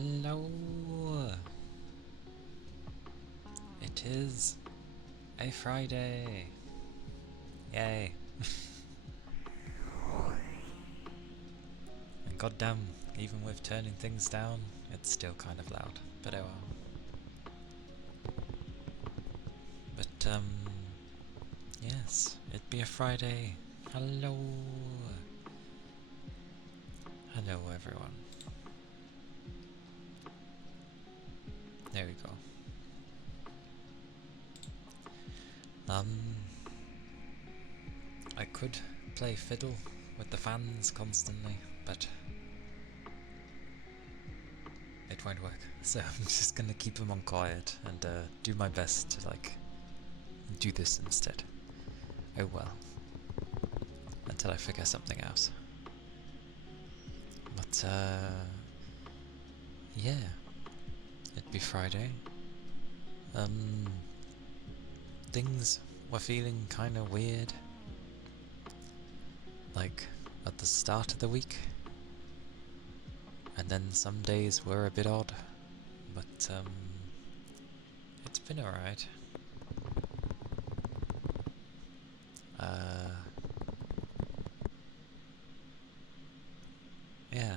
Hello! It is a Friday! Yay! And goddamn, even with turning things down, it's still kind of loud, but oh well. But yes, it'd be a Friday. Hello! Hello everyone. There we go. I could play fiddle with the fans constantly, but it won't work. So I'm just gonna keep them on quiet and do my best to like do this instead. Oh well. Until I figure something out. But yeah. It'd be Friday. Things were feeling kinda weird. Like at the start of the week. And then some days were a bit odd. But it's been alright. Yeah,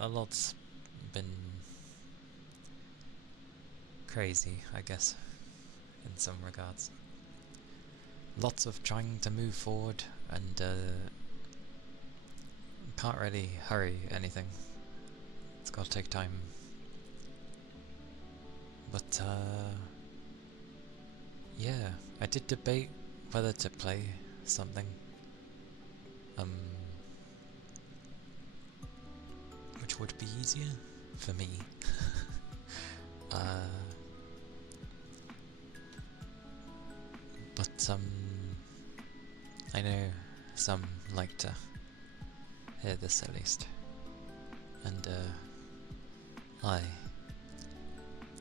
a lot's been crazy, I guess, in some regards. Lots of trying to move forward and can't really hurry anything. It's gotta take time. But yeah, I did debate whether to play something. Which would be easier for me. But I know some like to hear this at least. And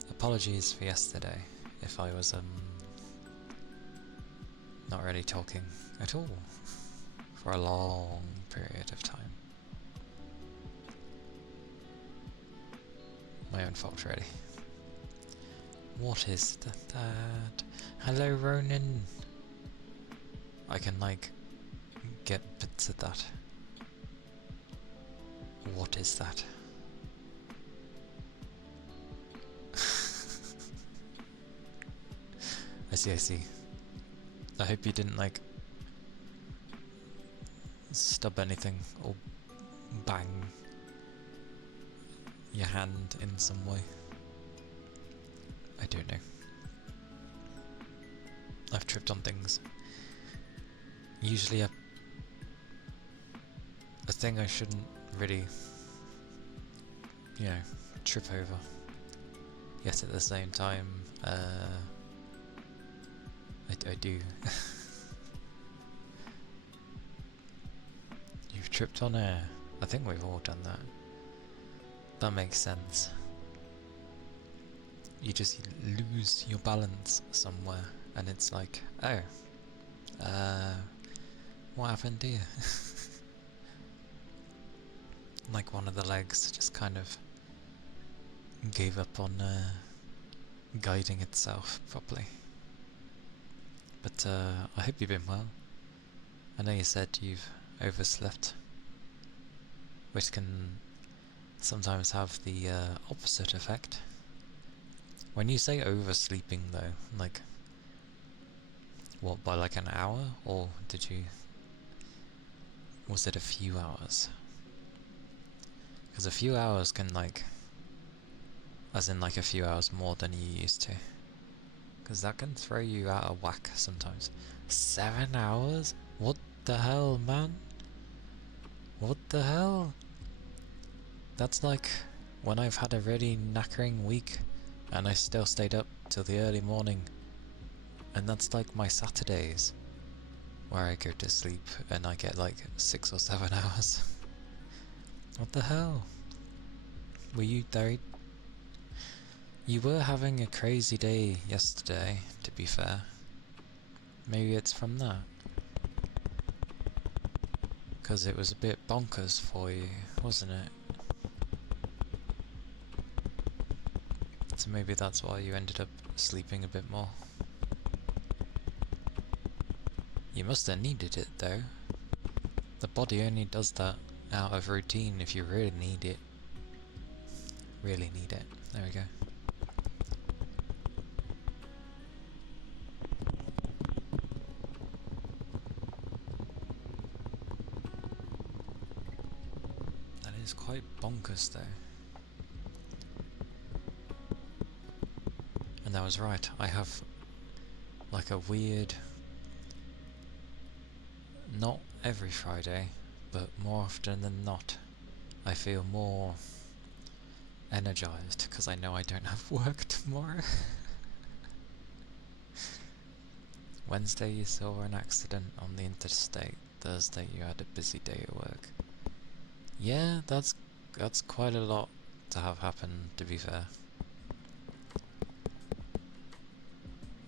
apologies for yesterday if I was not really talking at all for a long period of time. My own fault, really. What is that? Hello, Ronan! I can, like, get bits of that. What is that? I see. I hope you didn't, like, stub anything or bang your hand in some way. I don't know. I've tripped on things. Usually a thing I shouldn't really, you know, trip over. Yet at the same time, I do. You've tripped on air. I think we've all done that. That makes sense. You just lose your balance somewhere, and it's like, oh, what happened here? Like one of the legs just kind of gave up on guiding itself properly. But I hope you've been well. I know you said you've overslept, which can sometimes have the opposite effect. When you say oversleeping though, like, what, by like an hour? Or was it a few hours? Because a few hours can, like, as in like a few hours more than you used to. Because that can throw you out of whack sometimes. 7 hours? What the hell, man? What the hell? That's like when I've had a really knackering week and I still stayed up till the early morning. And that's like my Saturdays, where I go to sleep and I get like 6 or 7 hours. What the hell? Were you there? You were having a crazy day yesterday, to be fair. Maybe it's from that. Because it was a bit bonkers for you, wasn't it? maybe that's why you ended up sleeping a bit more. You must have needed it though. The body only does that out of routine if you really need it. Really need it. There we go. That is quite bonkers though. And that was right, I have like a weird, not every Friday, but more often than not, I feel more energized because I know I don't have work tomorrow. Wednesday you saw an accident on the interstate, Thursday you had a busy day at work. Yeah, that's quite a lot to have happen, to be fair.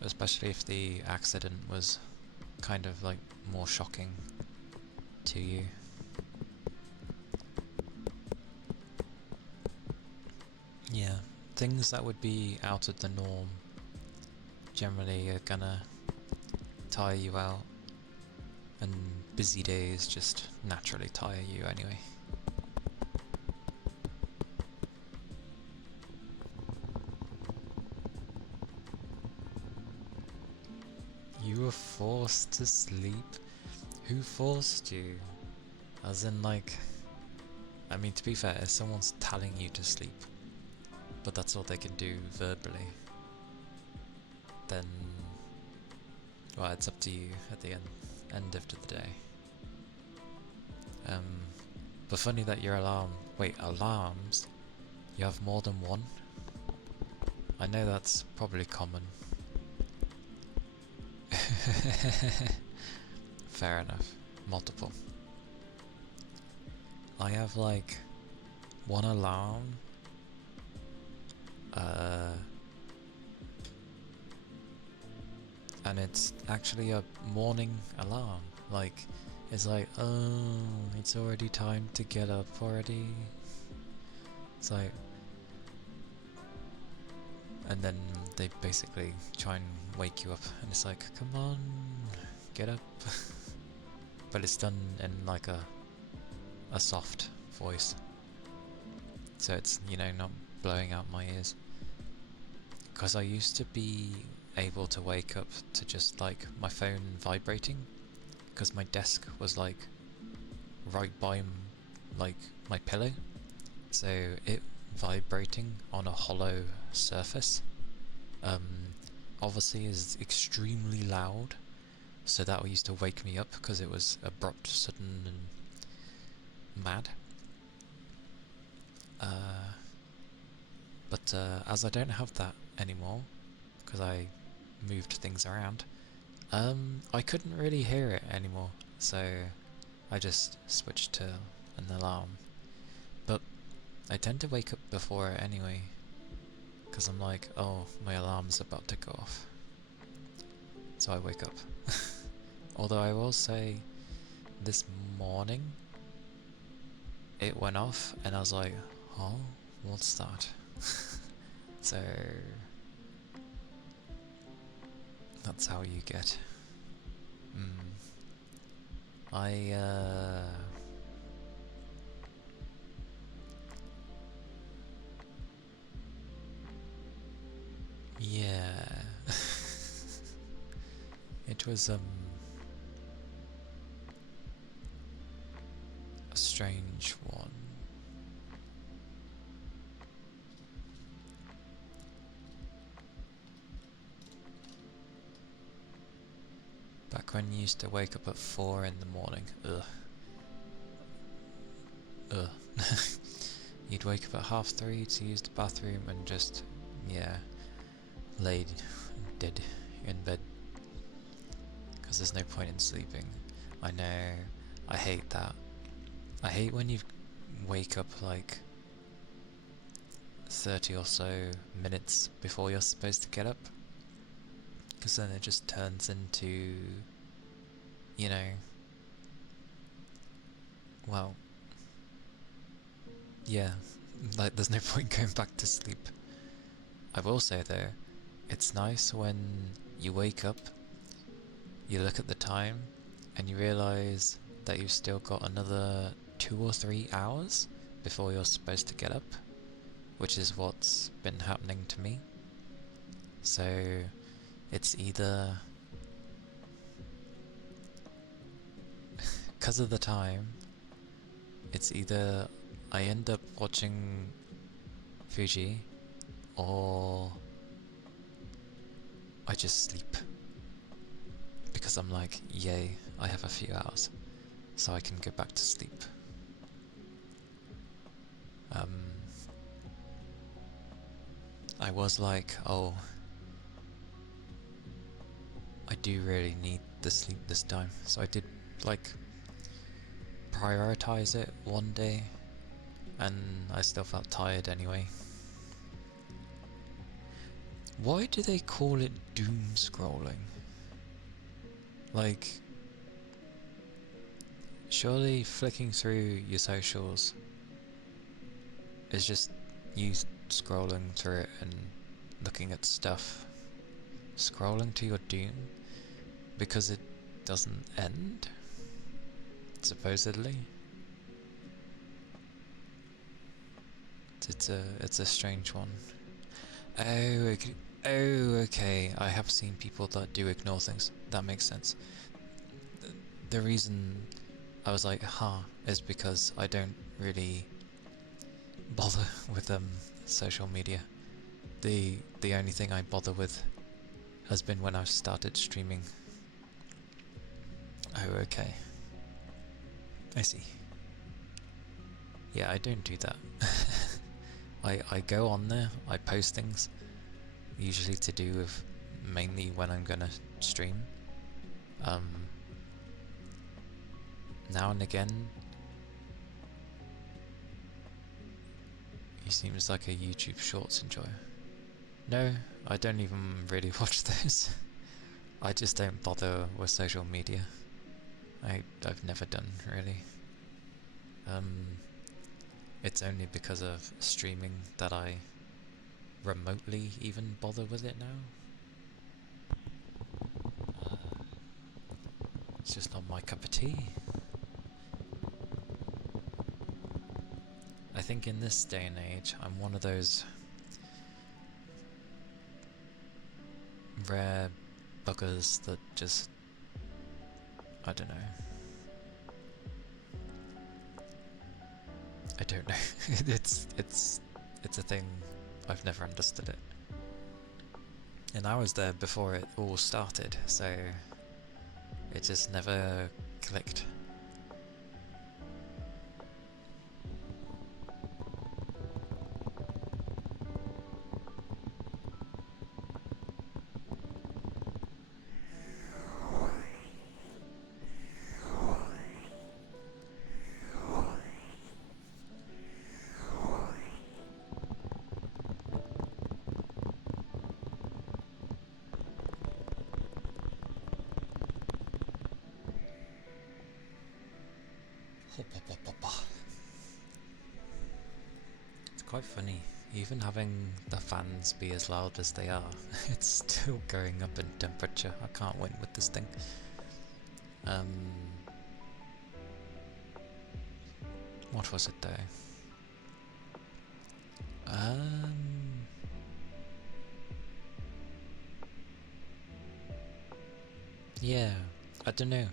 Especially if the accident was kind of like more shocking to you. Yeah, things that would be out of the norm generally are gonna tire you out, and busy days just naturally tire you anyway. You were forced to sleep? Who forced you? As in like, I mean, to be fair, if someone's telling you to sleep, but that's all they can do verbally, then, well, it's up to you at the end of the day. But funny that your alarms? You have more than one? I know that's probably common. Fair enough. Multiple. I have like one alarm, and it's actually a morning alarm. Like, it's like, oh, it's already time to get up already. It's like, and then they basically try and wake you up, and it's like, come on, get up. But it's done in like a soft voice, so it's, you know, not blowing out my ears. Because I used to be able to wake up to just like my phone vibrating, because my desk was like right by like my pillow, so it vibrating on a hollow surface obviously is extremely loud, so that used to wake me up because it was abrupt, sudden and mad. But as I don't have that anymore, because I moved things around, I couldn't really hear it anymore, so I just switched to an alarm. But I tend to wake up before it anyway, because I'm like, oh, my alarm's about to go off, so I wake up. Although I will say, this morning it went off and I was like, oh, what's that? So that's how you get. Yeah. It was a strange one. Back when you used to wake up at 4 in the morning. Ugh. You'd wake up at 3:30 to use the bathroom and just, yeah, laid dead in bed. Because there's no point in sleeping. I know, I hate that. I hate when you wake up like 30 or so minutes before you're supposed to get up. Because then it just turns into, you know, well, yeah, like there's no point going back to sleep. I will say though, it's nice when you wake up, you look at the time, and you realise that you've still got another 2 or 3 hours before you're supposed to get up, which is what's been happening to me. So it's either because of the time, it's either I end up watching Fuji or I just sleep, because I'm like, yay, I have a few hours, so I can go back to sleep. I was like, oh, I do really need the sleep this time, so I did like prioritize it one day, and I still felt tired anyway. Why do they call it doom scrolling? Like, surely flicking through your socials is just you scrolling through it and looking at stuff. Scrolling to your doom because it doesn't end, supposedly. It's a strange one. Oh, okay. I have seen people that do ignore things. That makes sense. The reason I was like, is because I don't really bother with social media. The only thing I bother with has been when I've started streaming. Oh, okay. I see. Yeah, I don't do that. I go on there, I post things, usually to do with mainly when I'm gonna stream. Now and again, he seems like a YouTube Shorts enjoyer. No, I don't even really watch those. I just don't bother with social media. I've never done, really. It's only because of streaming that I remotely even bother with it now. It's just not my cup of tea. I think in this day and age, I'm one of those rare buggers that just, I don't know. I don't know. it's a thing. I've never understood it. And I was there before it all started, so it just never clicked. It's quite funny, even having the fans be as loud as they are, it's still going up in temperature. I can't win with this thing. What was it though? Yeah, I don't know.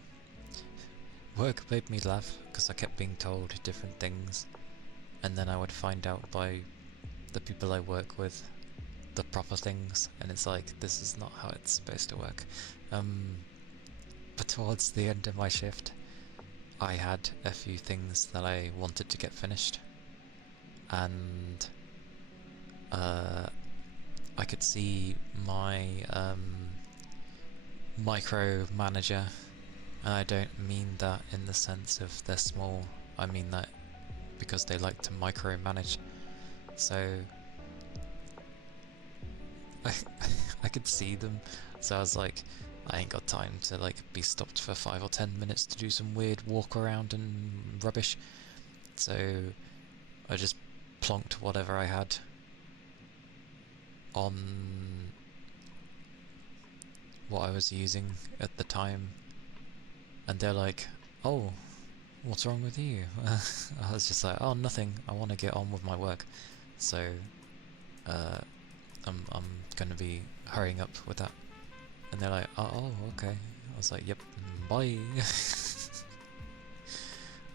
Work made me laugh because I kept being told different things, and then I would find out by the people I work with the proper things, and it's like, this is not how it's supposed to work. But towards the end of my shift, I had a few things that I wanted to get finished, and I could see my micromanager, and I don't mean that in the sense of they're small, I mean that because they like to micromanage. So I could see them, so I was like, I ain't got time to like be stopped for 5 or 10 minutes to do some weird walk around and rubbish. So I just plonked whatever I had on what I was using at the time, and they're like, "Oh, what's wrong with you?" I was just like, "Oh, nothing. I want to get on with my work." So, I'm gonna be hurrying up with that. And they're like, "Oh, okay." I was like, "Yep, bye."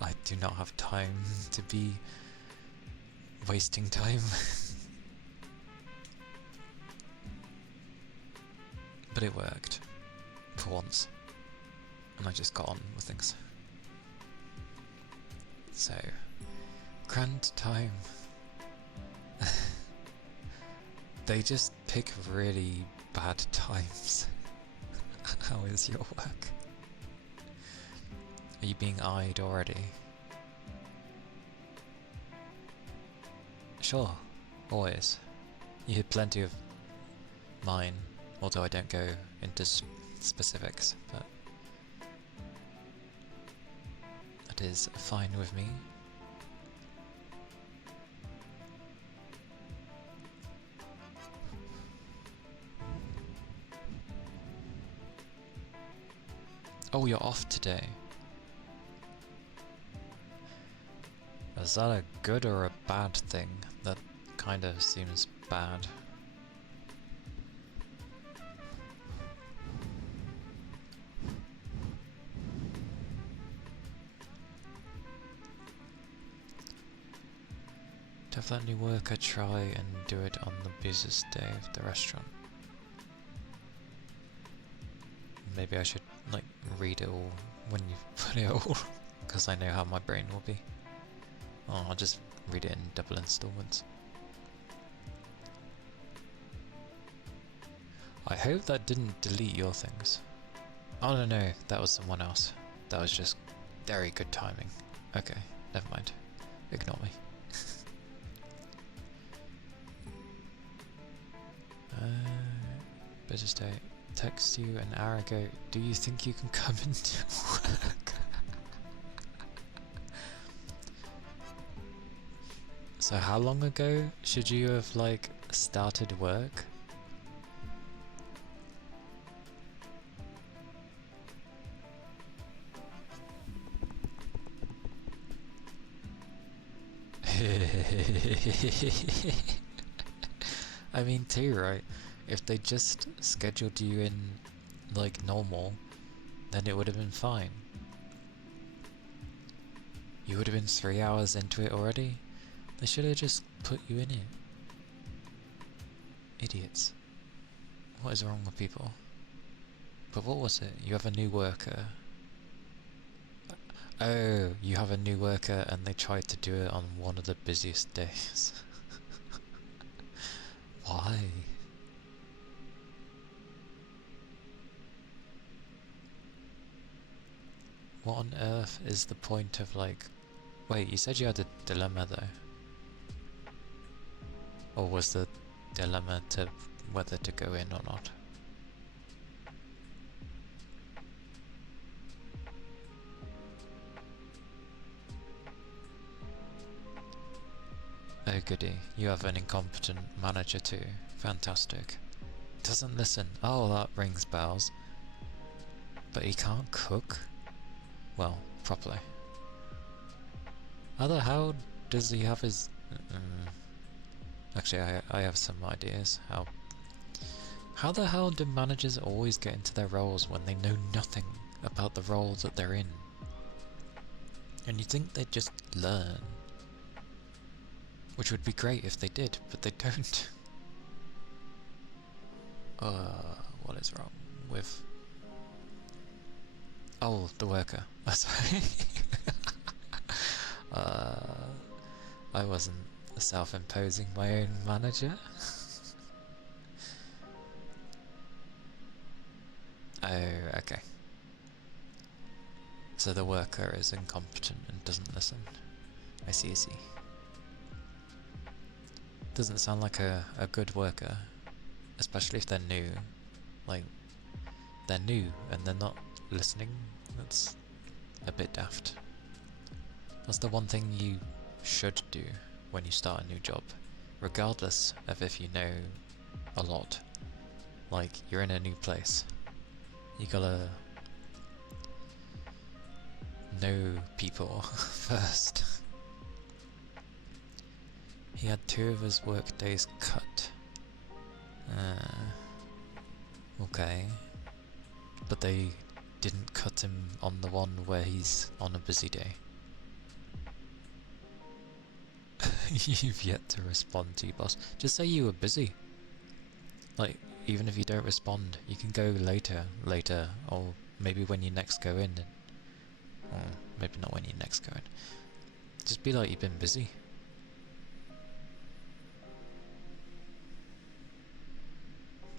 I do not have time to be wasting time. But it worked. For once. And I just got on with things. So, grand time. They just pick really bad times. How is your work? Are you being eyed already? Sure, always. You had plenty of mine, although I don't go into specifics, but that is fine with me. Oh, you're off today. Is that a good or a bad thing? That kinda seems bad. To have that new worker try and do it on the busiest day of the restaurant. Maybe I should, like, read it all when you put it all, because I know how my brain will be. Oh, I'll just read it in double installments. I hope that didn't delete your things. Oh no, that was someone else. That was just very good timing. Okay, never mind. Ignore me. Business day. Text you an hour ago. Do you think you can come into work? So how long ago should you have, like, started work? I mean, too, right? If they just scheduled you in, like, normal, then it would have been fine. You would have been 3 hours into it already? They should have just put you in it. Idiots. What is wrong with people? But what was it? You have a new worker. Oh, you have a new worker and they tried to do it on one of the busiest days. Why? What on earth is the point of, like... Wait, you said you had a dilemma though. Or was the dilemma to whether to go in or not? Oh goody, you have an incompetent manager too. Fantastic. Doesn't listen. Oh, that rings bells. But he can't cook? Well, properly. How the hell does he have his... Actually, I have some ideas. How the hell do managers always get into their roles when they know nothing about the role that they're in? And you'd think they'd just learn. Which would be great if they did, but they don't. What is wrong with... Oh, the worker. Oh, sorry. I wasn't self-imposing my own manager. Oh, okay. So the worker is incompetent and doesn't listen. I see, I see. Doesn't sound like a good worker. Especially if they're new. Like, they're new and they're not listening. That's a bit daft. That's the one thing you should do when you start a new job. Regardless of if you know a lot. Like, you're in a new place. You gotta know people first. He had 2 of his work days cut. Okay. But they didn't cut him on the one where he's on a busy day. You've yet to respond to your boss. Just say you were busy. Like, even if you don't respond, you can go later, or maybe when you next go in. Or maybe not when you next go in. Just be like, you've been busy.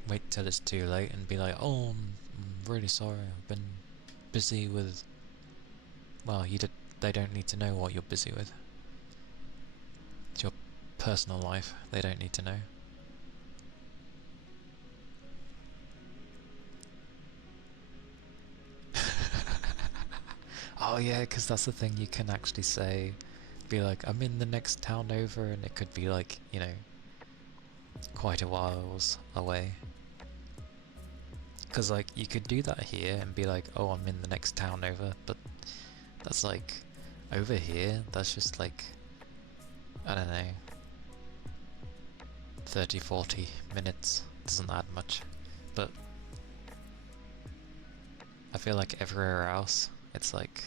Wait till it's too late and be like, oh, I'm really sorry, I've been busy with... Well, they don't need to know what you're busy with. It's your personal life, they don't need to know. Oh yeah, because that's the thing, you can actually say, be like, I'm in the next town over, and it could be like, you know, quite a whiles away. Because like, you could do that here and be like, oh, I'm in the next town over, but that's like, over here, that's just like, I don't know, 30-40 minutes, doesn't add much. But I feel like everywhere else, it's like,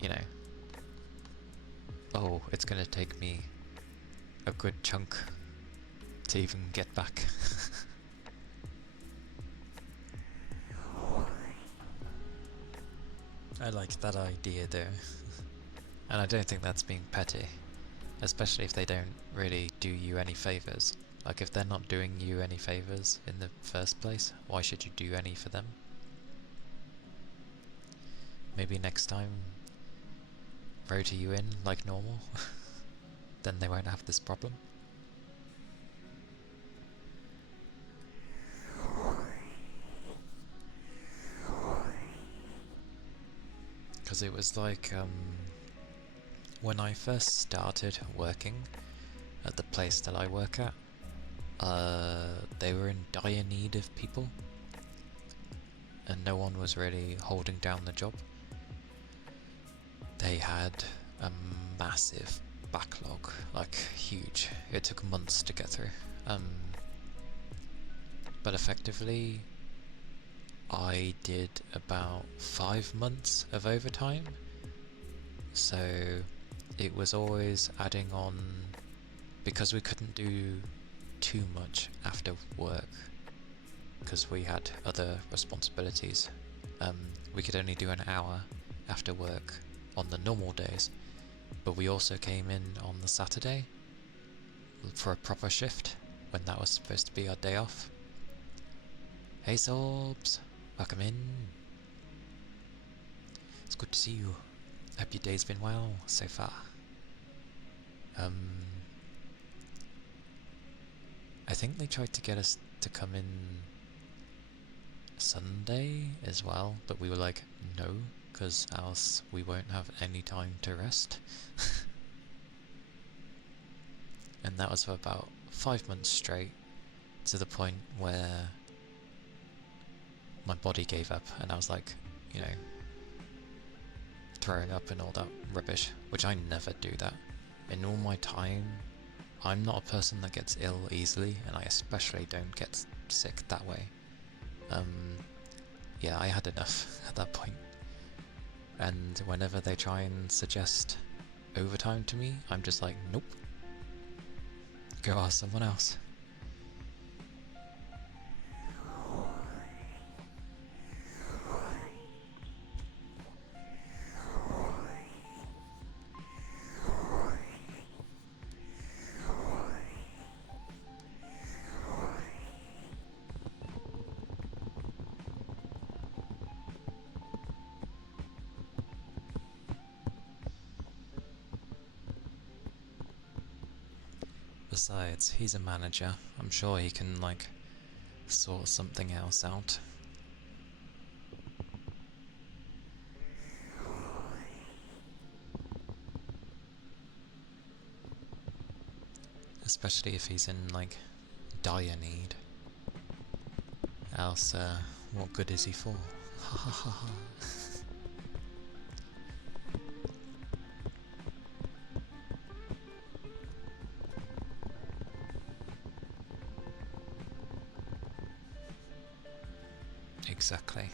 you know, oh, it's gonna take me a good chunk to even get back. I like that idea though. And I don't think that's being petty, especially if they don't really do you any favours. Like, if they're not doing you any favours in the first place, why should you do any for them? Maybe next time rotor you in like normal, then they won't have this problem. Because it was like, when I first started working at the place that I work at, they were in dire need of people, and no one was really holding down the job. They had a massive backlog, like huge. It took months to get through. But effectively, I did about 5 months of overtime, so it was always adding on, because we couldn't do too much after work, because we had other responsibilities. We could only do an hour after work on the normal days, but we also came in on the Saturday for a proper shift when that was supposed to be our day off. Hey Sobs, welcome in. It's good to see you. Hope your day's been well so far. I think they tried to get us to come in Sunday as well, but we were like, no, because else we won't have any time to rest. And that was for about 5 months straight, to the point where my body gave up and I was like, you know, throwing up and all that rubbish, which I never do that. In all my time, I'm not a person that gets ill easily, and I especially don't get sick that way. Yeah, I had enough at that point. And whenever they try and suggest overtime to me, I'm just like, nope. Go ask someone else. Besides, he's a manager. I'm sure he can, like, sort something else out. Especially if he's in, like, dire need. Else, what good is he for? Ha ha ha ha. Exactly.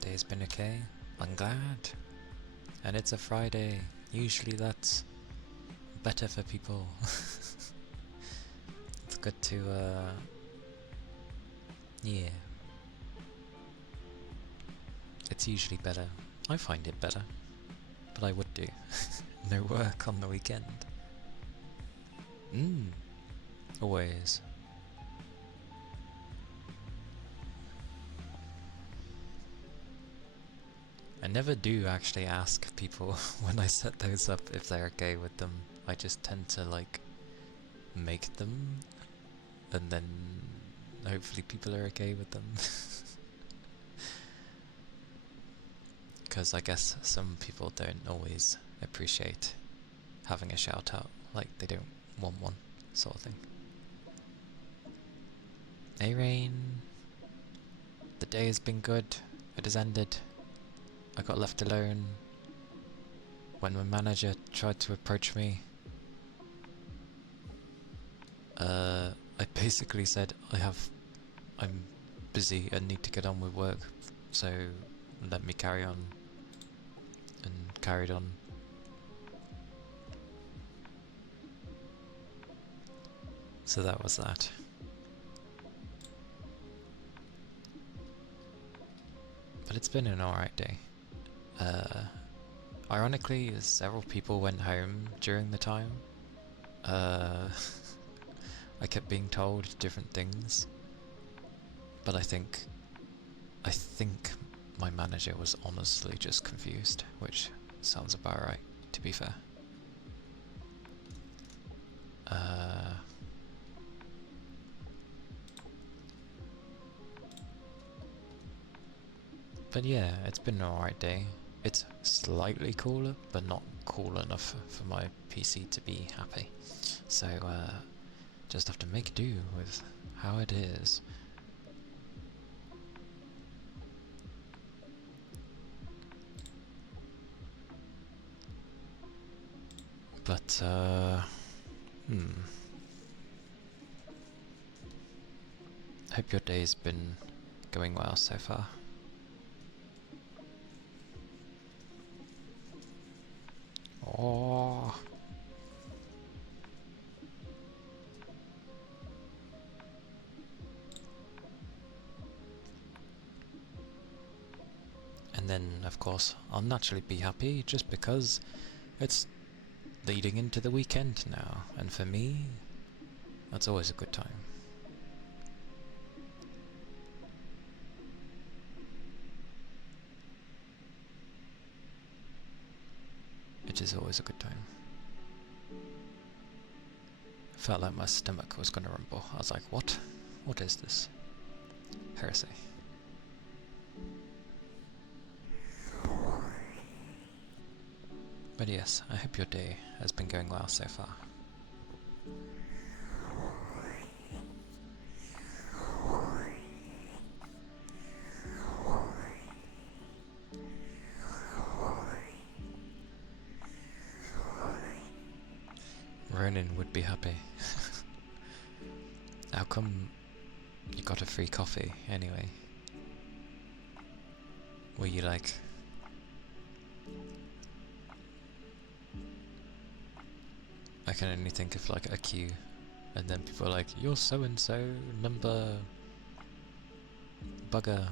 Day's been okay. I'm glad. And it's a Friday. Usually that's better for people. It's good to, yeah. It's usually better. I find it better. But I would do. No work on the weekend. Always. I never do actually ask people when I set those up if they're okay with them. I just tend to like make them and then hopefully people are okay with them. Because I guess some people don't always appreciate having a shout out, like they don't want one, sort of thing. Hey Rain, the day has been good, it has ended. I got left alone when my manager tried to approach me. I basically said I'm busy and need to get on with work, so let me carry on, and carried on. So that was that. But it's been an alright day. Ironically, several people went home during the time. I kept being told different things, but I think my manager was honestly just confused, which sounds about right, to be fair. But yeah, it's been an alright day. It's slightly cooler, but not cool enough for my PC to be happy. So, just have to make do with how it is. But, hope your day's been going well so far. Oh. And then, of course, I'll naturally be happy just because it's leading into the weekend now, and for me, that's always a good time. It is always a good time. Felt like my stomach was gonna rumble. I was like, what? What is this? Heresy. But yes, I hope your day has been going well so far. Ronan would be happy. How come you got a free coffee anyway? Were you like... I can only think of like a queue, and then people are like, you're so and so number bugger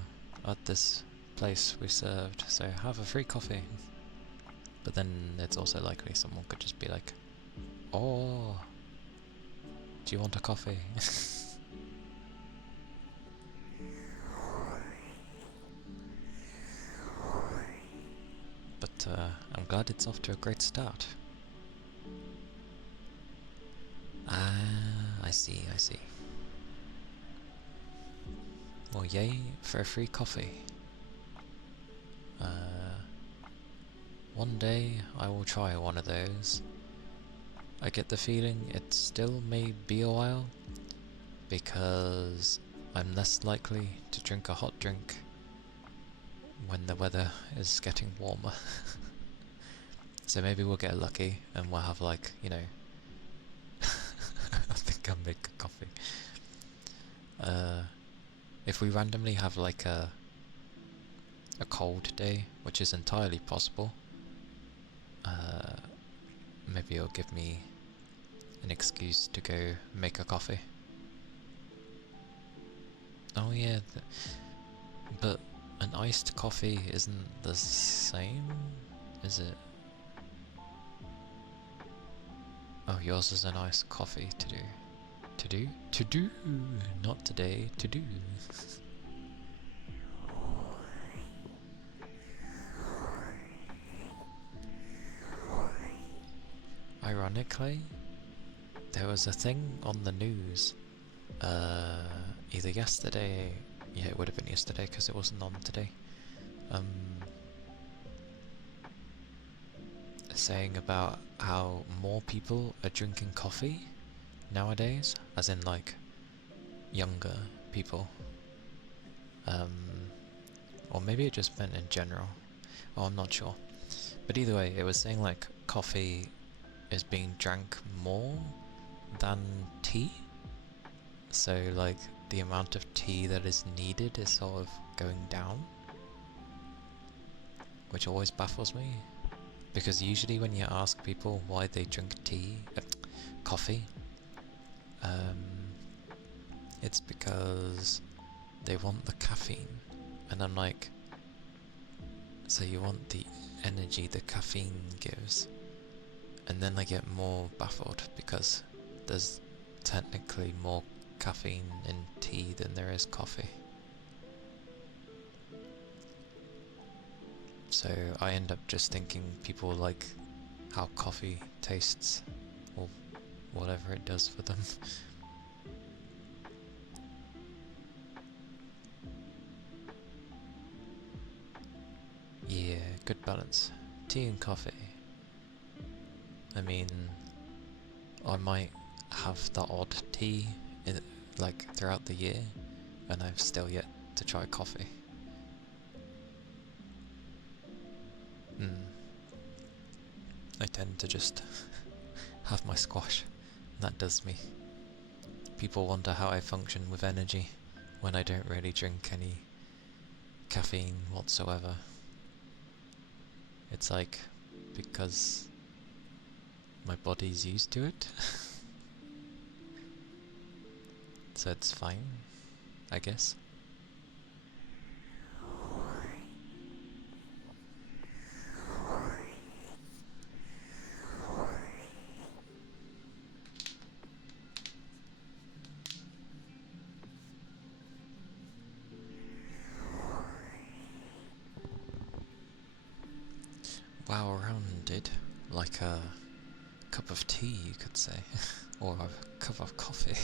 at this place we served, so have a free coffee. But then it's also likely someone could just be like, oh, do you want a coffee? But I'm glad it's off to a great start. Ah, I see. Well, yay for a free coffee. One day I will try one of those. I get the feeling it still may be a while, because I'm less likely to drink a hot drink when the weather is getting warmer. So maybe we'll get lucky and we'll have like, you know, I think I'll make a coffee. If we randomly have like a cold day, which is entirely possible, maybe it'll give me an excuse to go make a coffee. Oh yeah, but an iced coffee isn't the same, is it? Oh, yours is an iced coffee to do. To do? To do! Not today, to do. Ironically, there was a thing on the news, either yesterday, yeah, it would have been yesterday because it wasn't on today, saying about how more people are drinking coffee nowadays, as in like younger people, or maybe it just meant in general, oh, I'm not sure, but either way, it was saying like coffee is being drank more than tea, so like the amount of tea that is needed is sort of going down, which always baffles me, because usually when you ask people why they drink coffee, it's because they want the caffeine, and I'm like, so you want the energy the caffeine gives, and then I get more baffled because there's technically more caffeine in tea than there is coffee. So I end up just thinking people like how coffee tastes, or whatever it does for them. Yeah, good balance. Tea and coffee. I mean, I might have the odd tea like throughout the year, and I've still yet to try coffee. I tend to just have my squash. That does me. People wonder how I function with energy when I don't really drink any caffeine whatsoever. It's like because my body's used to it. So it's fine, I guess. Wow rounded, like a cup of tea, you could say, or a cup of coffee.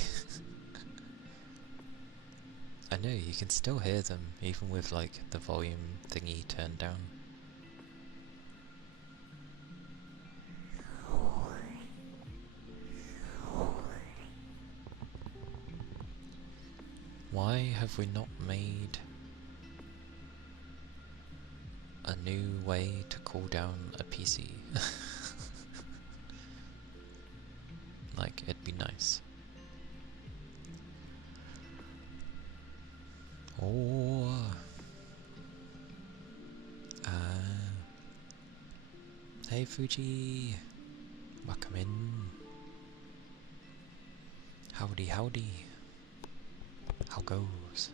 I know, you can still hear them, even with like the volume thingy turned down. Why have we not made a new way to cool down a PC? Like, it'd be nice. Oh. Hey Fuji. Welcome in. Howdy howdy. How goes?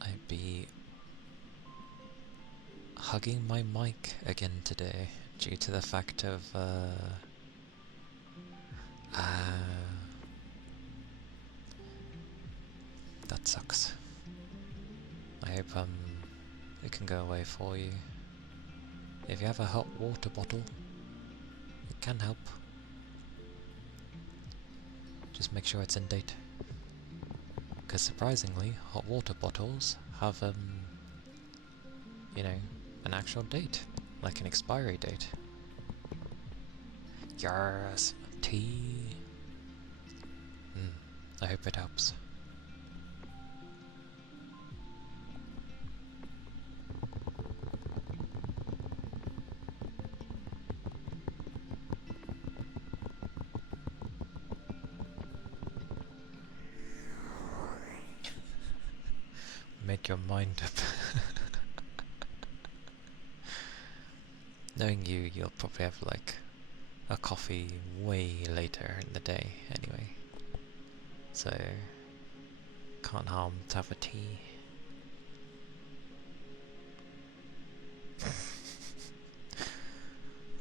I'd be hugging my mic again today due to the fact of that sucks. I hope it can go away for you. If you have a hot water bottle, it can help. Just make sure it's in date. Because surprisingly, hot water bottles have you know, an actual date, like an expiry date. Yes, tea. I hope it helps. Make your mind up. Knowing you, you'll probably have like a coffee way later in the day anyway. So, can't harm to have a tea.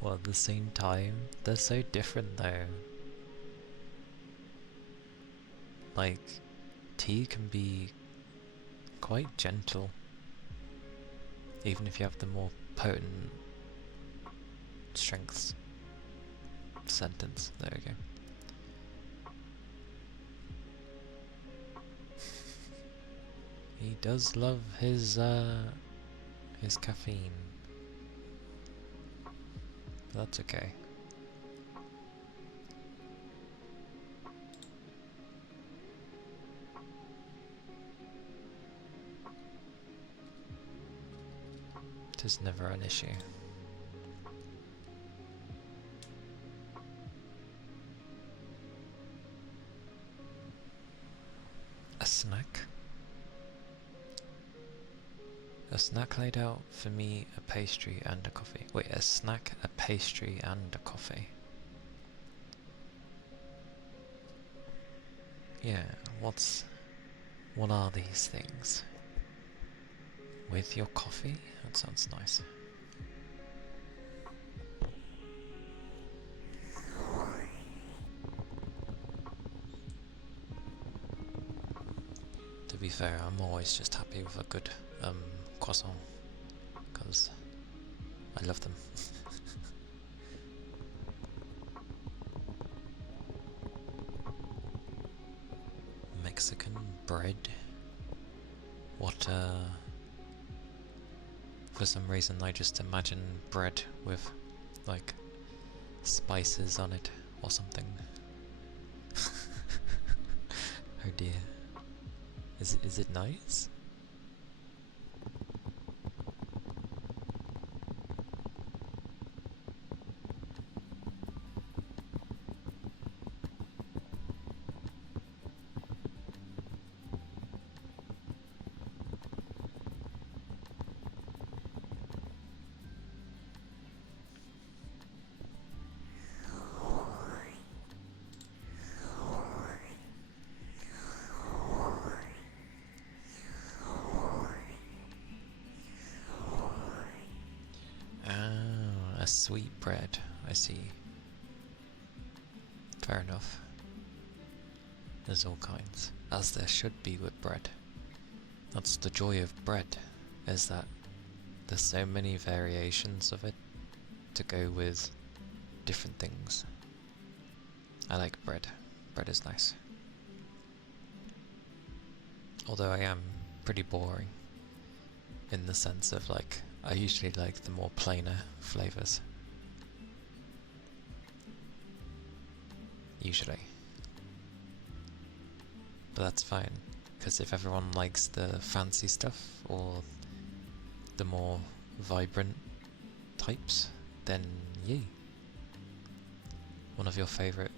Well, at the same time, they're so different though. Like, tea can be quite gentle, even if you have the more potent strengths. Sentence, there we go. He does love his caffeine. That's okay. It is never an issue. A snack? A snack laid out for me, a pastry and a coffee. Wait, a snack, a pastry and a coffee. Yeah, what are these things? With your coffee? That sounds nice. To be fair, I'm always just happy with a good croissant, because I love them. Mexican bread? What, for some reason I just imagine bread with, like, spices on it, or something. Oh dear. Is it nice? Ah, a sweet bread, I see. Fair enough. There's all kinds, as there should be with bread. That's the joy of bread, is that there's so many variations of it to go with different things. I like bread. Bread is nice. Although I am pretty boring in the sense of, like, I usually like the more plainer flavours. Usually. But that's fine, because if everyone likes the fancy stuff or the more vibrant types, then yay. One of your favourite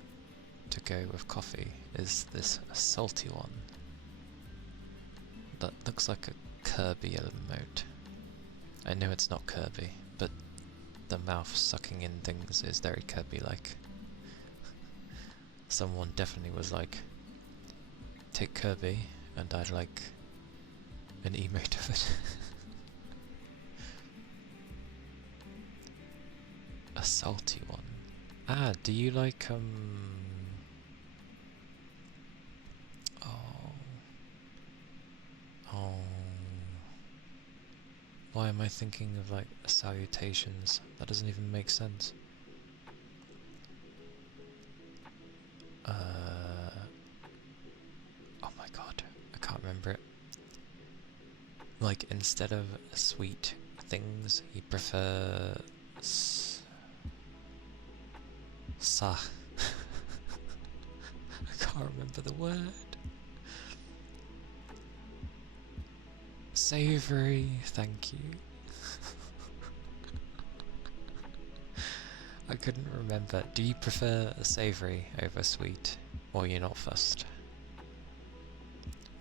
to go with coffee is this salty one that looks like a Kirby emote. I know it's not Kirby, but the mouth sucking in things is very Kirby-like. Someone definitely was like, take Kirby and I'd like an emote of it. A salty one. Ah, do you like oh, why am I thinking of like salutations? That doesn't even make sense. Oh my god, I can't remember it. Like, instead of sweet things, you prefer Sa. I can't remember the word. Savoury, thank you. I couldn't remember. Do you prefer savoury over sweet, or you're not fussed?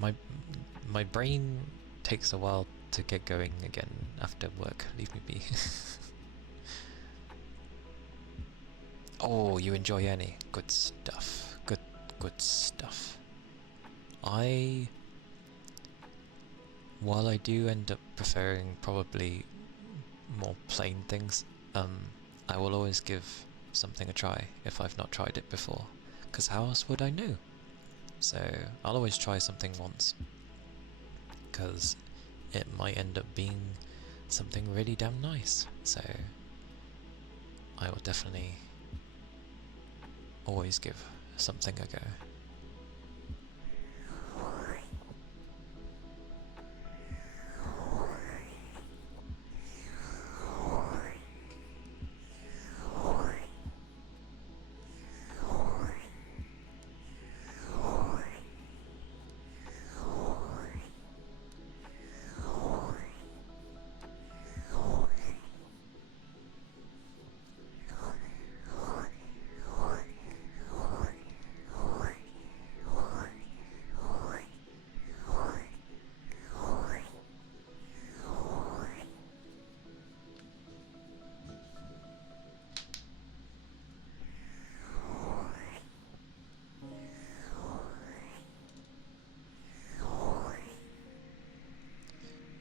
My brain takes a while to get going again after work. Leave me be. Oh, you enjoy any? Good stuff. Good stuff. While I do end up preferring probably more plain things, I will always give something a try if I've not tried it before, because how else would I know? So I'll always try something once, because it might end up being something really damn nice. So I will definitely always give something a go.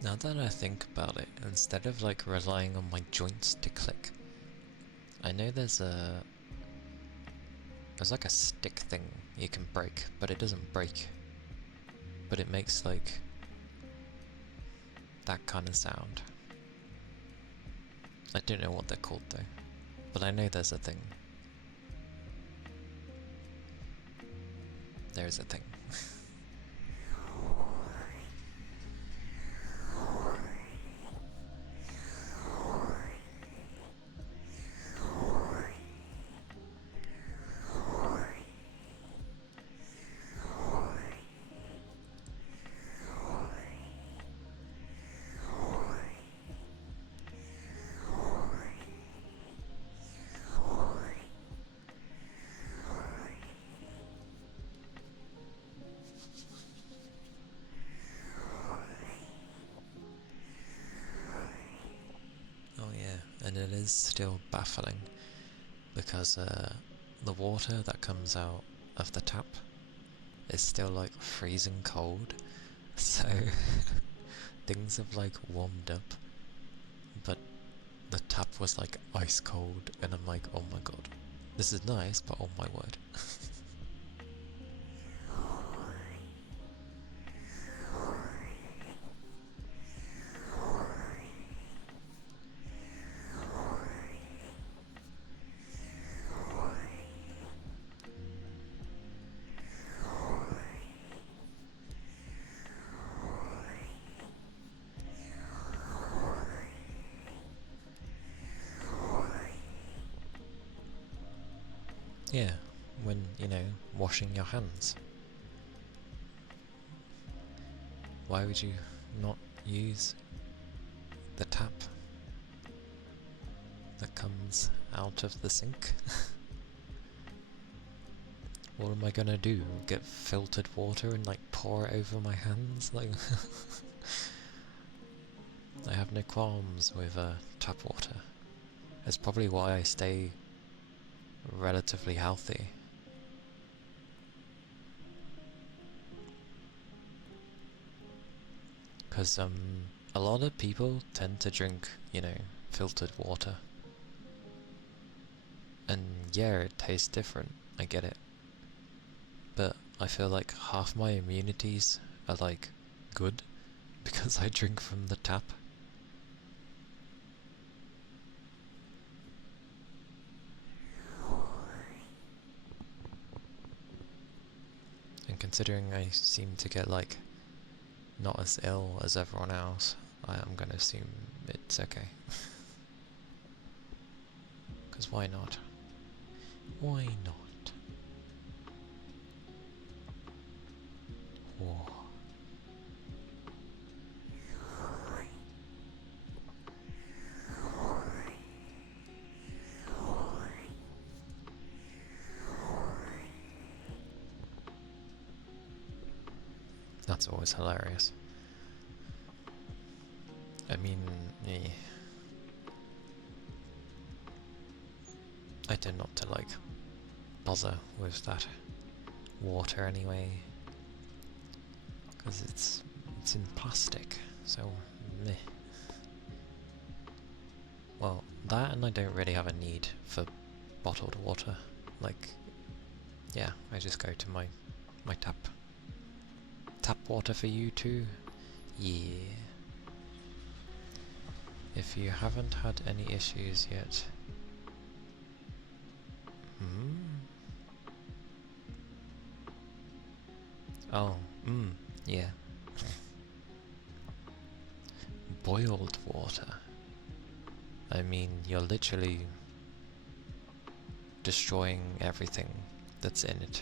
Now that I think about it, instead of like relying on my joints to click, I know there's like a stick thing you can break, but it doesn't break. But it makes like that kind of sound. I don't know what they're called though, but I know there's a thing. There's a thing. Oh yeah, and it is still baffling because the water that comes out of the tap is still like freezing cold, so things have like warmed up, but the tap was like ice cold, and I'm like, oh my god, this is nice, but oh my word. Yeah, when, you know, washing your hands. Why would you not use the tap that comes out of the sink? What am I gonna do? Get filtered water and like pour it over my hands? Like, I have no qualms with tap water. It's probably why I stay relatively healthy. Because a lot of people tend to drink, you know, filtered water. And yeah, it tastes different, I get it. But I feel like half my immunities are like good because I drink from the tap. And considering I seem to get like not as ill as everyone else, I am gonna assume it's okay. Because why not? Why not? Whoa. That's always hilarious. I mean, I tend not to like bother with that water anyway, because it's in plastic, so meh. Well, that, and I don't really have a need for bottled water. Like, yeah, I just go to my tap water for you too. Yeah. If you haven't had any issues yet. Oh, yeah. Boiled water. I mean, you're literally destroying everything that's in it.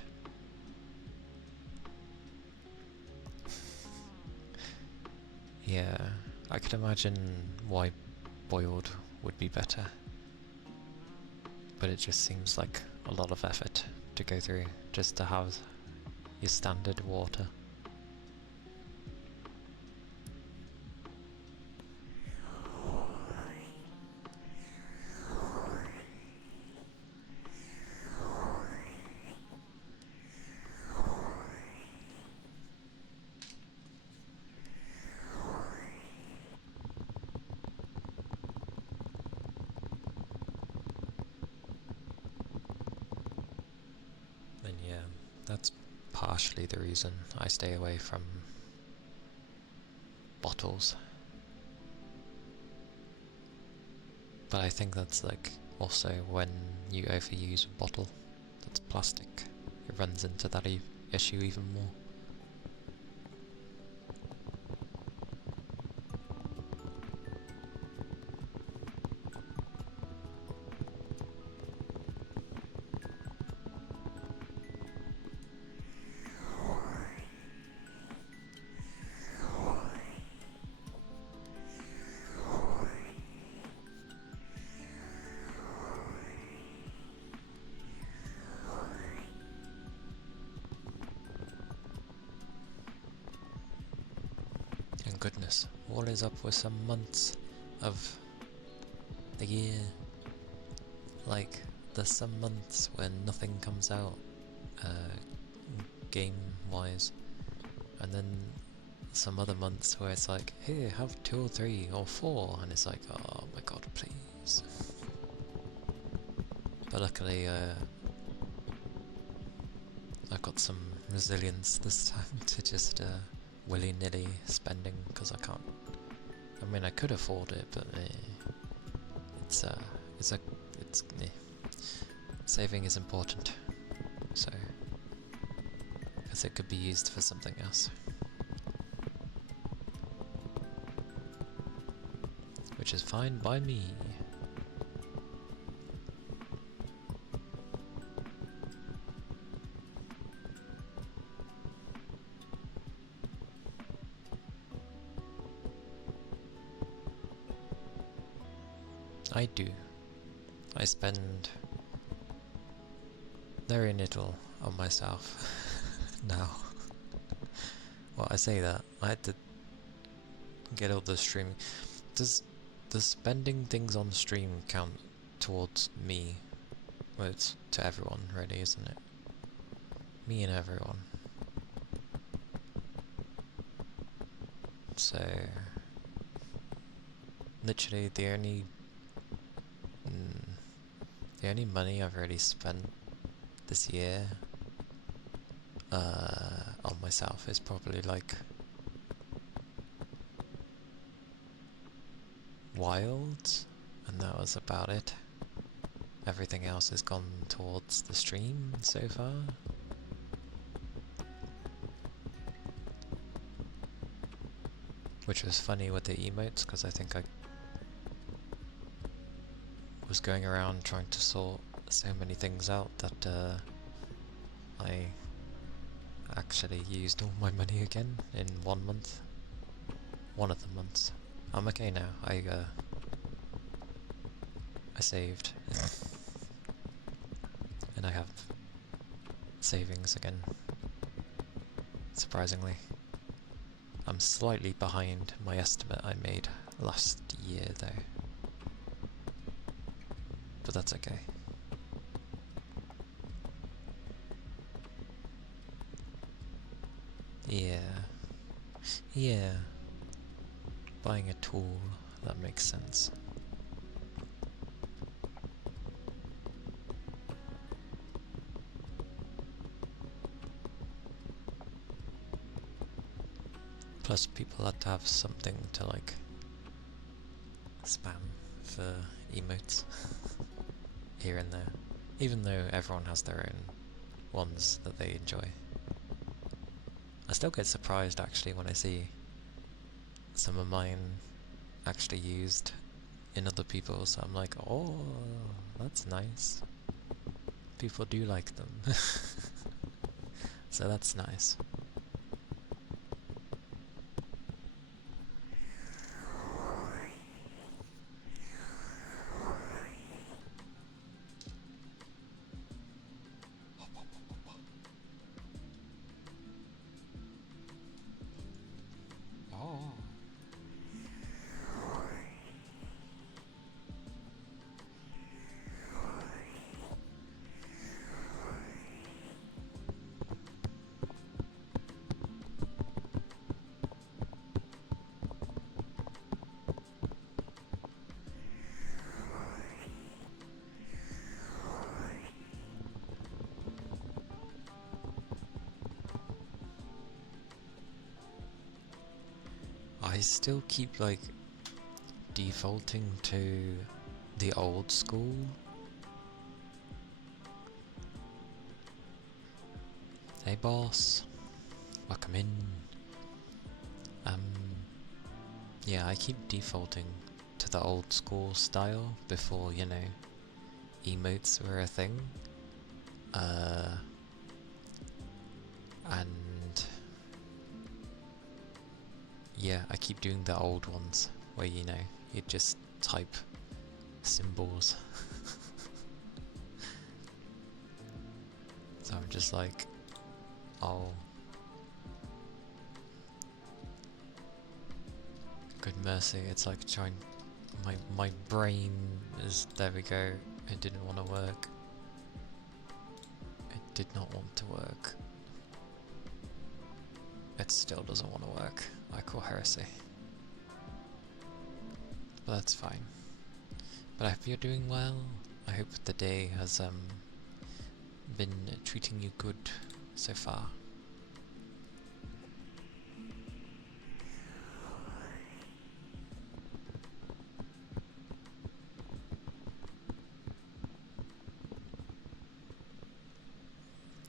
Yeah, I could imagine why boiled would be better. But it just seems like a lot of effort to go through just to have your standard water. And yeah, that's partially the reason I stay away from bottles. But I think that's like also when you overuse a bottle that's plastic, it runs into that issue even more. And goodness, what is up with some months of the year? Like, there's some months when nothing comes out, game-wise, and then some other months where it's like, here, have 2 or 3 or 4, and it's like, oh my god, please. But luckily, I've got some resilience this time to just willy-nilly spending, because I can't. I mean, I could afford it, but saving is important. So, because it could be used for something else, which is fine by me. I do. I spend very little on myself now. Well, I say that. I had to get all the streaming. Does spending things on stream count towards me? Well, it's to everyone, really, isn't it? Me and everyone. So, literally, the only money I've really spent this year on myself is probably like Wilds, and that was about it. Everything else has gone towards the stream so far. Which was funny with the emotes, because I think I was going around trying to sort so many things out that I actually used all my money again in 1 month. One of the months. I'm okay now. I saved. And I have savings again. Surprisingly. I'm slightly behind my estimate I made last year though. But that's okay. Yeah. Yeah. Buying a tool, that makes sense. Plus people had to have something to like spam for emotes here and there. Even though everyone has their own ones that they enjoy. I still get surprised actually when I see some of mine actually used in other people's, so I'm like, oh, that's nice. People do like them. So that's nice. Oh. I still keep like defaulting to the old school. Hey boss, welcome in. Yeah, I keep defaulting to the old school style before, you know, emotes were a thing. And yeah, I keep doing the old ones where, you know, you just type symbols. So I'm just like, oh, good mercy, it's like trying, my brain is, there we go, it didn't want to work. It did not want to work. It still doesn't want to work. I call heresy. But that's fine. But I hope you're doing well. I hope the day has been treating you good so far.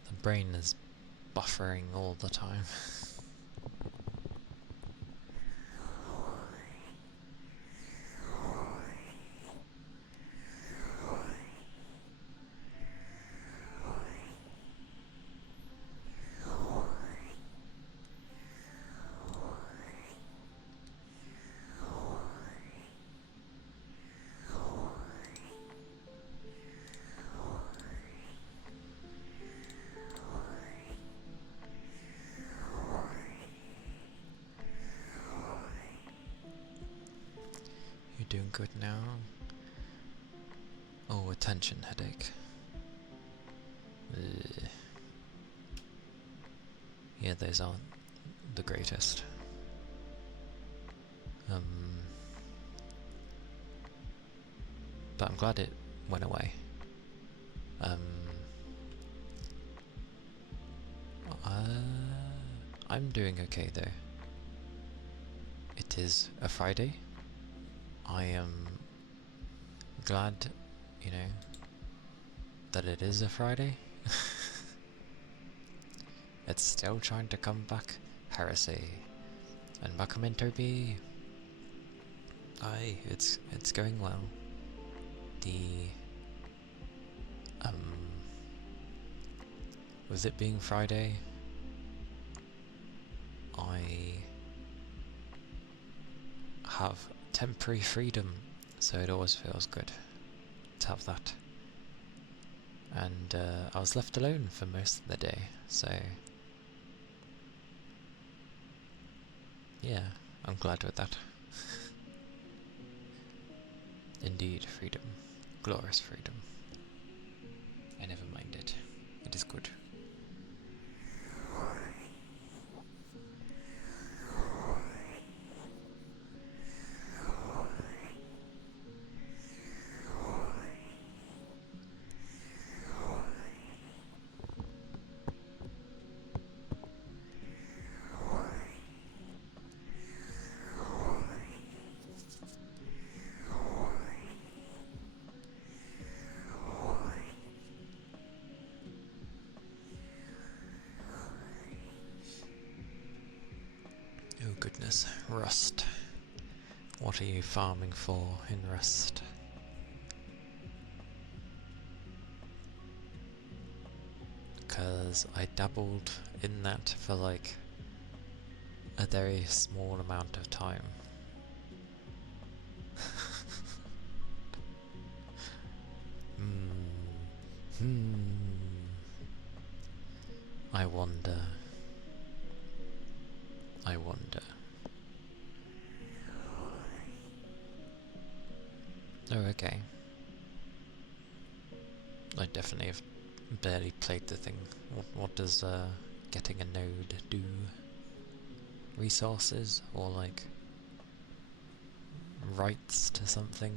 The brain is buffering all the time. You're doing good now. Oh, attention headache. Ugh. Yeah, those aren't the greatest. But I'm glad it went away. I'm doing okay though. It is a Friday. I am glad, you know, that it is a Friday. It's still trying to come back. Heresy. And welcome in, Toby. Aye, it's going well. With it being Friday, I have temporary freedom, so it always feels good to have that. And I was left alone for most of the day, so yeah, I'm glad with that. Indeed, freedom. Glorious freedom. I never mind it. It is good. Oh goodness, Rust. What are you farming for in Rust? Because I dabbled in that for like a very small amount of time. I wonder. I wonder. Oh, okay. I definitely have barely played the thing. What does getting a node do? Resources? Or like rights to something?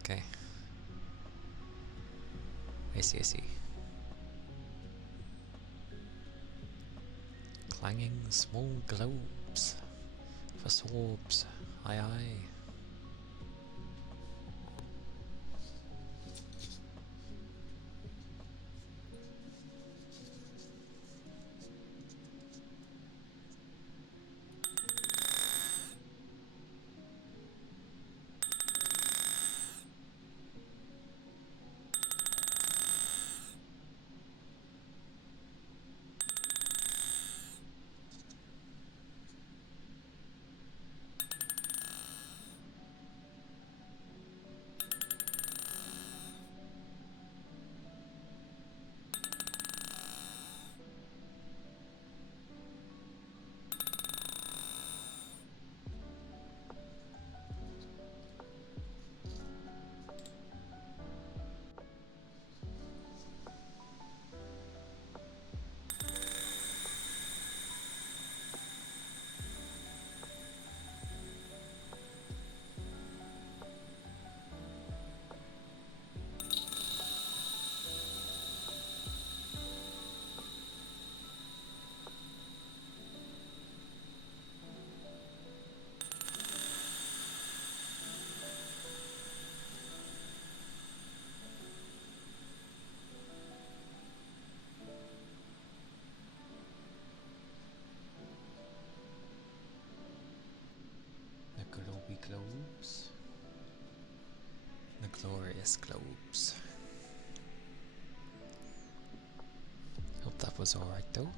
Okay. I see, I see. Clanging small globes for swaps. Aye aye. The globy globes. The glorious globes. Hope that was alright though.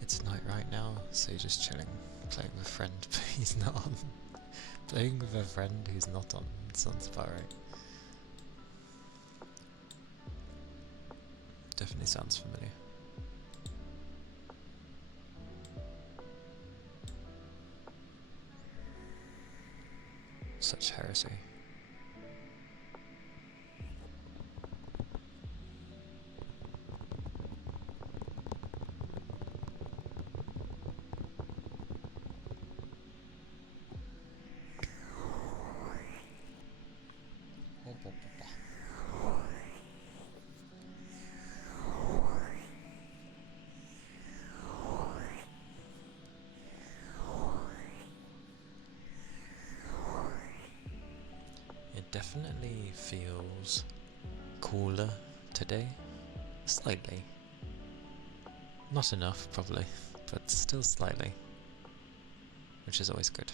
It's night right now, so just chilling, playing with a friend, but he's not on. Playing with a friend who's not on, sounds about right. Definitely sounds familiar. Such heresy. definitely feels cooler today. Slightly. Not enough, probably, but still slightly. Which is always good.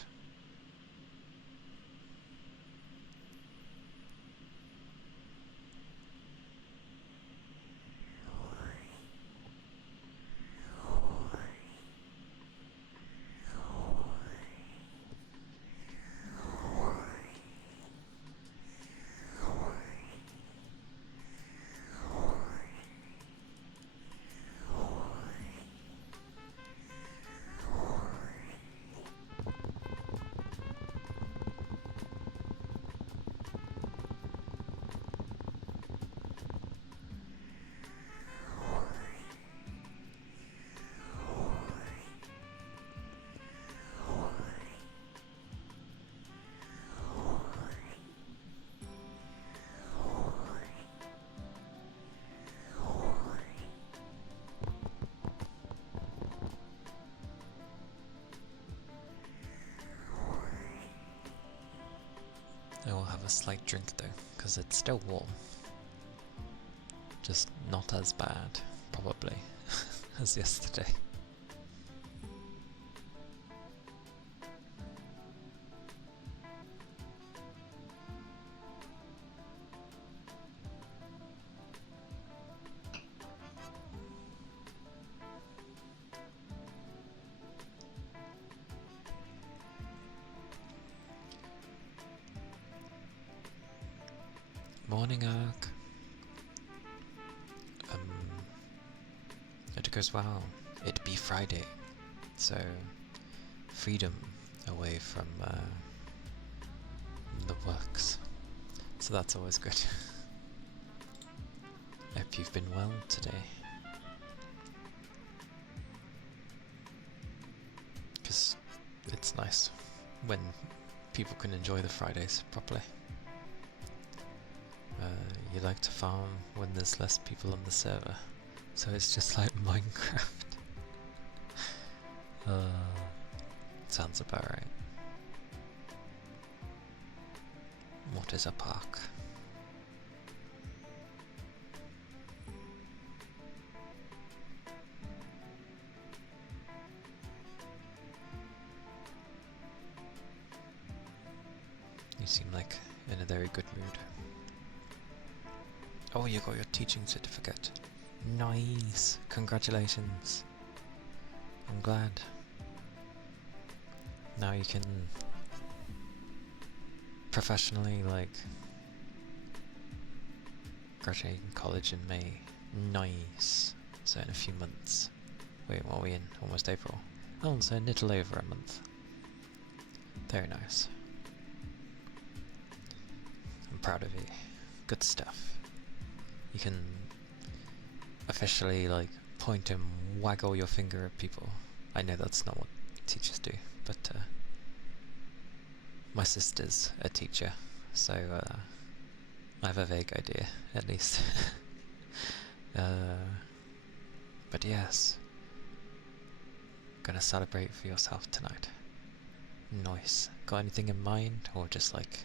I will have a slight drink though, because it's still warm. Just not as bad, probably, as yesterday. Morning, Ark. It goes well. It'd be Friday, so freedom away from the works. So that's always good. Hope you've been well today. Because it's nice when people can enjoy the Fridays properly. You like to farm when there's less people on the server, so it's just like Minecraft. Sounds about right. What is a park? You seem like in a very good mood. Oh, you got your teaching certificate. Nice! Congratulations! I'm glad. Now you can professionally, like, graduate college in May. Nice! So in a few months. Wait, what are we in? Almost April. Oh, so a little over a month. Very nice. I'm proud of you. Good stuff. You can officially, like, point and waggle your finger at people. I know that's not what teachers do, but my sister's a teacher, so I have a vague idea, at least. But yes, gonna celebrate for yourself tonight. Nice. Got anything in mind, or just like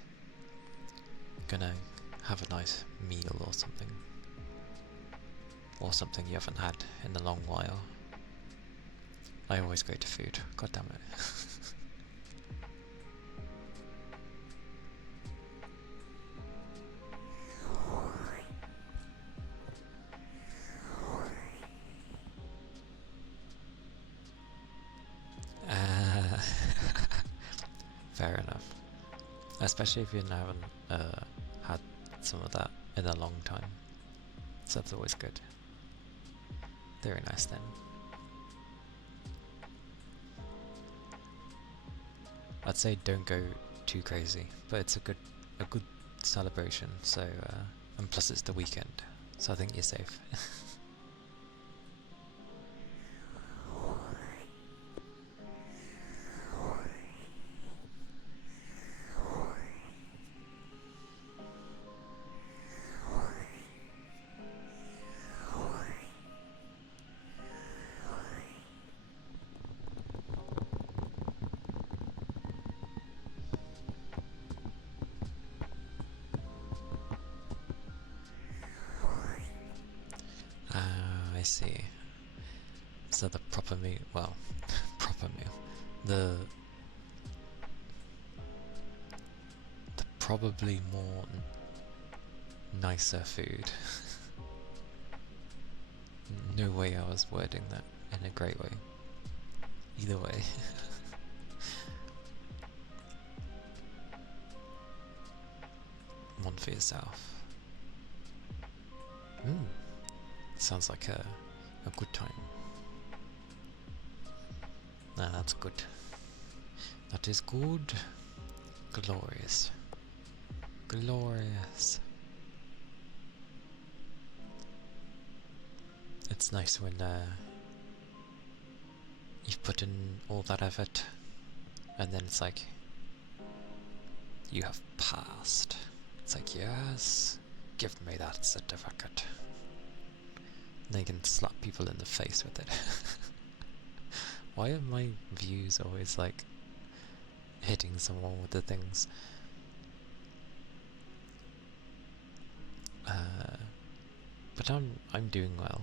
gonna have a nice meal or something? Or something you haven't had in a long while? I always go to food, god damn it. Fair enough. Especially if you haven't had some of that in a long time. So that's always good. Very nice then. I'd say don't go too crazy, but it's a good celebration. So and plus it's the weekend, so I think you're safe. Ah, I see. So the proper meal, well, proper meal. The probably more nicer food. No way I was wording that in a great way. Either way. One for yourself. Sounds like a good time. Nah, that's good. That is good. Glorious. Glorious. It's nice when you've put in all that effort and then it's like, you have passed. It's like, yes, give me that certificate. They can slap people in the face with it. Why are my views always like hitting someone with the things? But I'm doing well.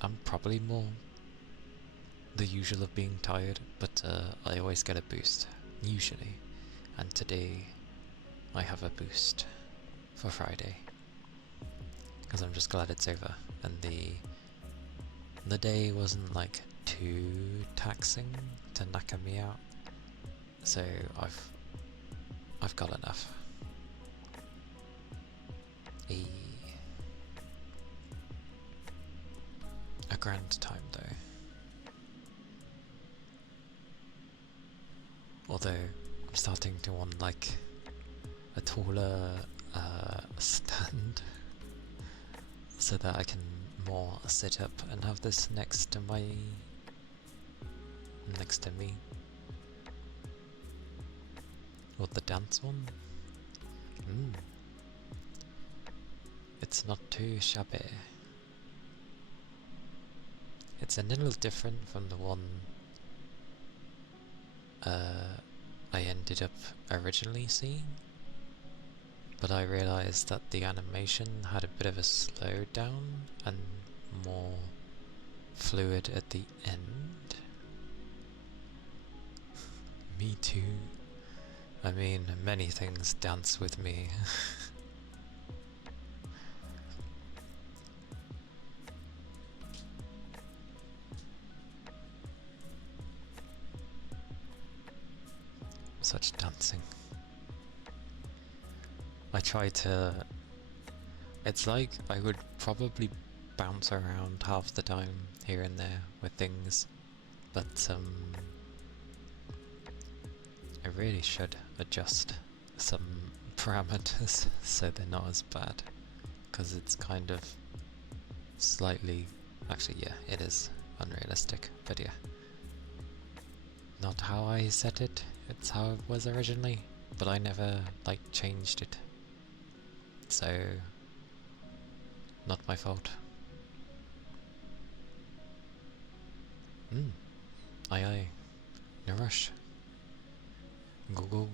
I'm probably more the usual of being tired, but I always get a boost, usually. And today I have a boost for Friday. Because I'm just glad it's over, and the day wasn't like too taxing to knock me out, so I've got enough. A grand time though. Although I'm starting to want like a taller stand so that I can more sit up and have this next to me. Or the dance one? It's not too shabby. It's a little different from the one I ended up originally seeing, but I realised that the animation had a bit of a slowdown and more fluid at the end. Me too. I mean, many things dance with me. Such dancing. I try to... It's like I would probably bounce around half the time here and there with things, but I really should adjust some parameters so they're not as bad, because it's kind of slightly... Actually, yeah, it is unrealistic, but yeah. Not how I set it, it's how it was originally, but I never, like, changed it. So, not my fault. Aye aye. No rush. Go go.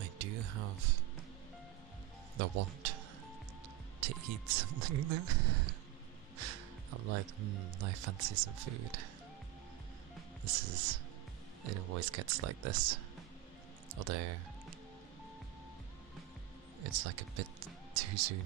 I do have the want to eat something though. I'm like, I fancy some food. It always gets like this. Although, it's like a bit too soon.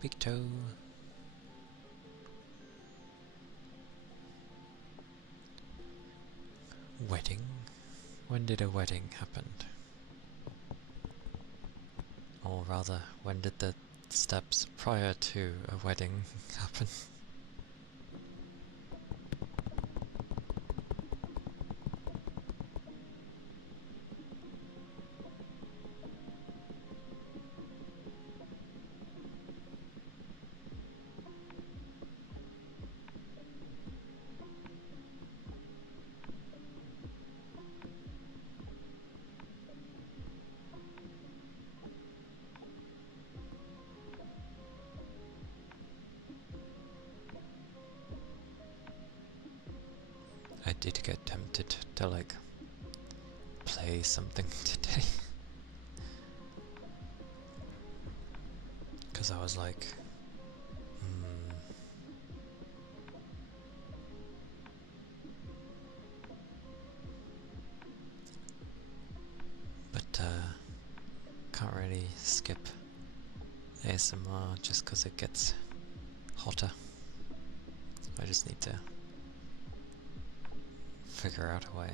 big toe. Wedding? When did a wedding happen? Or rather, when did the steps prior to a wedding happen? I did get tempted to like play something today. Because I was like, but can't really skip ASMR just because it gets hotter. I just need to figure out a way.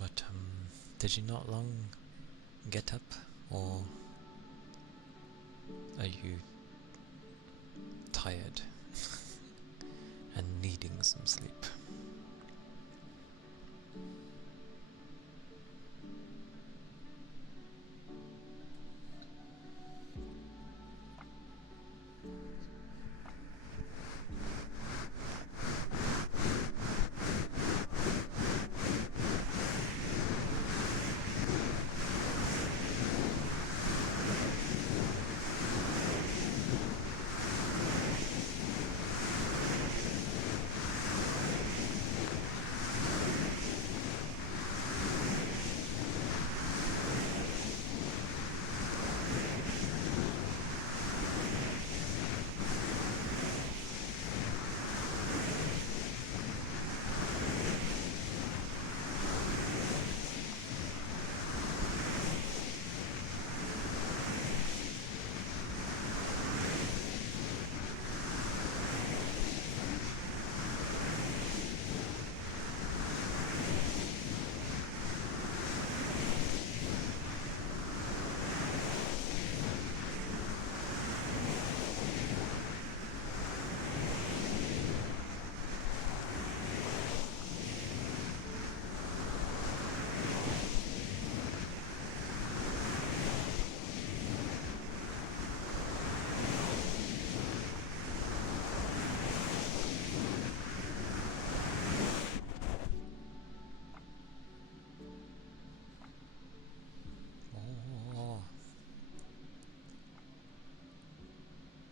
But did you not long get up, or are you tired and needing some sleep?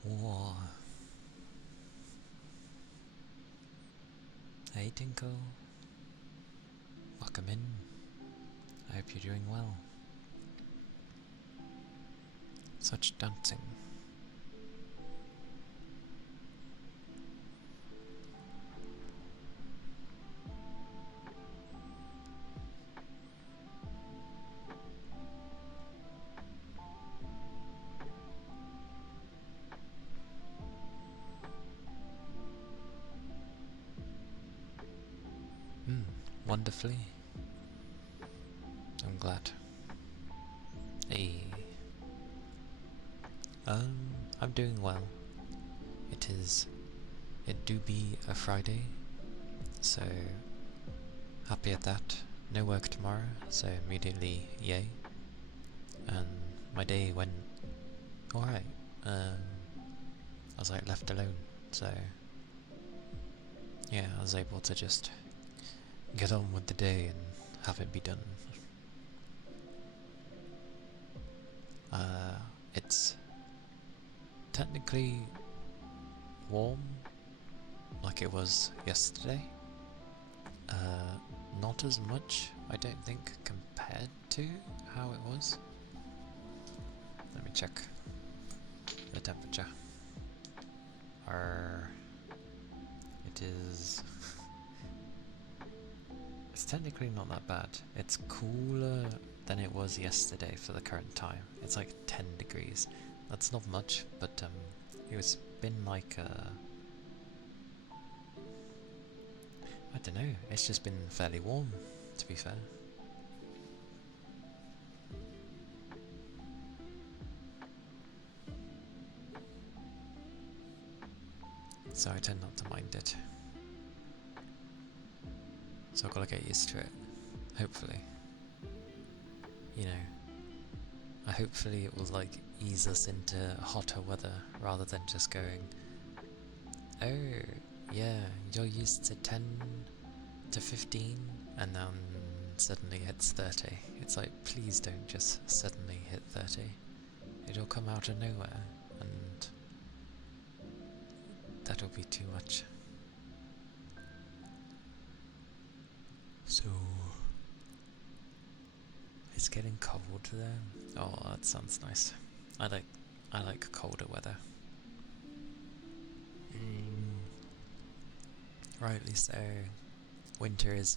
Whoa. Hey Tinko, welcome in. I hope you're doing well. Such dancing. Wonderfully. I'm glad. Hey. I'm doing well. It do be a Friday, so happy at that. No work tomorrow, so immediately yay. And my day went alright. I was like left alone, so yeah, I was able to just get on with the day and have it be done. It's technically warm, like it was yesterday. Not as much, I don't think, compared to how it was. Let me check the temperature. It is... It's technically not that bad. It's cooler than it was yesterday for the current time. It's like 10 degrees. That's not much, but it's been like I don't know, it's just been fairly warm, to be fair. So I tend not to mind it. So I've got to get used to it, hopefully. You know, hopefully it will like ease us into hotter weather rather than just going, oh, yeah, you're used to 10 to 15 and then suddenly it's 30. It's like, please don't just suddenly hit 30. It'll come out of nowhere and that'll be too much. So it's getting cold there. Oh, that sounds nice. I like colder weather. Rightly so. Winter's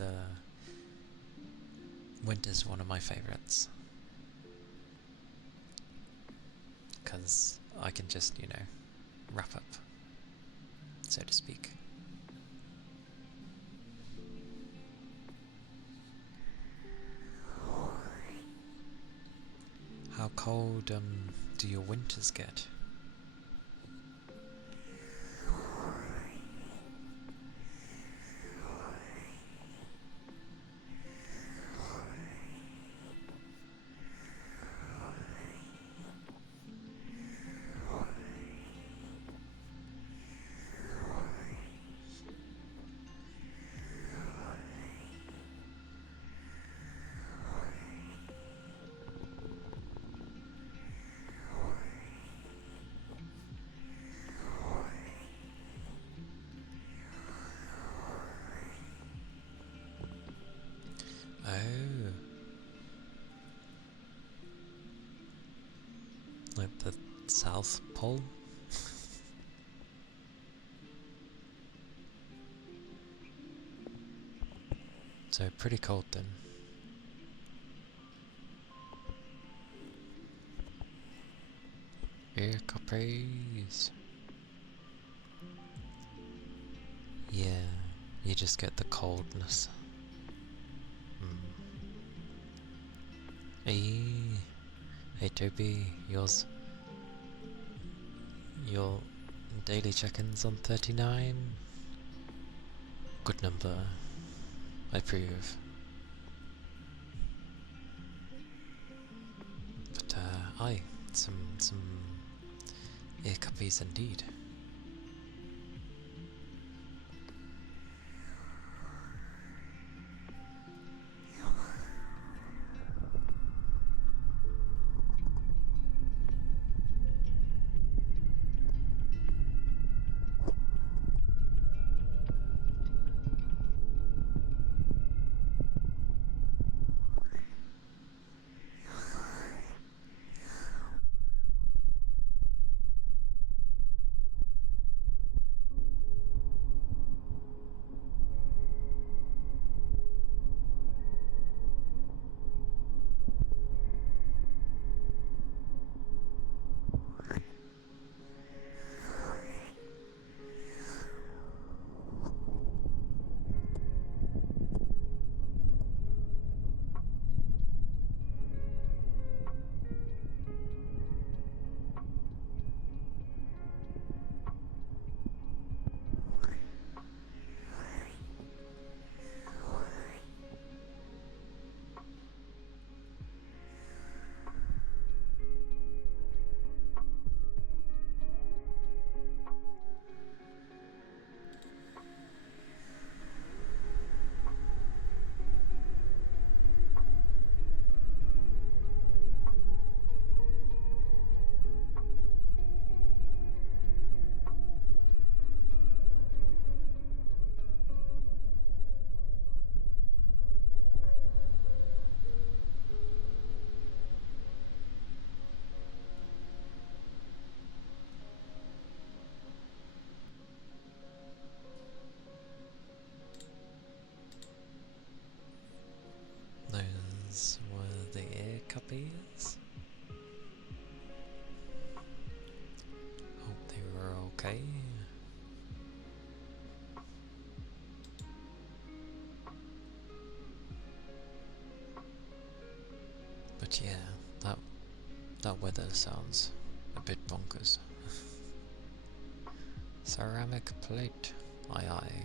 one of my favourites. Because I can just, you know, wrap up, so to speak. How cold do your winters get? Oh, like the South Pole? So pretty cold then. Air capris. Yeah, you just get the coldness. Hey Toby, your daily check-ins on 39. Good number. I approve. But aye, some ear cuppies indeed. puppies. Hope they were okay. But yeah, that weather sounds a bit bonkers. Ceramic plate. Aye aye.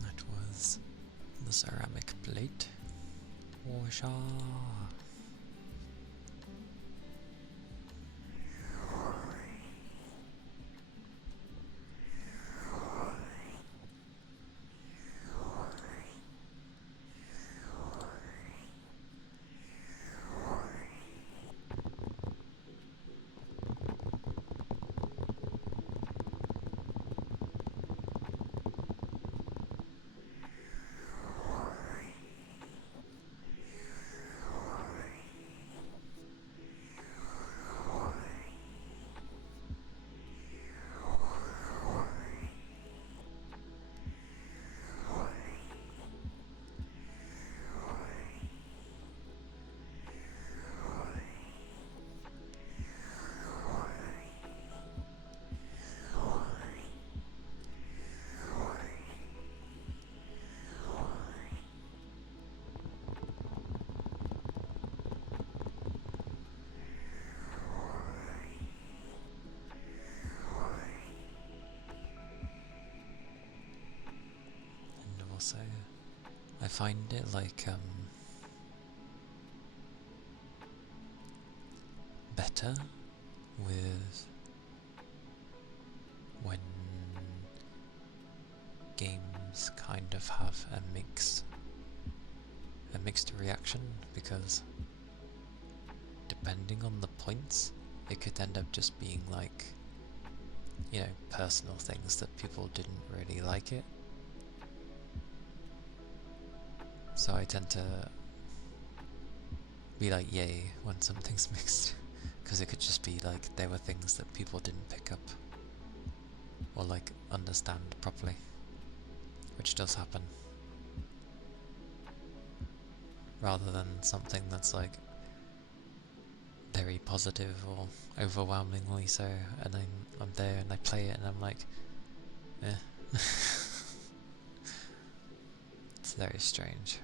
That was the ceramic plate. Washa. And also, I find it like better with when games kind of have a mixed reaction, because depending on the points, it could end up just being like, you know, personal things that people didn't really like it. So I tend to be like yay when something's mixed, because it could just be like there were things that people didn't pick up or like understand properly, which does happen, rather than something that's like very positive or overwhelmingly so, and I'm there and I play it and I'm like, eh. It's very strange.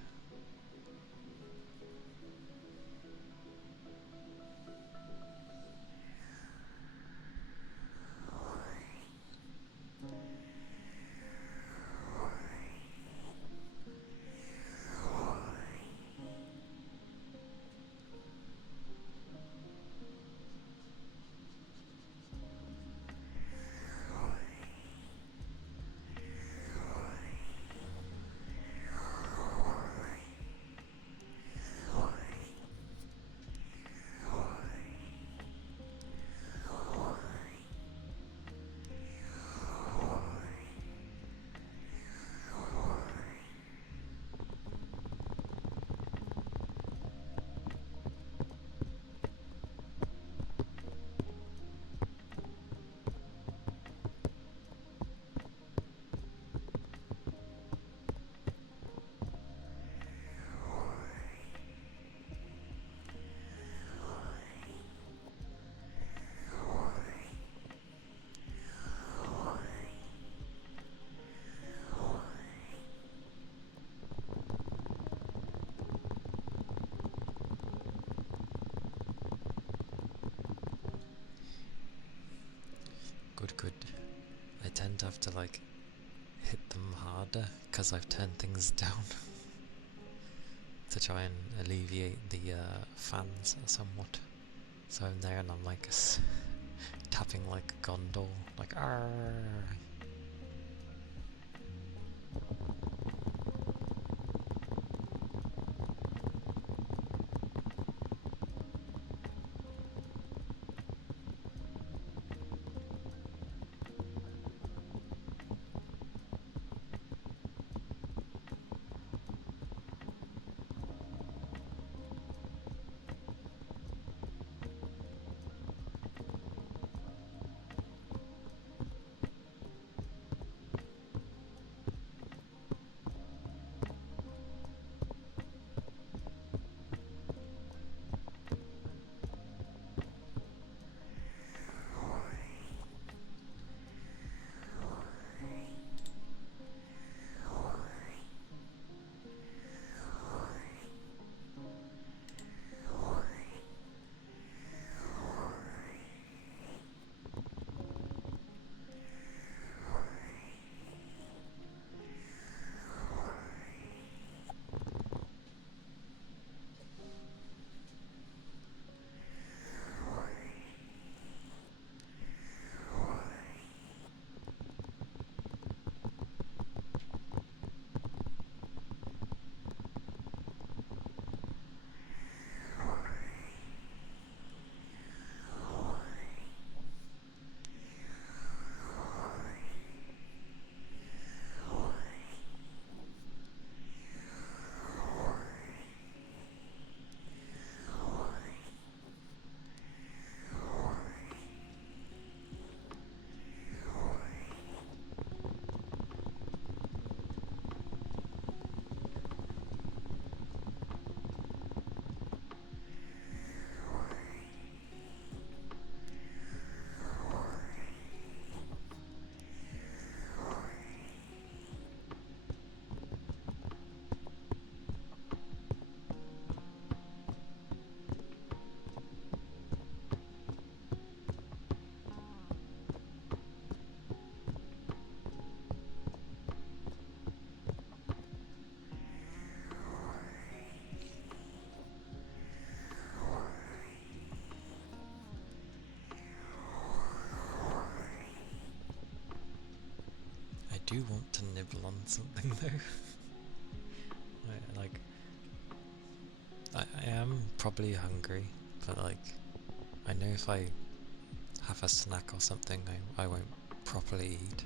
Good, good. I tend to have to like hit them harder because I've turned things down to try and alleviate the fans somewhat. So I'm there and I'm like tapping like a gondol, like arr. I do want to nibble on something though. like, I am probably hungry, but like, I know if I have a snack or something, I won't properly eat.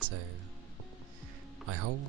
So, I hold.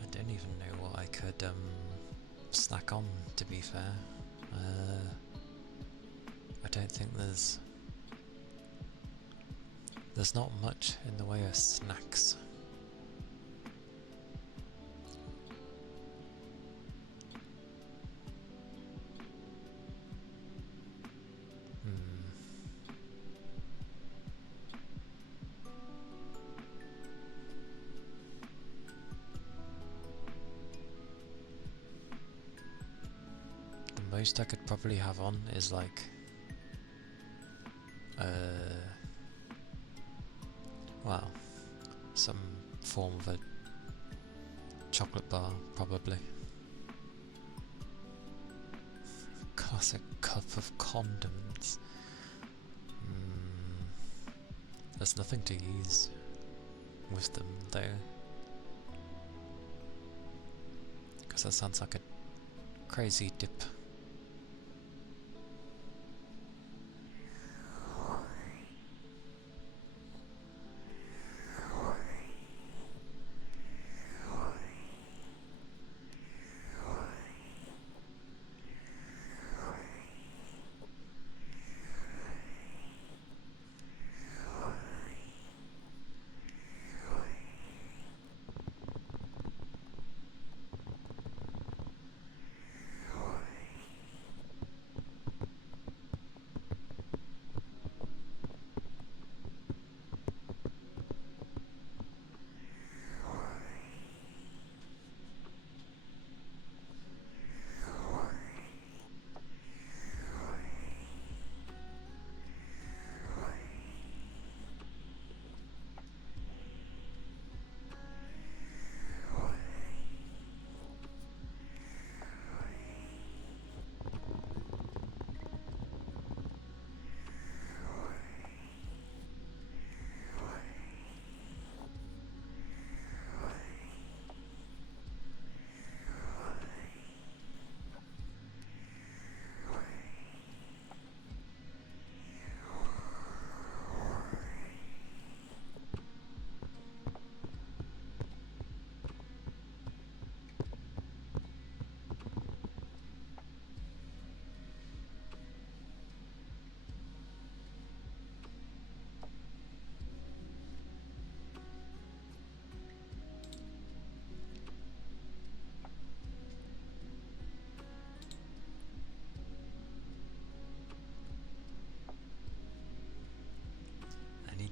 I don't even know what I could snack on, to be fair. I don't think there's not much in the way of snacks. The most I could probably have on is like well, some form of a chocolate bar, probably. Classic cup of condiments. There's nothing to use with them though, because that sounds like a crazy dip.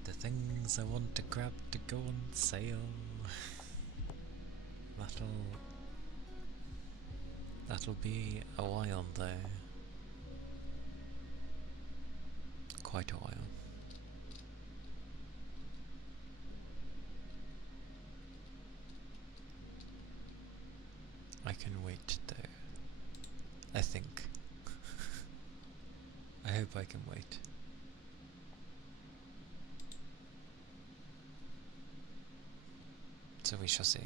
The things I want to grab to go on sale. That'll be a while though. Quite a while. I can wait though. I think. I hope I can wait. So we shall see.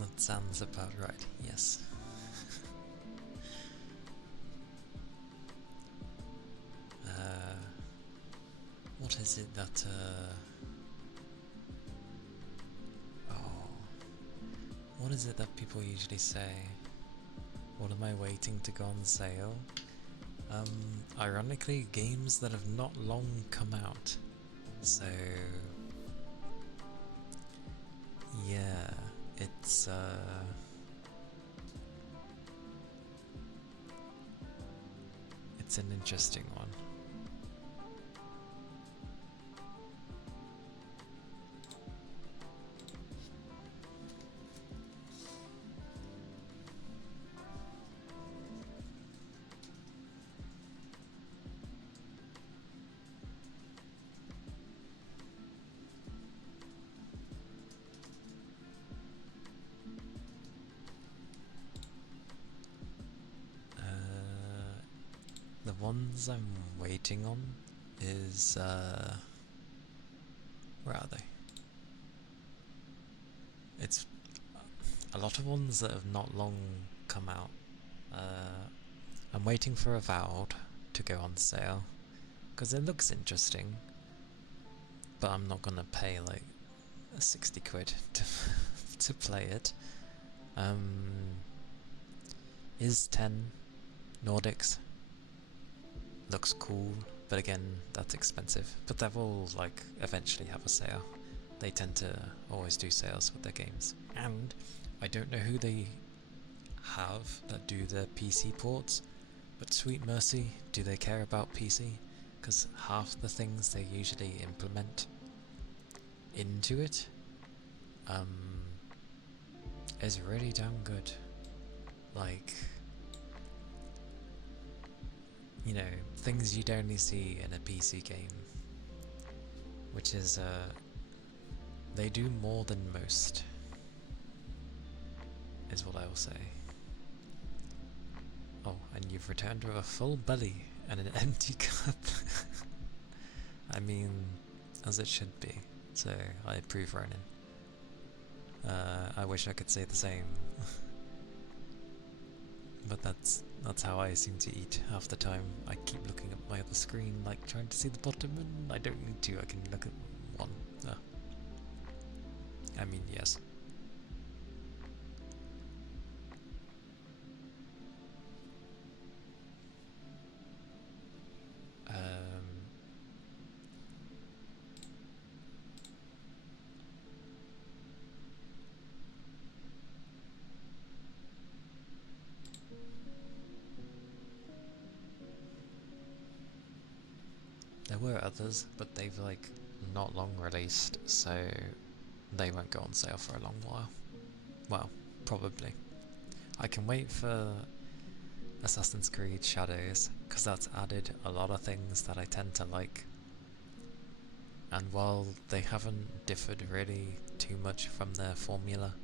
That sounds about right, yes. What is it that, what is it that people usually say? What am I waiting to go on sale? Ironically, games that have not long come out. So, yeah, it's an interesting one. ones I'm waiting on is, where are they? It's a lot of ones that have not long come out. I'm waiting for Avowed to go on sale, because it looks interesting, but I'm not gonna pay like 60 quid to play it. Is 10 Nordics looks cool, but again, that's expensive. But they will like eventually have a sale. They tend to always do sales with their games. And I don't know who they have that do their PC ports, but sweet mercy, do they care about PC? Because half the things they usually implement into it is really damn good. Like, you know, things you'd only see in a PC game, which is, they do more than most, is what I will say. Oh, and you've returned with a full belly and an empty cup. I mean, as it should be, so I approve Ronin. I wish I could say the same. But that's how I seem to eat half the time. I keep looking at my other screen, like trying to see the bottom, and I don't need to, I can look at one. I mean, yes. There were others, but they've like not long released, so they won't go on sale for a long while. Well, probably. I can wait for Assassin's Creed Shadows, because that's added a lot of things that I tend to like. And while they haven't differed really too much from their formula,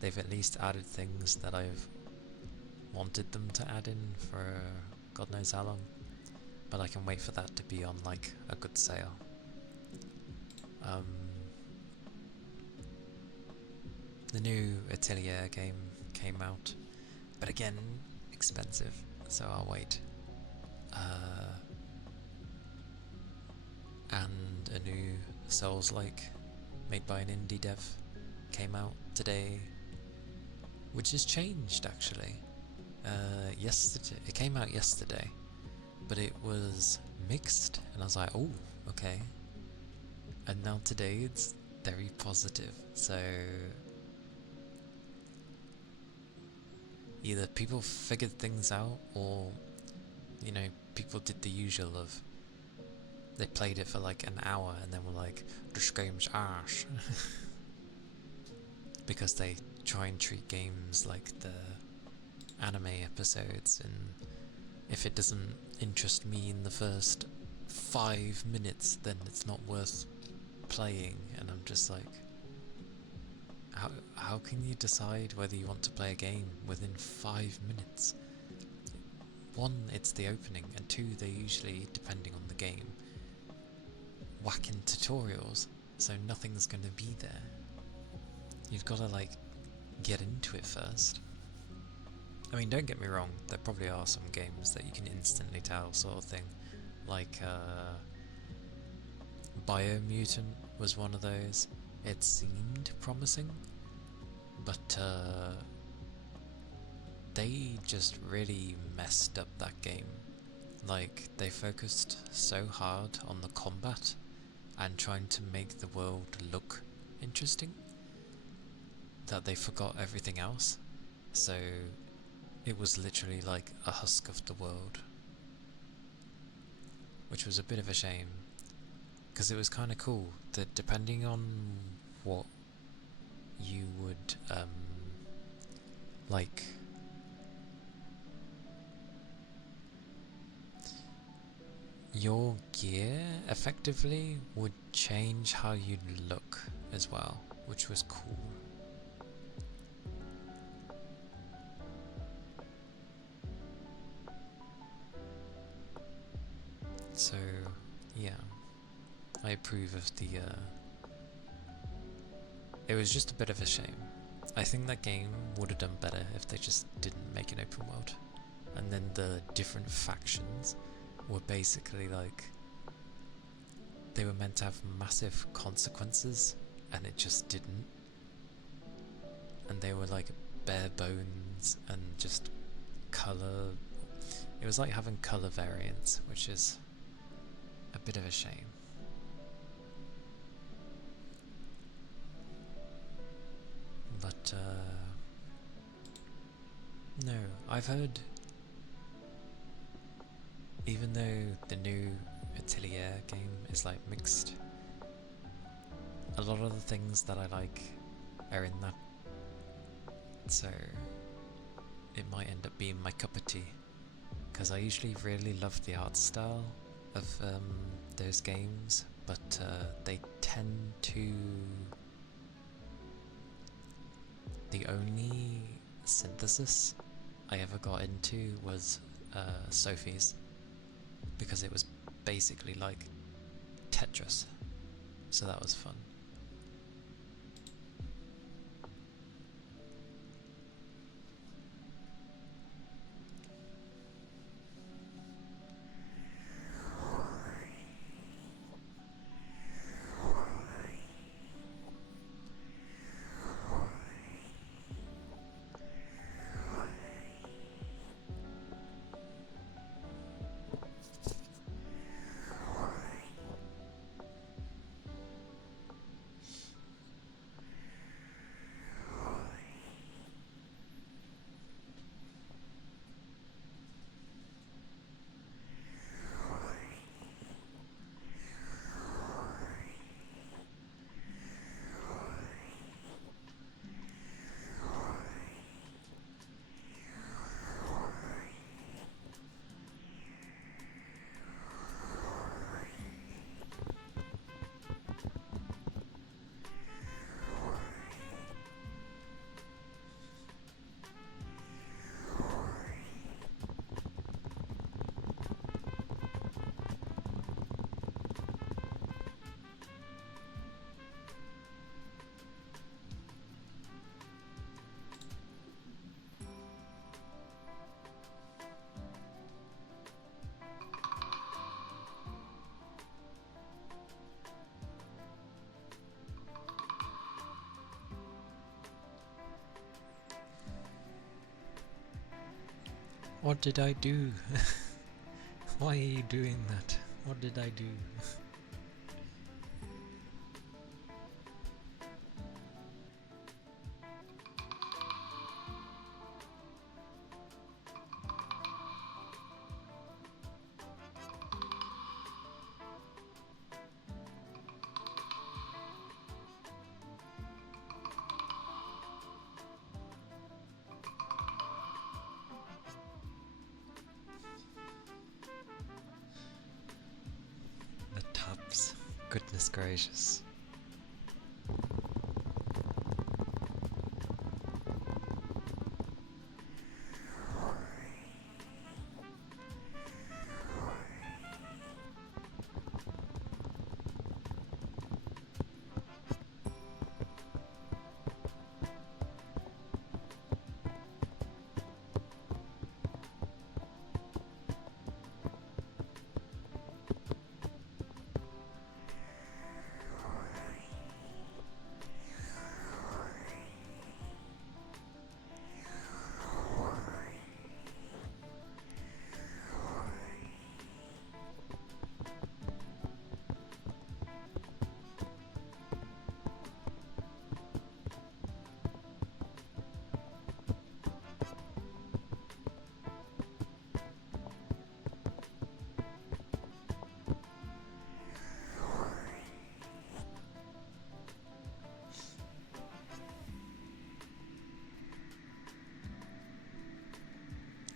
they've at least added things that I've wanted them to add in for God knows how long. But I can wait for that to be on like a good sale. The new Atelier game came out, but again, expensive, so I'll wait. And a new Souls-like, made by an indie dev, came out today, which has changed actually. Yesterday, it came out yesterday, but it was mixed, and I was like, oh, okay. And now today it's very positive, so either people figured things out, or, you know, people did the usual of, they played it for like an hour and then were like, this game's ass. Because they try and treat games like the anime episodes, and if it doesn't interest me in the first 5 minutes, then it's not worth playing. And I'm just like, how can you decide whether you want to play a game within 5 minutes? One, it's the opening, and two, they usually, depending on the game, whack in tutorials, so nothing's going to be there. You've got to like get into it first. I mean, don't get me wrong, there probably are some games that you can instantly tell, sort of thing. Like, Biomutant was one of those. It seemed promising, but they just really messed up that game. Like, they focused so hard on the combat and trying to make the world look interesting that they forgot everything else. So it was literally like a husk of the world, which was a bit of a shame, because it was kind of cool that depending on what you would like, your gear effectively would change how you'd look as well, which was cool. So, yeah, I approve of the. It was just a bit of a shame. I think that game would have done better if they just didn't make an open world. And then the different factions were basically like. They were meant to have massive consequences, and it just didn't. And they were like bare bones and just colour. It was like having colour variants, which is a bit of a shame. But, no, I've heard, even though the new Atelier game is like mixed, a lot of the things that I like are in that, so it might end up being my cup of tea, because I usually really love the art style of those games, but they tend to... The only synthesis I ever got into was Sophie's, because it was basically like Tetris, so that was fun. What did I do? Why are you doing that? What did I do? The tubs. Goodness gracious.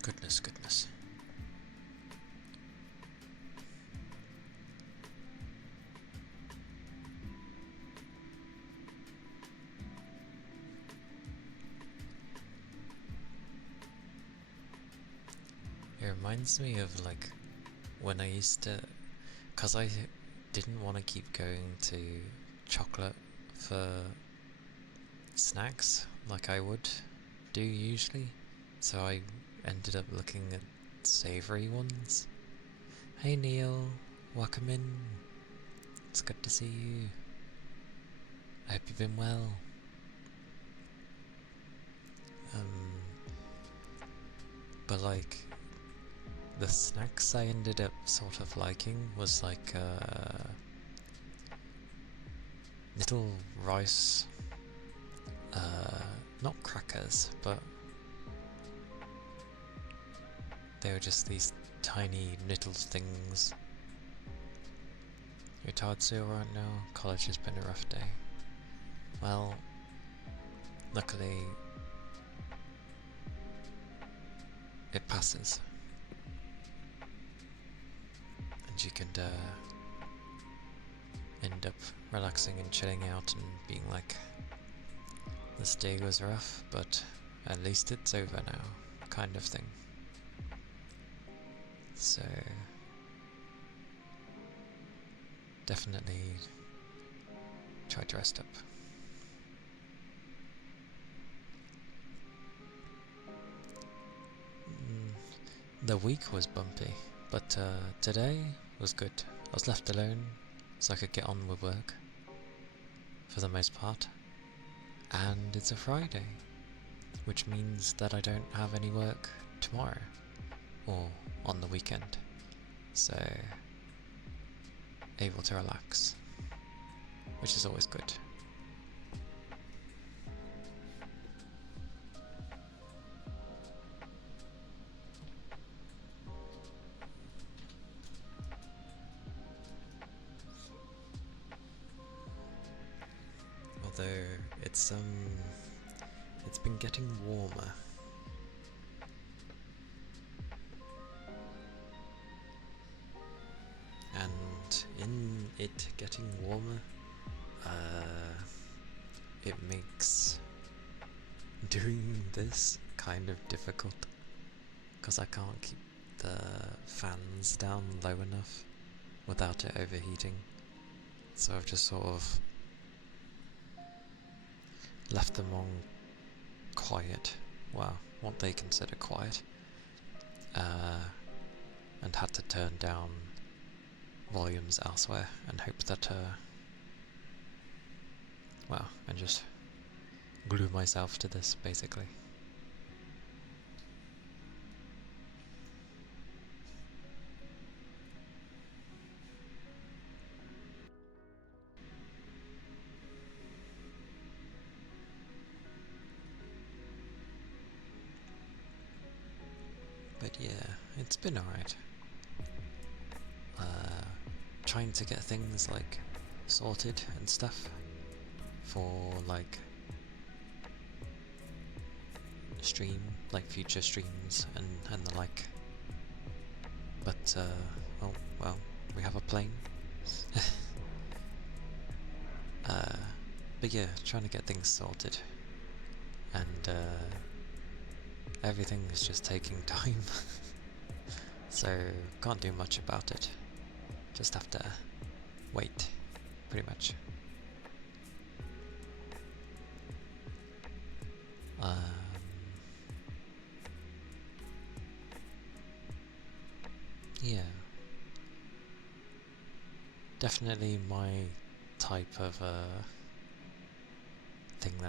Goodness, goodness. It reminds me of like when I used to because I didn't want to keep going to chocolate for snacks like I would do usually, so I ended up looking at savoury ones. Hey Neil, welcome in. It's good to see you. I hope you've been well. But like, the snacks I ended up sort of liking was like little rice, not crackers, but they were just these tiny little things. You're tired still right now? College has been a rough day. Well, luckily it passes, and you can end up relaxing and chilling out and being like, this day was rough, but at least it's over now, kind of thing. So definitely try to rest up. The week was bumpy, but today was good. I was left alone, so I could get on with work, for the most part. And it's a Friday, which means that I don't have any work tomorrow, or on the weekend, so able to relax, which is always good. Although it's been getting warmer. And in it getting warmer, it makes doing this kind of difficult, because I can't keep the fans down low enough without it overheating. So I've just sort of left them on quiet, well, what they consider quiet, and had to turn down volumes elsewhere and hope that, well, and just glue myself to this, basically. But yeah, it's been alright. Trying to get things like sorted and stuff for like future streams and the like. But oh well, we have a plane. But yeah, trying to get things sorted, and everything is just taking time. So can't do much about it. Just have to wait, pretty much. Yeah. Definitely my type of thing though.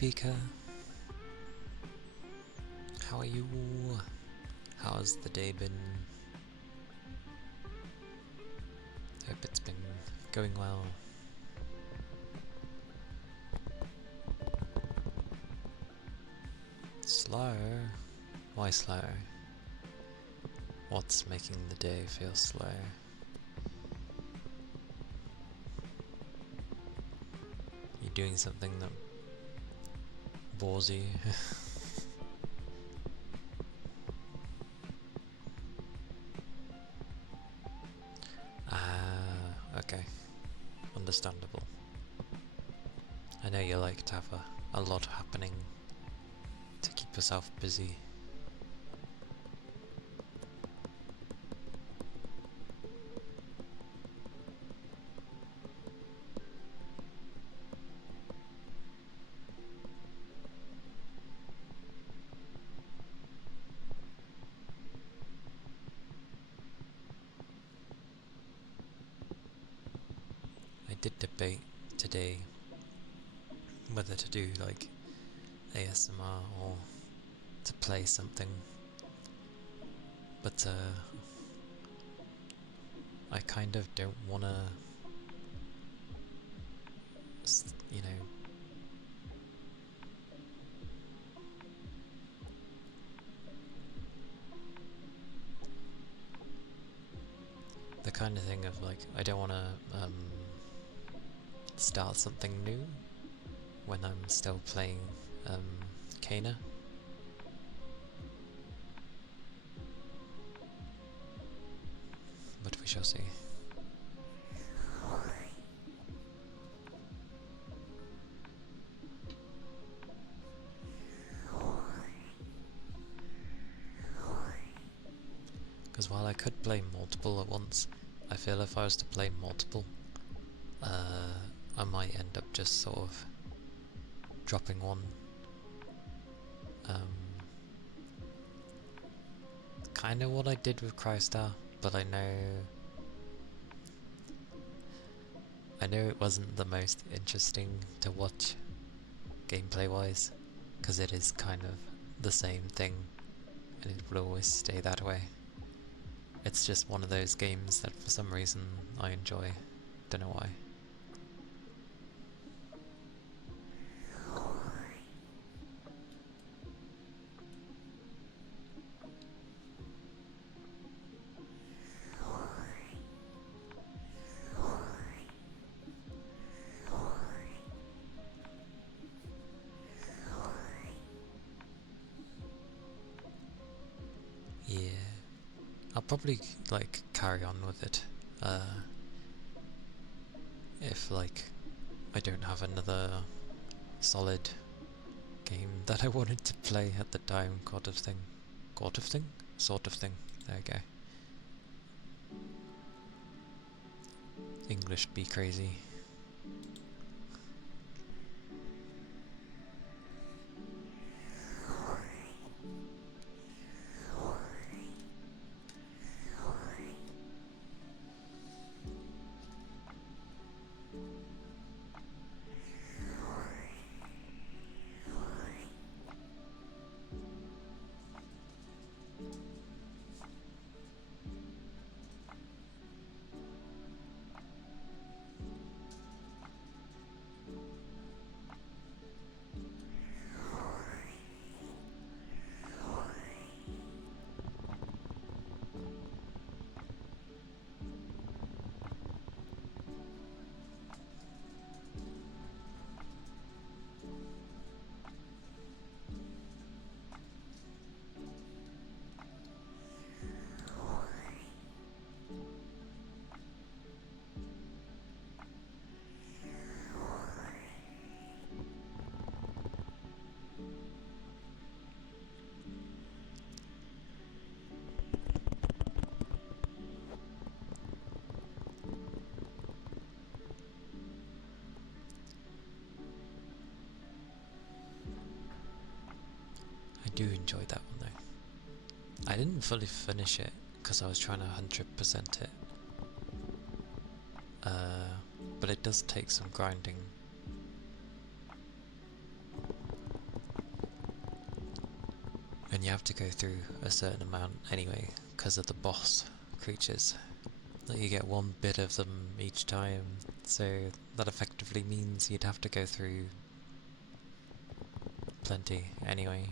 Pika. How are you? How's the day been? Hope it's been going well. Slow? Why slow? What's making the day feel slow? You doing something that bores you? Okay. Understandable. I know you like to have a lot happening to keep yourself busy. I did debate today whether to do like ASMR or to play something, but I kind of don't wanna, you know, the kind of thing of like, I don't wanna start something new when I'm still playing Kana. But we shall see. Because while I could play multiple at once, I feel if I was to play multiple, I might end up just sort of dropping one. Kind of what I did with Crystar, but I know it wasn't the most interesting to watch gameplay wise, because it is kind of the same thing and it will always stay that way. It's just one of those games that for some reason I enjoy, don't know why. Yeah, I'll probably like carry on with it if like I don't have another solid game that I wanted to play at the time, sort of thing. Sort of thing. There we go. English be crazy. I do enjoy that one though. I didn't fully finish it because I was trying to 100% it. But it does take some grinding. And you have to go through a certain amount anyway, because of the boss creatures. That you get one bit of them each time, so that effectively means you'd have to go through plenty anyway.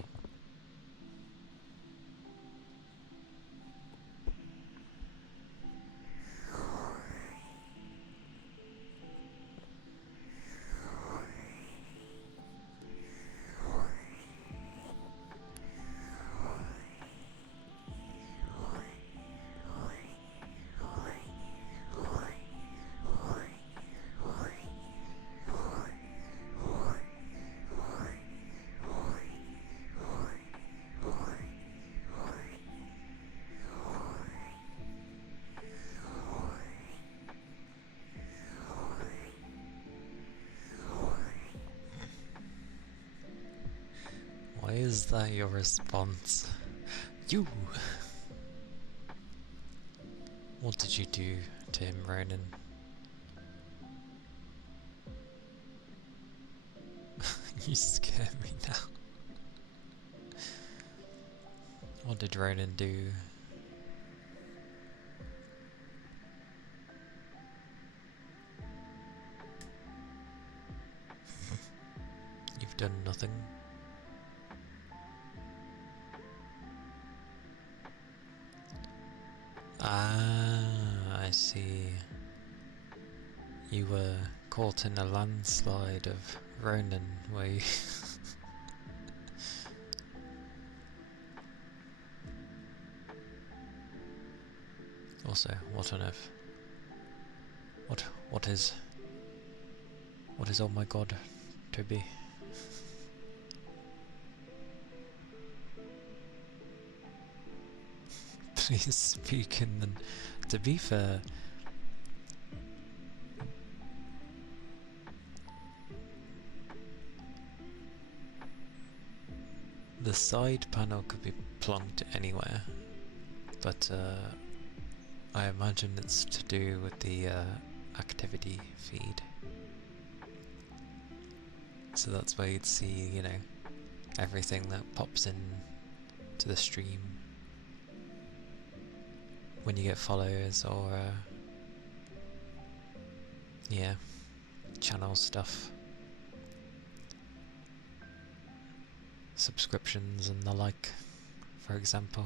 Why is that your response? You! What did you do to him, Ronan? You scare me now. What did Ronan do? You've done nothing. Ah, I see. You were caught in a landslide of Ronan, were you? Also, what on earth? What is oh my god, Toby? Please speak and then, to be fair, the side panel could be plonked anywhere, but I imagine it's to do with the activity feed. So that's where you'd see, you know, everything that pops in to the stream when you get followers or yeah, channel stuff, subscriptions and the like, for example.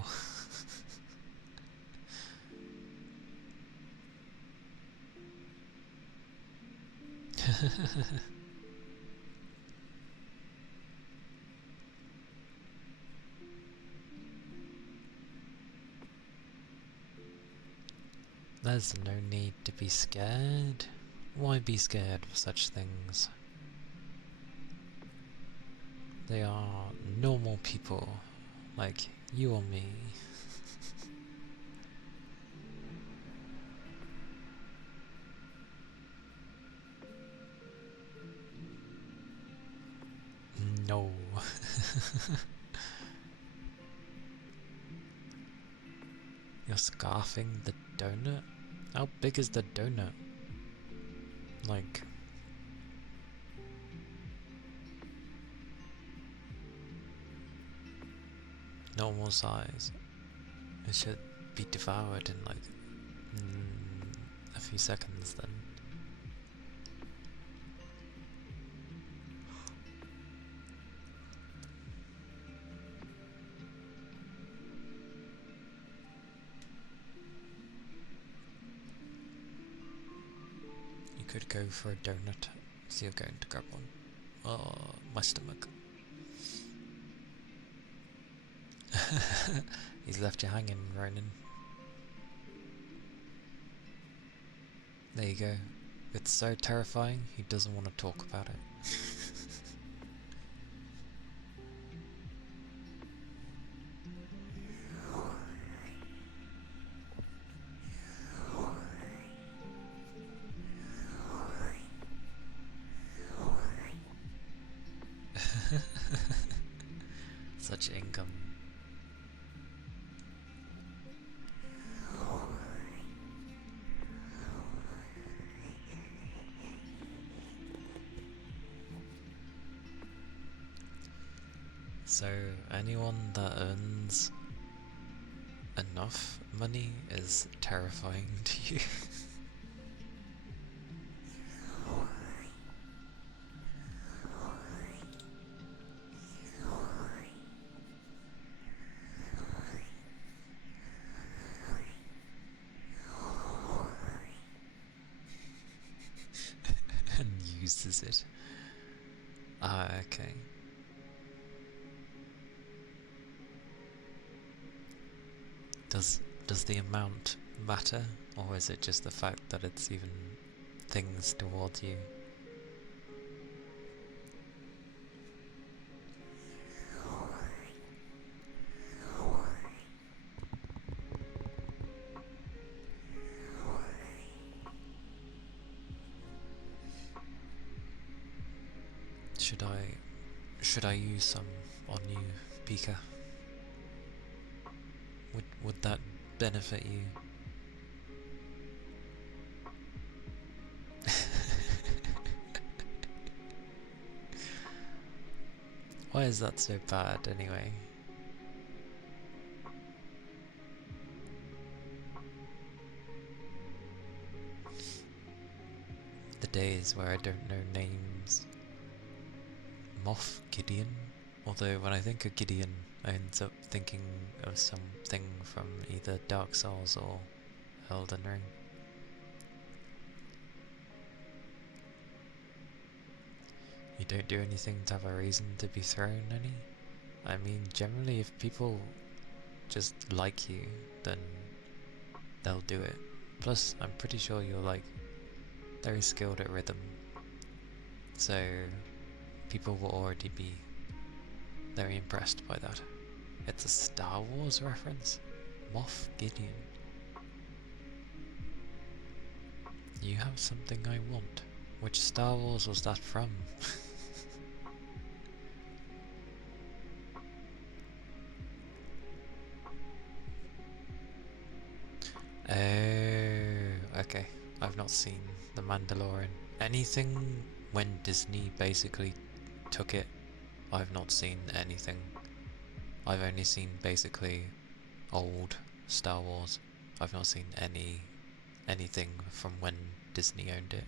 There's no need to be scared. Why be scared of such things? They are normal people, like you or me. No. You're scarfing the donut? How big is the donut? Like... normal size. It should be devoured in like... a few seconds then. You could go for a donut, so you're going to grab one. Oh, my stomach. He's left you hanging, Ronan. There you go. It's so terrifying, he doesn't want to talk about it. Such income. So anyone that earns enough money is terrifying to you. And uses it. Ah, okay. Does the amount matter, or is it just the fact that it's even things towards you? Should I use some on you, Pika? Would that benefit you? Why is that so bad anyway? The days where I don't know names. Moff Gideon? Although when I think of Gideon, I end up thinking of something from either Dark Souls or Elden Ring. You don't do anything to have a reason to be thrown any? I mean, generally if people just like you, then they'll do it. Plus, I'm pretty sure you're like very skilled at rhythm, so people will already be very impressed by that. It's a Star Wars reference? Moff Gideon. You have something I want. Which Star Wars was that from? Oh, okay. I've not seen The Mandalorian. Anything when Disney basically took it, I've not seen anything. I've only seen basically old Star Wars. I've not seen anything from when Disney owned it.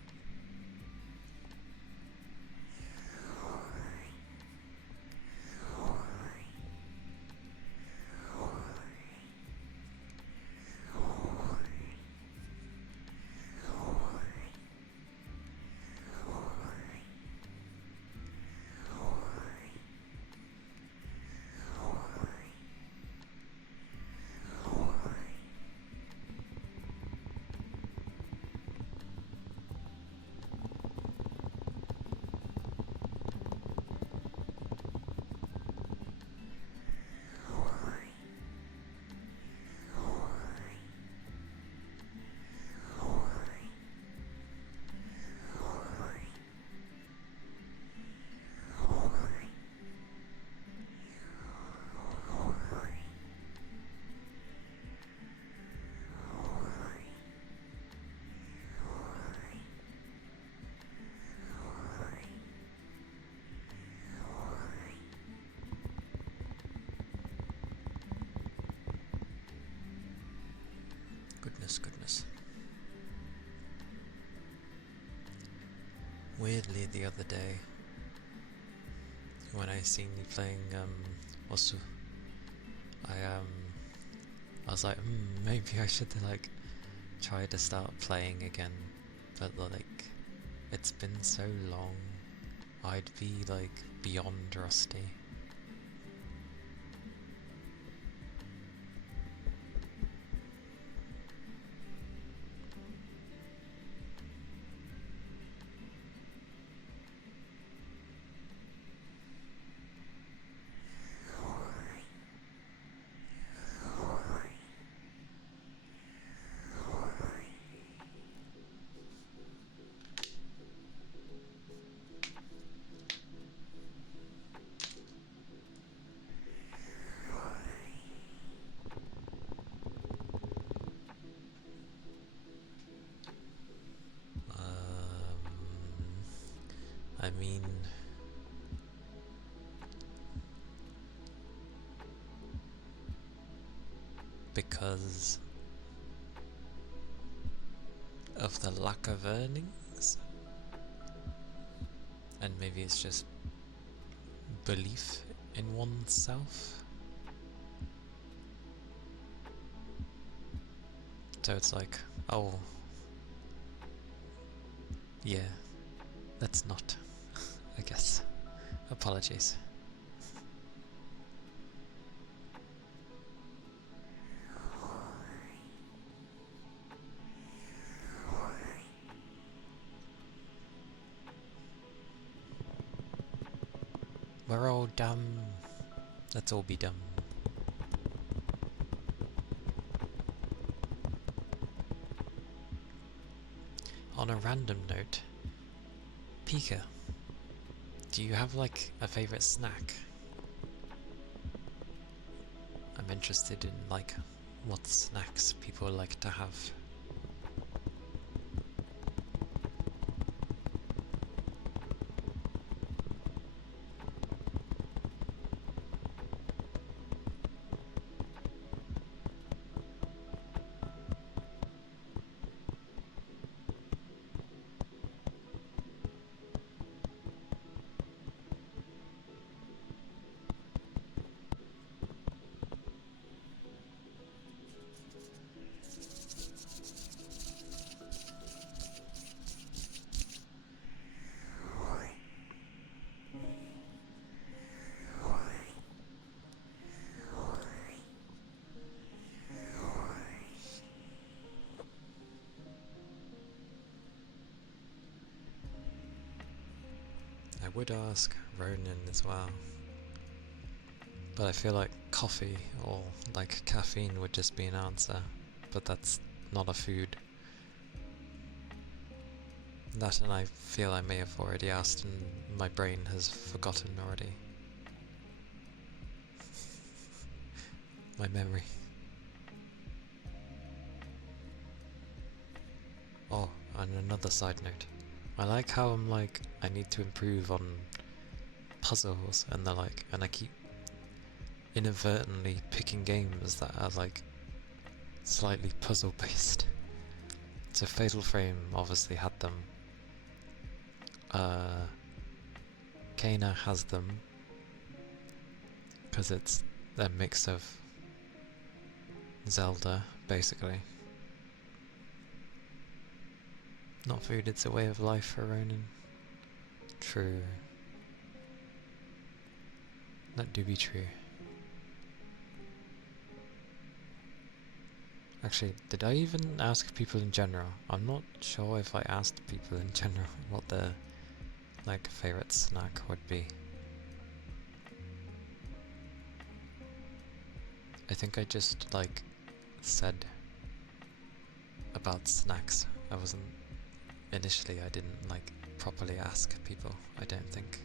Goodness. Weirdly, the other day, when I seen you playing Osu, I was like, maybe I should like try to start playing again, but like, it's been so long, I'd be like beyond rusty. because of the lack of earnings, and maybe it's just belief in oneself. So it's like, oh, yeah, let's not, I guess. Apologies. We're all dumb. Let's all be dumb. On a random note, Pika, do you have like a favourite snack? I'm interested in like what snacks people like to have. I would ask Ronan as well, but I feel like coffee or like caffeine would just be an answer, but that's not a food. That, and I feel I may have already asked and my brain has forgotten already. My memory. Oh, and another side note. I like how I'm like, I need to improve on puzzles, and they're like, and I keep inadvertently picking games that are like slightly puzzle based. So Fatal Frame obviously had them. Kana has them because it's a mix of Zelda, basically. Not food, it's a way of life for Ronan. True. That do be true. Actually, did I even ask people in general? I'm not sure if I asked people in general what their like favourite snack would be. I think I just like said about snacks. Initially I didn't like properly ask people, I don't think.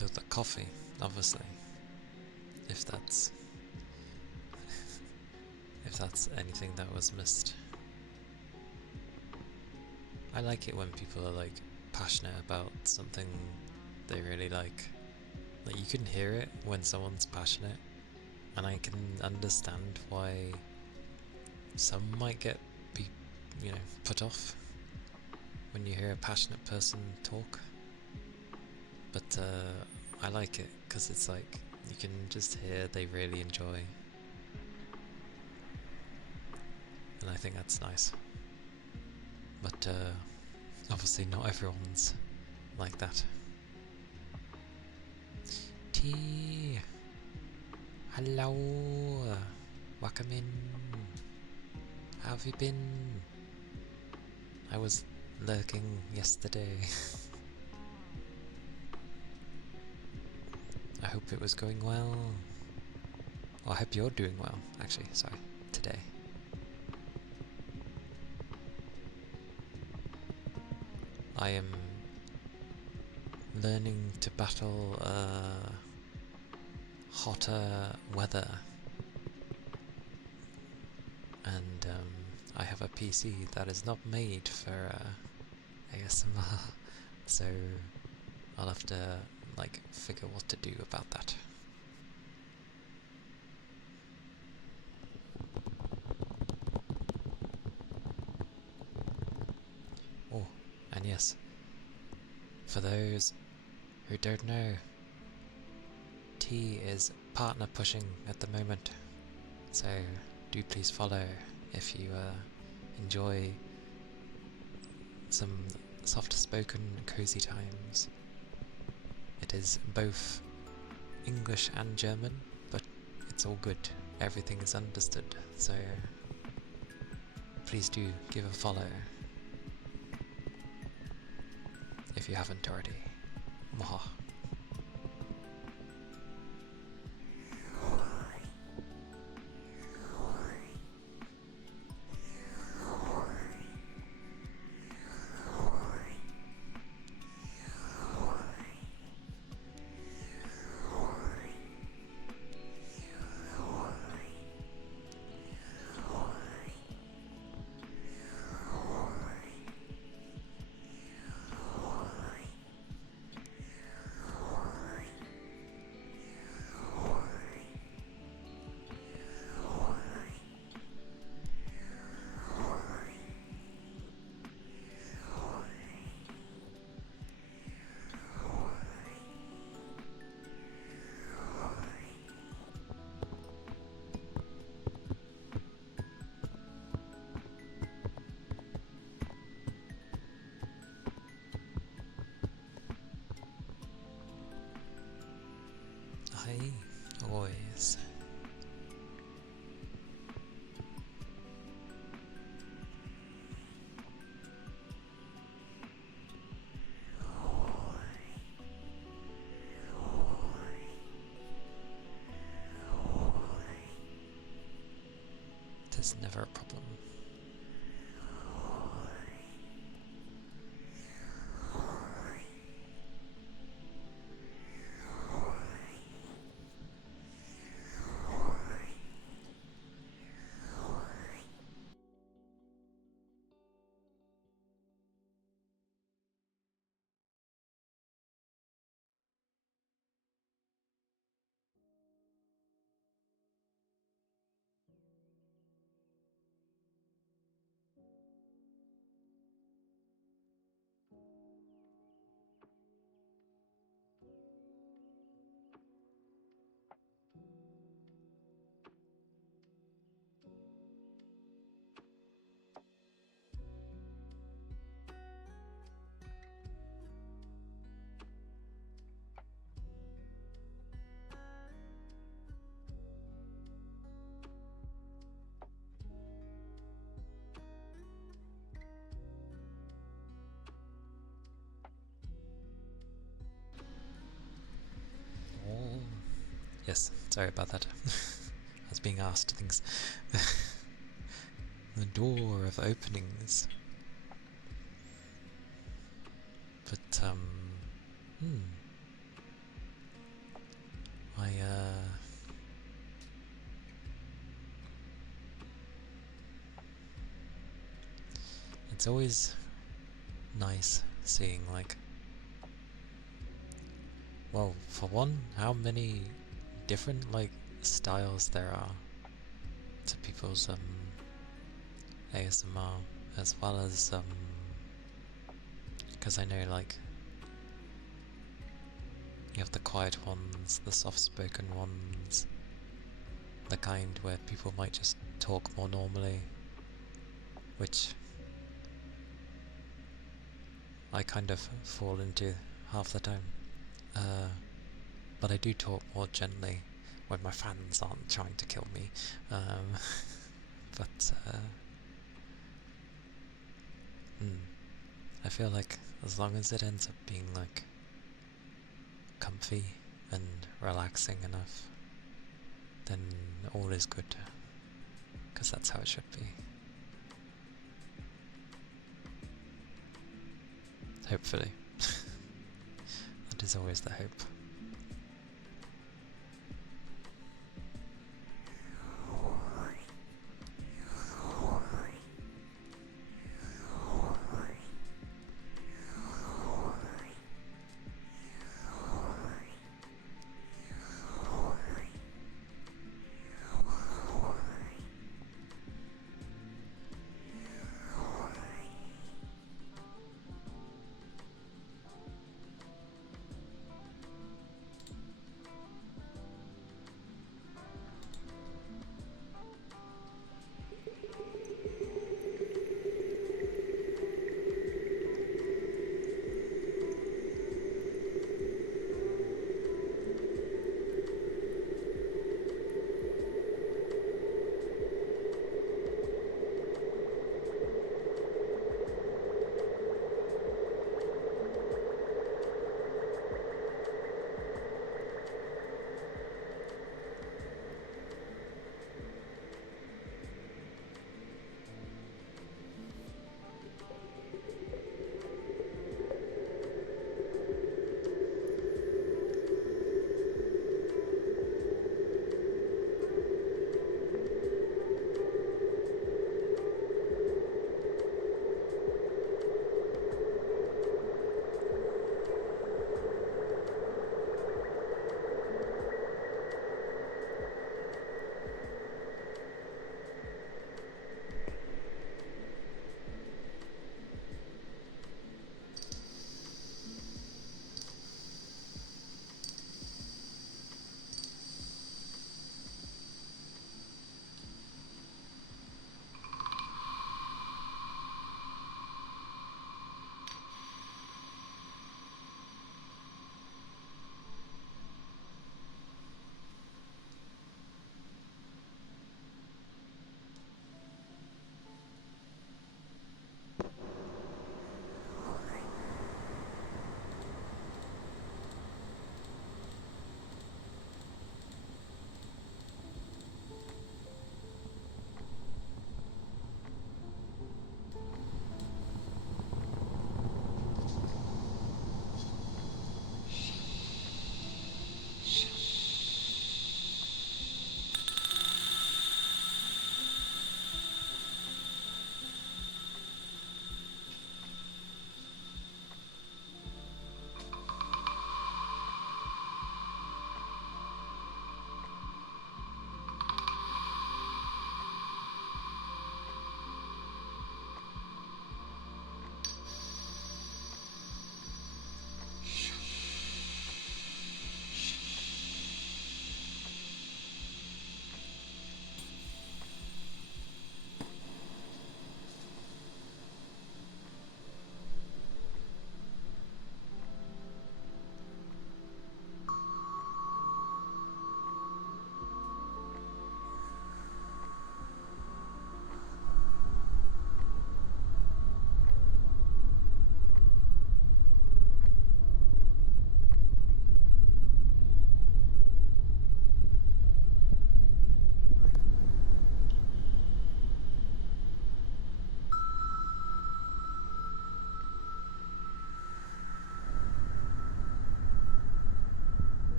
took the coffee, obviously. If that's anything that was missed. I like it when people are like passionate about something they really like. Like you can hear it when someone's passionate, and I can understand why some might get put off when you hear a passionate person talk. But I like it because it's like you can just hear they really enjoy, and I think that's nice. But obviously not everyone's like that. T. Hello. Welcome in. How have you been? I was lurking yesterday. I hope it was going well. Well, I hope you're doing well, actually, sorry, today. I am learning to battle hotter weather. And I have a PC that is not made for ASMR, so I'll have to figure what to do about that. Oh, and yes, for those who don't know, T is partner pushing at the moment, so do please follow if you enjoy some soft-spoken cozy times. It is both English and German, but it's all good. Everything is understood, so please do give a follow if you haven't already. Mwaha. Aye, always. There's never a problem. Oh, yes, sorry about that. I was being asked things. The door of openings. But, it's always nice seeing, like, well, for one, how many different, like, styles there are to people's ASMR, as well as because I know, like, you have the quiet ones, the soft-spoken ones, the kind where people might just talk more normally, which I kind of fall into half the time. But I do talk more gently when my fans aren't trying to kill me. But I feel like as long as it ends up being like comfy and relaxing enough, then all is good, because that's how it should be. Hopefully. That is always the hope.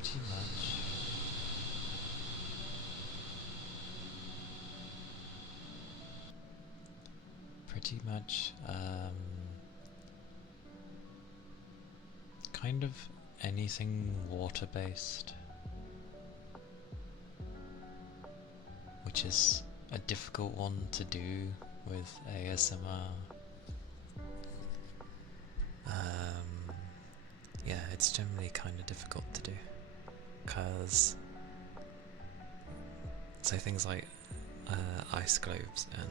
pretty much. Pretty much, kind of anything water-based, which is a difficult one to do with ASMR. Yeah, it's generally kind of difficult to do, because so things like ice globes and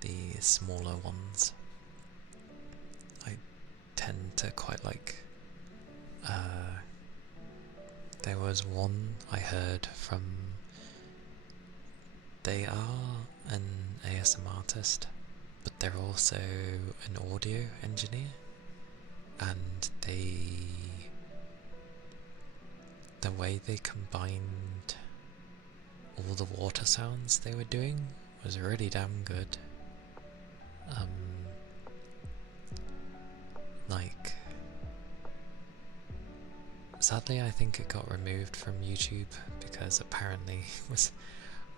the smaller ones, I tend to quite like. There was one I heard from. They are an ASMR artist, but they're also an audio engineer, and the way they combined all the water sounds they were doing was really damn good. Like, sadly I think it got removed from YouTube because apparently was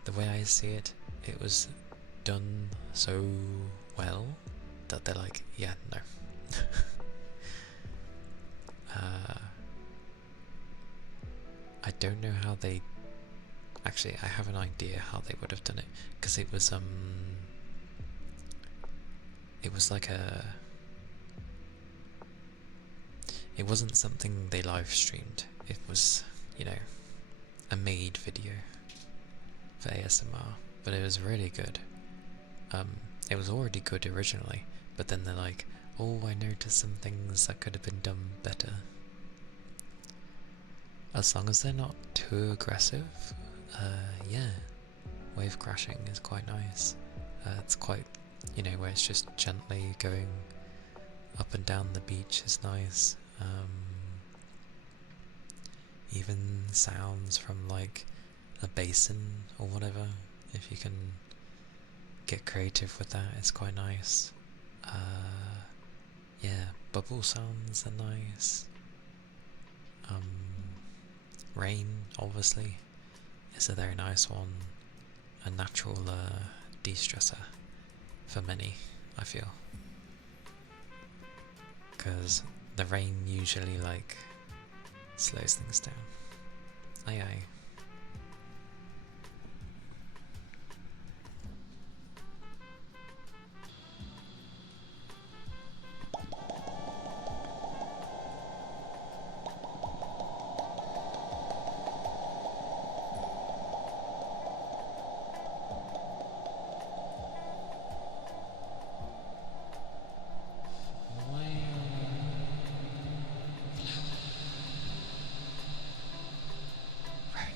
the way I see it, it was done so well that they're like, yeah, no. I don't know how they. Actually, I have an idea how they would have done it, because it was like a. It wasn't something they live streamed. It was, you know, a made video for ASMR, but it was really good. It was already good originally, but then they're like, oh, I noticed some things that could have been done better. As long as they're not too aggressive, yeah, wave crashing is quite nice. It's quite, you know, where it's just gently going up and down the beach is nice. Even sounds from like a basin or whatever, if you can get creative with that, it's quite nice. Yeah, bubble sounds are nice. Rain, obviously, is a very nice one. A natural de-stressor for many, I feel. Because the rain usually, like, slows things down. Aye aye. Right.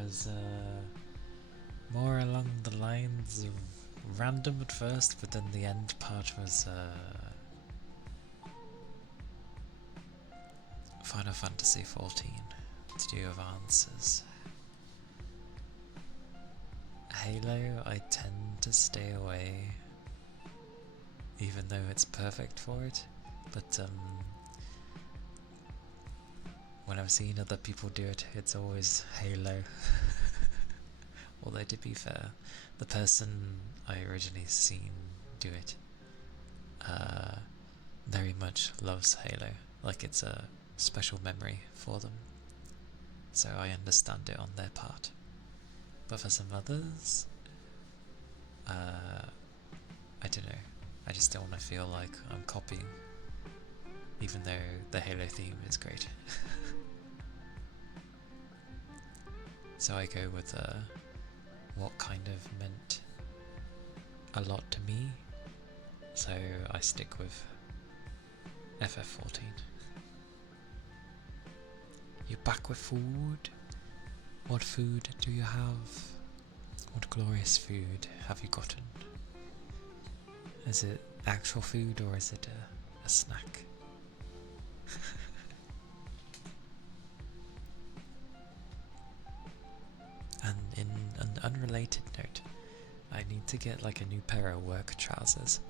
was more along the lines of random at first, but then the end part was Final Fantasy XIV to do with answers. Halo, I tend to stay away, even though it's perfect for it, but when I've seen other people do it, it's always Halo. Although to be fair, the person I originally seen do it very much loves Halo, like it's a special memory for them, so I understand it on their part. But for some others, I don't know, I just don't want to feel like I'm copying, even though the Halo theme is great. So I go with what kind of meant a lot to me, so I stick with FF14. You back with food? What food do you have? What glorious food have you gotten? Is it actual food or is it a snack? And in an unrelated note, I need to get like a new pair of work trousers.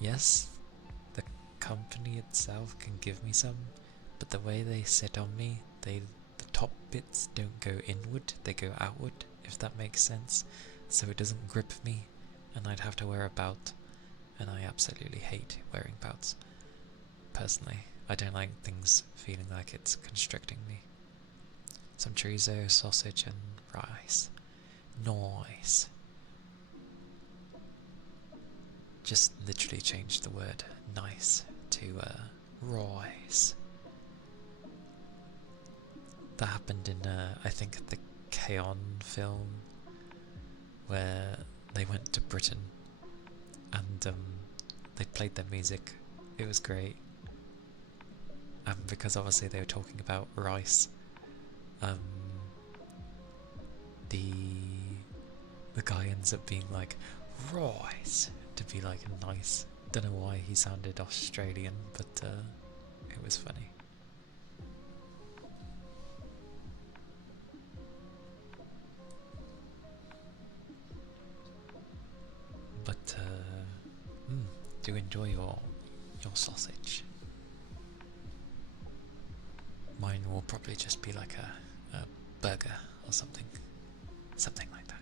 Yes, the company itself can give me some, but the way they sit on me, the top bits don't go inward, they go outward, if that makes sense. So it doesn't grip me, and I'd have to wear a belt, and I absolutely hate wearing belts. Personally, I don't like things feeling like it's constricting me. Some chorizo, sausage, and rice. Nice. Just literally changed the word nice to rice. That happened in, I think, the K-On! Film, where they went to Britain and they played their music. It was great. Because obviously they were talking about rice. The guy ends up being like, rice, to be like nice. Don't know why he sounded Australian, but it was funny. But do enjoy your sausage. Mine will probably just be like a burger or something like that.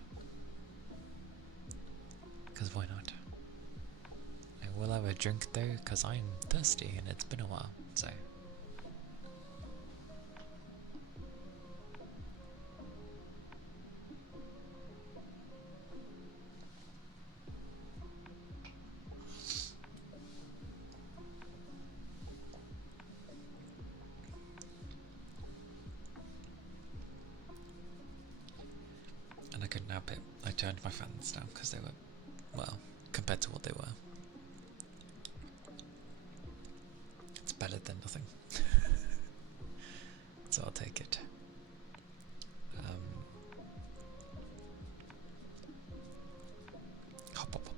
Because why not? I will have a drink though, because I'm thirsty and it's been a while, so. And I couldn't help it. I turned my fans down because they were, well, compared to what they were, it's better than nothing. So I'll take it. Hop, hop, hop.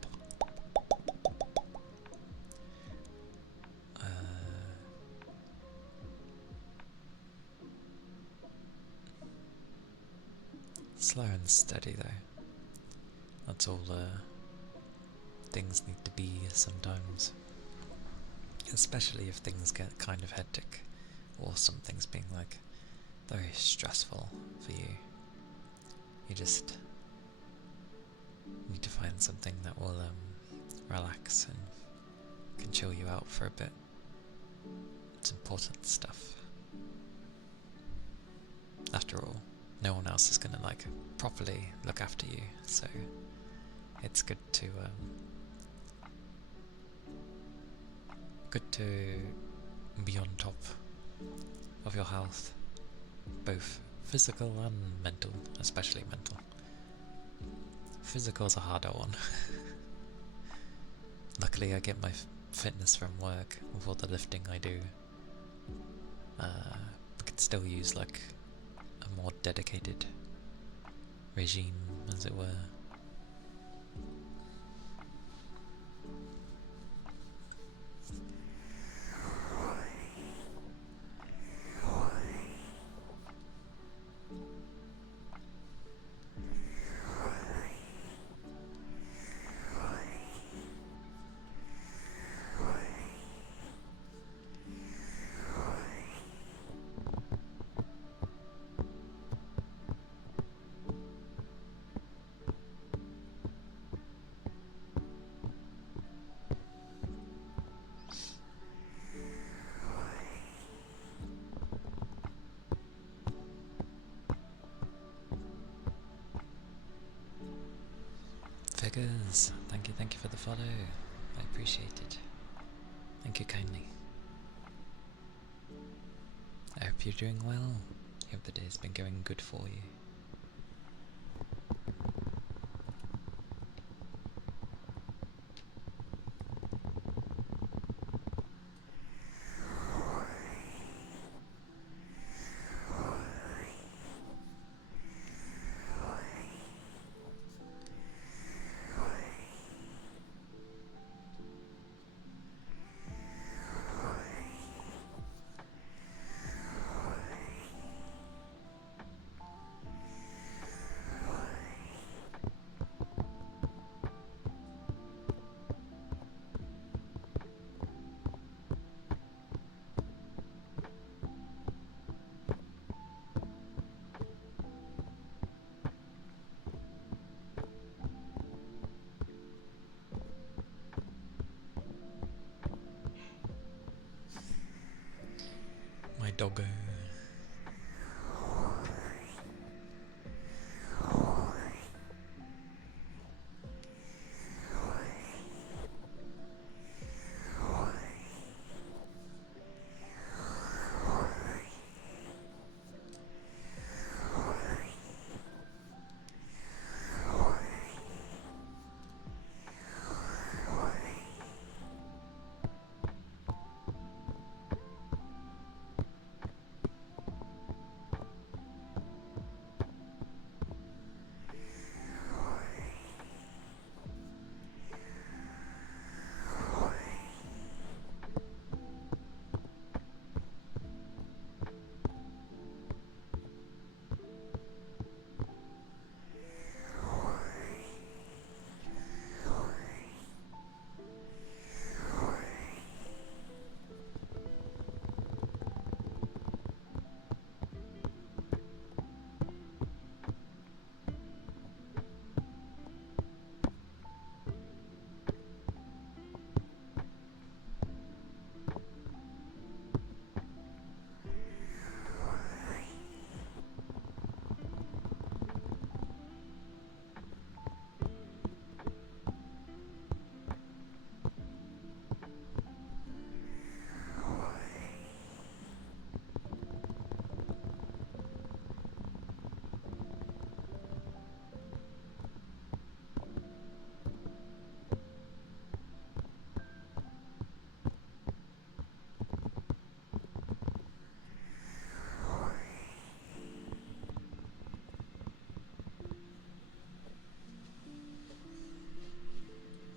Slow and steady though. That's all things need to be sometimes. Especially if things get kind of hectic, or something's being like very stressful for you. You just need to find something that will relax and can chill you out for a bit. It's important stuff. After all, no one else is gonna like properly look after you, so it's good to be on top of your health, both physical and mental, especially mental. Physical's a harder one. Luckily I get my fitness from work with all the lifting I do. I could still use like a more dedicated regime, as it were. Figures, thank you for the follow. I appreciate it. Thank you kindly. I hope you're doing well. I hope the day's been going good for you. My doggo.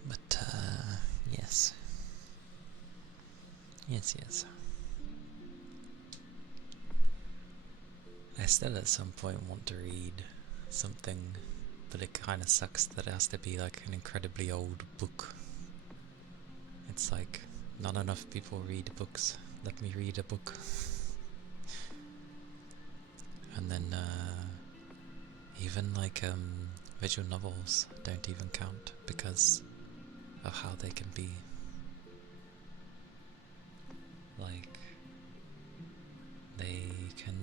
But, yes. Yes. I still at some point want to read something, but it kind of sucks that it has to be like an incredibly old book. It's like, not enough people read books. Let me read a book. And then, even like, visual novels don't even count because of how they can be. Like, they can,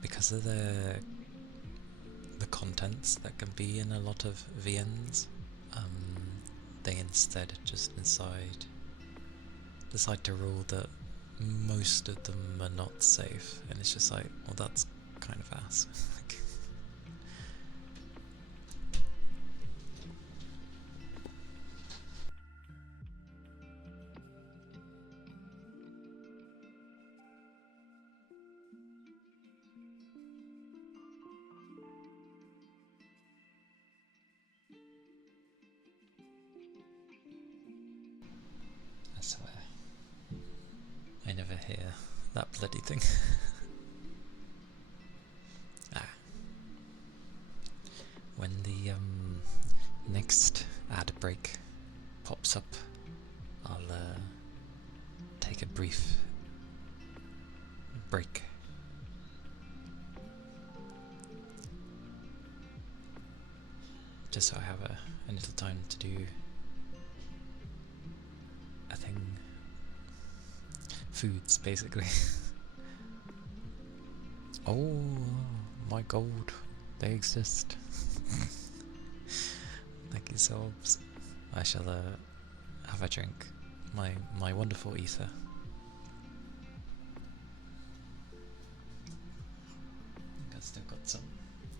because of the contents that can be in a lot of VNs, they instead just decide to rule that most of them are not safe, and it's just like, well, that's kind of ass. That bloody thing. Ah. When the next ad break pops up, I'll take a brief break. Just so I have a little time to do a thing. Foods, basically. Oh, my gold. They exist. Thank you, Sobs. I shall have a drink. My wonderful ether. I think I still got some.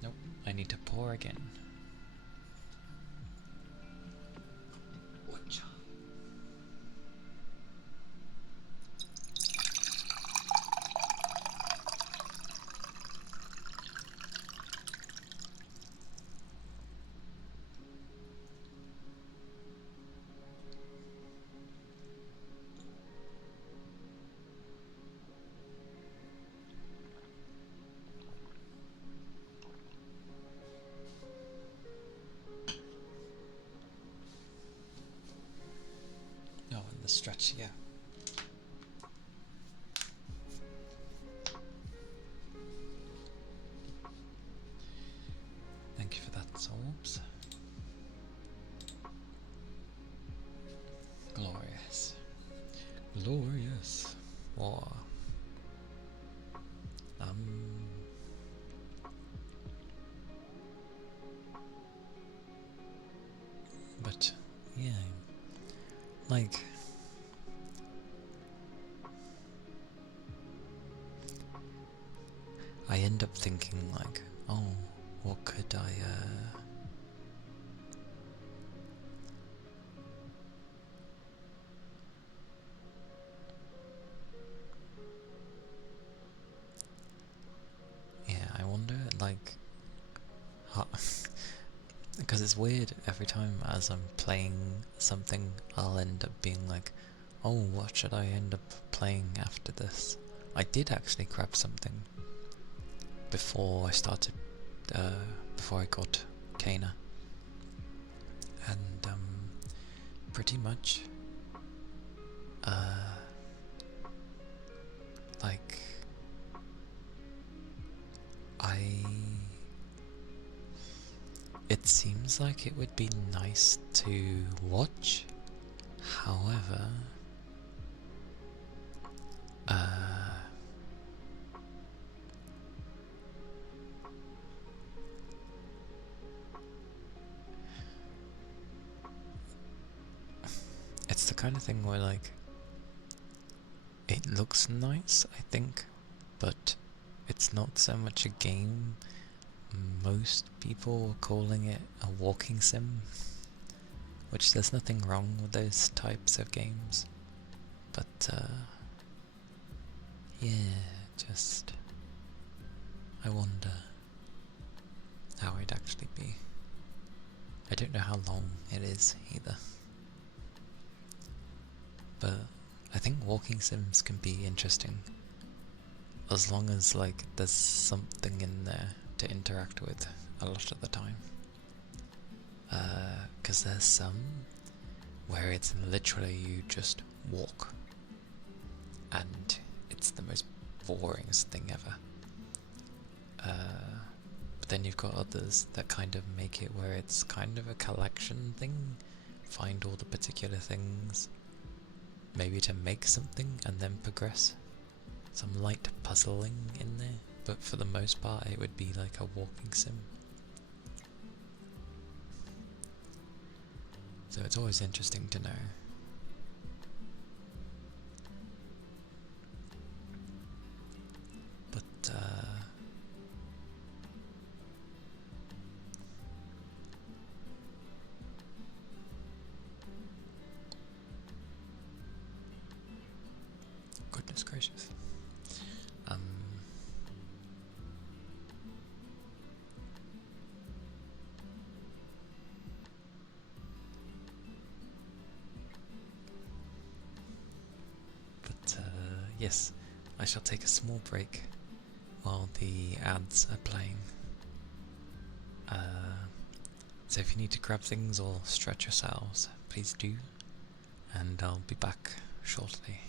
Nope, I need to pour again. The stretch, yeah. Thank you for that, Solbs. Glorious. Glorious. War. But, yeah. Like... I end up thinking like, oh, what could I, yeah, I wonder, like, how because it's weird, every time as I'm playing something, I'll end up being like, oh, what should I end up playing after this? I did actually grab something before I started, before I got Kana, and pretty much, like, it seems like it would be nice to watch, however, it's the kind of thing where, like, it looks nice, I think, but it's not so much a game. Most people are calling it a walking sim, which there's nothing wrong with those types of games, but yeah, just I wonder how it'd actually be. I don't know how long it is either, but I think walking sims can be interesting as long as, like, there's something in there to interact with a lot of the time. Because there's some where it's literally you just walk and it's the most boringest thing ever. But then you've got others that kind of make it where it's kind of a collection thing. Find all the particular things, maybe to make something and then progress. Some light puzzling in there, but for the most part it would be like a walking sim. So it's always interesting to know. But goodness gracious. Yes, I shall take a small break while the ads are playing. So if you need to grab things or stretch yourselves, please do, and I'll be back shortly.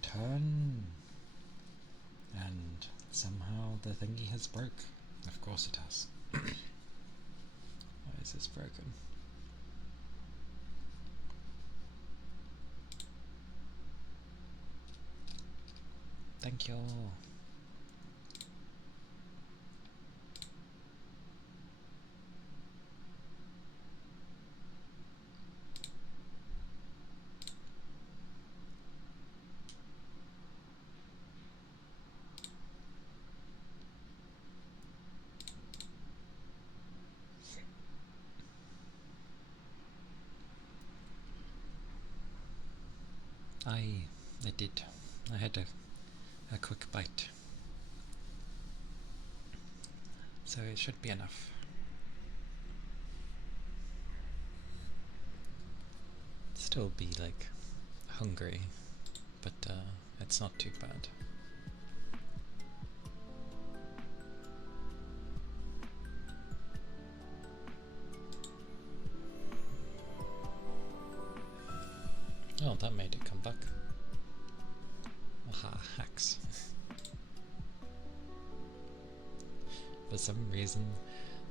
return. And somehow the thingy has broke. Of course it has. Why is this broken? Thank you. I did. I had a quick bite. So it should be enough. Still be like hungry, but it's not too bad. Oh, that made it come back. Aha, hacks. For some reason,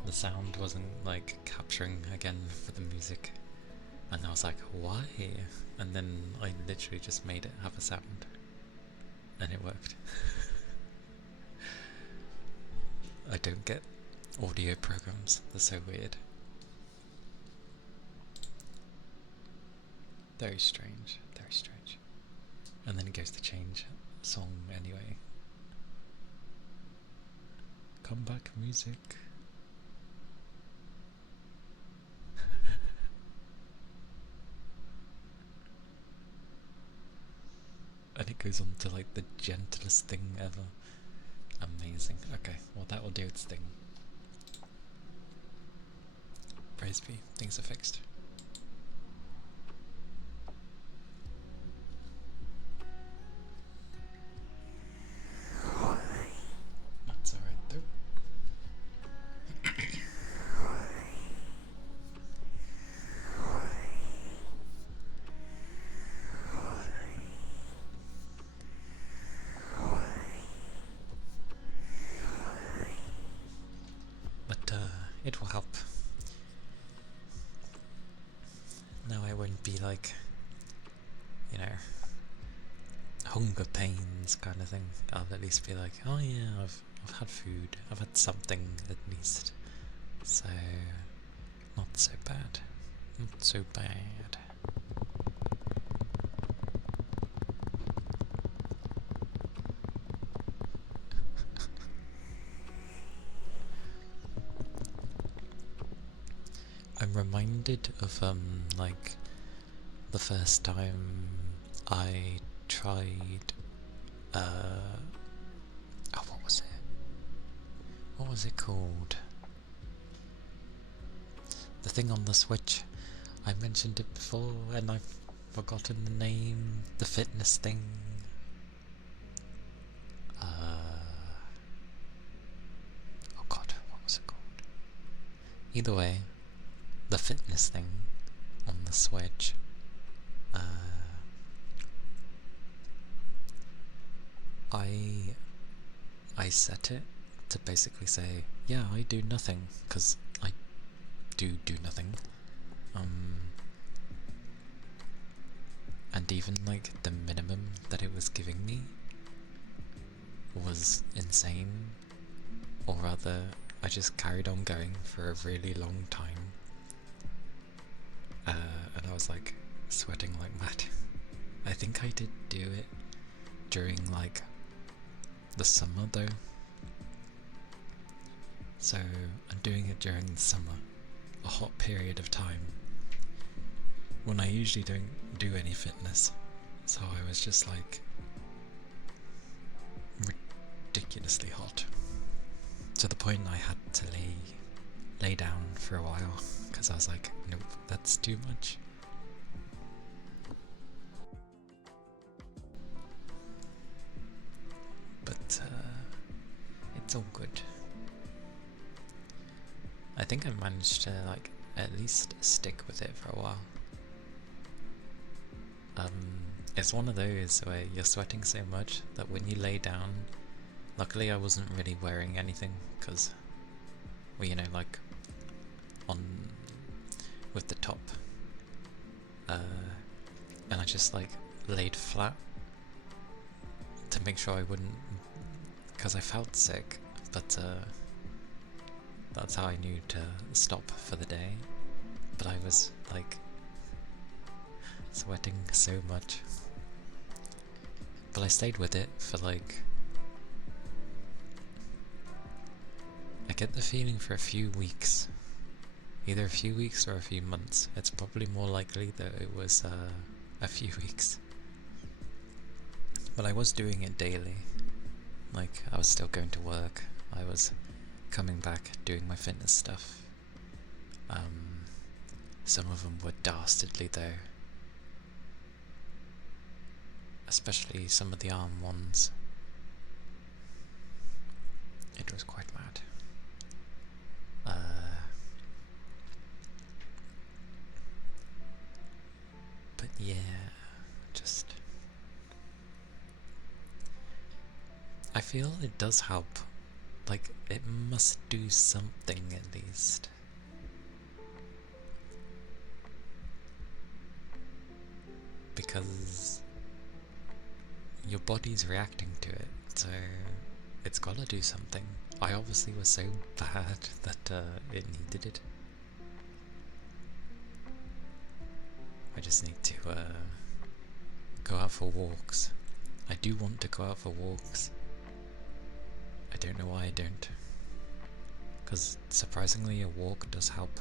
the sound wasn't like capturing again for the music. And I was like, why? And then I literally just made it have a sound. And it worked. I don't get audio programs, they're so weird. Very strange, very strange. And then it goes to change song anyway. Come back, music. And it goes on to like the gentlest thing ever. Amazing. Okay, well that will do its thing. Praise be, things are fixed. That's alright though. But it will help. Now I won't be like, you know, hunger pains kind of thing. I'll at least be like, oh yeah, I've had food, I've had something at least. So, not so bad. Not so bad. I'm reminded of like the first time I tried oh, what was it? What was it called? The thing on the Switch. I mentioned it before and I've forgotten the name. The fitness thing. Oh god, what was it called? Either way, the fitness thing on the Switch. I set it to basically say, yeah, I do nothing, because I do nothing. And even like the minimum that it was giving me was insane, or rather, I just carried on going for a really long time. And I was like sweating like mad. I think I did do it during like the summer though. So I'm doing it during the summer, a hot period of time, when I usually don't do any fitness. So I was just like ridiculously hot, to the point I had to lay down for a while, because I was like, nope, that's too much. But it's all good. I think I managed to like at least stick with it for a while. it's one of those where you're sweating so much that when you lay down, luckily I wasn't really wearing anything because, well, you know, like on with the top, and I just like laid flat to make sure I wouldn't, because I felt sick, but that's how I knew to stop for the day. But I was like sweating so much. But I stayed with it for like, I get the feeling for a few weeks. Either a few weeks or a few months. It's probably more likely that it was a few weeks. But I was doing it daily. Like, I was still going to work. I was coming back, doing my fitness stuff. Some of them were dastardly though. Especially some of the arm ones. It was quite mad. But yeah, just... I feel it does help. Like, it must do something at least. Because your body's reacting to it, so it's gotta do something. I obviously was so bad that it needed it. I just need to go out for walks. I do want to go out for walks. I don't know why I don't. Because surprisingly a walk does help.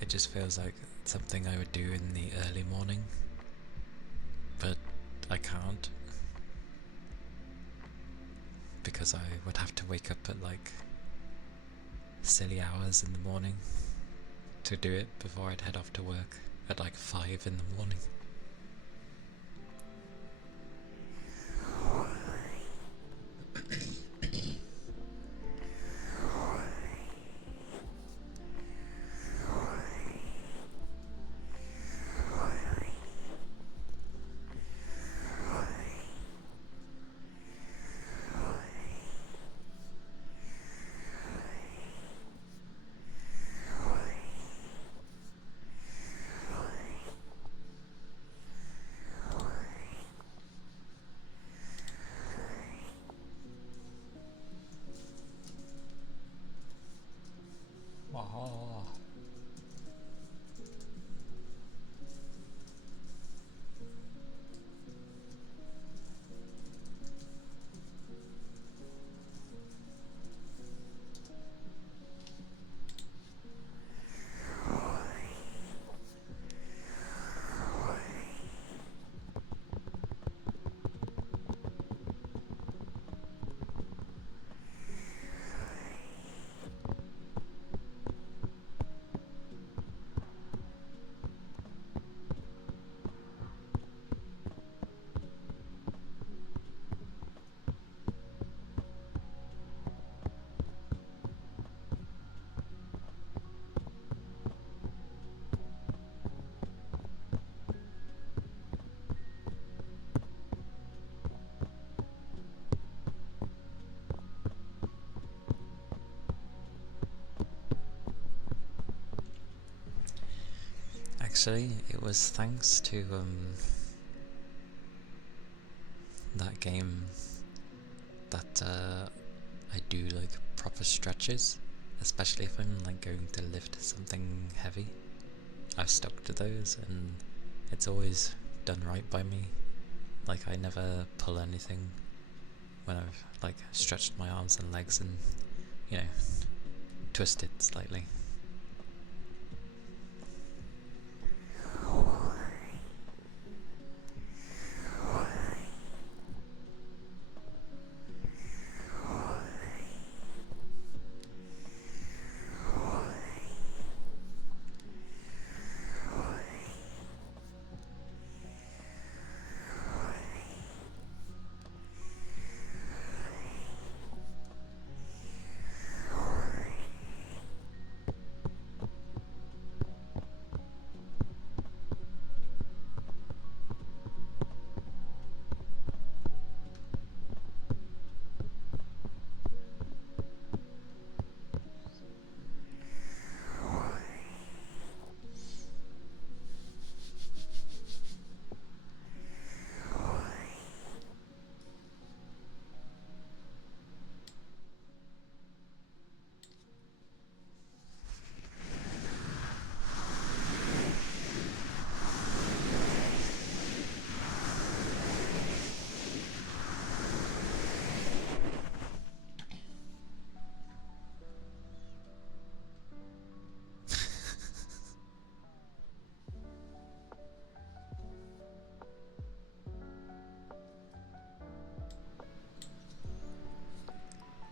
It just feels like something I would do in the early morning. But I can't. Because I would have to wake up at like silly hours in the morning to do it before I'd head off to work at like 5 in the morning. Oh. Actually, it was thanks to that game that I do like proper stretches, especially if I'm like going to lift something heavy. I've stuck to those and it's always done right by me. Like, I never pull anything when I've like stretched my arms and legs and, you know, twisted slightly.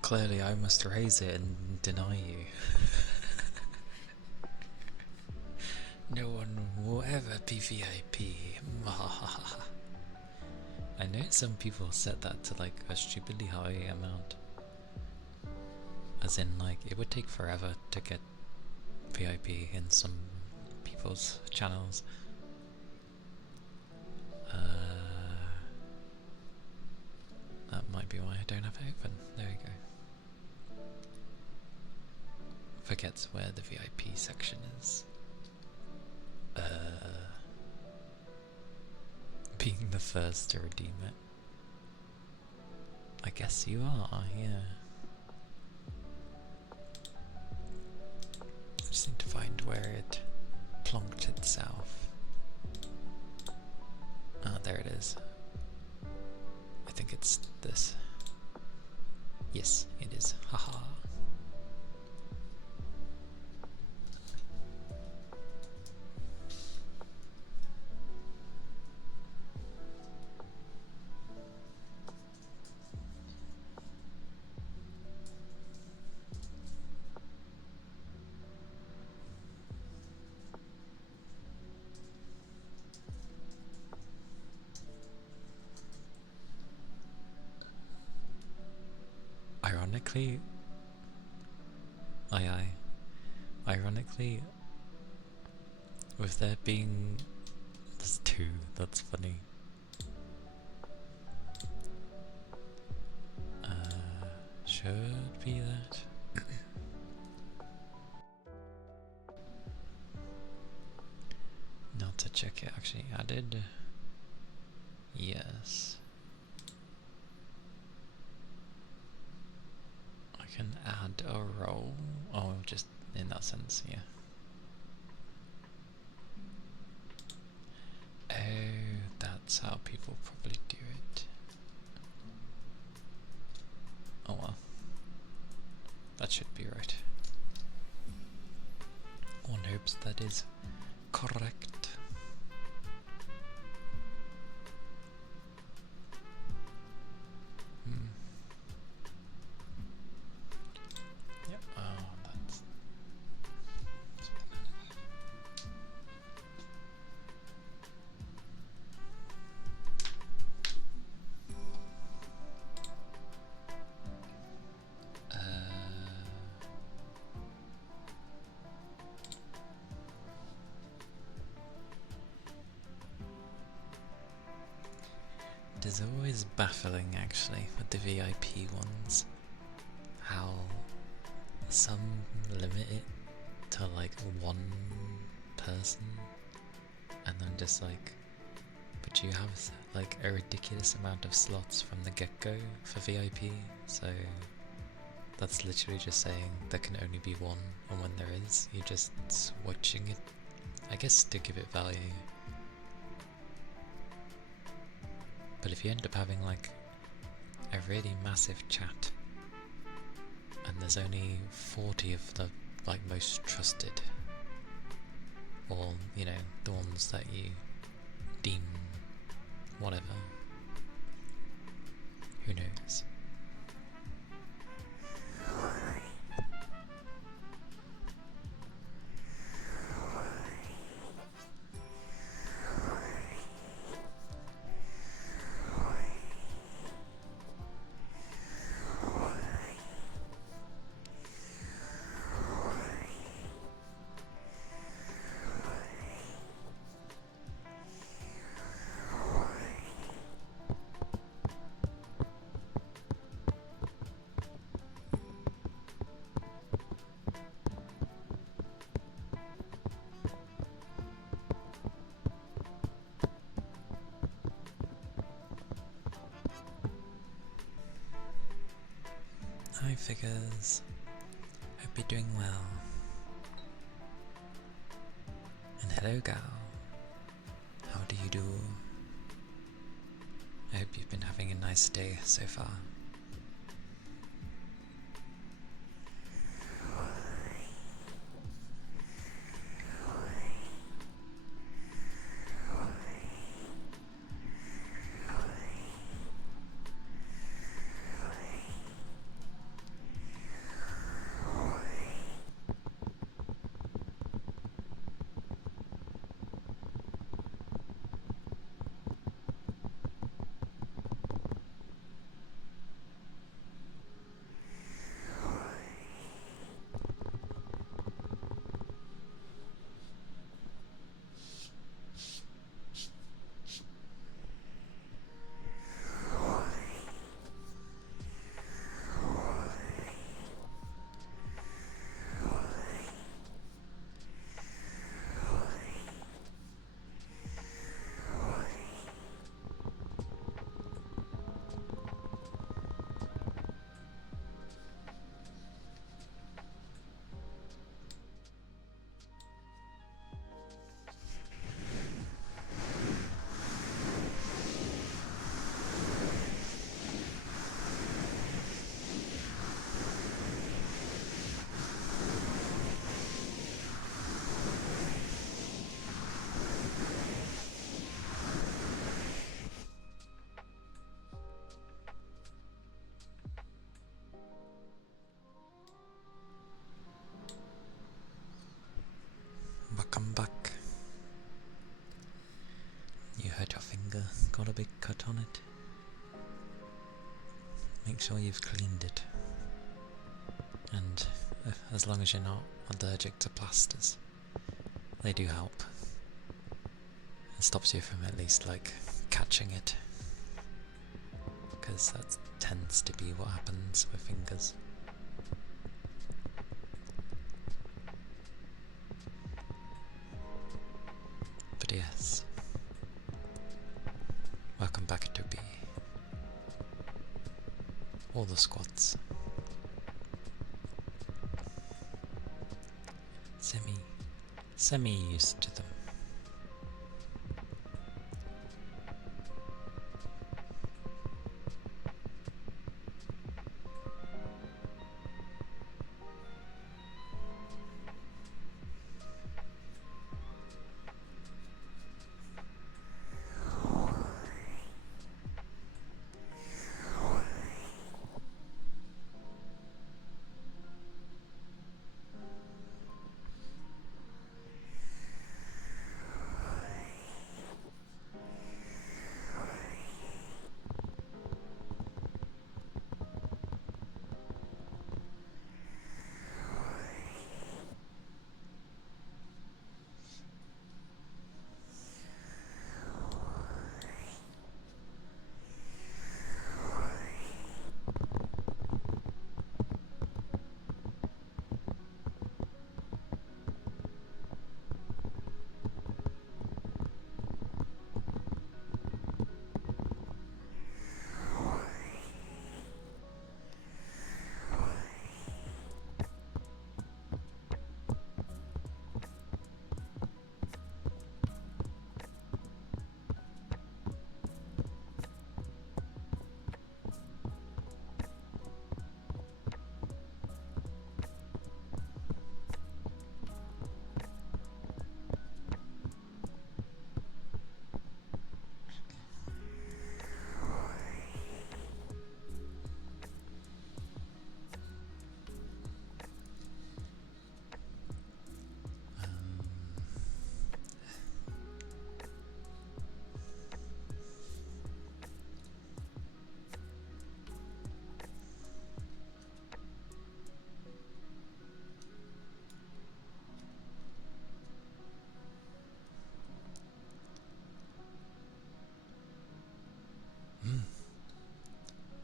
Clearly I must raise it and deny you. No one will ever be VIP. I know some people set that to like a stupidly high amount. As in, like, it would take forever to get VIP in some people's channels. That might be why I don't have it open. There we go. Forgets where the VIP section is. Being the first to redeem it. I guess you are, yeah. I just need to find where it plonked itself. Ah, there it is. I think it's this. Yes, it is. Haha. Ironically, ironically, with there being, there's two, that's funny. Should be that. Not to check it actually added. Yes. I can add a role. Oh, just in that sense, yeah. Oh, that's how people probably do it. Oh well. That should be right. One hopes that is correct. Yep. Oh, that's... It is always baffling actually with the VIP ones, how some limit it to like one person, and then just like, but you have like a ridiculous amount of slots from the get-go for VIP, so that's literally just saying there can only be one, and when there is, you're just switching it, I guess, to give it value. But if you end up having like a really massive chat and there's only 40 of the like most trusted, or you know, the ones that you deem whatever, who knows? Hi figures, hope you're doing well. And hello gal, how do you do? I hope you've been having a nice day so far. sure you've cleaned it. And as long as you're not allergic to plasters, they do help. It stops you from at least like catching it, because that tends to be what happens with fingers. But yes, welcome back to B. All the squats. Semi used to them.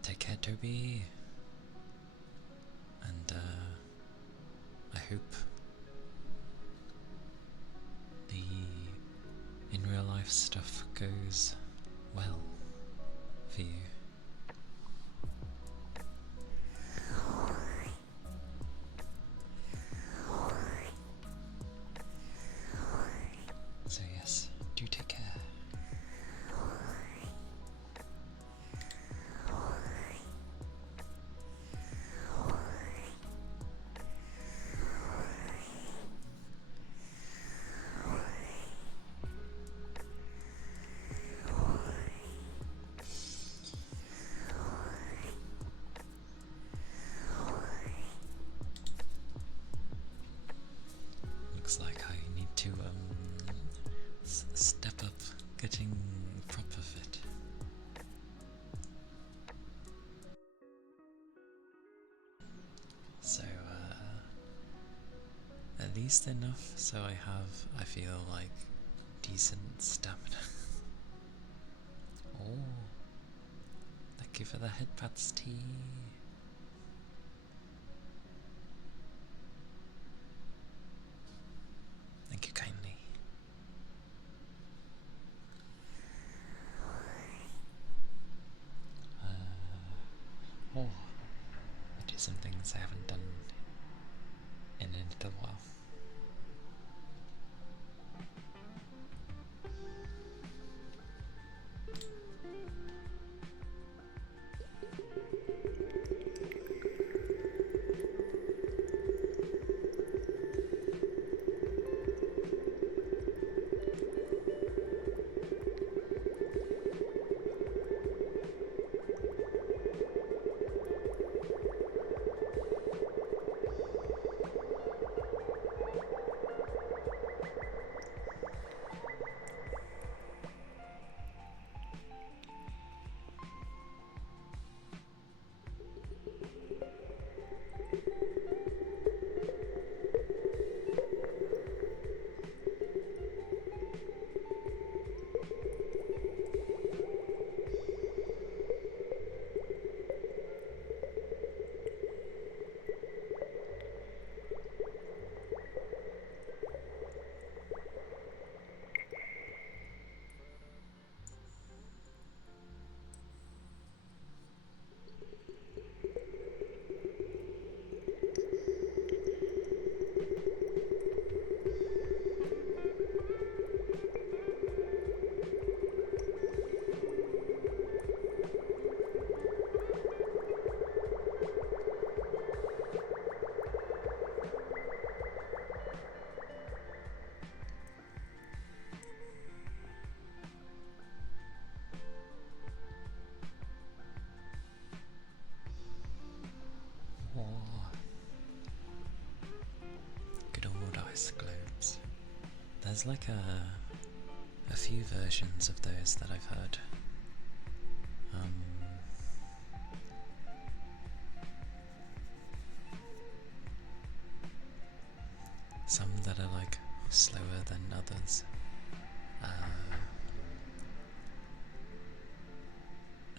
Take care, Toby. And I hope the in real life stuff goes well for you. So yes, do take care. Looks like I need to step up getting proper fit. So at least enough so I feel like decent stamina. Oh, thank you for the headpats tea. Thank you kindly. Oh, I do some things I haven't done in a little while. There's like a few versions of those that I've heard. Some that are like slower than others.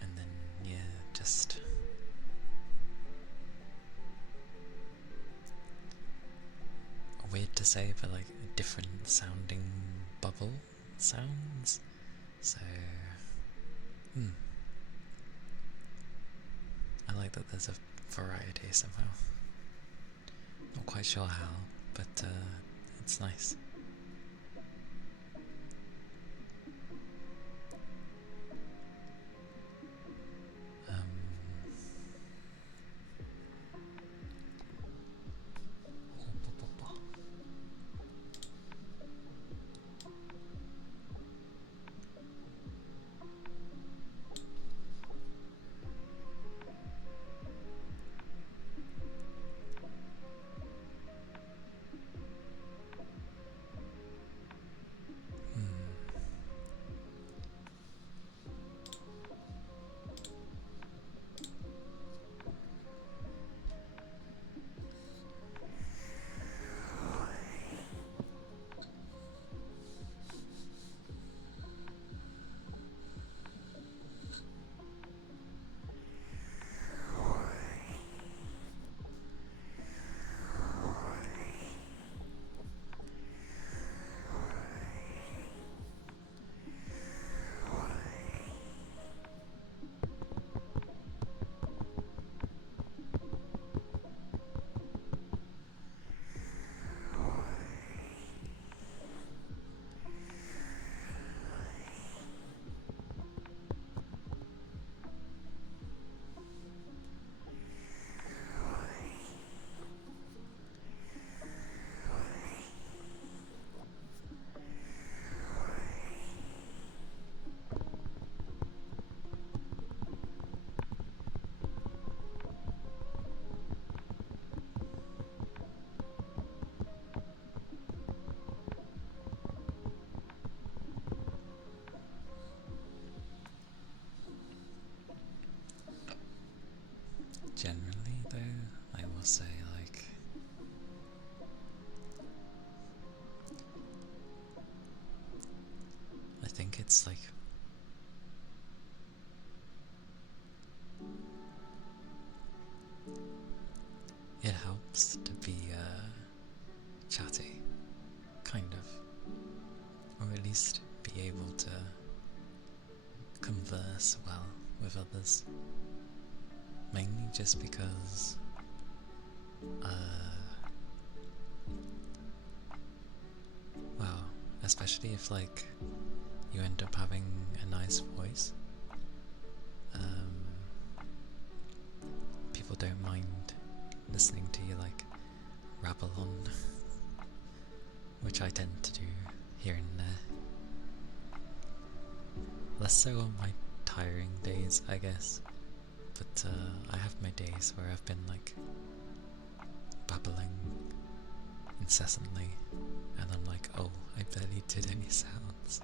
And then, yeah, just weird to say, but like different sounding bubble sounds. So, I like that there's a variety somehow. Not quite sure how, but it's nice. Generally, though, I will say, like, I think it's like it helps to be chatty, kind of, or at least be able to converse well with others. Mainly just because well, especially if like you end up having a nice voice, people don't mind listening to you like rabble on, which I tend to do here and there. Less so on my tiring days, I guess, but I have my days where I've been like babbling incessantly, and I'm like, oh, I barely did any sounds,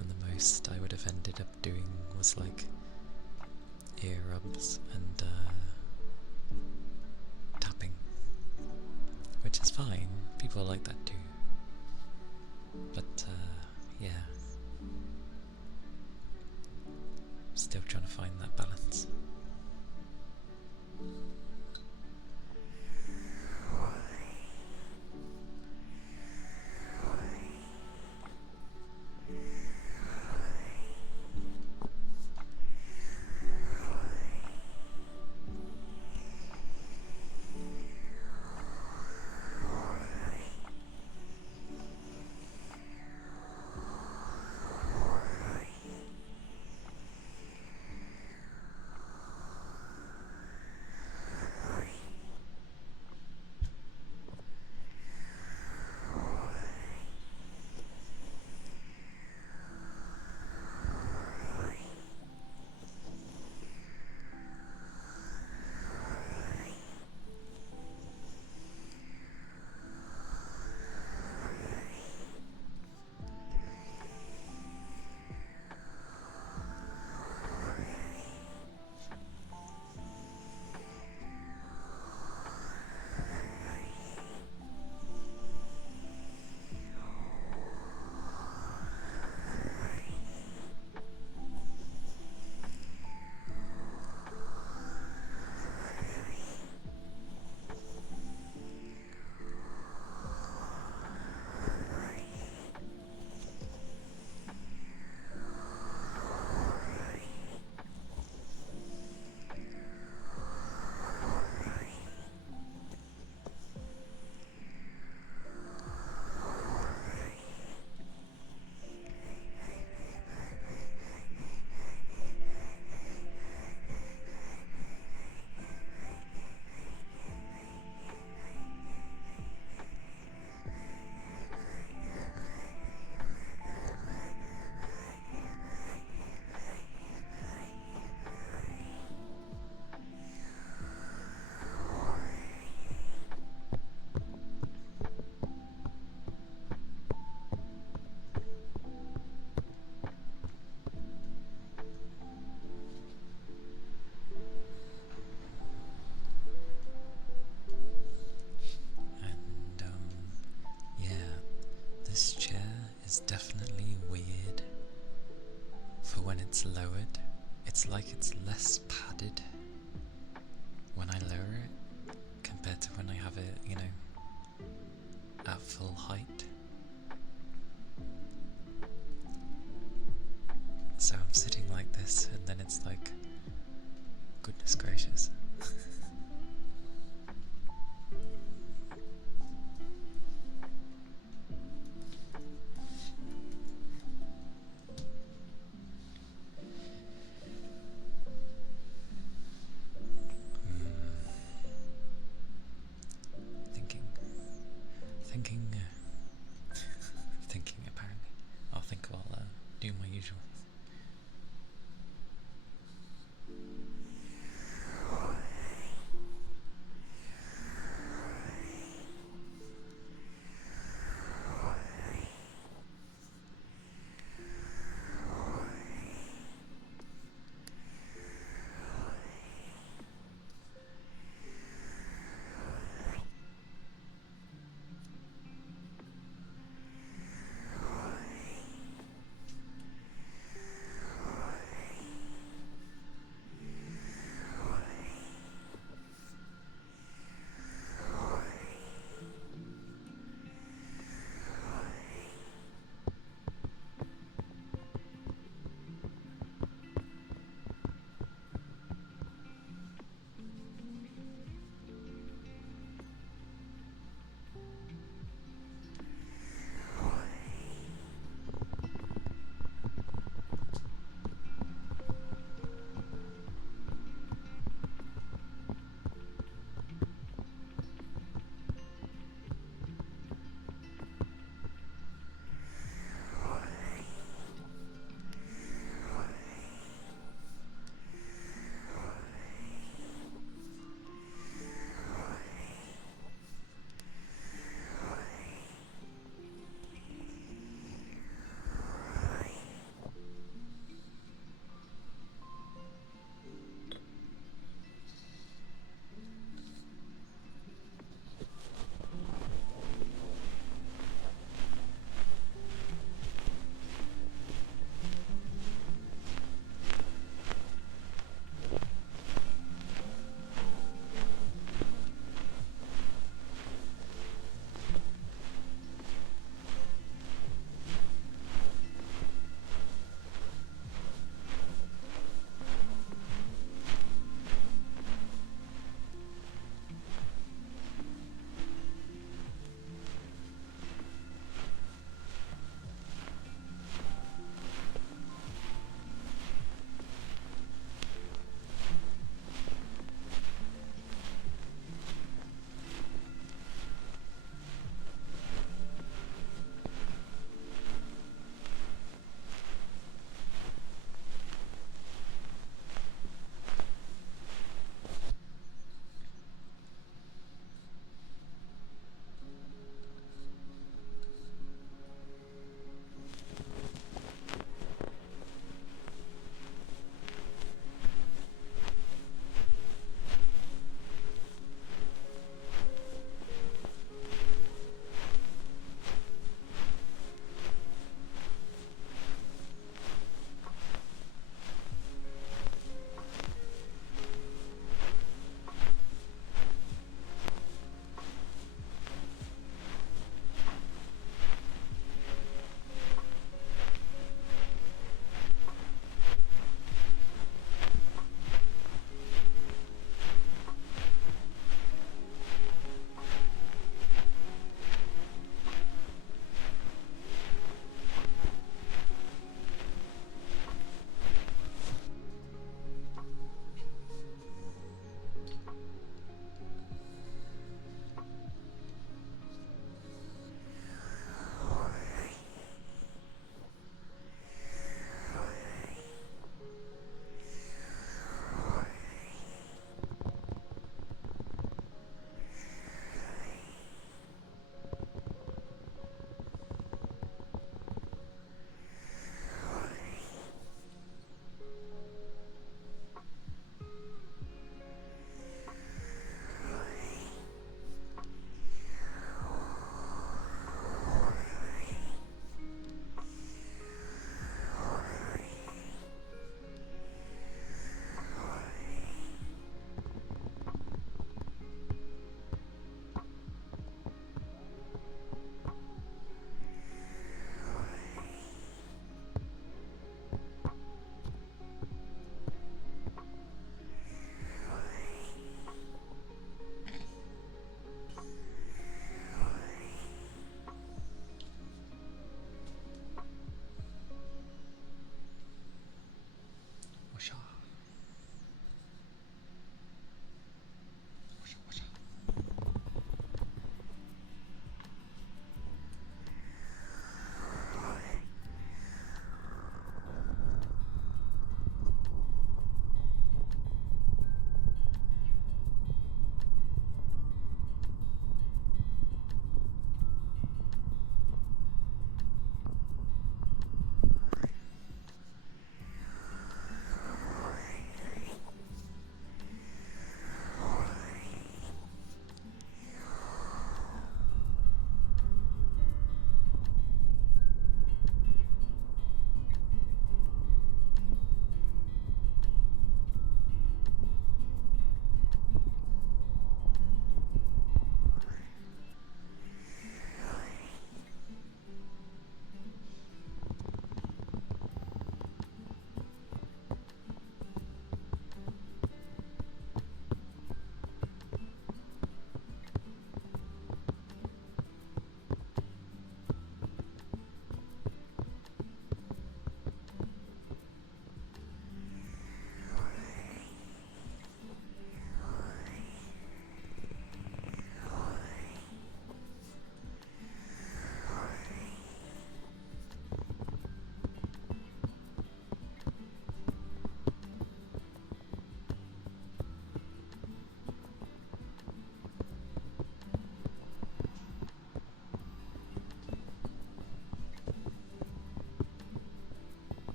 and the most I would have ended up doing was like ear rubs and tapping, which is fine, people like that too, but yeah, still trying to find that balance. it's like it's less padded when I lower it compared to when I have it, you know, at full height. So I'm sitting like this, and then it's like, goodness gracious. Thinking, thinking apparently. I'll think I'll do my usual.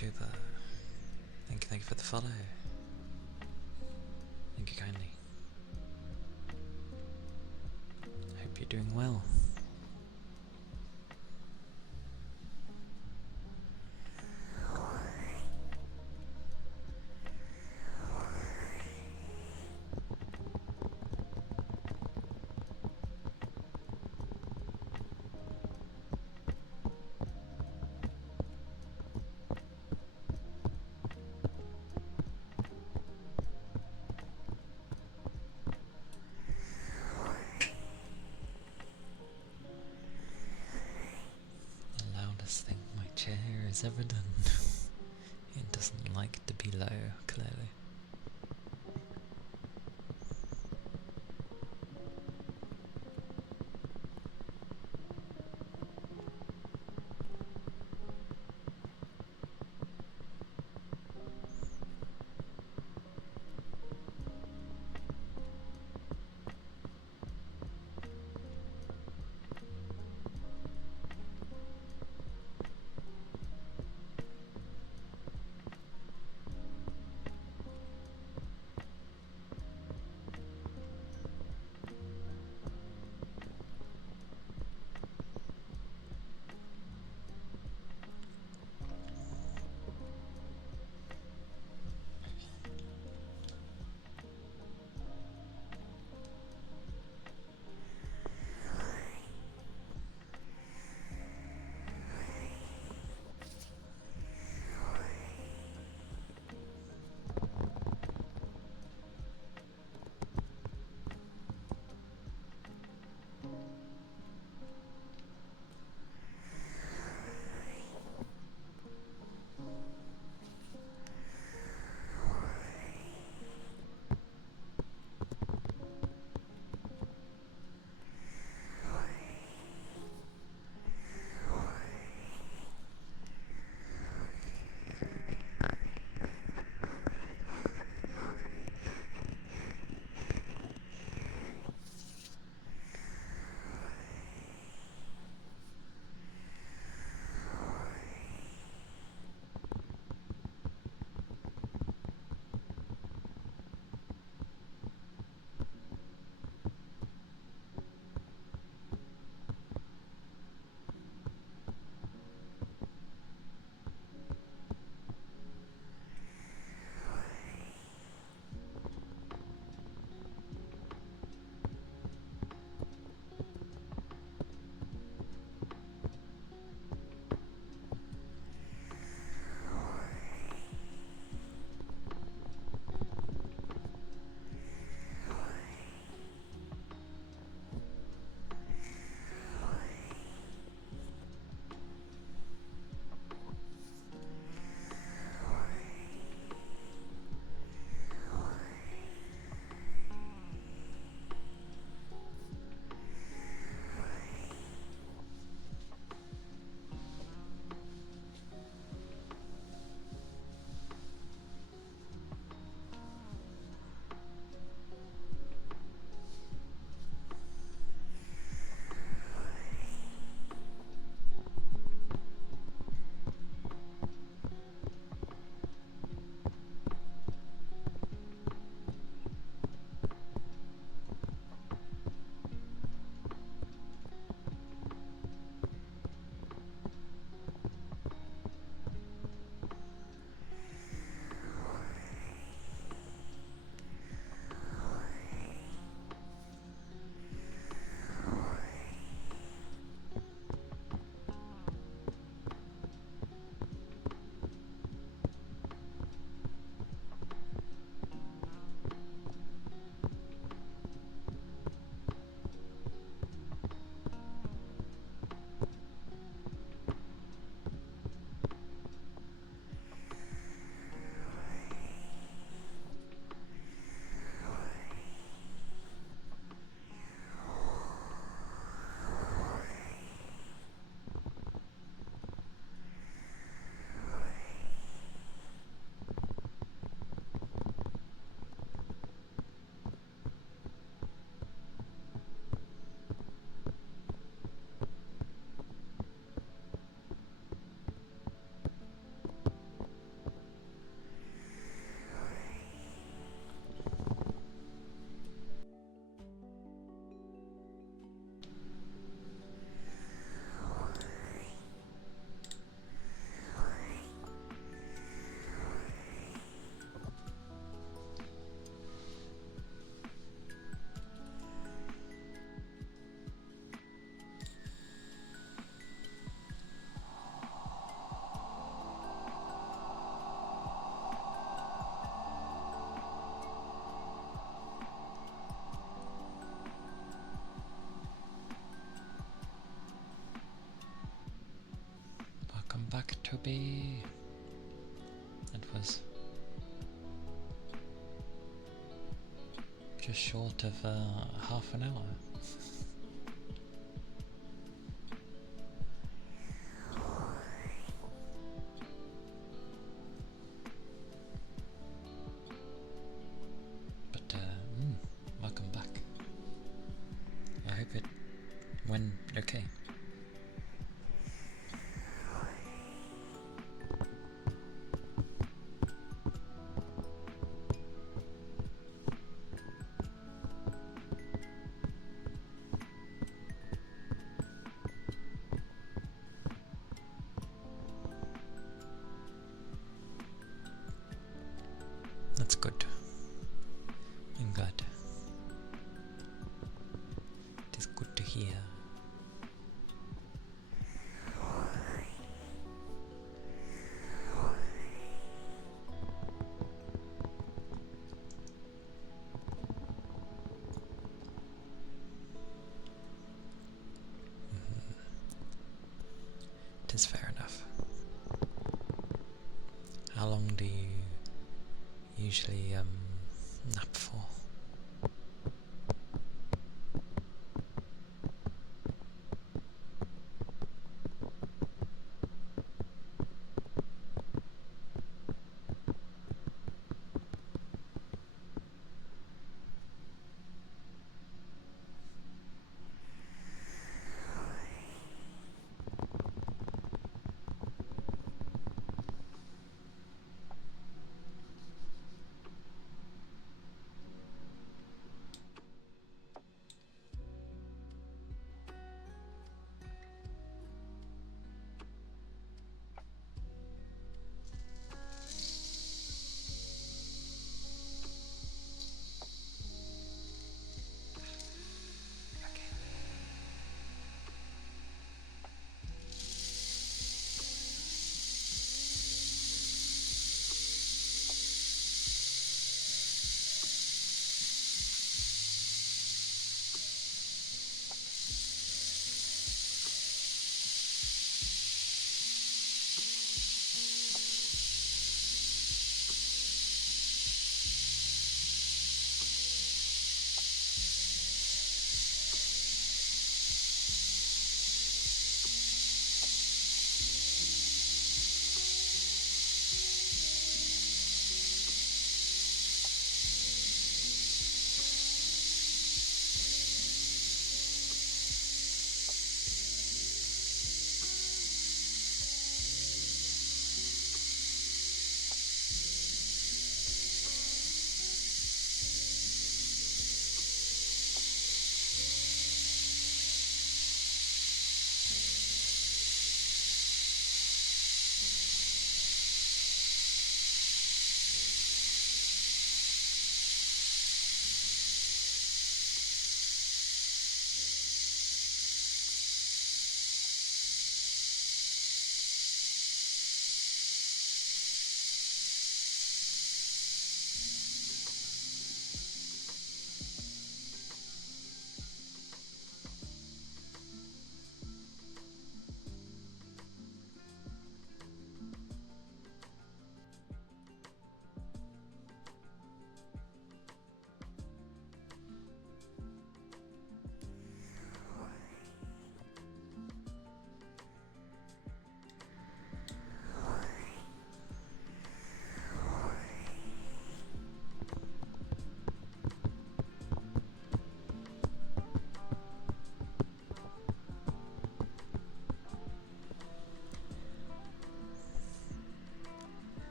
YouTuber. Thank you for the follow. Thank you kindly. Hope you're doing well. The loudest thing my chair has ever done. It doesn't like to be low, clearly. to be. It was just short of half an hour. But welcome back. I hope it went okay. That's good. I'm glad. It is good to hear. It is fair enough. How long do you usually nap for?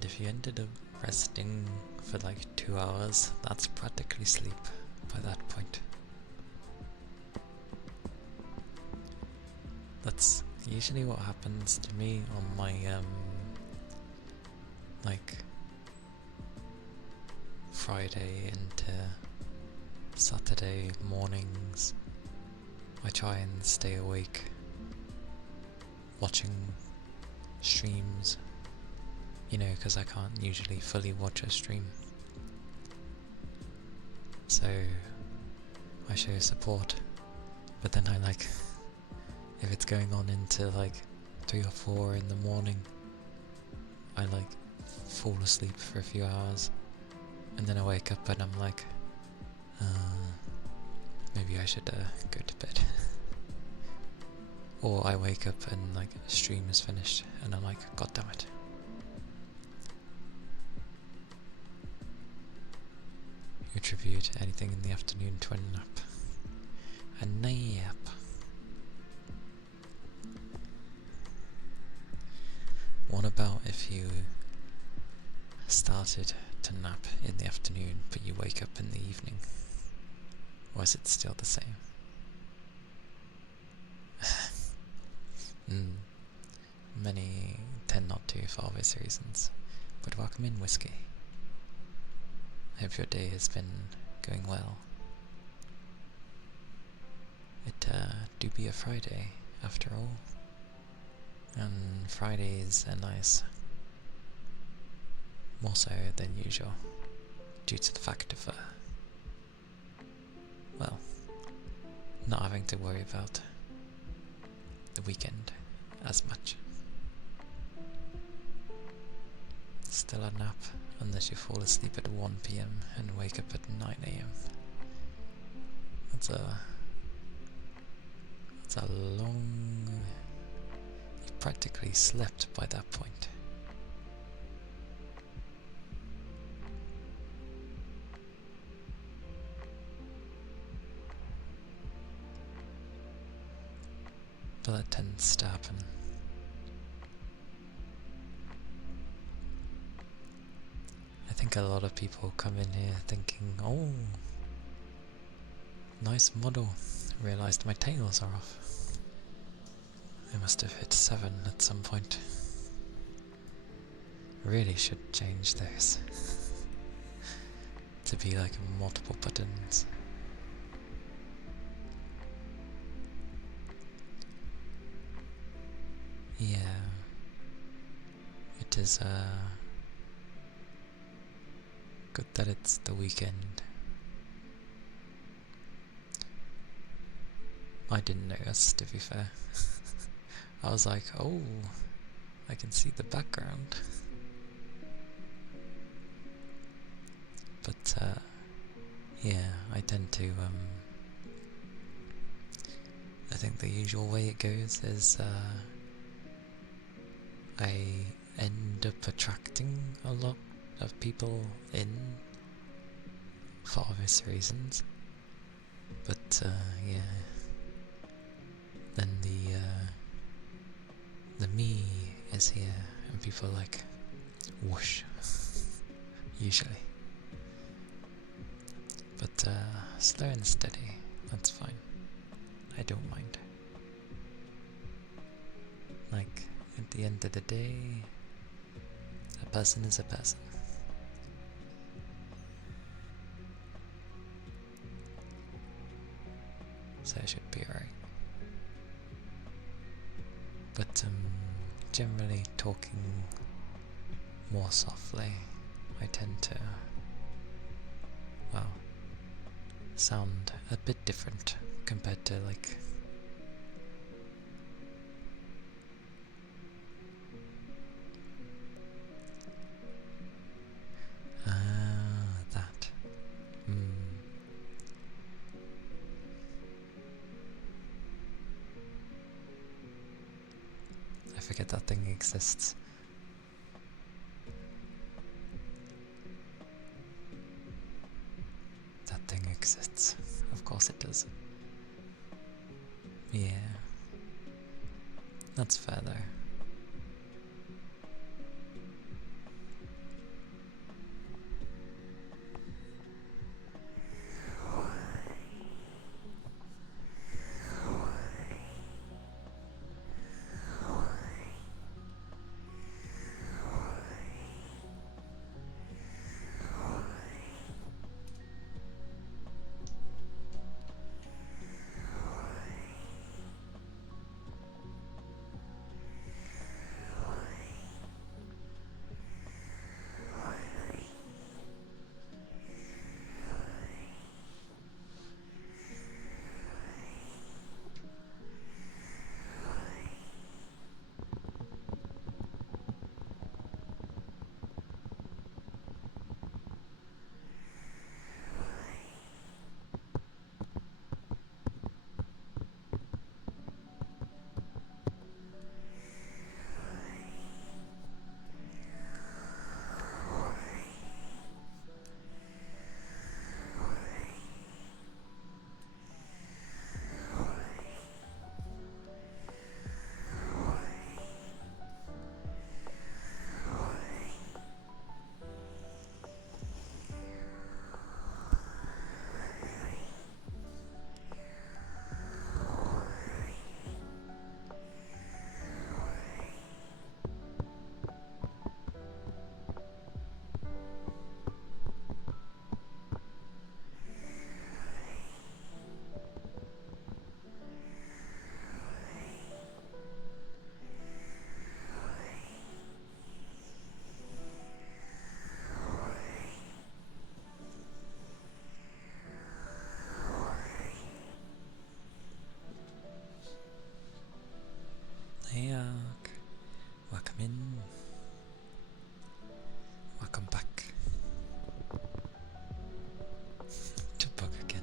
If you ended up resting for like 2 hours, that's practically sleep by that point. That's usually what happens to me on my like Friday into Saturday mornings. I try and stay awake watching streams, you know, because I can't usually fully watch a stream. So I show support, but then I like, if it's going on into like 3 or 4 in the morning, I like fall asleep for a few hours, and then I wake up and I'm like, maybe I should go to bed. Or I wake up and like stream is finished and I'm like, god damn it. You attribute anything in the afternoon to a nap. A nap. What about if you started to nap in the afternoon but you wake up in the evening? Or is it still the same? Many tend not to for obvious reasons, but welcome in, Whiskey. I hope your day has been going well. It do be a Friday, after all, and Fridays are nice, more so than usual, due to the fact of, well, not having to worry about the weekend as much. Still a nap, unless you fall asleep at 1 PM and wake up at 9 AM. That's a long... You practically slept by that point. But that tends to happen. I think a lot of people come in here thinking, oh, nice model. Realised my tails are off. I must have hit 7 at some point. Really should change those. To be like multiple buttons. Yeah. It is good that it's the weekend. I didn't notice, to be fair. I was like, oh, I can see the background. But, yeah, I tend to, I think the usual way it goes is, I end up attracting a lot of people in, for obvious reasons. But, yeah. Then the me is here, and people are like, whoosh, usually. But slow and steady, that's fine. I don't mind. Like, at the end of the day, a person is a person. So it should be alright. But generally talking more softly, I tend to, well, sound a bit different compared to like that. I forget that thing exists. That thing exists. Of course it does. Yeah. That's fair though. Hey, welcome in. Welcome back to Bug again.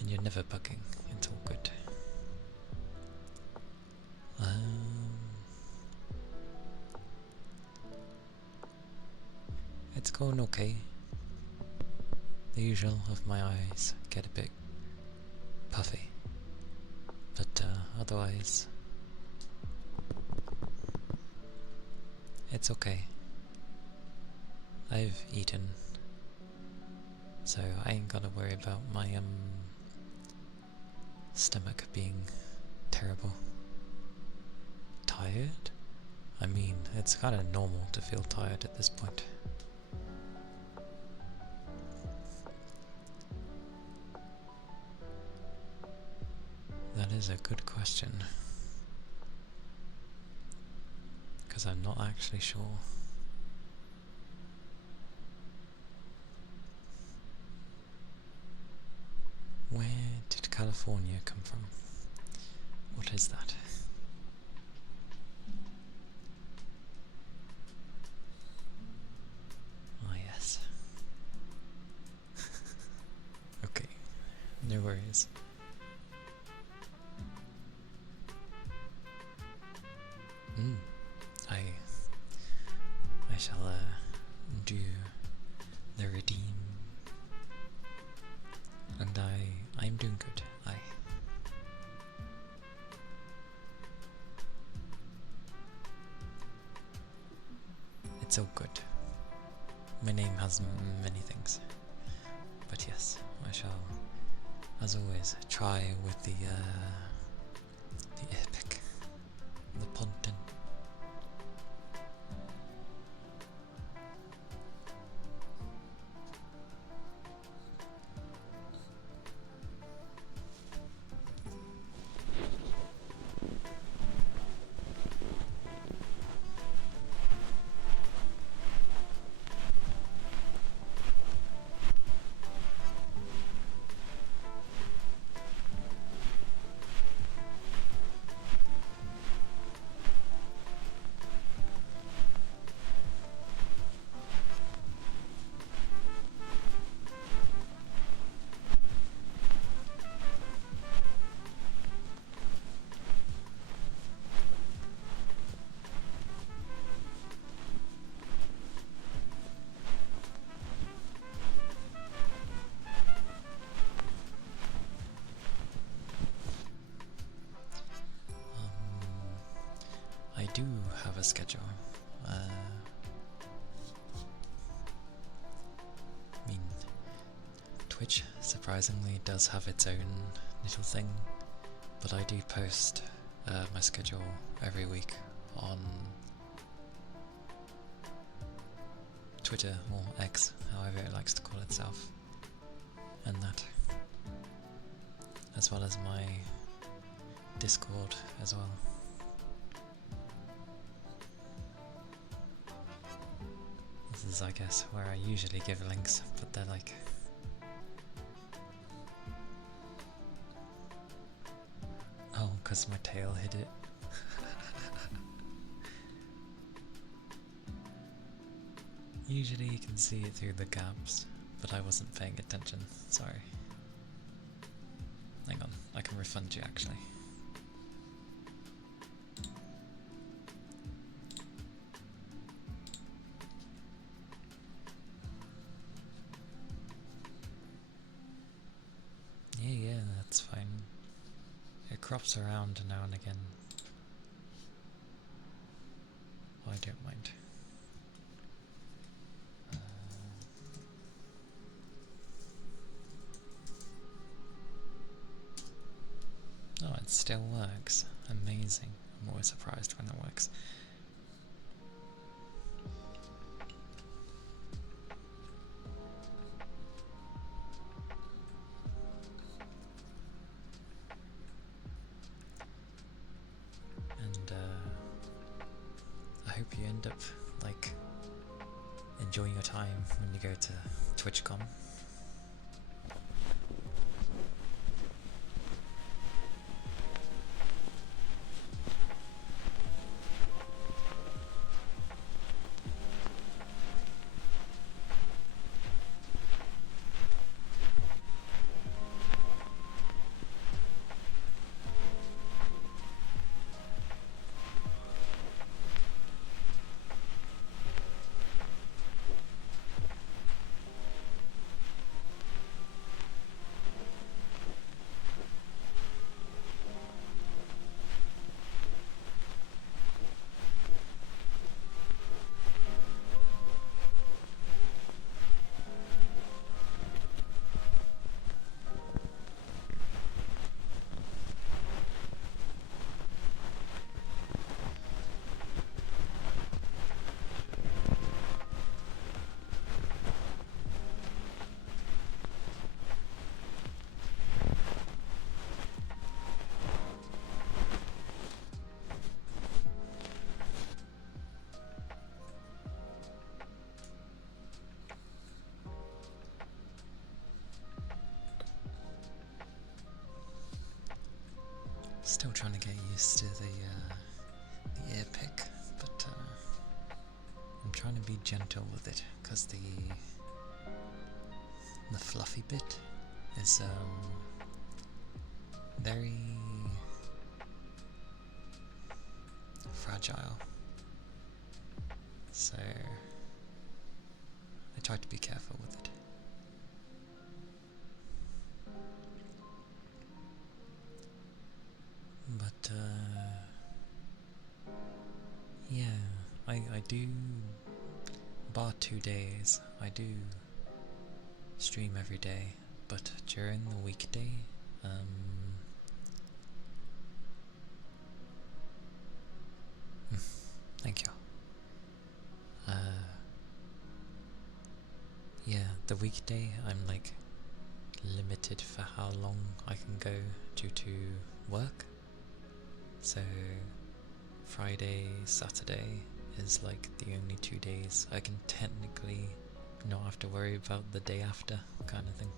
And you're never bugging, it's all good. It's going okay. The usual of my eyes get a bit puffy, but otherwise it's okay. I've eaten, so I ain't gotta worry about my stomach being terrible. Tired? I mean, it's kinda normal to feel tired at this point. That is a good question, because I'm not actually sure. Where did California come from? What is that? Ah, yes. Okay, no worries. I shall do the redeem, and I'm doing good. It's all good. My name has many things, but yes, I shall, as always, try with the epic, the ponton. I do have a schedule. I mean, Twitch surprisingly does have its own little thing, but I do post my schedule every week on Twitter, or X, however it likes to call itself, and that, as well as my Discord as well. This is, I guess, where I usually give links, but they're like... Oh, because my tail hit it. Usually you can see it through the gaps, but I wasn't paying attention, sorry. Hang on, I can refund you actually. Yeah, that's fine. It crops around now and again. Oh, I don't mind. Oh, it still works. Amazing. I'm always surprised when it works. And I hope you end up like enjoying your time when you go to TwitchCon. Still trying to get used to the ear pick, but I'm trying to be gentle with it because the fluffy bit is very fragile, so I try to be careful with it. But yeah, I do, bar 2 days, I do stream every day, but during the weekday, thank you. Yeah, the weekday I'm like limited for how long I can go due to work. So Friday, Saturday is like the only 2 days I can technically not have to worry about the day after kind of thing.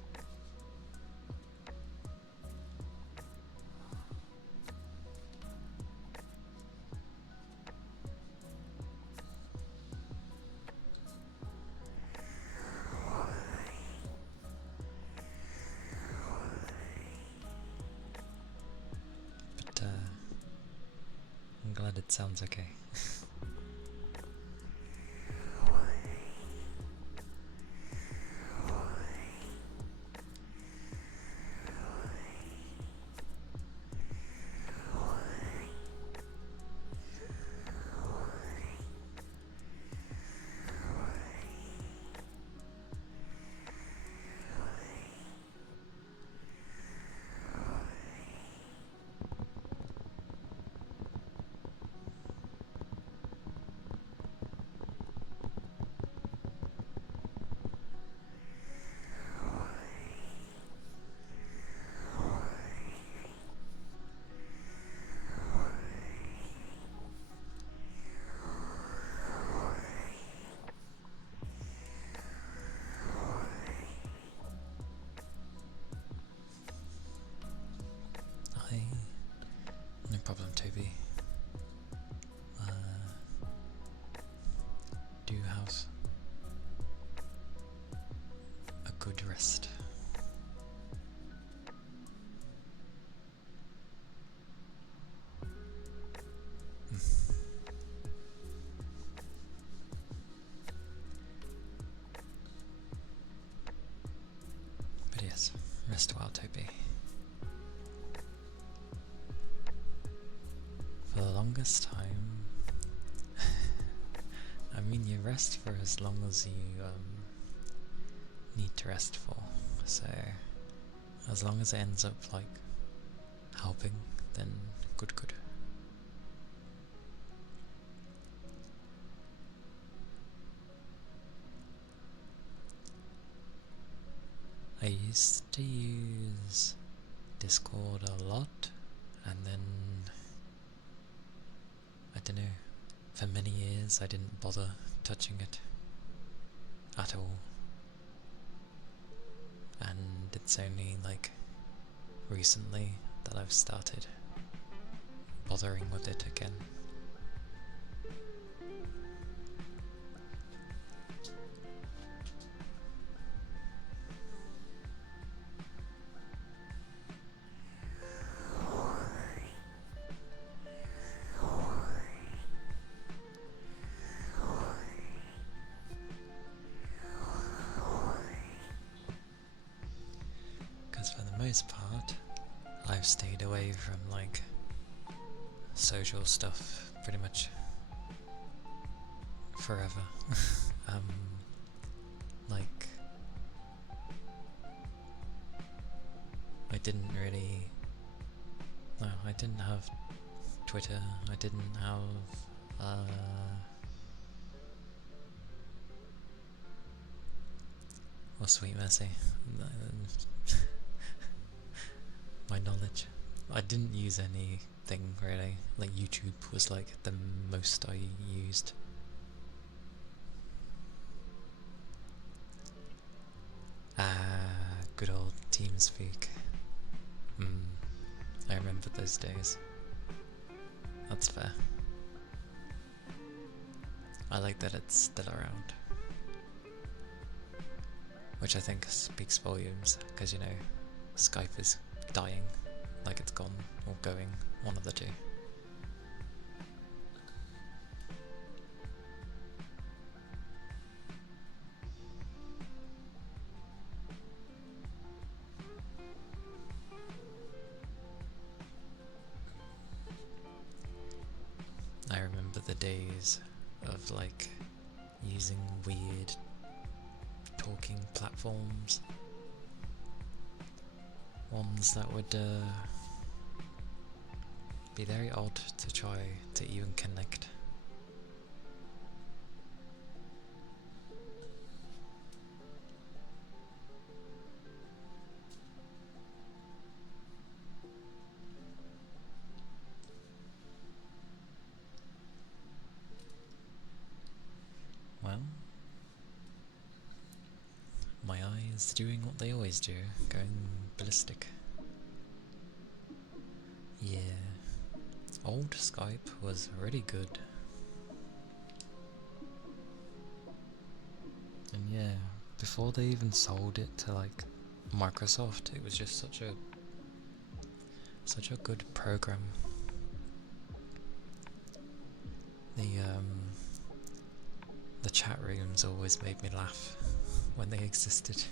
But I'm glad it sounds okay. No problem, Toby. Do have a good rest. But yes, rest well, Toby. For the longest time, I mean, you rest for as long as you need to rest for, so as long as it ends up like helping, then good. I used to use Discord a lot, and then I don't know, for many years I didn't bother touching it at all, and it's only like recently that I've started bothering with it again. Because for the most part, I've stayed away from like social stuff pretty much forever. Like, I didn't really. No, I didn't have Twitter. I didn't have. Or Sweet Mercy. My knowledge. I didn't use anything really. Like YouTube was like the most I used. Good old TeamSpeak. I remember those days. That's fair. I like that it's still around. Which I think speaks volumes, because you know, Skype is dying, like it's gone, or going, one of the two. I remember the days of like using weird talking platforms, ones that would be very odd to try to even connect. Well, my eyes doing what they always do, going ballistic. Yeah, old Skype was really good. And yeah, before they even sold it to like Microsoft, it was just such a good program. The chat rooms always made me laugh when they existed.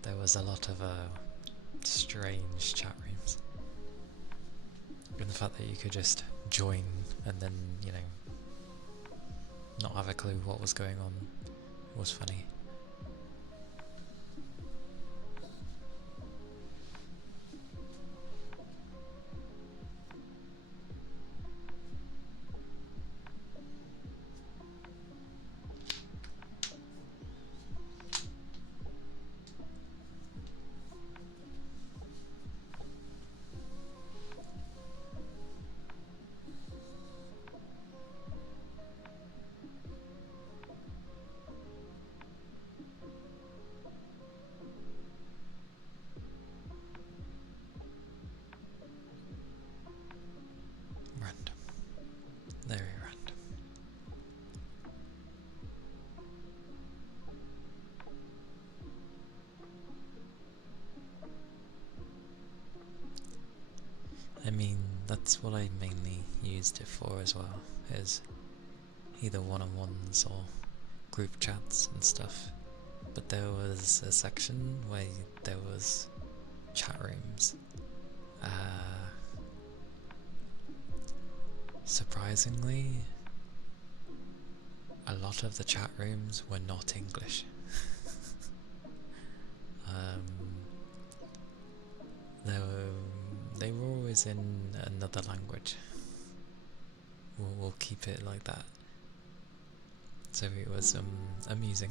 There was a lot of strange chat rooms. And the fact that you could just join and then, you know, not have a clue what was going on was funny. Random. Very random. I mean, that's what I mainly used it for as well, is either one-on-ones or group chats and stuff. But there was a section where there was chat rooms. Surprisingly, a lot of the chat rooms were not English. They were always in another language. We'll keep it like that. So it was amusing.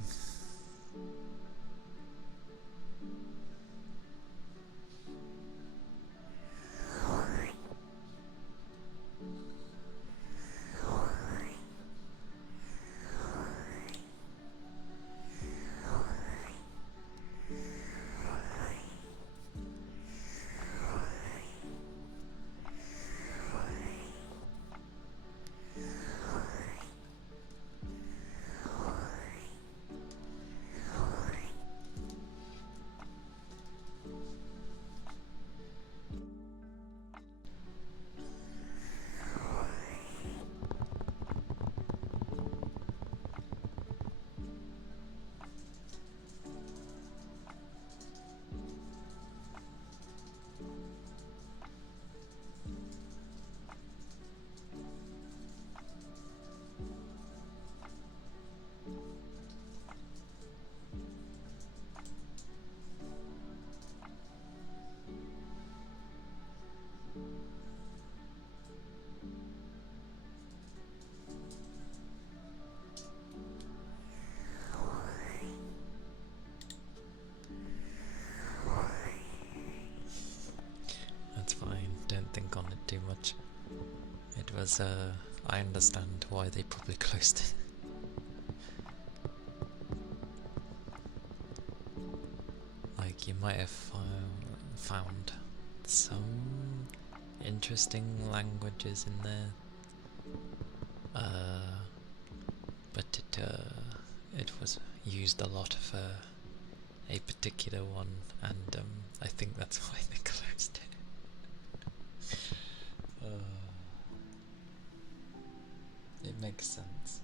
think on it too much. It was, I understand why they probably closed it. Like, you might have found some interesting languages in there, but it was used a lot for a particular one, and I think that's why they closed it. It makes sense.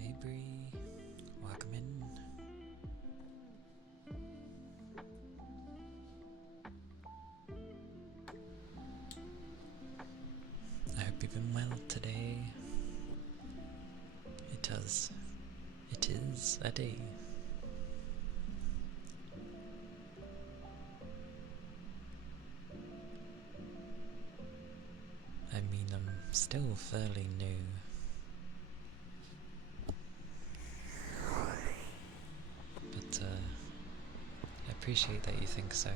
Hey Bree, welcome in. I hope you've been well today. It is a day. I mean, I'm still fairly new. But I appreciate that you think so.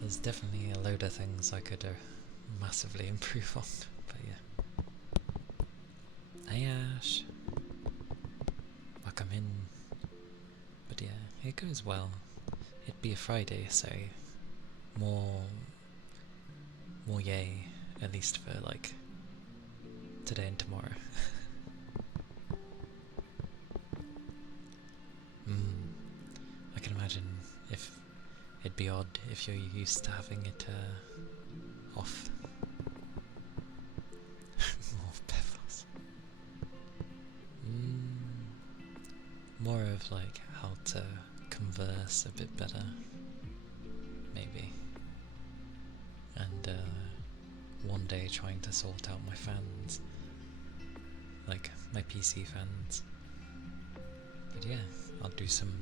There's definitely a load of things I could massively improve on, but yeah. Hey Ash! Welcome in. But yeah, it goes well. It'd be a Friday, so more yay, at least for like today and tomorrow. I can imagine if it'd be odd if you're used to having it off. More pathos. More of like how to converse a bit better, maybe. And one day trying to sort out my fans, like my PC fans. But yeah, I'll do some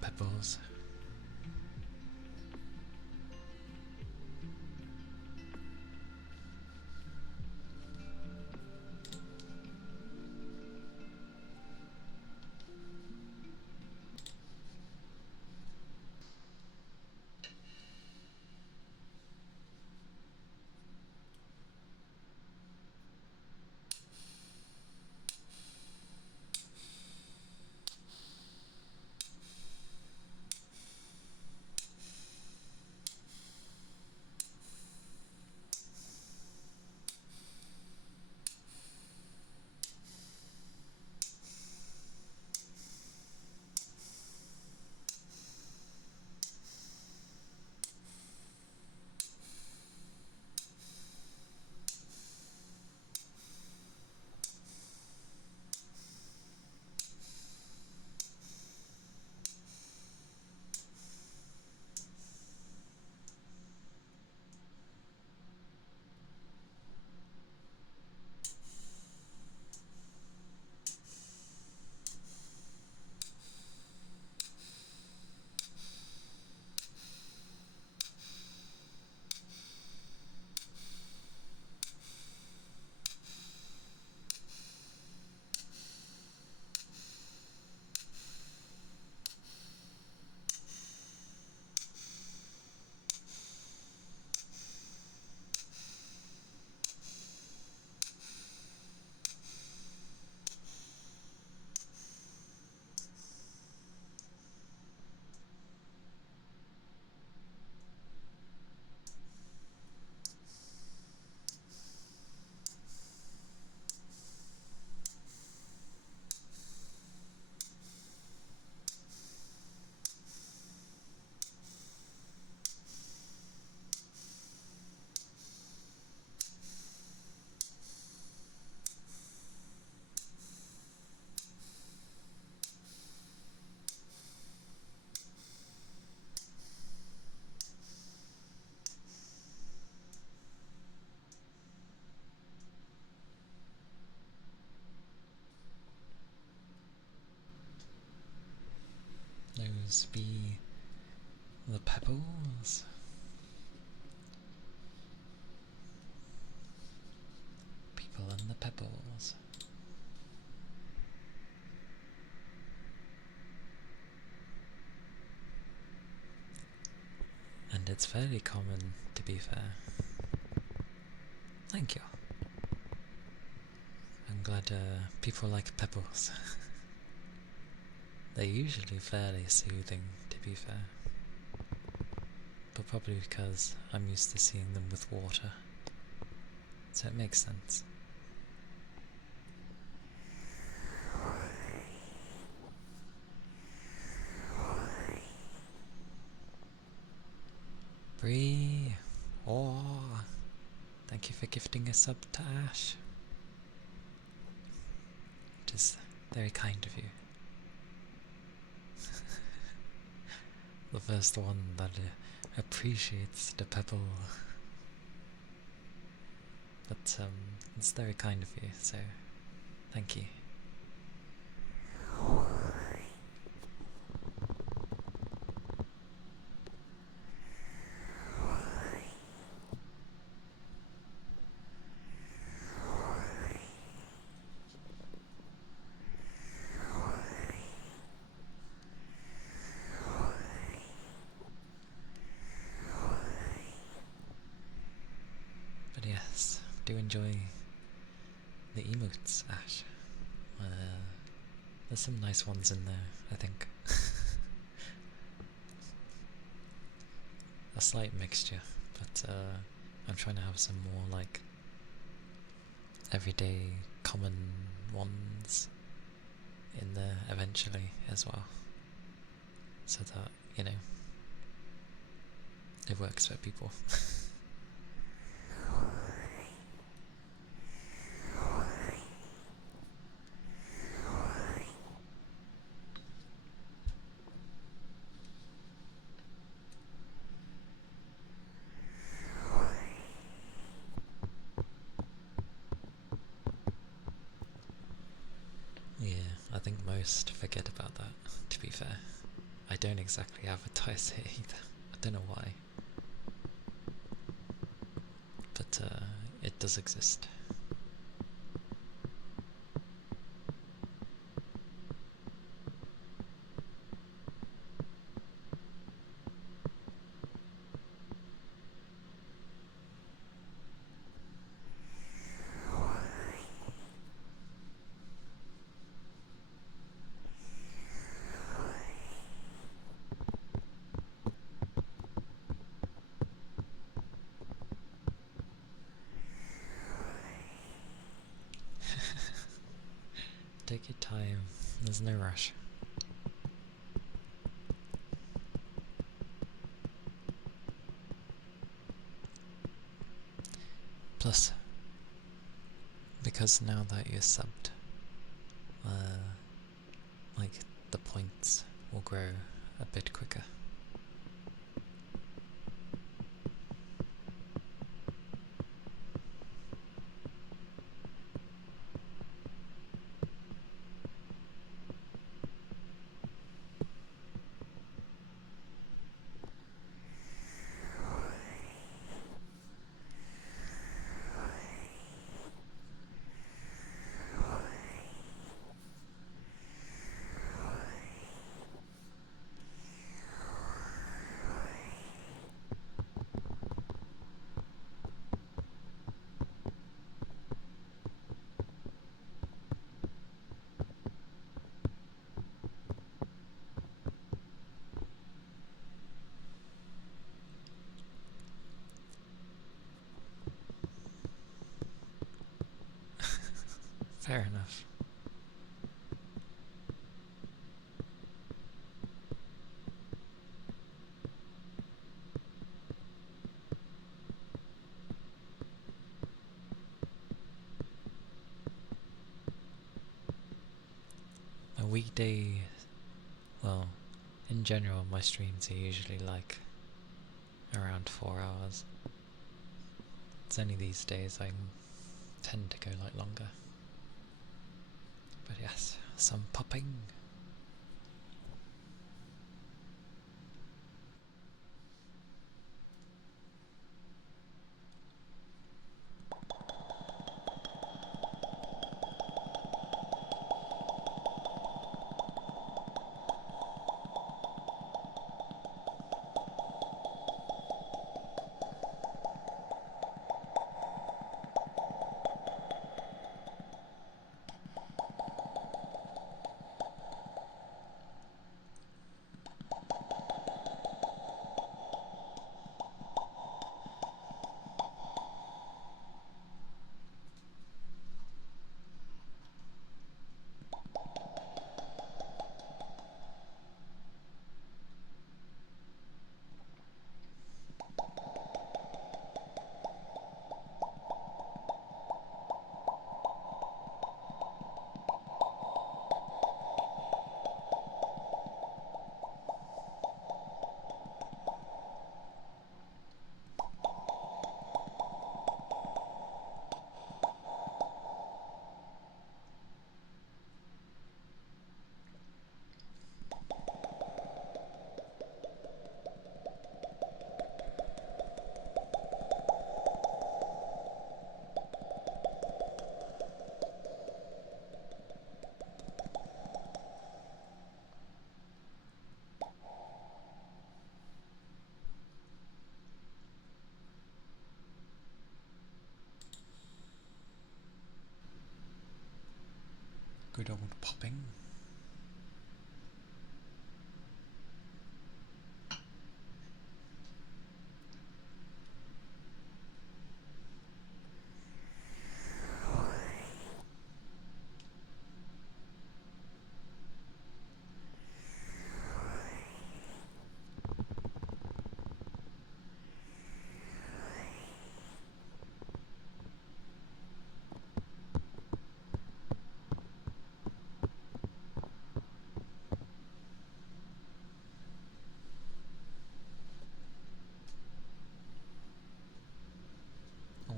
pebbles. those be the pebbles? People and the pebbles. And it's fairly common, to be fair. Thank you. I'm glad people like pebbles. They're usually fairly soothing, to be fair. But probably because I'm used to seeing them with water. So it makes sense. Bree! Oh! Thank you for gifting a sub to Ash. Which is very kind of you. The first one that appreciates the pebble. But it's very kind of you, so thank you. But yes, do enjoy the emotes, Ash. There's some nice ones in there, I think. A slight mixture, but I'm trying to have some more like everyday common ones in there eventually as well, so that, you know, it works for people. Yeah, I think most forget about that, to be fair. I don't exactly advertise it either. I don't know why. But it does exist. Take your time, there's no rush. Plus, because now that you're subbed, like, the points will grow a bit quicker. Fair enough. A weekday, well, in general, my streams are usually like around 4 hours. It's only these days I tend to go like longer. But yes, some popping. Good old popping.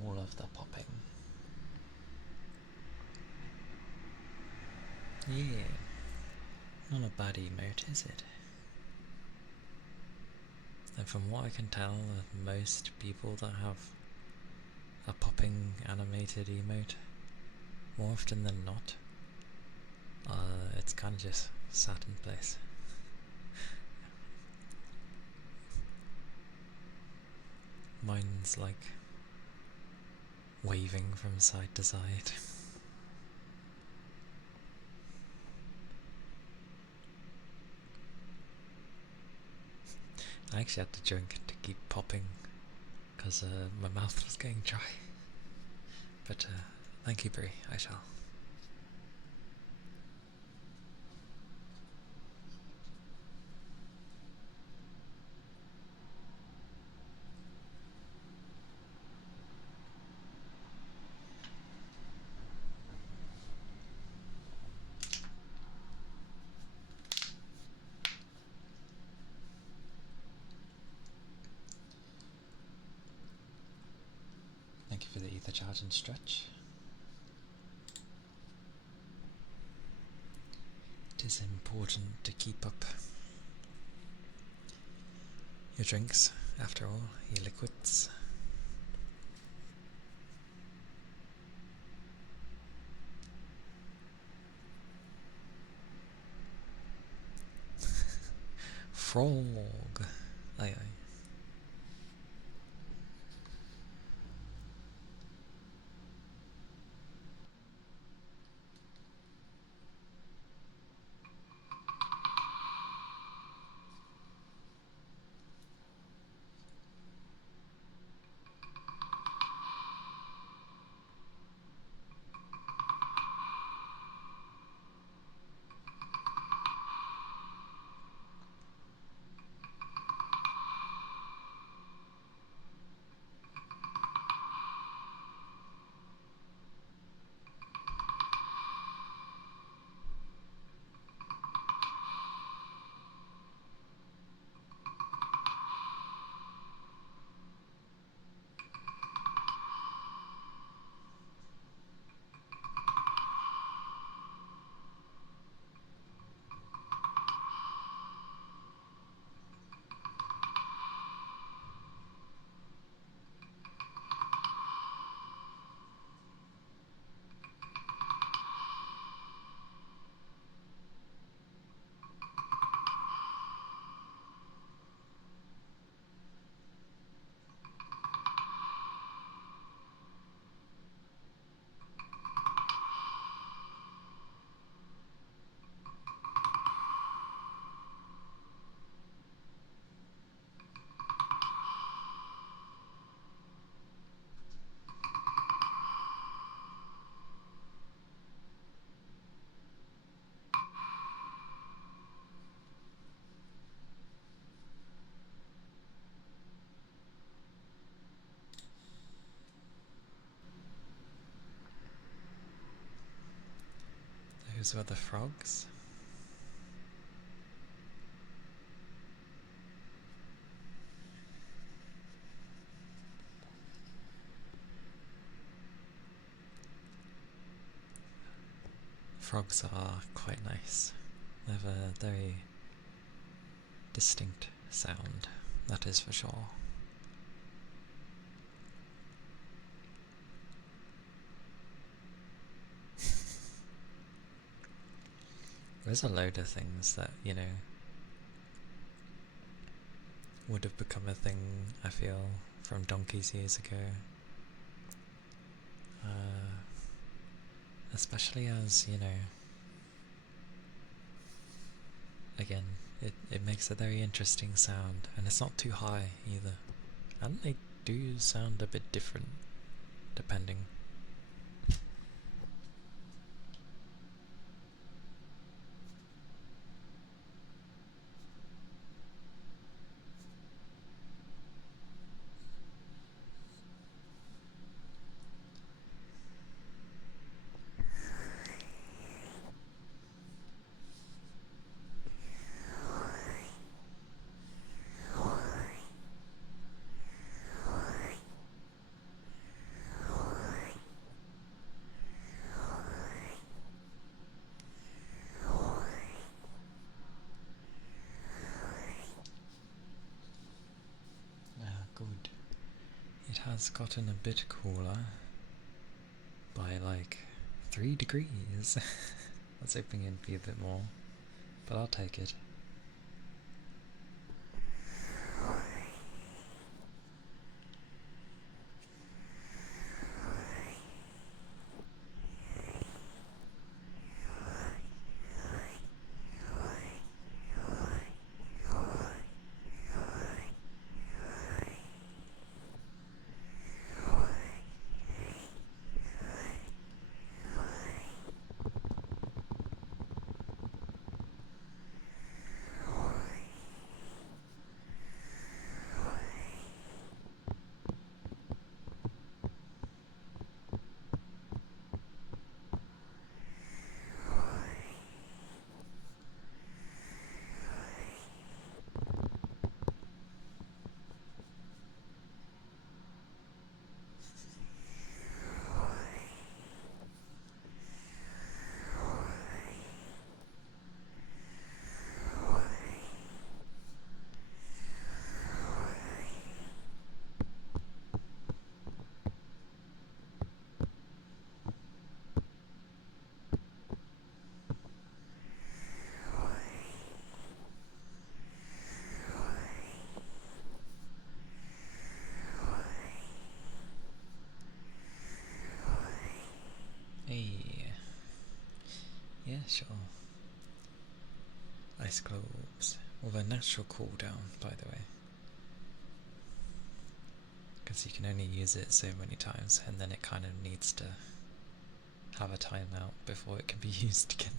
All of the popping. Yeah. Not a bad emote, is it? And from what I can tell, most people that have a popping animated emote, more often than not, it's kind of just sat in place. Mine's like waving from side to side. I actually had to drink to keep popping because my mouth was getting dry. But thank you, Brie. I shall. Thank you for the ether charge and stretch. It is important to keep up your drinks, after all, your liquids. Frog. Aye aye. Those were the frogs. Frogs are quite nice. They have a very distinct sound, that is for sure. There's a load of things that, you know, would have become a thing, I feel, from donkeys years ago. Especially as, you know, again, it makes a very interesting sound, and it's not too high either. And they do sound a bit different, depending. Good. It has gotten a bit cooler by like 3 degrees. I was hoping it'd be a bit more, but I'll take it. Hey. Yeah, sure. Ice globes. With a natural cooldown, by the way. Because you can only use it so many times, and then it kind of needs to have a timeout before it can be used again.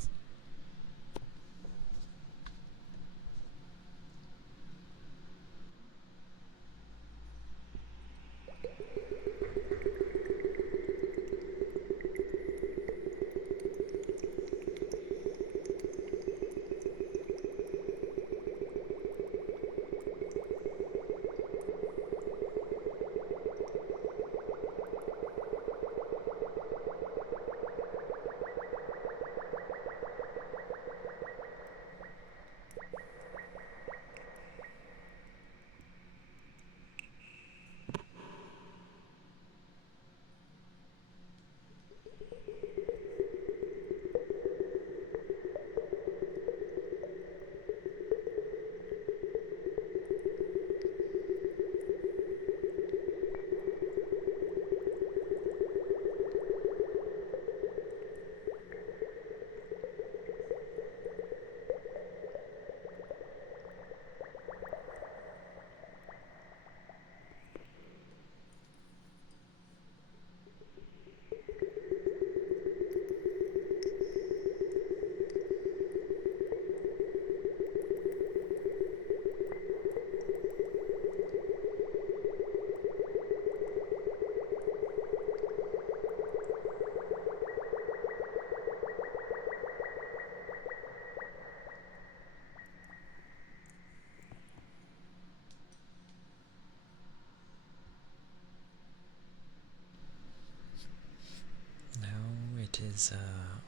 Now it is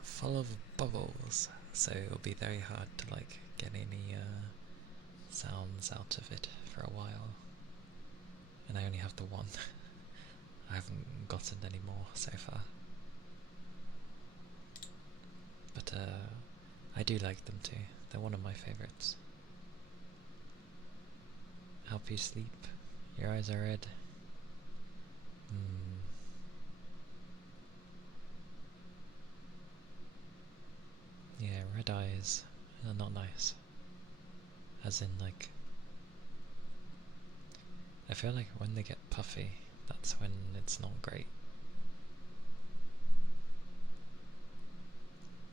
full of bubbles, so it'll be very hard to like get any sounds out of it for a while. And I only have the one. I haven't gotten any more so far. But I do like them too. They're one of my favourites. Help you sleep. Your eyes are red. Yeah, red eyes are not nice. As in, like, I feel like when they get puffy, that's when it's not great.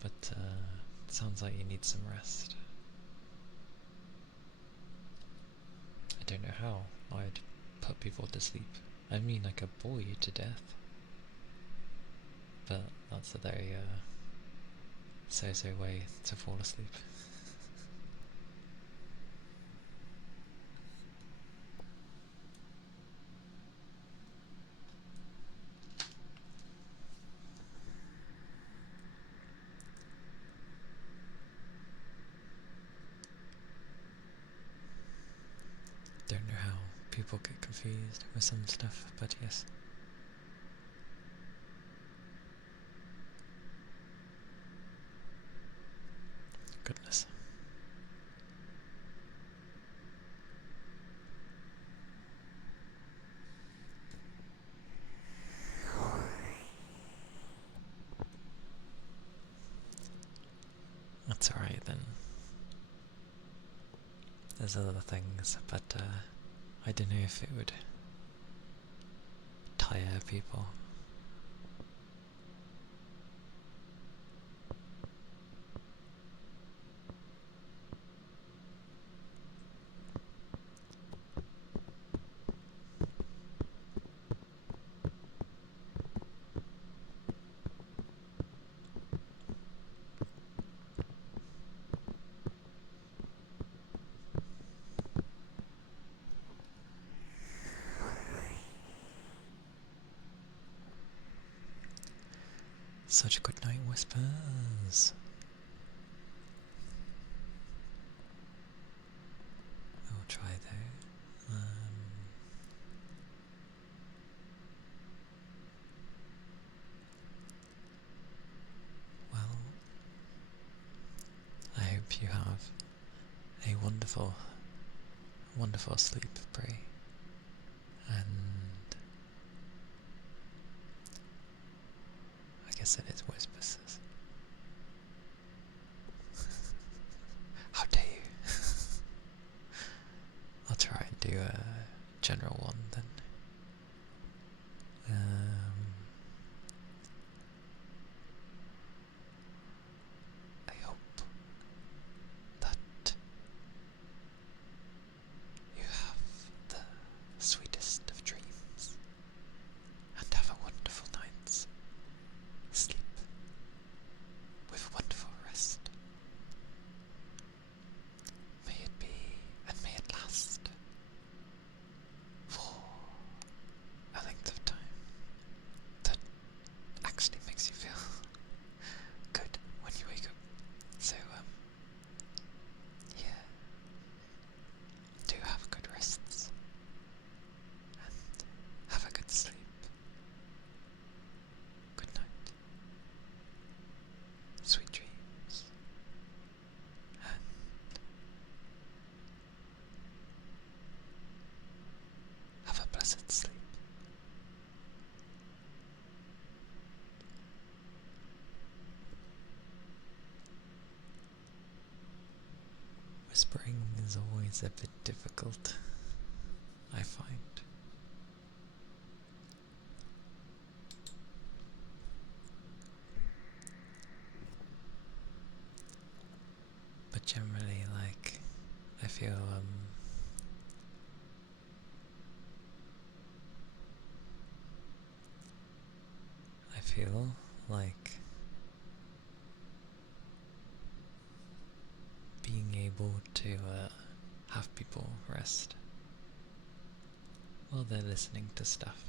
But it sounds like you need some rest. I don't know how I'd put people to sleep. I mean, I could bore you to death. But that's a very so-so way to fall asleep. Don't know how people get confused with some stuff, but yes. Goodness. That's alright then. There's other things, but I don't know if it would tire people. Such good night whispers. I'll try though. Well, I hope you have a wonderful, wonderful sleep, Bray. And I guess it is whispers. How dare you? I'll try and do a general one then. I hope that you have the sweetest of dreams and have a wonderful night's sleep with wonderful rest. May it be and may it last for a length of time that actually makes you feel good when you wake up. So, yeah, do have good rests and have a good sleep. Good night. Sweet dreams. And have a blessed sleep. Whispering is always a bit difficult, I find. But generally, like, I feel, like being able to have people rest while they're listening to stuff,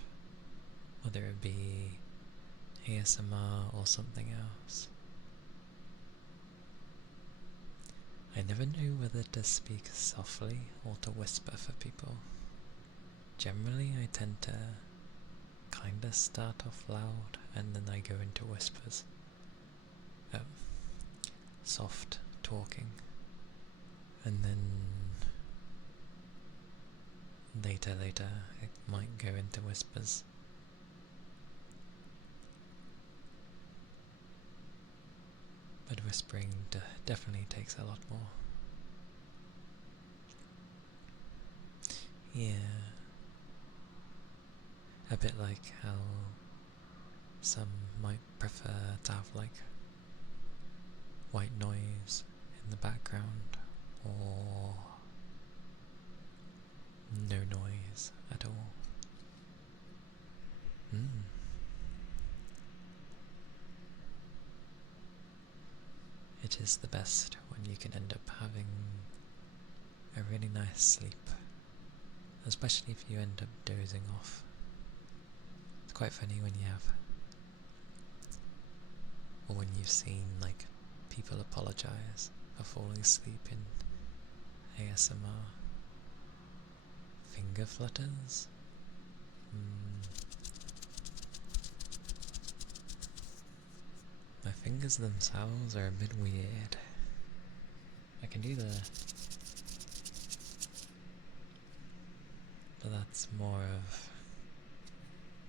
whether it be ASMR or something else. I never know whether to speak softly or to whisper for people. Generally, I tend to kinda start off loud and then I go into whispers. Soft talking. And then later it might go into whispers. But whispering definitely takes a lot more. Yeah. A bit like how some might prefer to have like white noise in the background or no noise at all. It is the best when you can end up having a really nice sleep, especially if you end up dozing off. It's quite funny when you have, or when you've seen like people apologize for falling asleep in ASMR. Finger flutters? My fingers themselves are a bit weird. I can do but that's more of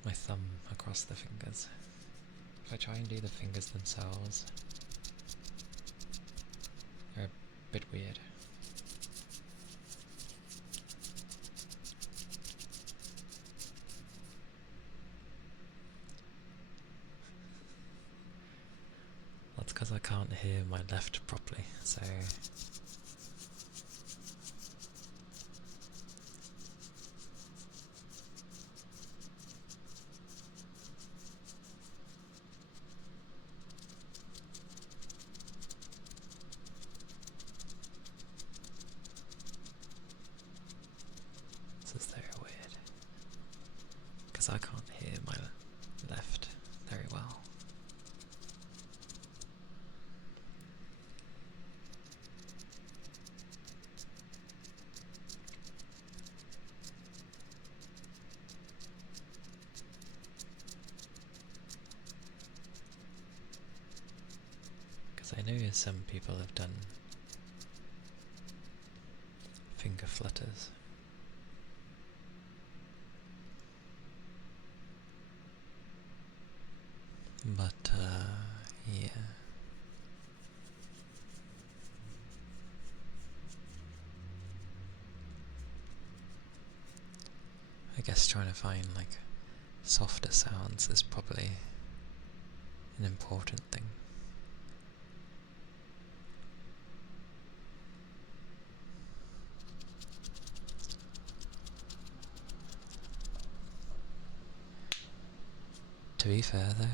my thumb across the fingers. If I try and do the fingers themselves, they're a bit weird. That's because I can't hear my left properly, so this is very weird. Because I can't hear my left very well. Because I know some people have done finger flutters. But, yeah. I guess trying to find, like, softer sounds is probably an important thing. To be fair though,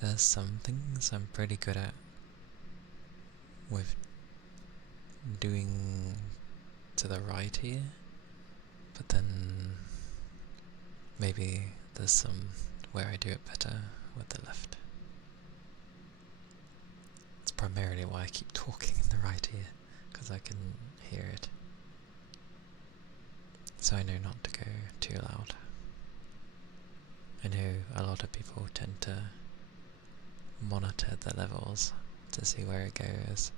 there's some things I'm pretty good at with doing to the right ear, but then maybe there's some where I do it better with the left. It's primarily why I keep talking in the right ear, because I can hear it. So I know not to go too loud. I know a lot of people tend to monitor the levels to see where it goes.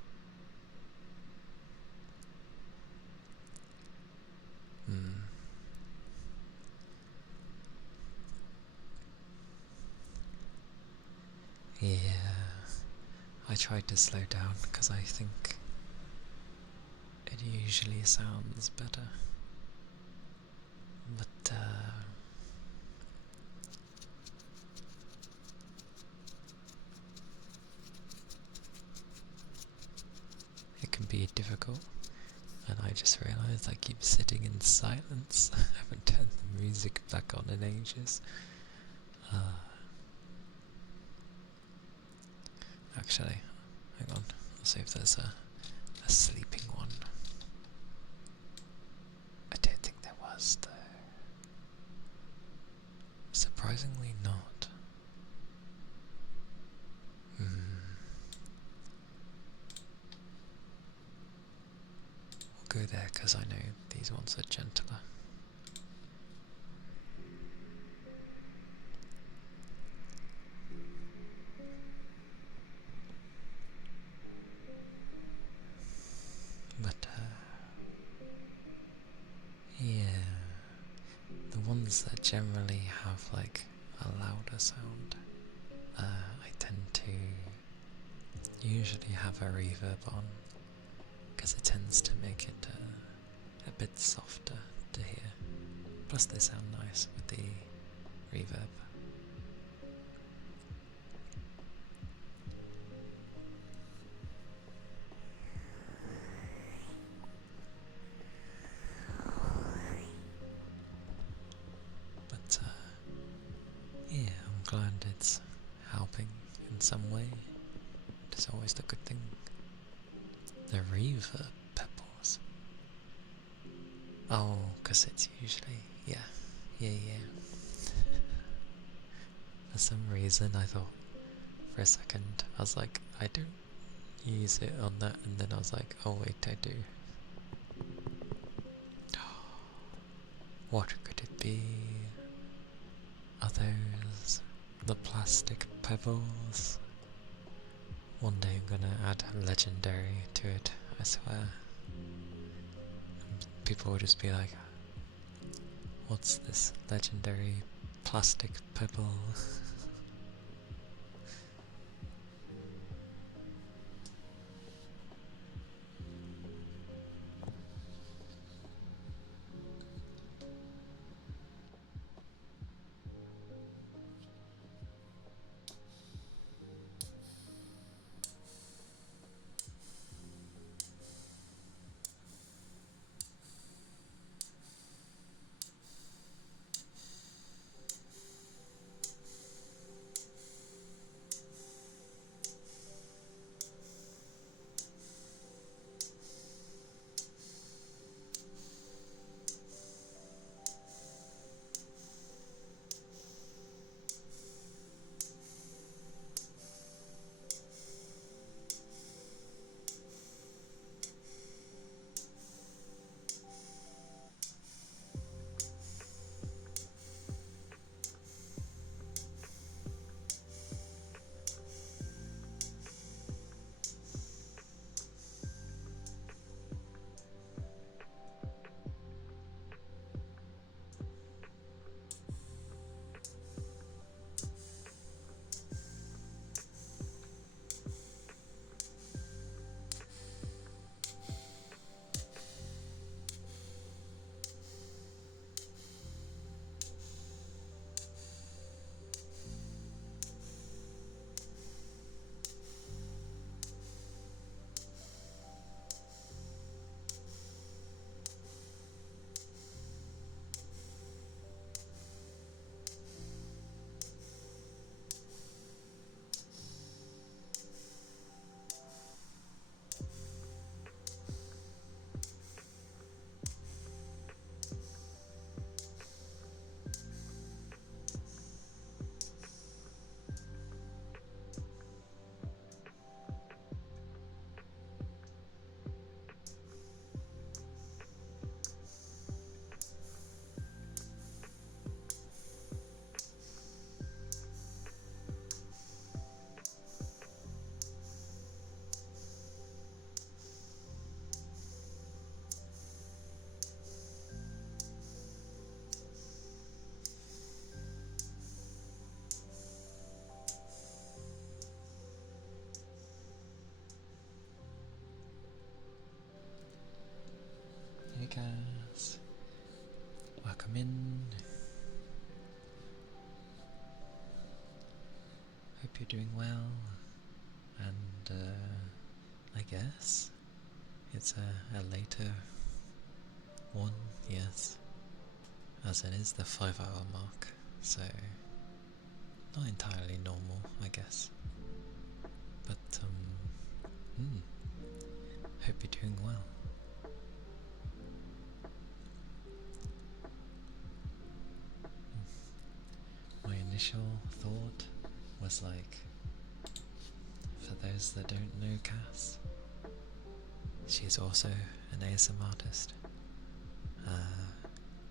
Yeah, I tried to slow down because I think it usually sounds better. But, it can be difficult, and I just realised I keep sitting in silence. I haven't turned the music back on in ages. Actually, hang on, I'll see if there's a sleeping one. I don't think there was, though. Surprisingly not. We'll go there because I know these ones are gentler. But, yeah, the ones that generally have like a louder sound, I tend to usually have a reverb on, because because it tends to make it a bit softer to hear. Plus they sound nice with the reverb. But yeah, I'm glad it's helping in some way. It's always the good thing. The reverb pebbles. Oh, because it's usually, yeah. For some reason I thought for a second, I was like, I don't use it on that, and then I was like, oh wait, I do. What could it be? Are those the plastic pebbles? One day I'm gonna add legendary to it, I swear. And people will just be like, what's this legendary plastic pebble? Hey guys, welcome in. Hope you're doing well, and I guess it's a later one, yes, as it is the 5-hour mark, so not entirely normal, I guess, but hope you're doing well. My initial thought was like, for those that don't know Cass, she's also an ASM artist.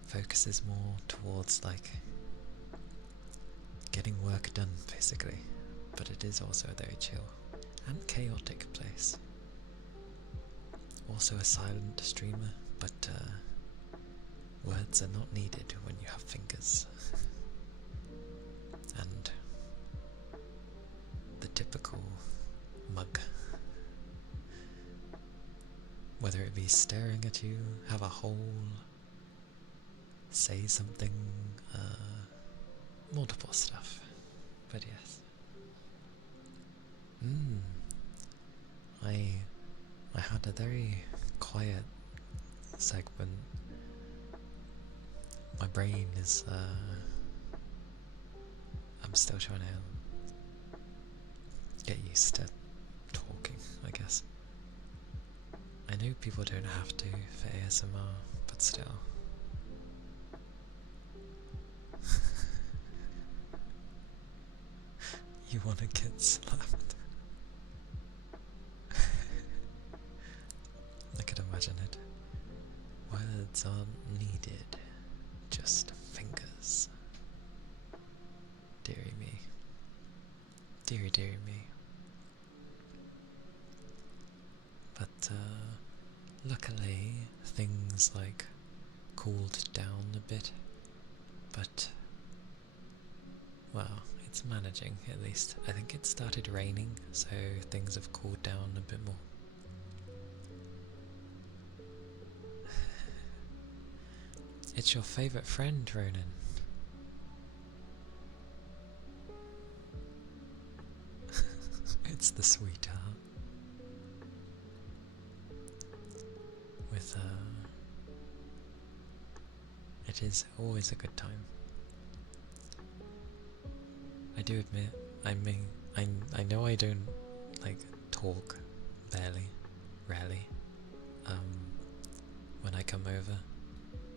Focuses more towards like getting work done basically, but it is also a very chill and chaotic place. Also a silent streamer, but words are not needed when you have fingers. And the typical mug Whether it be staring at you, have a hole, say something, multiple stuff. But yes. I had a very quiet segment. My brain is I'm still trying to get used to talking, I guess. I know people don't have to for ASMR, but still. You wanna get slapped? I could imagine it. Words aren't needed, just fingers. Dearie me. Dearie, dearie me. But luckily things like cooled down a bit, but well, it's managing at least. I think it started raining, so things have cooled down a bit more. It's your favourite friend, Ronan. It's the sweetheart. With it is always a good time. I do admit, I know I don't like talk rarely, when I come over,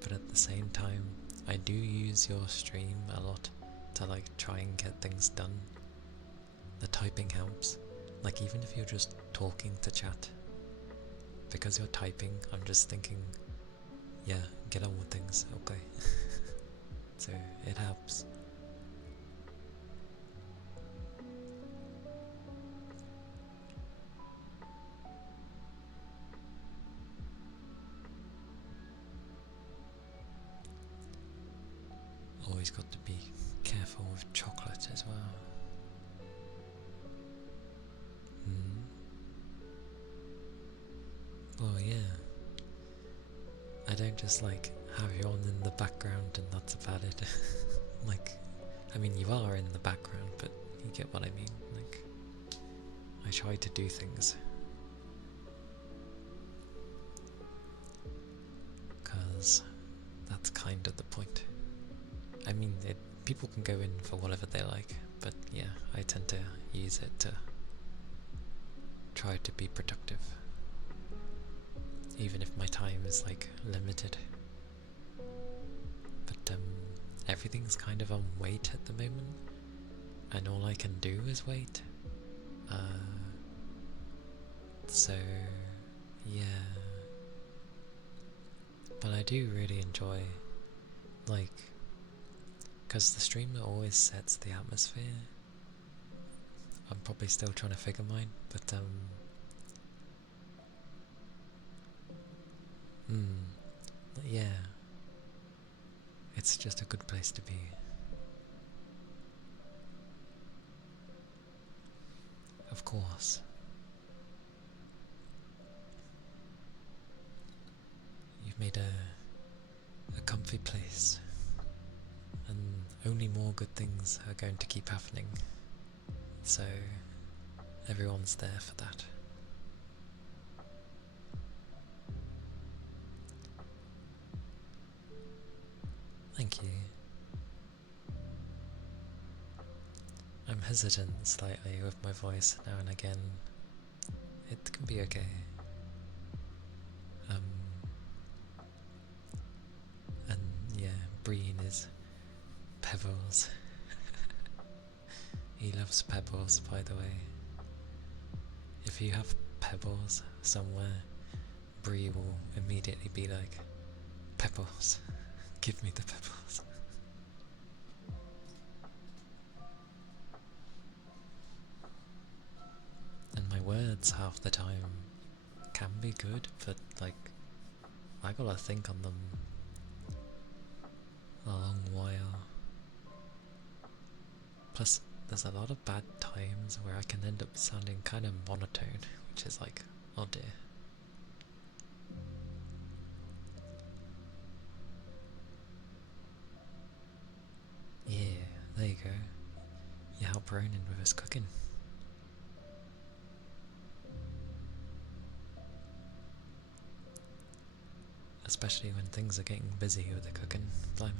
but at the same time, I do use your stream a lot to like try and get things done. The typing helps, like even if you're just talking to chat, because you're typing, I'm just thinking, yeah, get on with things, okay. So it helps. Always got to be careful with chocolate as well. Oh yeah. I don't just like have you on in the background and that's about it. Like, I mean you are in the background, but you get what I mean. Like, I try to do things. Because that's kind of the point. I mean, people can go in for whatever they like, but yeah, I tend to use it to try to be productive. Even if my time is like limited. But everything's kind of on wait at the moment, and all I can do is wait. So yeah. But I do really enjoy, like, because the streamer always sets the atmosphere. I'm probably still trying to figure mine, but yeah, it's just a good place to be. Of course. You've made a comfy place, and only more good things are going to keep happening, so everyone's there for that. Thank you. I'm hesitant slightly with my voice now and again. It can be okay. And yeah, Breen is Pebbles. He loves pebbles, by the way. If you have pebbles somewhere, Bree will immediately be like, Pebbles, give me the pebbles. And my words half the time can be good, but like, I gotta think on them a long while. Plus, there's a lot of bad times where I can end up sounding kind of monotone, which is like, oh dear. There you go. You help Ronan with his cooking. Especially when things are getting busy with the cooking. Blimey.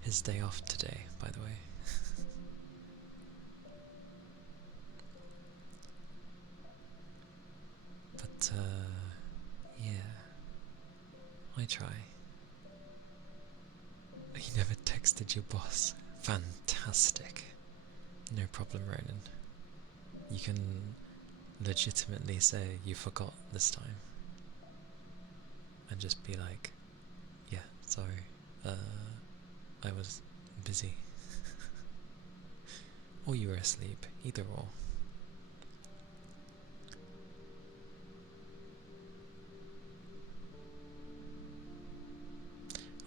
His day off today, by the way. But, yeah. I try. You never texted your boss. Fantastic. No problem, Ronan. You can legitimately say you forgot this time. And just be like, yeah, sorry. I was busy. Or you were asleep. Either or.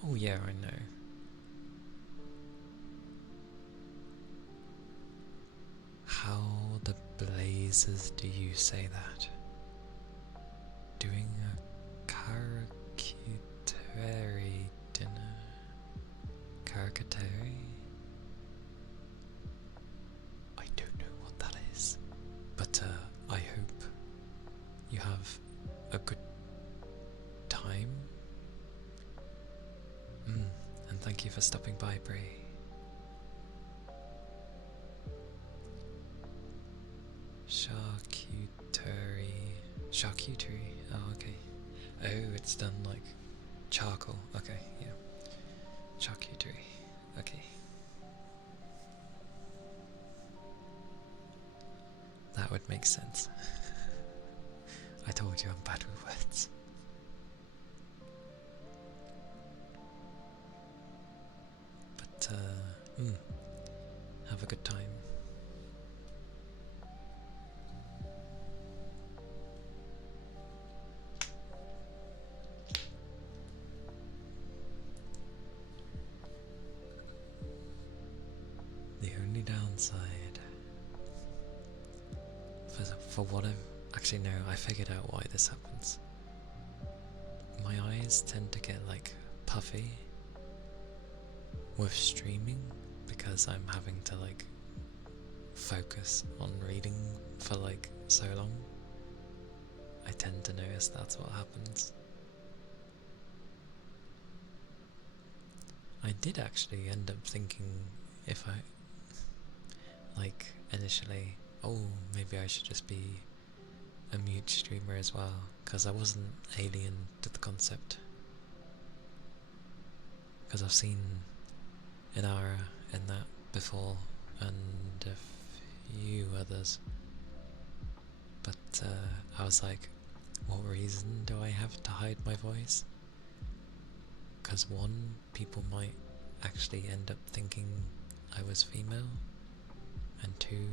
Oh yeah, I know. How the blazes do you say that? Doing a charcuterie dinner? Charcuterie? I don't know what that is. But I hope you have a good time. And thank you for stopping by, Brie. Charcuterie. Oh, okay. Oh, it's done like charcoal. Okay, yeah. Charcuterie. Okay. That would make sense. I told you I'm bad with words. But, have a good time. The only downside, for what I'm actually no, I figured out why this happens. My eyes tend to get like puffy with streaming because I'm having to like focus on reading for like so long. I tend to notice that's what happens. I did actually end up thinking if I like initially, oh, maybe I should just be a mute streamer as well, because I wasn't alien to the concept. Because I've seen Inara in that before, and a few others. But I was like, what reason do I have to hide my voice? Because one, people might actually end up thinking I was female, and two,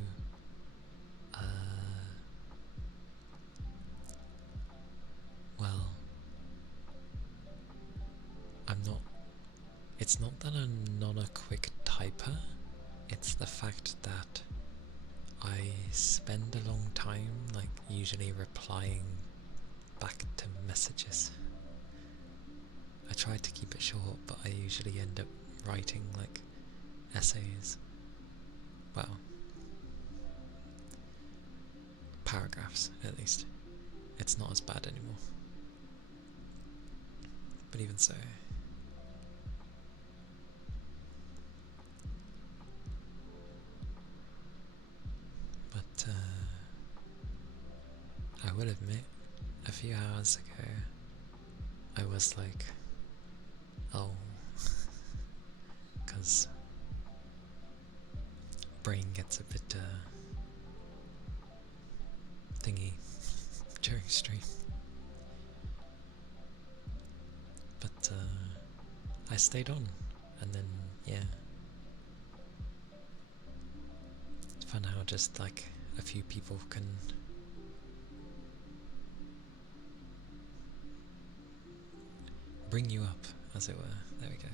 well, it's not that I'm not a quick typer, it's the fact that I spend a long time, like, usually replying back to messages. I try to keep it short, but I usually end up writing, like, essays. Well, paragraphs, at least. It's not as bad anymore. But even so. But, I will admit, a few hours ago, I was like, oh, because brain gets a bit, thingy during stream. But, I stayed on, and then, yeah. It's fun how just, like, a few people can bring you up, as it were. There we go.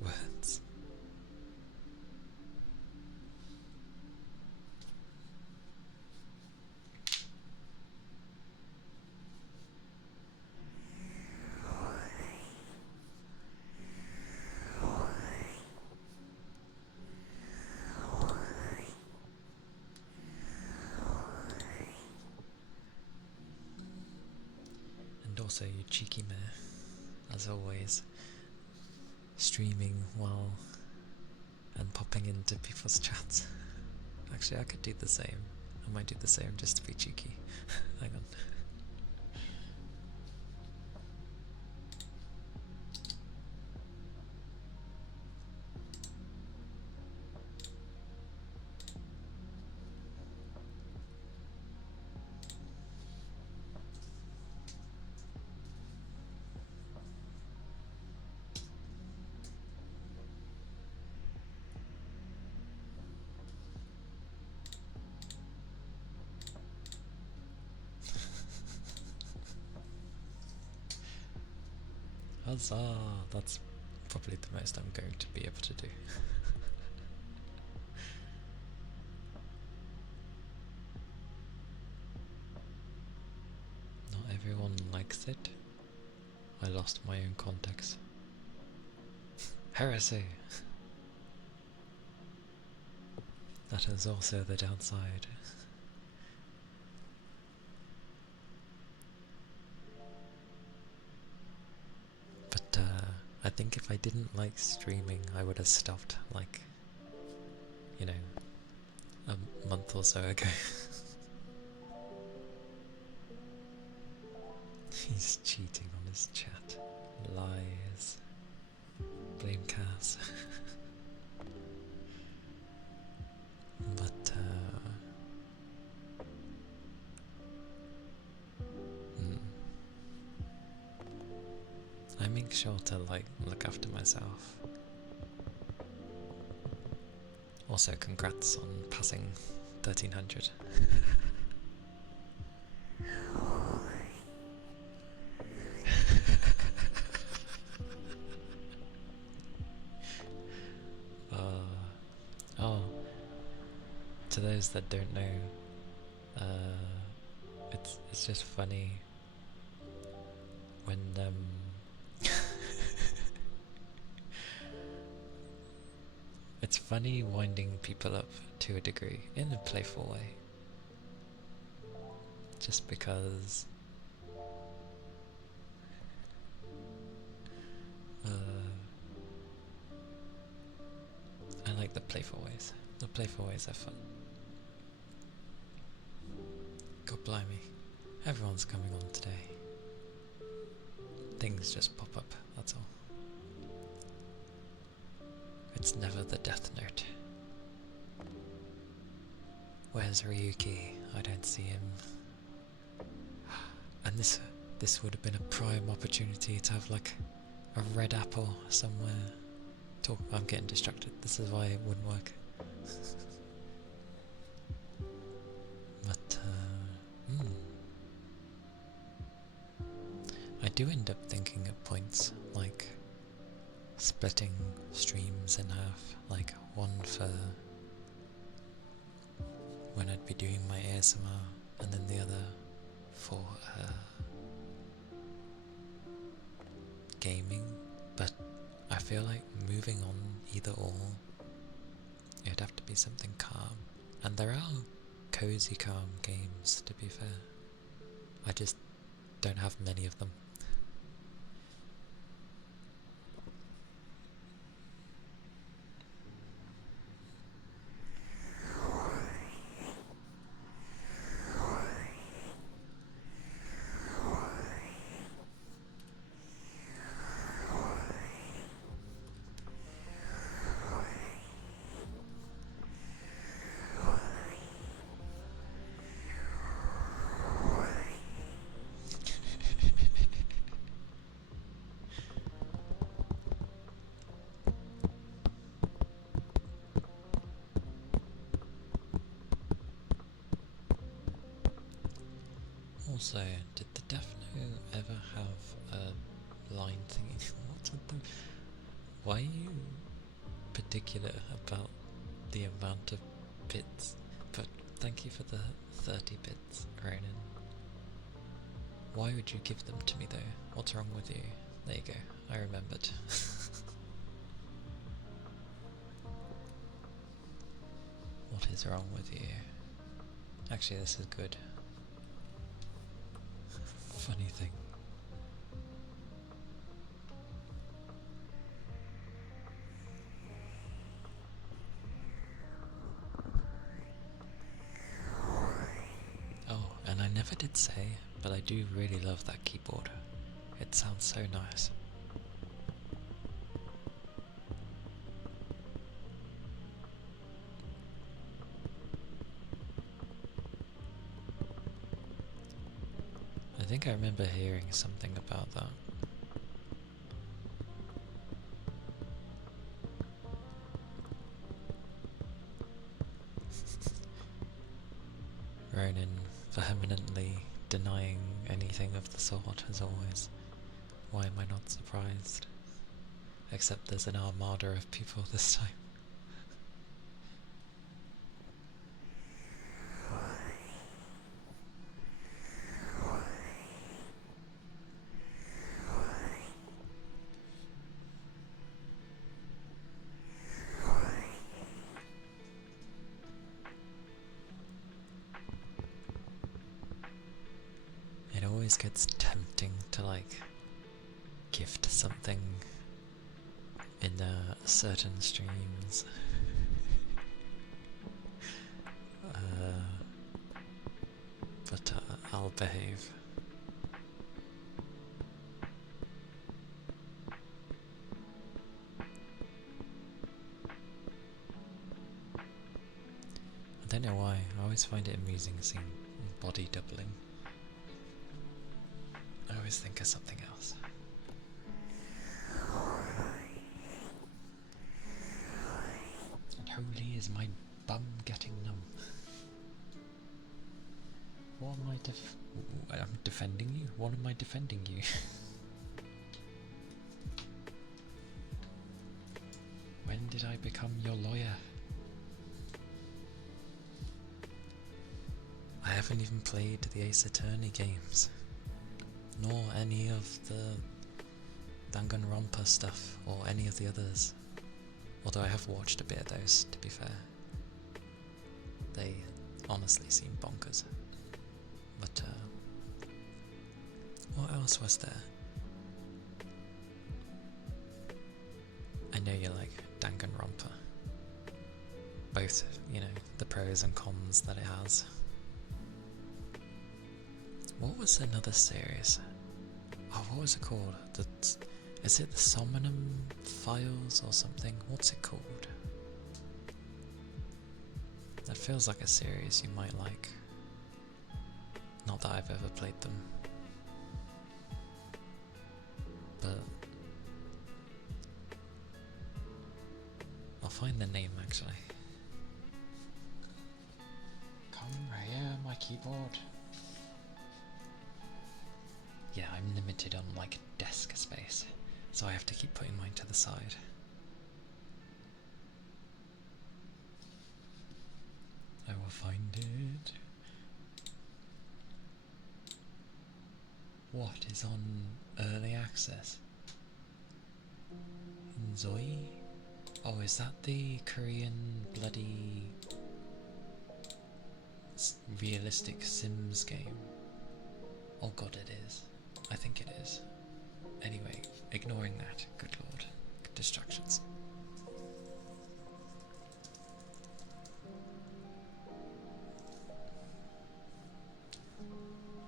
Words. Also, you cheeky mare, as always, streaming while and popping into people's chats. Actually, I could do the same. I might do the same just to be cheeky. Hang on. Huzzah! That's probably the most I'm going to be able to do. Not everyone likes it. I lost my own context. Heresy! That is also the downside. But I think if I didn't like streaming, I would have stopped, like, you know, a month or so ago. He's cheating on his chat. Lies. Blame Cass. But, I make sure to, like, look after myself. Also, congrats on passing 1300. Oh, to those that don't know, it's just funny when it's funny winding people up to a degree in a playful way, just because I like the playful ways. The playful ways are fun. God blimey, everyone's coming on today. Things just pop up, that's all. It's never the Death Note. Where's Ryuki? I don't see him. And this would have been a prime opportunity to have like a red apple somewhere. I'm getting distracted. This is why it wouldn't work. But I do end up thinking at points like splitting streams in half, like one for when I'd be doing my ASMR and then the other for gaming, but I feel like moving on either or, it'd have to be something calm, and there are cozy calm games, to be fair. I just don't have many of them. Also, did the Defno ever have a line thingy? What's with them? Why are you particular about the amount of bits? But thank you for the 30 bits, Ronan. Why would you give them to me though? What's wrong with you? There you go, I remembered. What is wrong with you? Actually, this is good. Funny thing, never did say, but I do really love that keyboard. It sounds so nice. I think I remember hearing something about that. Ronan vehemently denying anything of the sort as always. Why am I not surprised? Except there's an armada of people this time. It always gets tempting to like gift something in certain streams. But I'll behave. I don't know why, I always find it amusing seeing body doubling. I always think of something else. And holy is my bum getting numb. What am I I'm defending you? What am I defending you? When did I become your lawyer? I haven't even played the Ace Attorney games, nor any of the Danganronpa stuff, or any of the others. Although I have watched a bit of those, to be fair. They honestly seem bonkers. But, what else was there? I know you like Danganronpa. Both, you know, the pros and cons that it has. What was another series? Oh, what was it called? Is it the Somnum Files or something? What's it called? That feels like a series you might like. Not that I've ever played them. But I'll find the name actually. Come right here, my keyboard. Yeah, I'm limited on like desk space, so I have to keep putting mine to the side. I will find it. What is on early access? Zoi? Oh, is that the Korean bloody realistic Sims game? Oh god, it is. I think it is. Anyway, ignoring that, good lord. Distractions.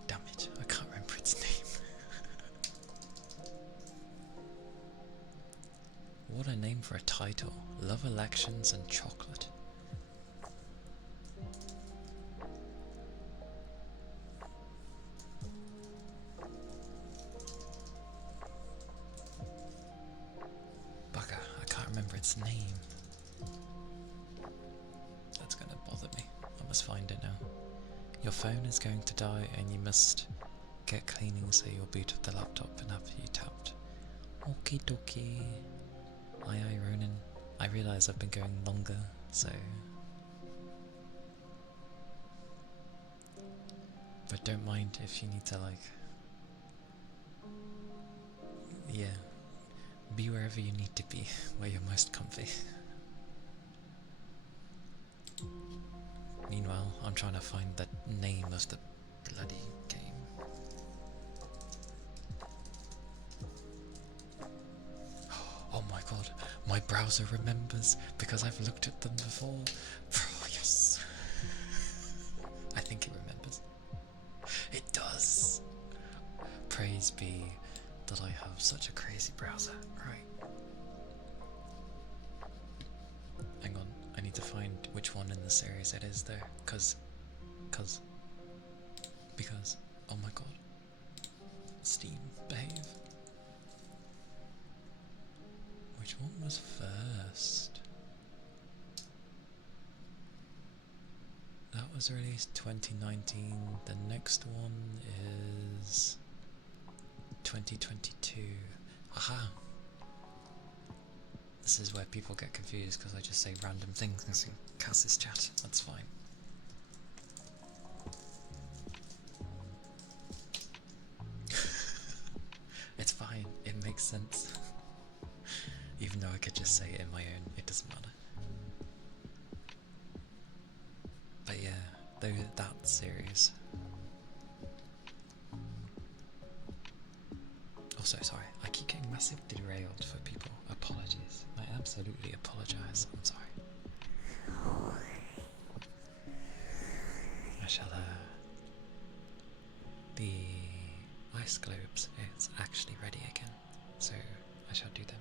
Damn it, I can't remember its name. What a name for a title. Love Elections and Chocolate. Bugger, I can't remember its name. That's gonna bother me. I must find it now. Your phone is going to die and you must get cleaning so you'll boot up the laptop and have you tapped. Okie dokie. Aye aye Ronan. I realise I've been going longer, so... But don't mind if you need to like... Yeah. Be wherever you need to be, where you're most comfy. Meanwhile, I'm trying to find the name of the bloody game. Oh my god, my browser remembers because I've looked at them before. Oh yes! I think it remembers. It Praise be that I have such a crazy browser. Right. Hang on, I need to find which one in the series it is there, because, oh my god. Steam, behave. Which one was first? That was released 2019, the next one is 2022. Aha! This is where people get confused because I just say random things in Cass's chat. That's fine. It's fine, it makes sense. Even though I could just say it in my own, it doesn't matter. But yeah, that series. Also, sorry, I keep getting massive derailed for people. Apologies. I absolutely apologise. I'm sorry. I shall, the ice globes, it's actually ready again, so I shall do them.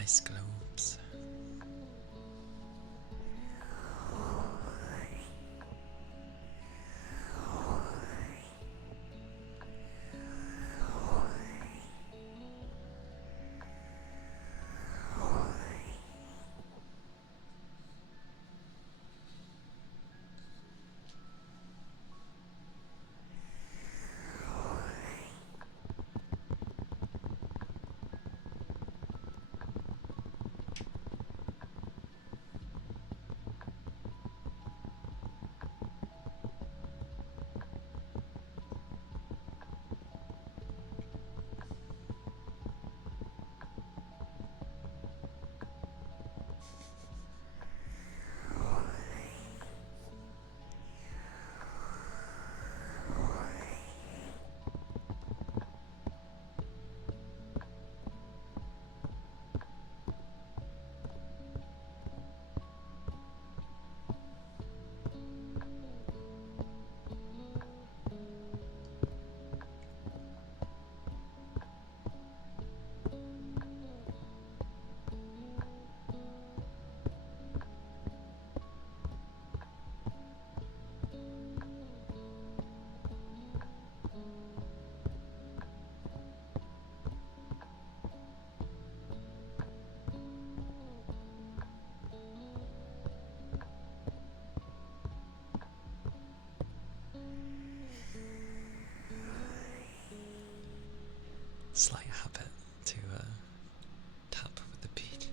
Ice globes. Slight habit to tap with the beat.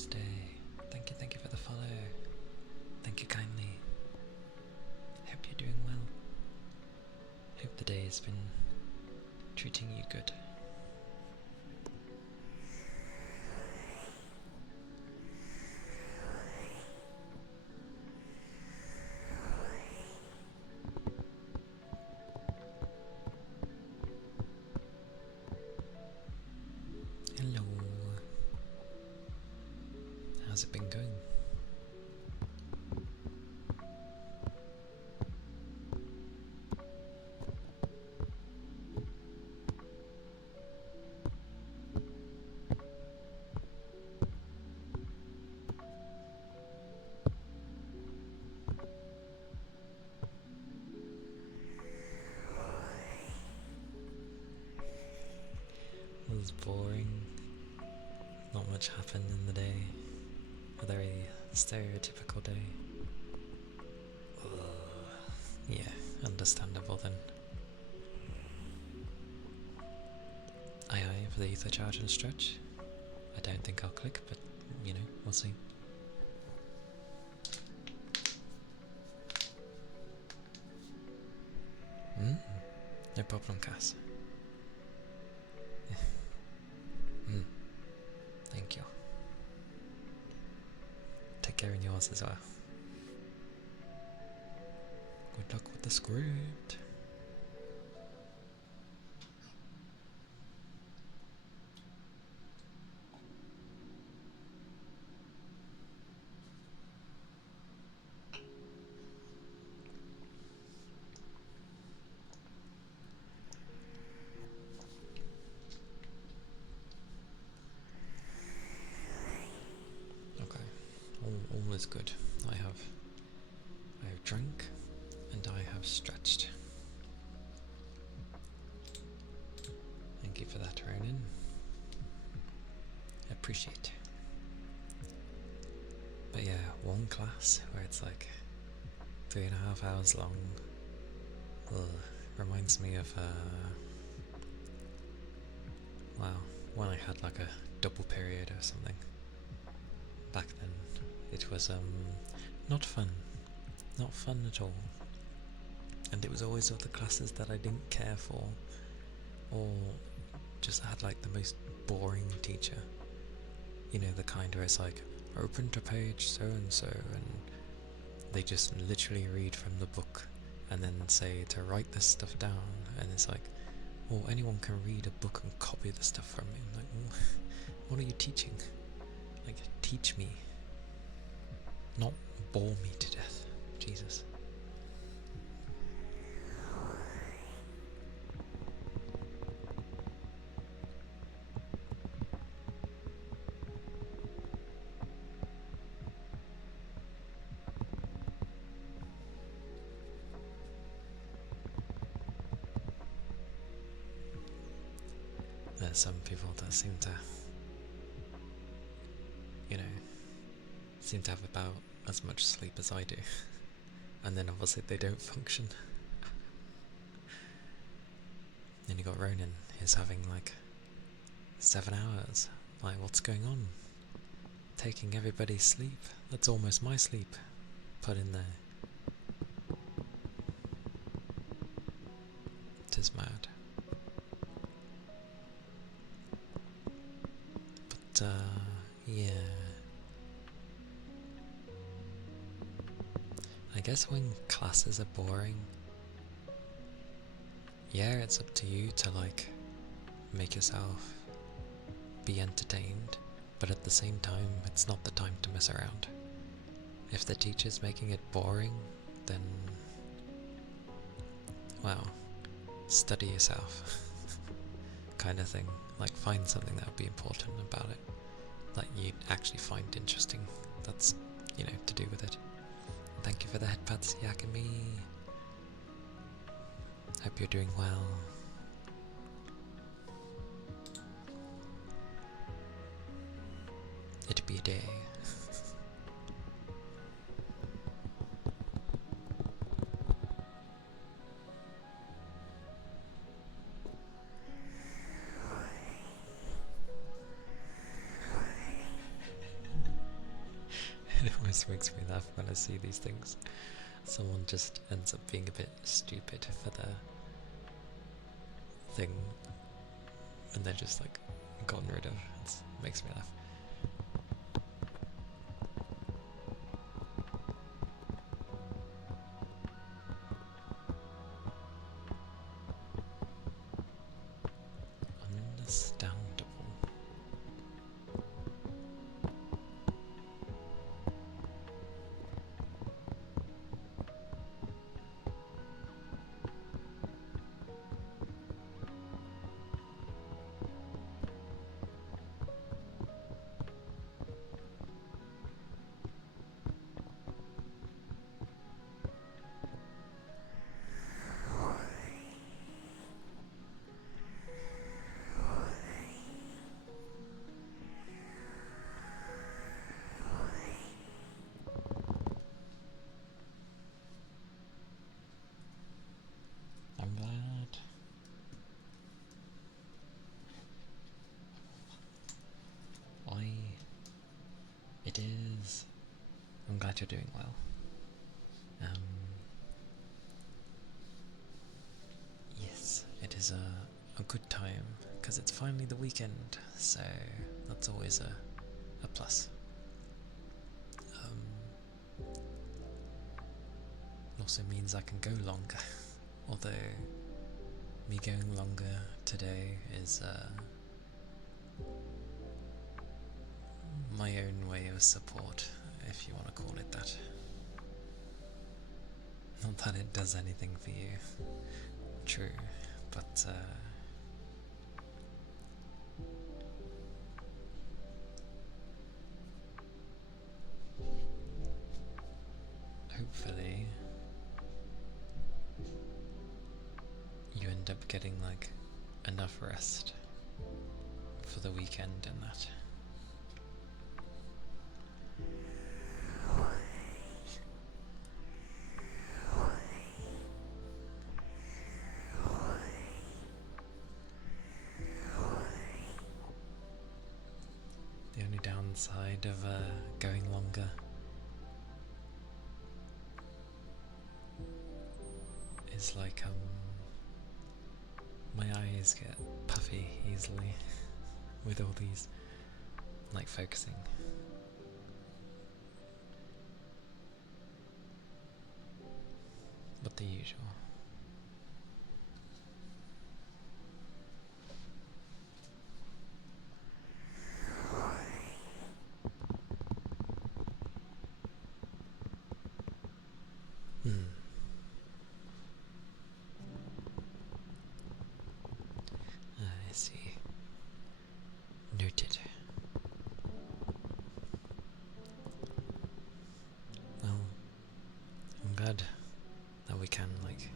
Namaste. Thank you for the follow. Thank you kindly. Hope you're doing well. Hope the day has been treating you good. Hello. How's it been going? It was boring. Not much happened in the day. A very stereotypical day. Yeah, understandable then. Aye for the ether charge and stretch. I don't think I'll click, but you know, we'll see. No problem, Cass. Thank you. Take care in yours as well. Good luck with the script. Okay, all is good. I have drank and I have stretched. Thank you for that, Ronan. Appreciate. But yeah, one class where it's like 3.5 hours long. Reminds me of wow, when I had like a double period or something. Back then, it was not fun at all. And it was always of the classes that I didn't care for, or just had like the most boring teacher. You know, the kind where it's like, open to page so and so, and they just literally read from the book and then say to write this stuff down, and it's like, well, anyone can read a book and copy the stuff from it. Like, well, what are you teaching? Like, teach me, not bore me to death. Jesus. There's some people that seem to, you know, seem to have about as much sleep as I do. And then obviously they don't function. Then you got Ronan, he's having like 7 hours. Like, what's going on? Taking everybody's sleep. That's almost my sleep put in there. It is mad. But, yeah. I guess when classes are boring, yeah, it's up to you to like make yourself be entertained, but at the same time, it's not the time to mess around. If the teacher's making it boring, then, well, study yourself, kind of thing. Like, find something that would be important about it, that you'd actually find interesting, that's, you know, to do with it. Thank you for the headpads, Yakami. Hope you're doing well. It'd be a day. always makes me laugh when I see these things. Someone just ends up being a bit stupid for their thing, and they're just like gotten rid of. It makes me laugh. Understandable. I'm glad. Why? It is. I'm glad you're doing well. Yes, it is a good time because it's finally the weekend, so that's always a plus. It also means I can go longer, although me going longer today is my own way of support, if you want to call it that. Not that it does anything for you, true, but hopefully you end up getting like enough rest for the weekend and that. The only downside of going longer is like my eyes get puffy easily with all these like focusing. But the usual. I see. Noted. Well, I'm glad that we can like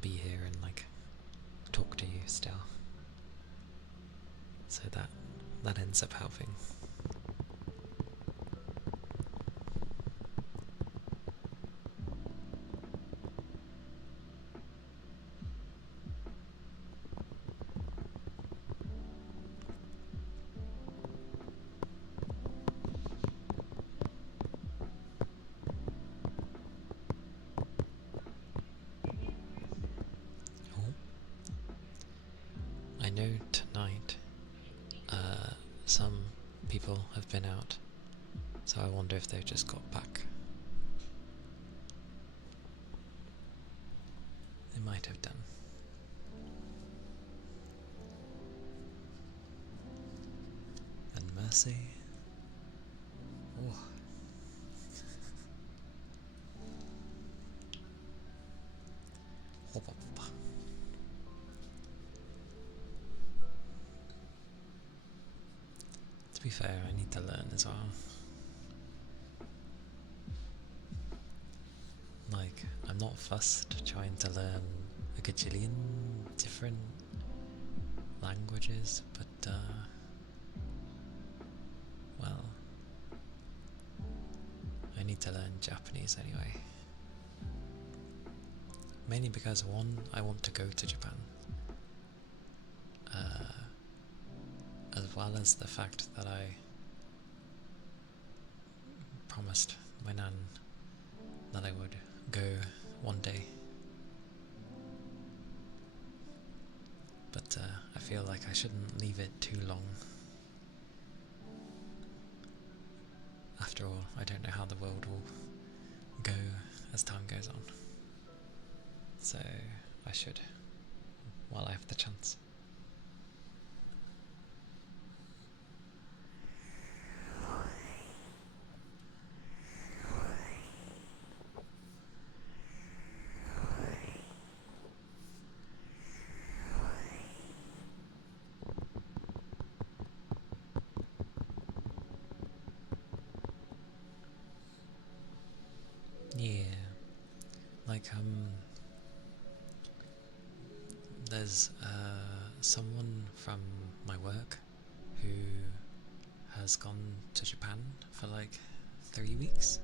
be here and like talk to you still. So that ends up helping. I know tonight some people have been out, so I wonder if they've just got back. They might have done. And Mercy. Oh. Hop up. To be fair, I need to learn as well. Like, I'm not fussed trying to learn a gajillion different languages, but well, I need to learn Japanese anyway. Mainly because one, I want to go to Japan, as well as the fact that I promised my nan that I would go one day. But I feel like I shouldn't leave it too long. After all, I don't know how the world will go as time goes on. So I should, while I have the chance. Yeah, like there's someone from my work who has gone to Japan for like 3 weeks,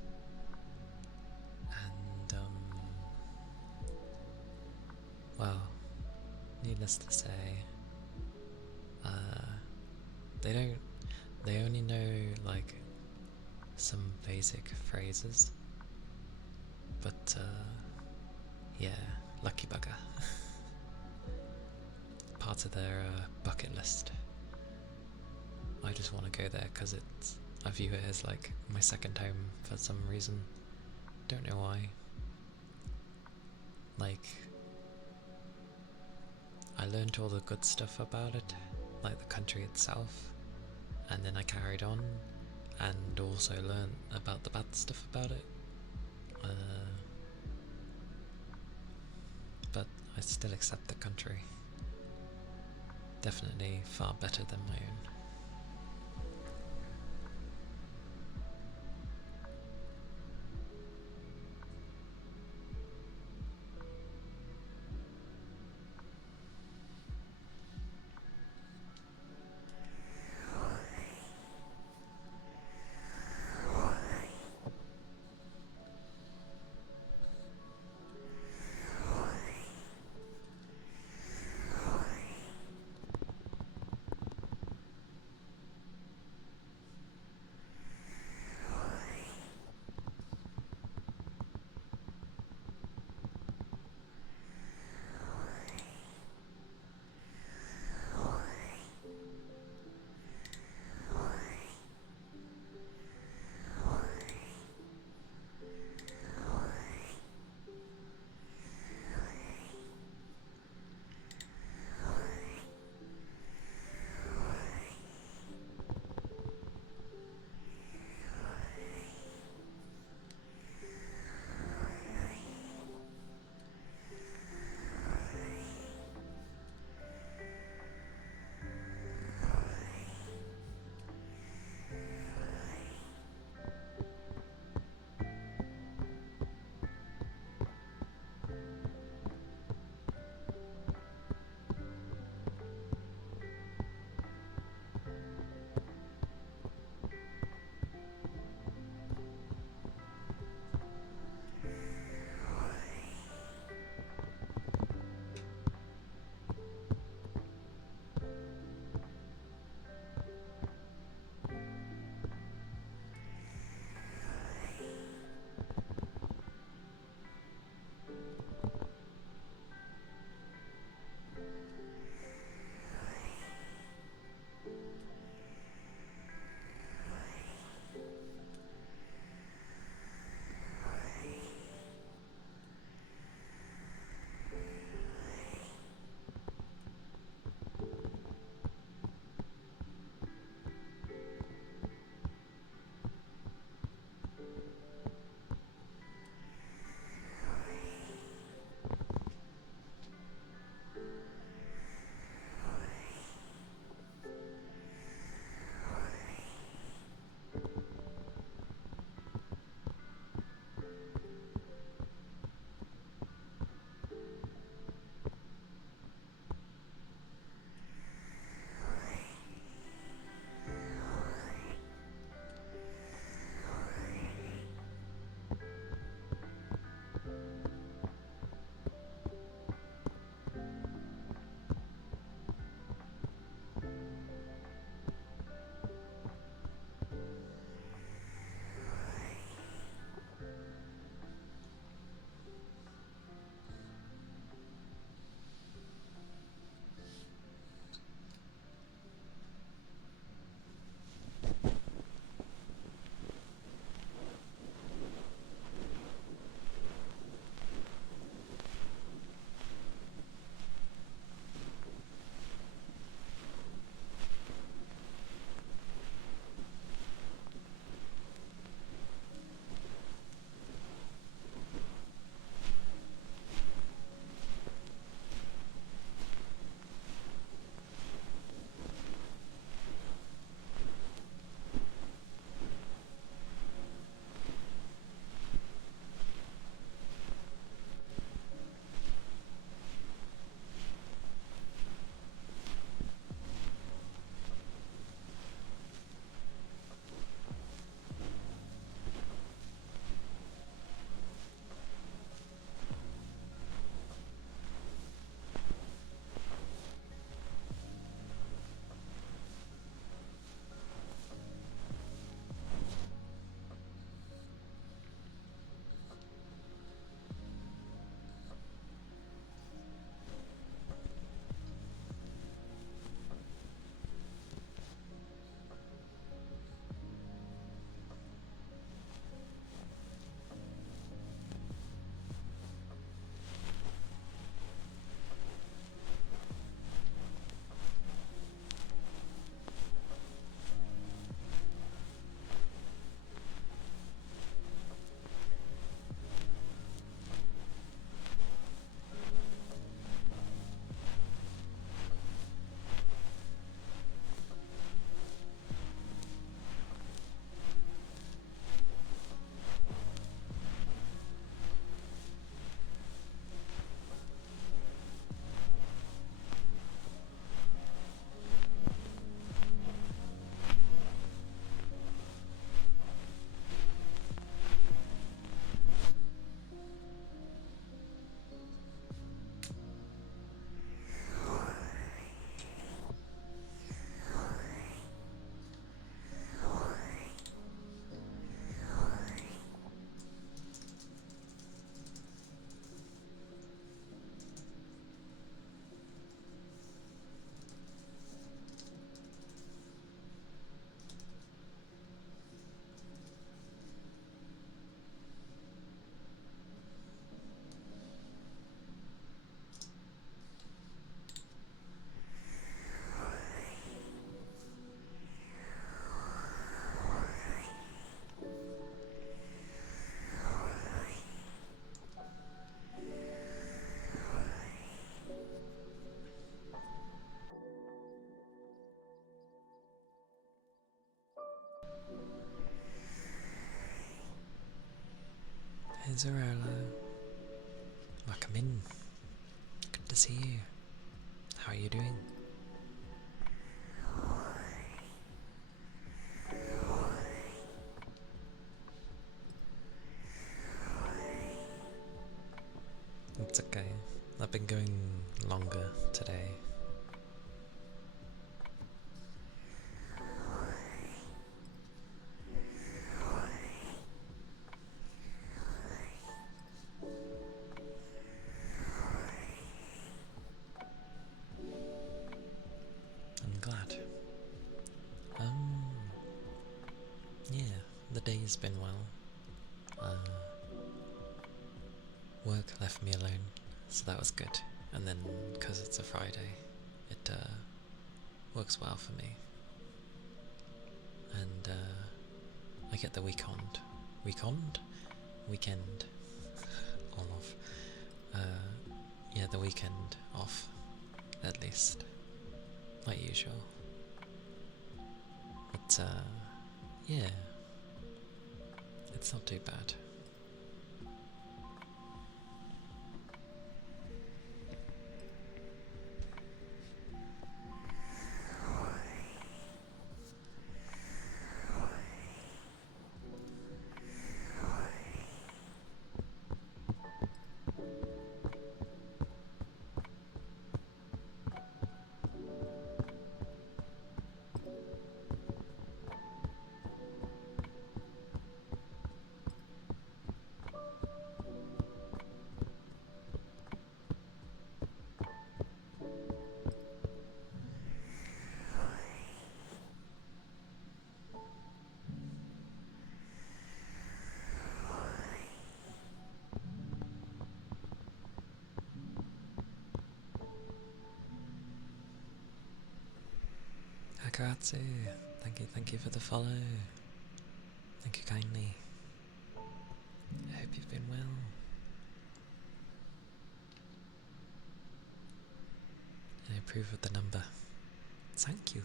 and well, needless to say, they only know like some basic phrases, but yeah, lucky bugger. Part of their bucket list. I just want to go there because I view it as like my second home for some reason. Don't know why. Like, I learned all the good stuff about it, like the country itself, and then I carried on and also learned about the bad stuff about it. But I still accept the country. Definitely far better than my own. Hey Zorella. Welcome in. Good to see you. How are you doing? It's okay. I've been going longer today. I'm glad. Yeah, the day's been well. Work left me alone, so that was good. And then, because it's a Friday, it works well for me. And I get the weekend. Weekend. All off. Yeah, the weekend off, at least. Like usual. But, yeah. It's not too bad. Akaratsu, thank you for the follow. Thank you kindly. I hope you've been well. I approve of the number. Thank you.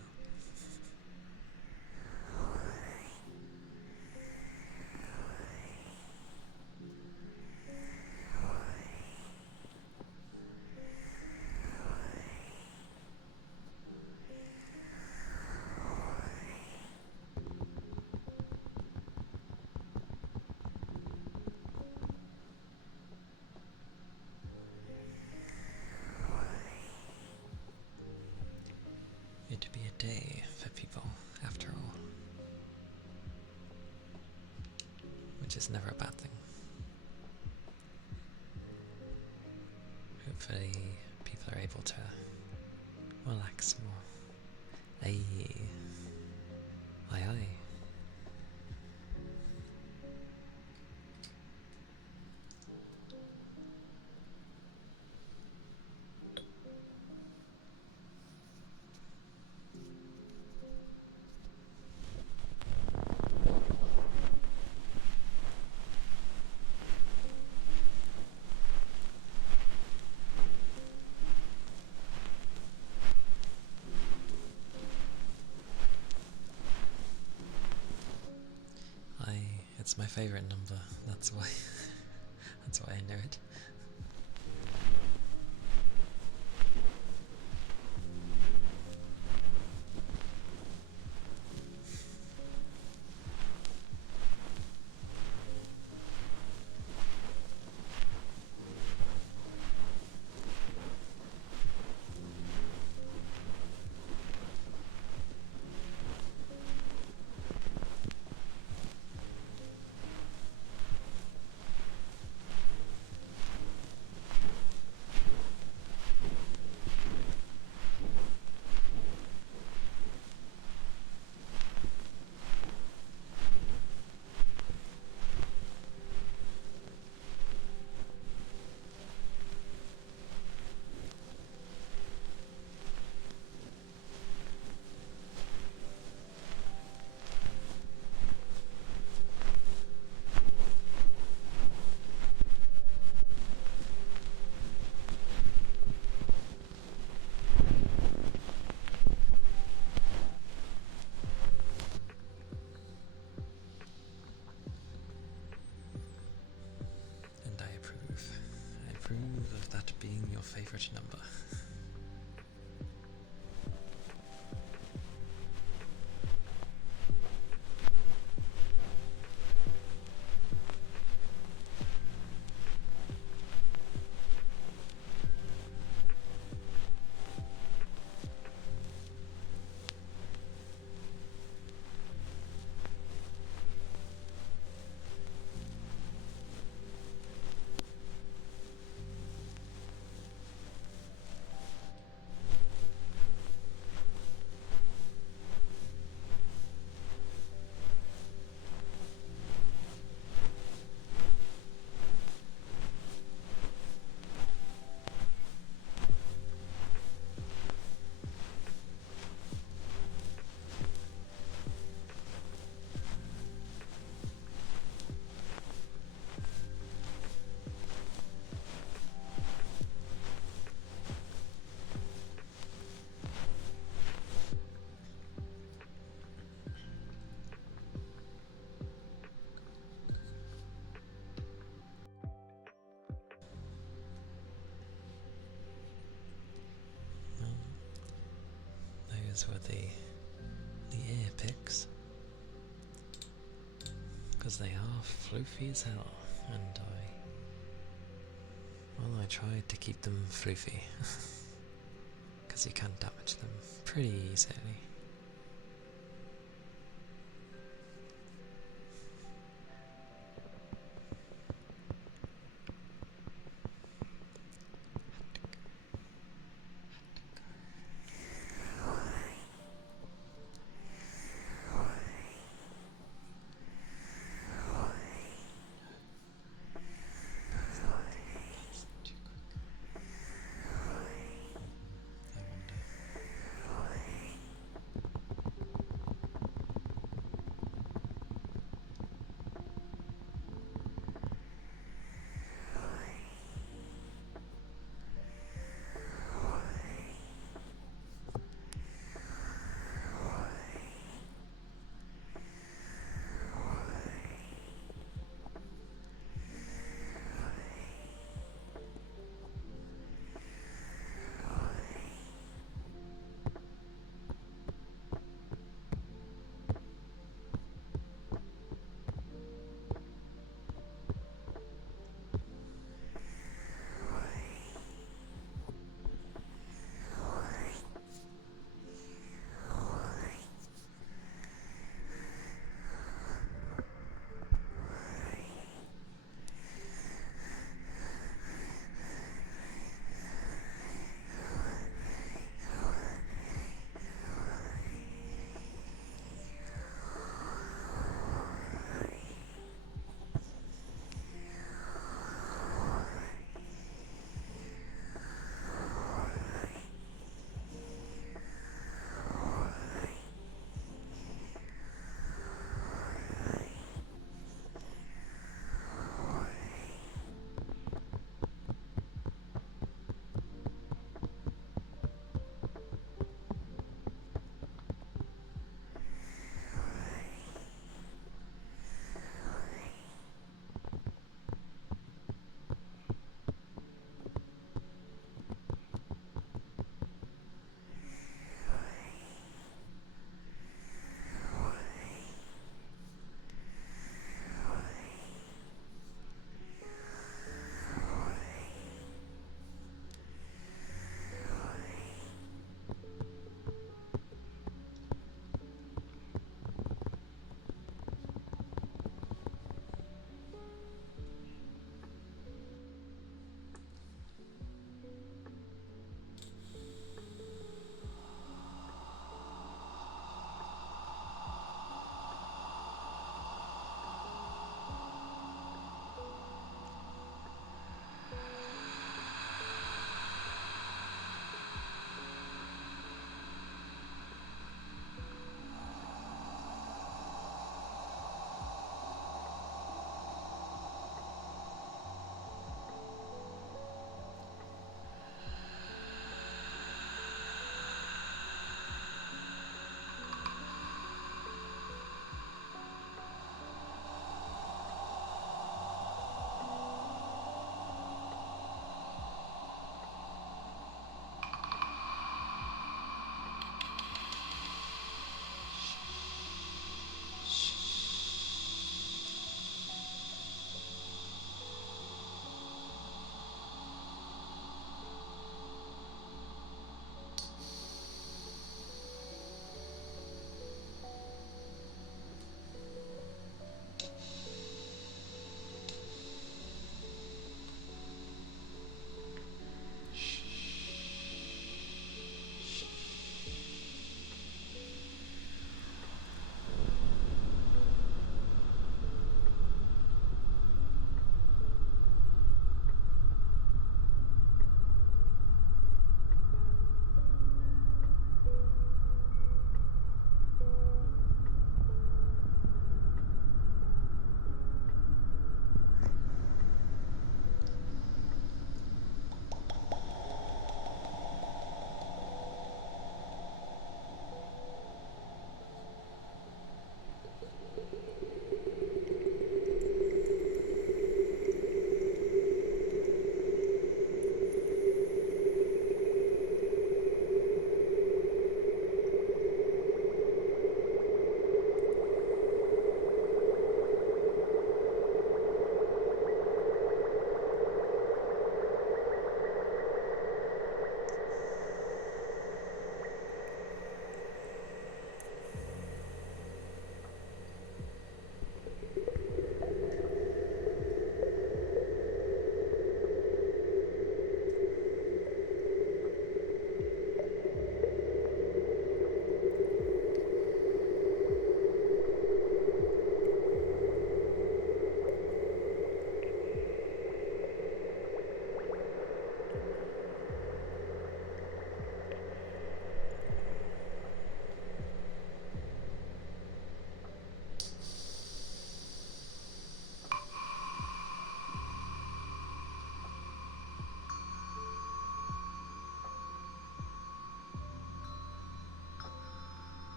It'd be a day for people, after all. Which is never a bad thing. Hopefully people are able to relax more. Aye. Aye aye. It's my favourite number, that's why that's why I know it. approve of that being your favourite number. Those were the ear picks, because they are floofy as hell, and I tried to keep them floofy, because you can damage them pretty easily.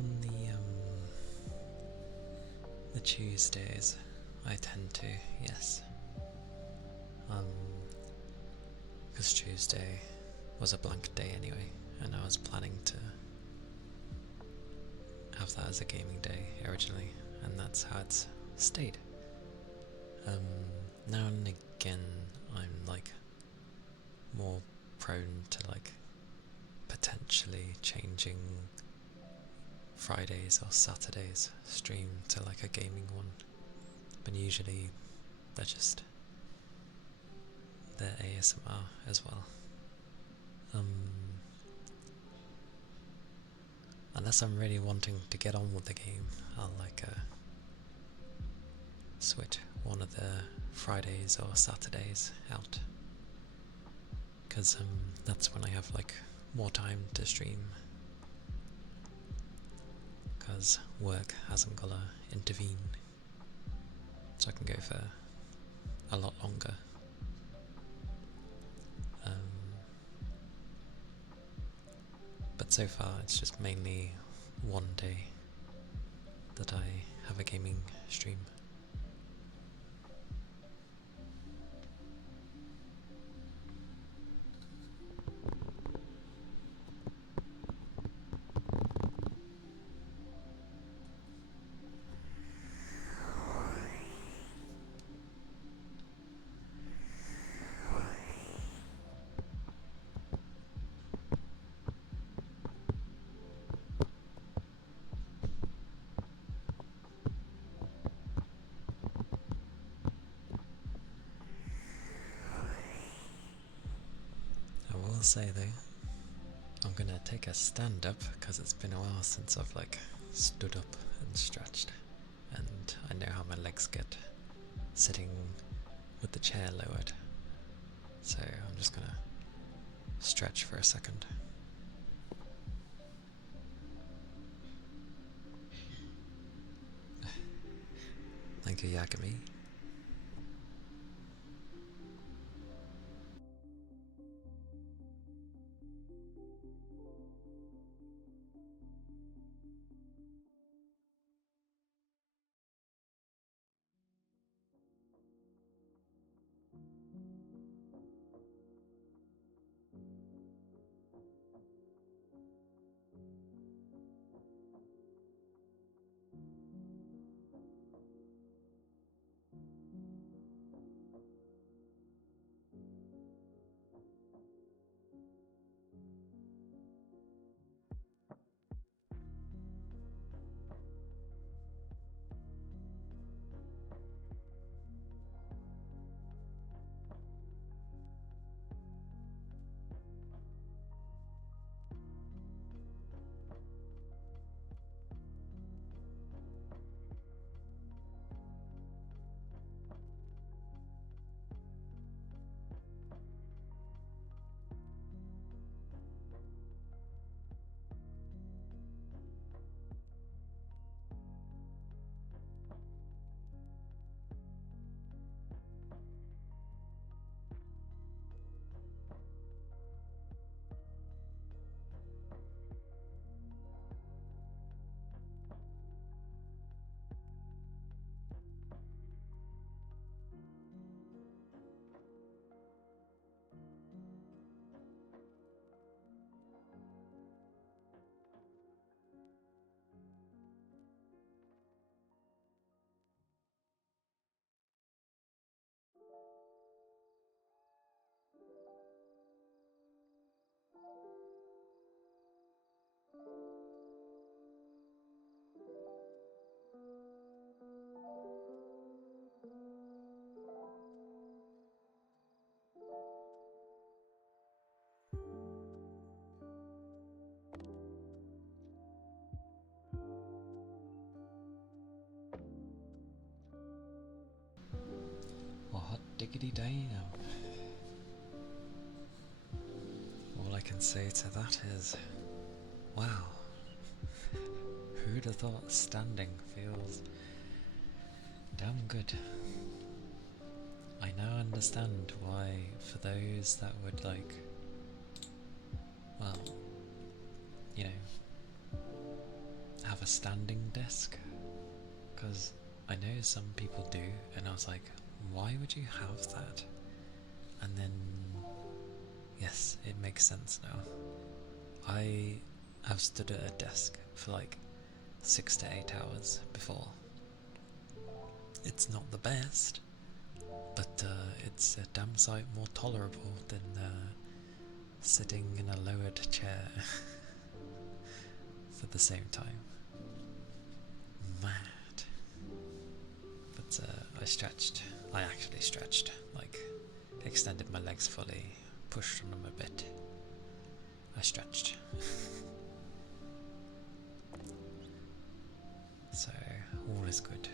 On the Tuesdays, I tend to, yes. Because Tuesday was a blank day anyway, and I was planning to have that as a gaming day originally, and that's how it's stayed. Now and again, I'm like more prone to like potentially changing Fridays or Saturdays stream to like a gaming one, but usually they're ASMR as well. Unless I'm really wanting to get on with the game, I'll like switch one of the Fridays or Saturdays out, because that's when I have like more time to stream, because work hasn't got to intervene, so I can go for a lot longer. But so far it's just mainly one day that I have a gaming stream. I will say though, I'm gonna take a stand up because it's been a while since I've like stood up and stretched, and I know how my legs get sitting with the chair lowered, so I'm just gonna stretch for a second. Thank you, Yagami. Well, hot diggity damn. All I can say to that is, wow. Who'd have thought standing feels damn good? I now understand why, for those that would like, well, you know, have have a standing desk, because I know some people do, and I was like, why would you have that? And then, yes, it makes sense now. I have stood at a desk for like 6 to 8 hours before. It's not the best, but it's a damn sight more tolerable than sitting in a lowered chair for the same time. Mad. But I stretched. I actually stretched. Like, extended my legs fully, pushed on them a bit. I stretched. So, all is good.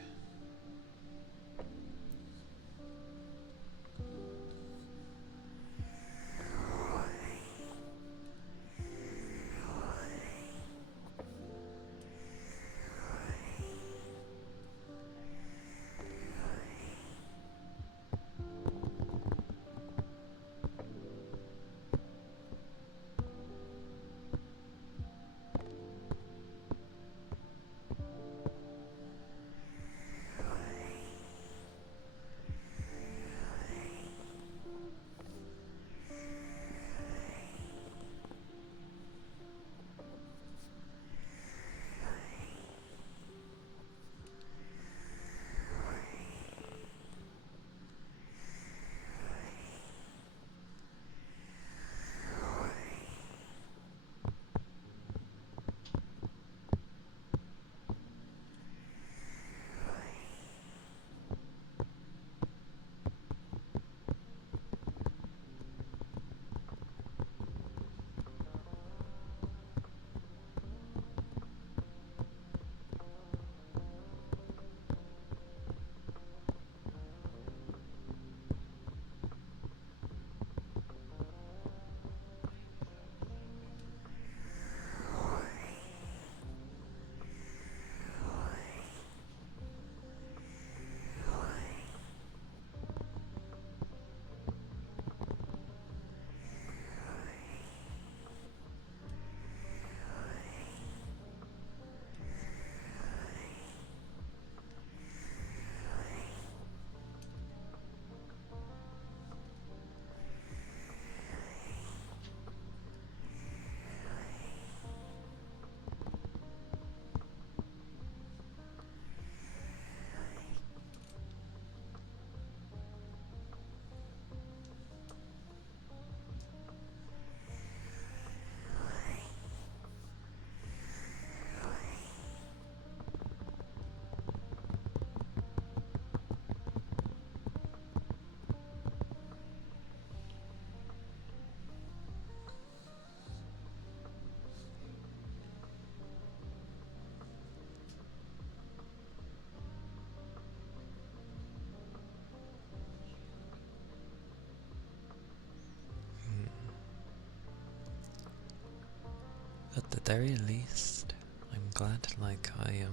At the very least, I'm glad like I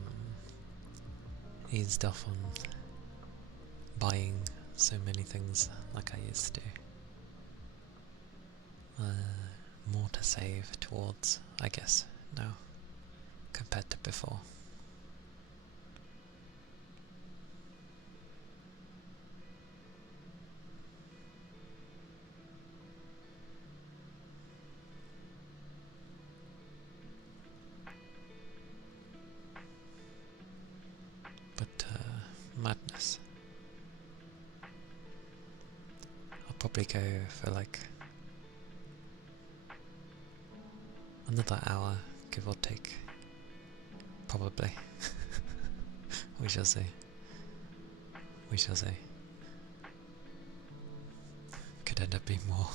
eased off on buying so many things like I used to. More to save towards, I guess, now, compared to before. But, madness. I'll probably go for like another hour, give or take. Probably. We shall see. We shall see. Could end up being more.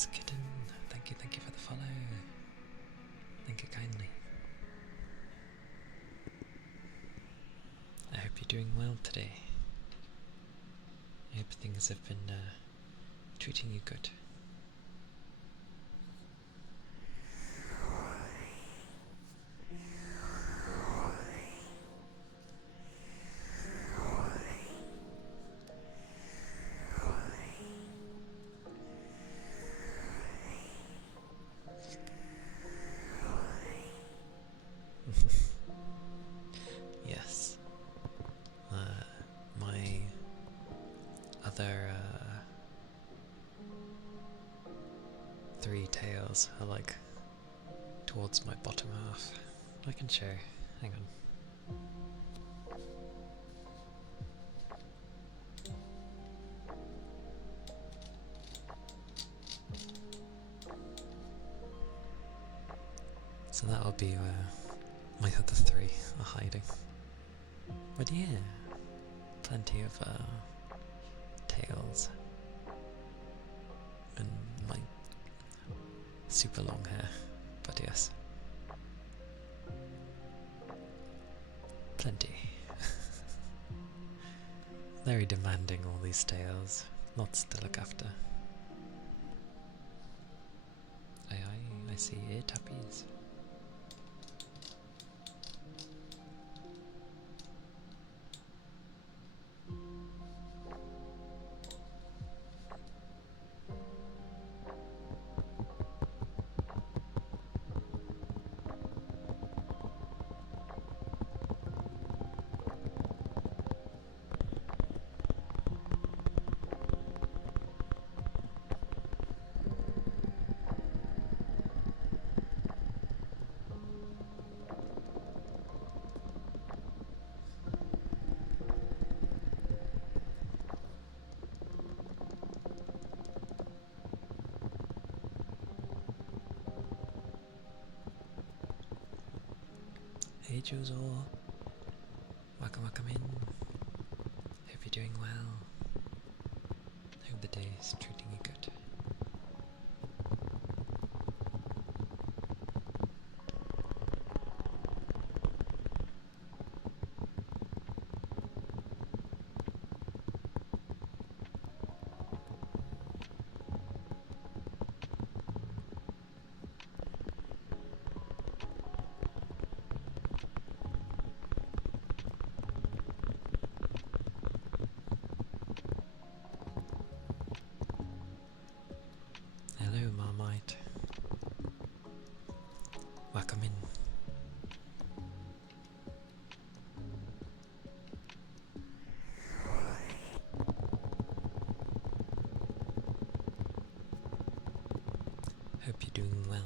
Yes, kitten. Thank you for the follow. Thank you kindly. I hope you're doing well today. I hope things have been treating you good. Yes. My other 3 tails are like towards my bottom half. I can show. Hang on. So that'll be where my other 3 are hiding. But yeah, plenty of tails and my super long hair. But yes, plenty. Very demanding, all these tails. Lots to look after. I see ear tappies. Hey Juzel, welcome in. Hope you're doing well. Hope the day is treating you good. Hello Marmite. Welcome in. Hope you're doing well.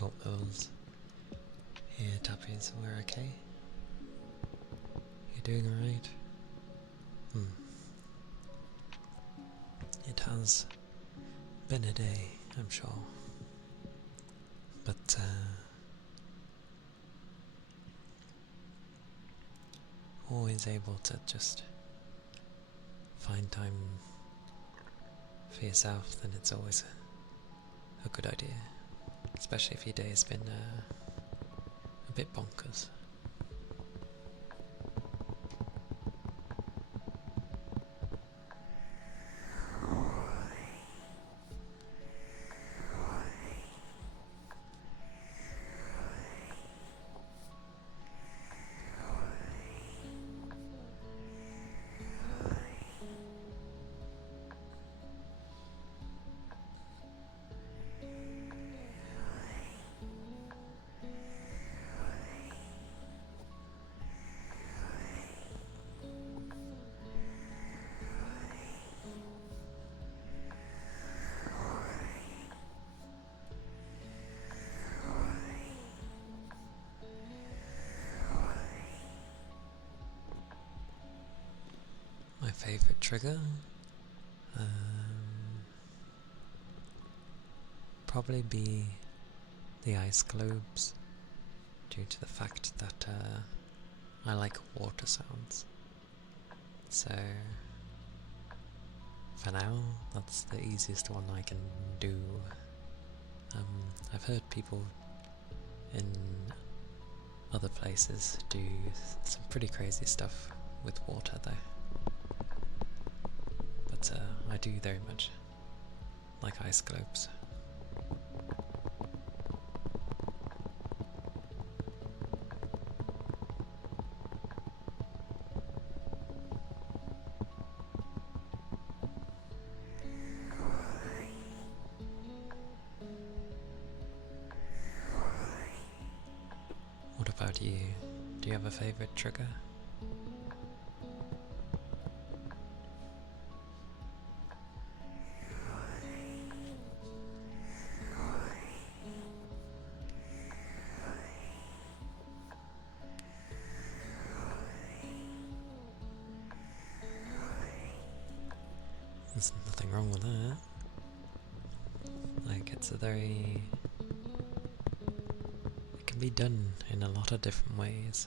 Hope those ear tappies were okay. You doing alright? It has been a day, I'm sure. But always able to just find time for yourself, then it's always a good idea. Especially if your day's been a bit bonkers. My favourite trigger? Probably be the ice globes, due to the fact that I like water sounds. So for now, that's the easiest one I can do. I've heard people in other places do some pretty crazy stuff with water though. But I do very much like ice globes. What about you? Do you have a favourite trigger? There's nothing wrong with that. Like, it's a very... It can be done in a lot of different ways.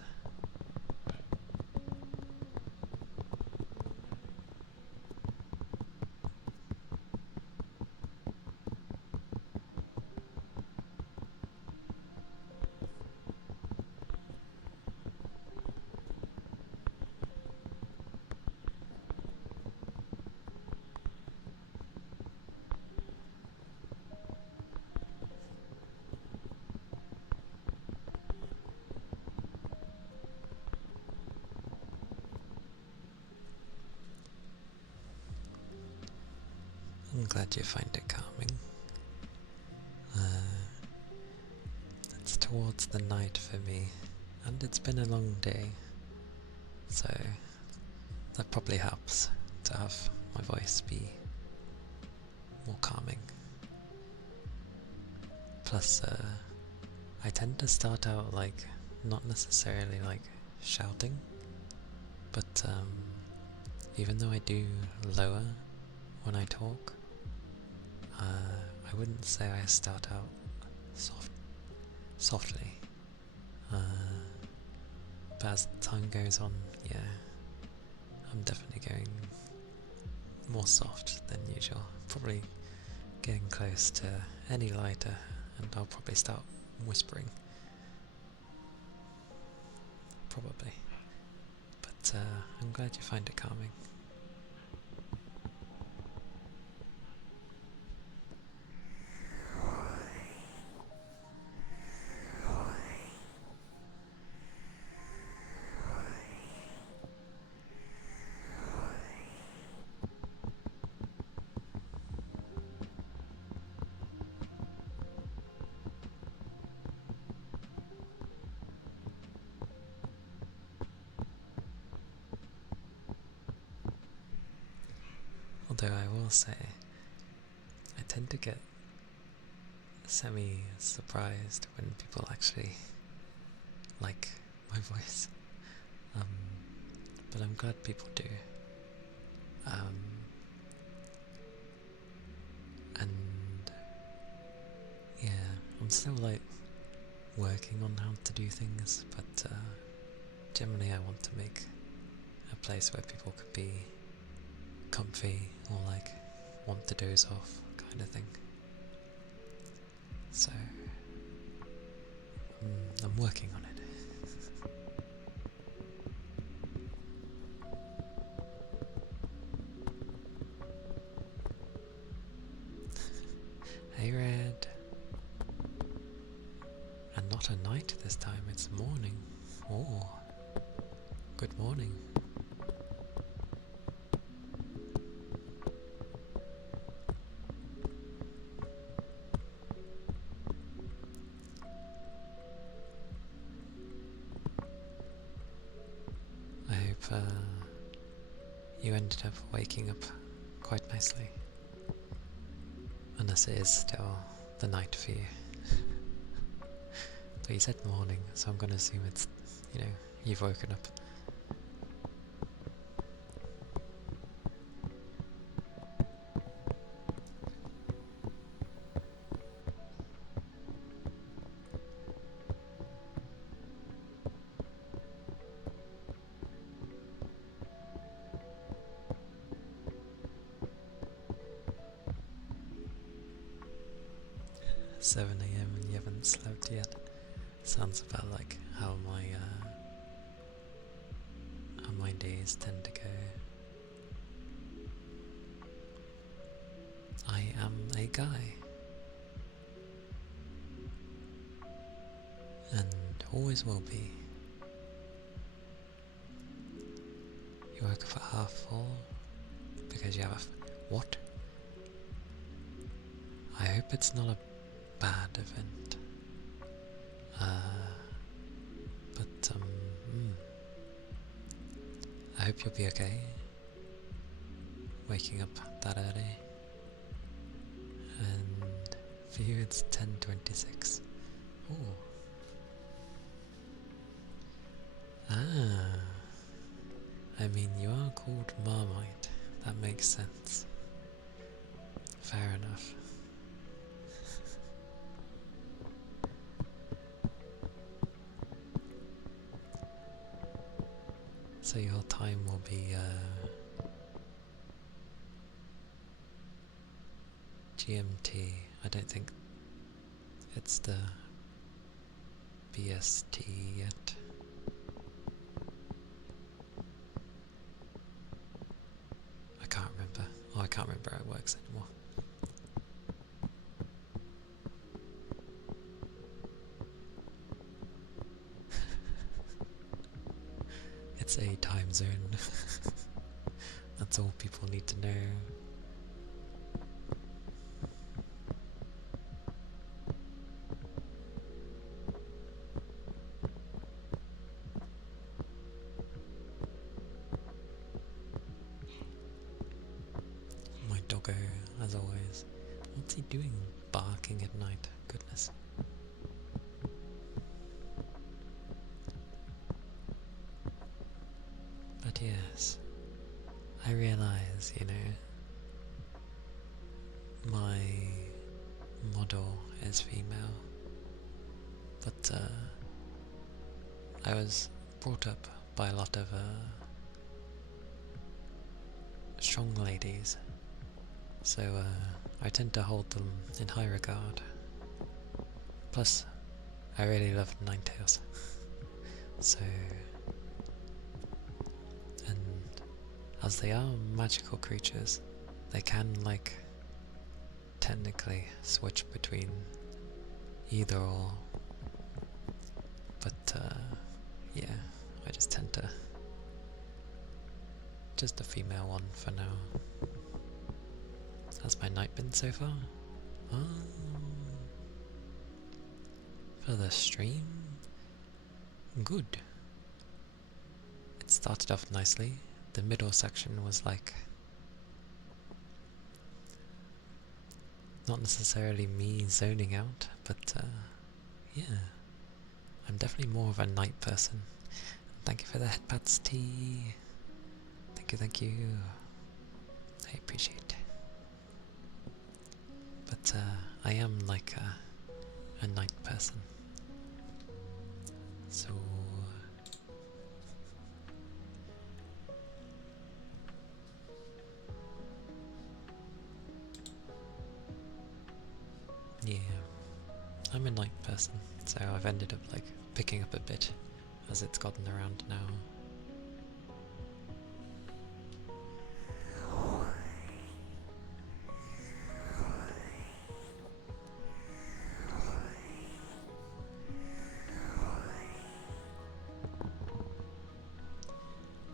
I'm glad you find it calming. It's towards the night for me, and it's been a long day, so that probably helps to have my voice be more calming. Plus, I tend to start out like, not necessarily like shouting, but even though I do lower when I talk, I wouldn't say I start out softly. But as time goes on, yeah, I'm definitely going more soft than usual. Probably getting close to any lighter, and I'll probably start whispering. Probably. But I'm glad you find it calming. Although I will say, I tend to get semi-surprised when people actually like my voice. But I'm glad people do. And yeah, I'm still like working on how to do things, but generally I want to make a place where people could be comfy or like want to doze off kind of thing. So I'm working on it. Hey Red. And not a night this time, it's morning. Oh, good morning. I hope you ended up waking up quite nicely. Unless it is still the night for you. But you said morning, so I'm gonna assume it's, you've woken up. 7 AM and you haven't slept yet. Sounds about like how my days tend to go. I am a guy. And always will be. You woke up at 4:30 because you have a what? I hope it's not a bad event. But I hope you'll be okay. Waking up that early. And for you it's 10:26. Ooh. Ah. I mean, you are called Marmite. That makes sense. Fair enough. So your time will be GMT. I don't think it's the BST yet. I can't remember. Oh, I can't remember how it works anymore. It's a time zone. That's all people need to know. My doggo, as always. What's he doing barking at night? Goodness. But yes, I realise, you know, my model is female, but I was brought up by a lot of strong ladies, so I tend to hold them in high regard. Plus, I really love Ninetales, so, and as they are magical creatures, they can, like, technically switch between either or, but yeah, I just tend to just a female one for now. How's my night been so far? For the stream? Good. It started off nicely. The middle section was like not necessarily me zoning out, but yeah, I'm definitely more of a night person. Thank you for the headpats tea. Thank you. I appreciate it. But I am like a night person. So yeah, I'm a night person, so I've ended up like picking up a bit as it's gotten around now.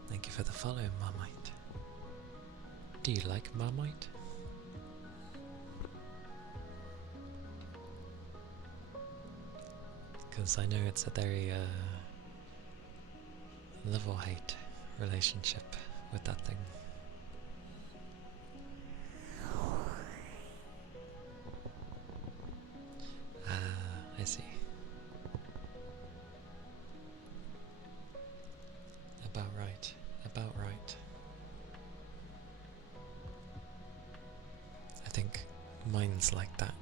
Thank you for the follow, Marmite. Do you like Marmite? Because I know it's a very love-or-hate relationship with that thing. I see. About right. About right. I think mine's like that.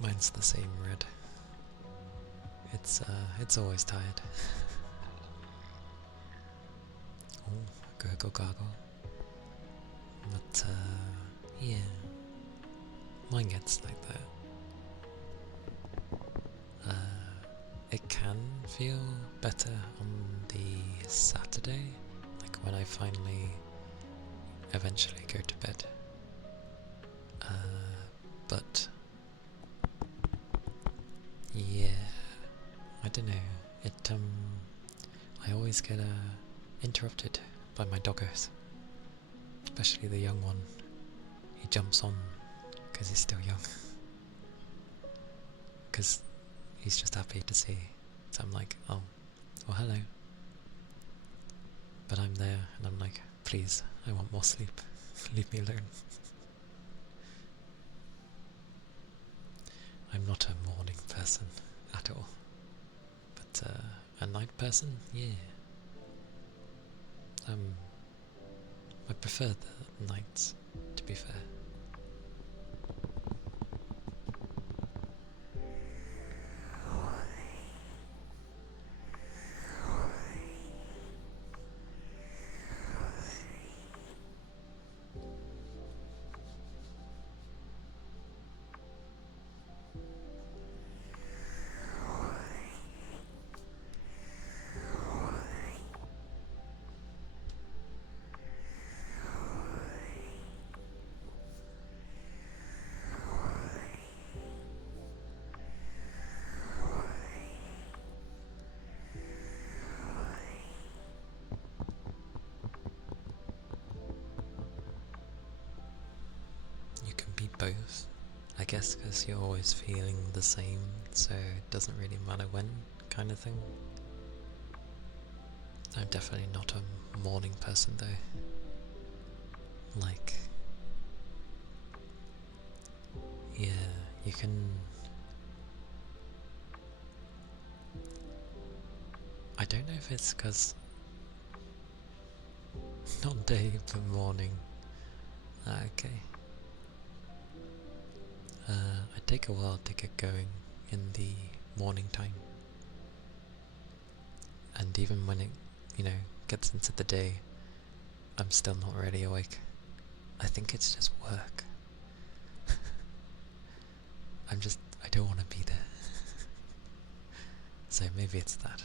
Mine's the same red. It's always tired. Oh, gurgle gargle. But yeah. Mine gets like that. It can feel better on the Saturday, like when I finally eventually go to bed. But yeah, I don't know. I always get interrupted by my doggos, especially the young one. He jumps on because he's still young, because he's just happy to see. So I'm like, oh, well, hello. But I'm there, and I'm like, please, I want more sleep. Leave me alone. I'm not a morning person at all, but a night person, yeah. I prefer the nights, to be fair. You can be both, I guess, because you're always feeling the same, so it doesn't really matter when, kind of thing. I'm definitely not a morning person though. Like, yeah, you can... I don't know if it's because... Not day, but morning. Okay. I take a while to get going in the morning time. And even when it, gets into the day, I'm still not really awake. I think it's just work. I don't want to be there. So maybe it's that.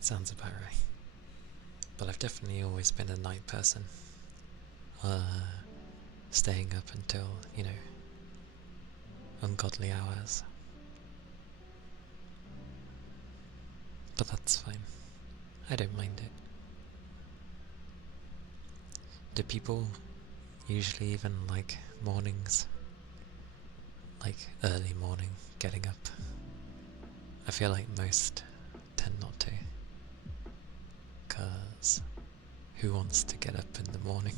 Sounds about right. But I've definitely always been a night person. Staying up until, ungodly hours. But that's fine. I don't mind it. Do people usually even like mornings? Like early morning getting up? I feel like most tend not to. 'Cause who wants to get up in the morning?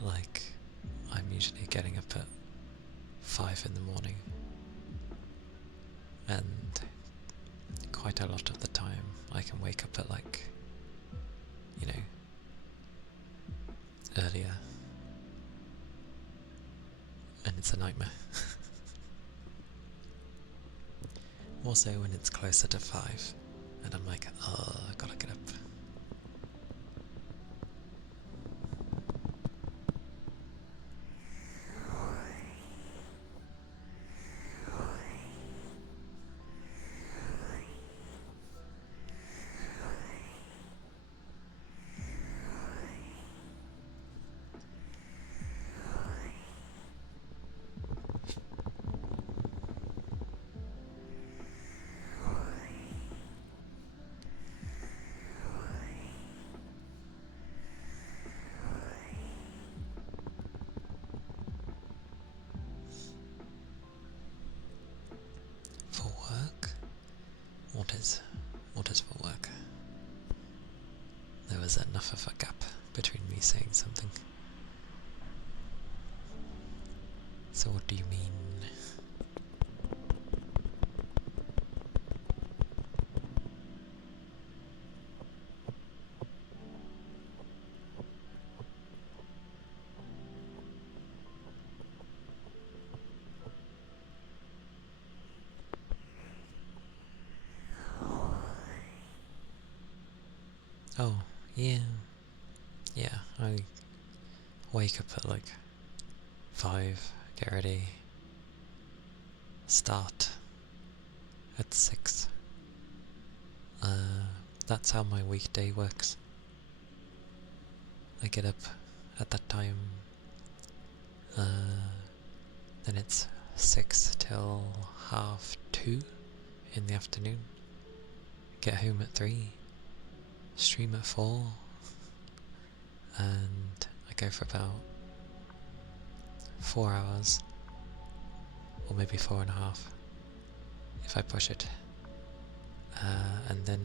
Like, I'm usually getting up at 5 in the morning, and quite a lot of the time I can wake up at like, earlier, and it's a nightmare. More so when it's closer to 5, and I'm like, oh, I gotta get up. For work? What is for work? There was enough of a gap between me saying something. So what do you mean? Oh, yeah. yeah, I wake up at like 5, get ready, start at 6. That's how my weekday works. I get up at that time, then it's 6 till half 2 in the afternoon, get home at 3, stream at 4, and I go for about 4 hours, or maybe 4.5 if I push it, and then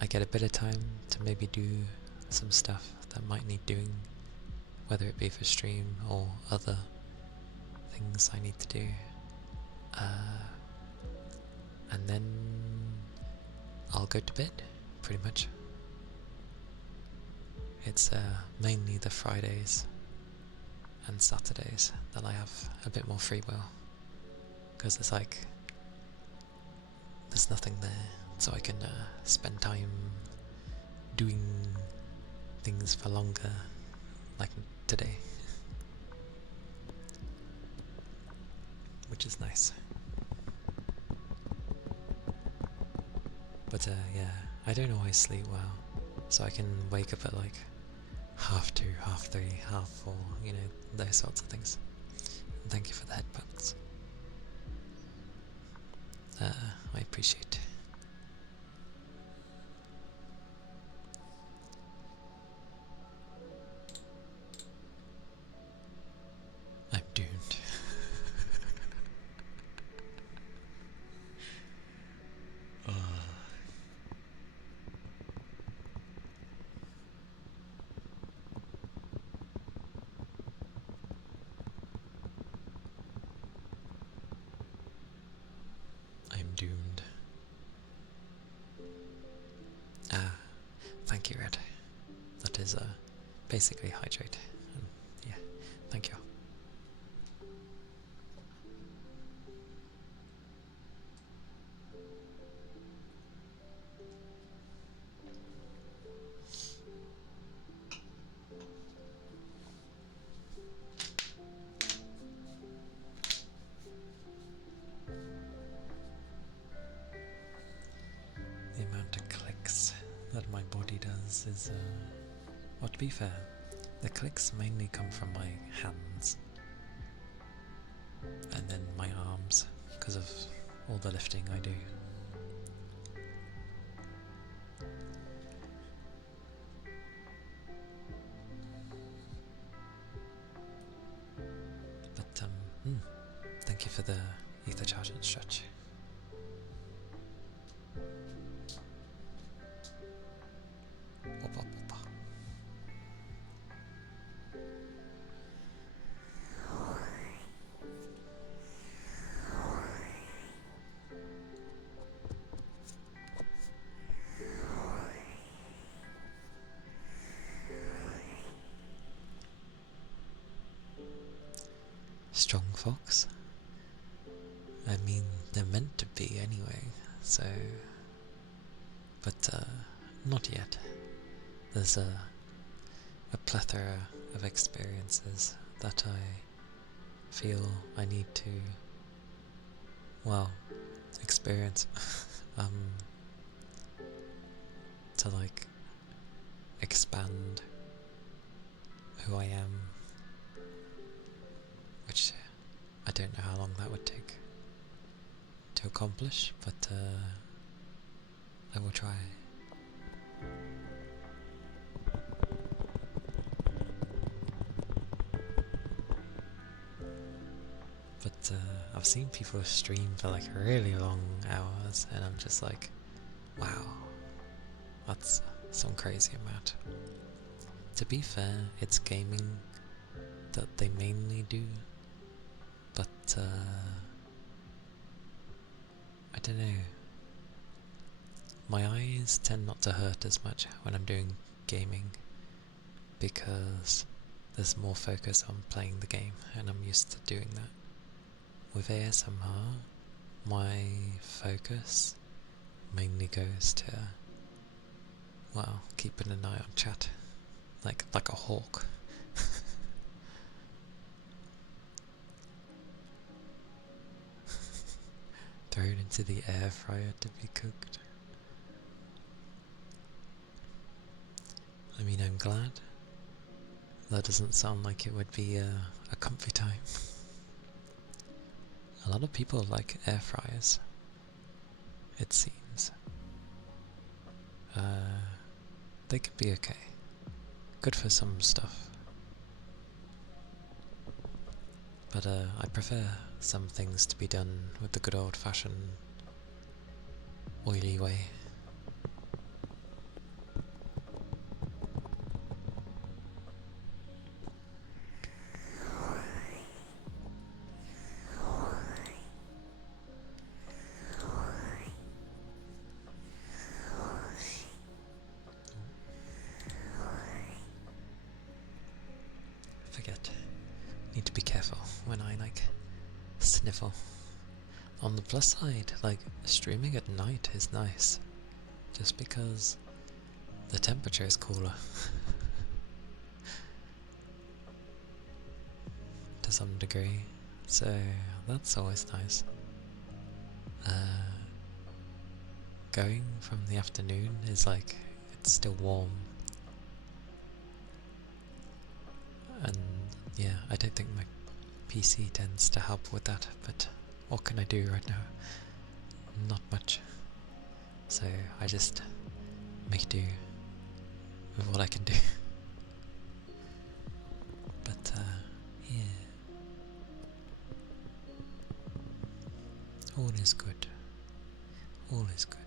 I get a bit of time to maybe do some stuff that might need doing, whether it be for stream or other things I need to do, and then I'll go to bed, pretty much. It's mainly the Fridays and Saturdays that I have a bit more free will, because it's like there's nothing there, so I can spend time doing things for longer, like today, which is nice. But yeah, I don't always sleep well, so I can wake up at like 2:30, 3:30, 4:30, you know, those sorts of things. And thank you for the headphones. I appreciate it. I'm doomed. I'm doomed. Thank you, Red. That is basically hydrate. Yeah, thank you. The amount of clicks that my body does is, well, to be fair, the clicks mainly come from my hands and then my arms because of all the lifting I do. But thank you for the ether charge and stretch. Strong fox? I mean, they're meant to be anyway, so... But, not yet. There's a plethora of experiences that I feel I need to, well, experience, to like, expand who I am, which I don't know how long that would take to accomplish, but I will try. But I've seen people stream for like really long hours, and I'm just like, wow, that's some crazy amount. To be fair, it's gaming that they mainly do, but I don't know. My eyes tend not to hurt as much when I'm doing gaming because there's more focus on playing the game, and I'm used to doing that. With ASMR, my focus mainly goes to, well, keeping an eye on chat like a hawk. Thrown into the air fryer to be cooked. I mean, I'm glad. That doesn't sound like it would be a comfy time. A lot of people like air fryers, it seems. They can be okay. Good for some stuff. But I prefer some things to be done with the good old-fashioned oily way. Forget. Need to be careful when I sniffle. On the plus side, streaming at night is nice. Just because the temperature is cooler. To some degree. So that's always nice. Going from the afternoon is it's still warm. And yeah, I don't think my PC tends to help with that, but what can I do right now? Not much. So I just make do with what I can do. But yeah. All is good. All is good.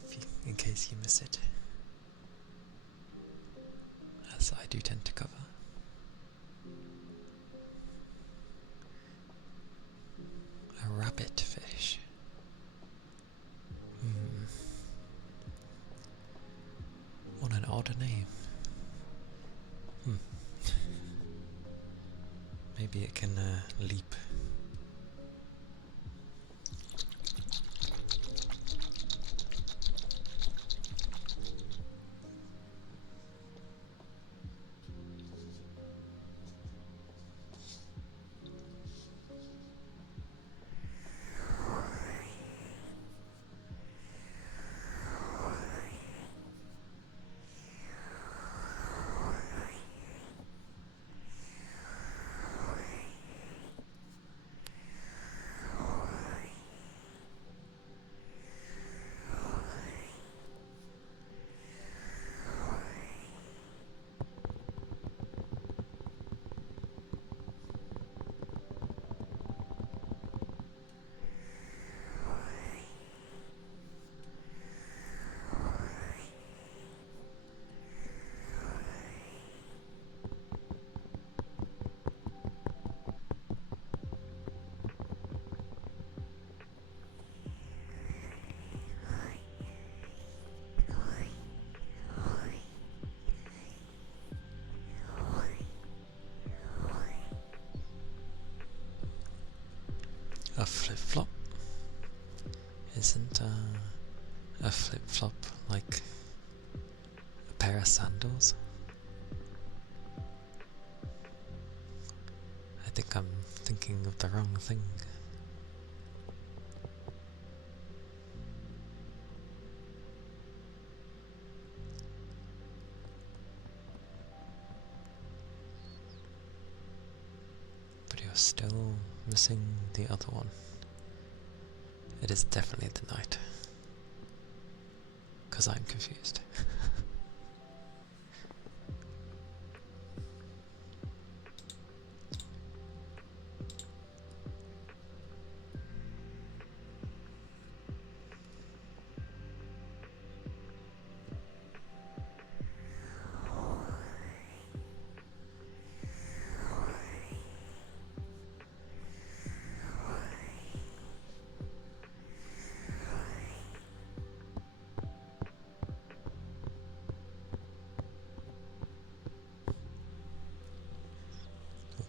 fish in case you miss it, as I do tend to cover. A rabbit fish. What an odd name. Maybe it can leap. A flip-flop? Isn't a flip-flop like a pair of sandals? I think I'm thinking of the wrong thing. But you're still missing the other one. It is definitely the night. 'Cause I'm confused.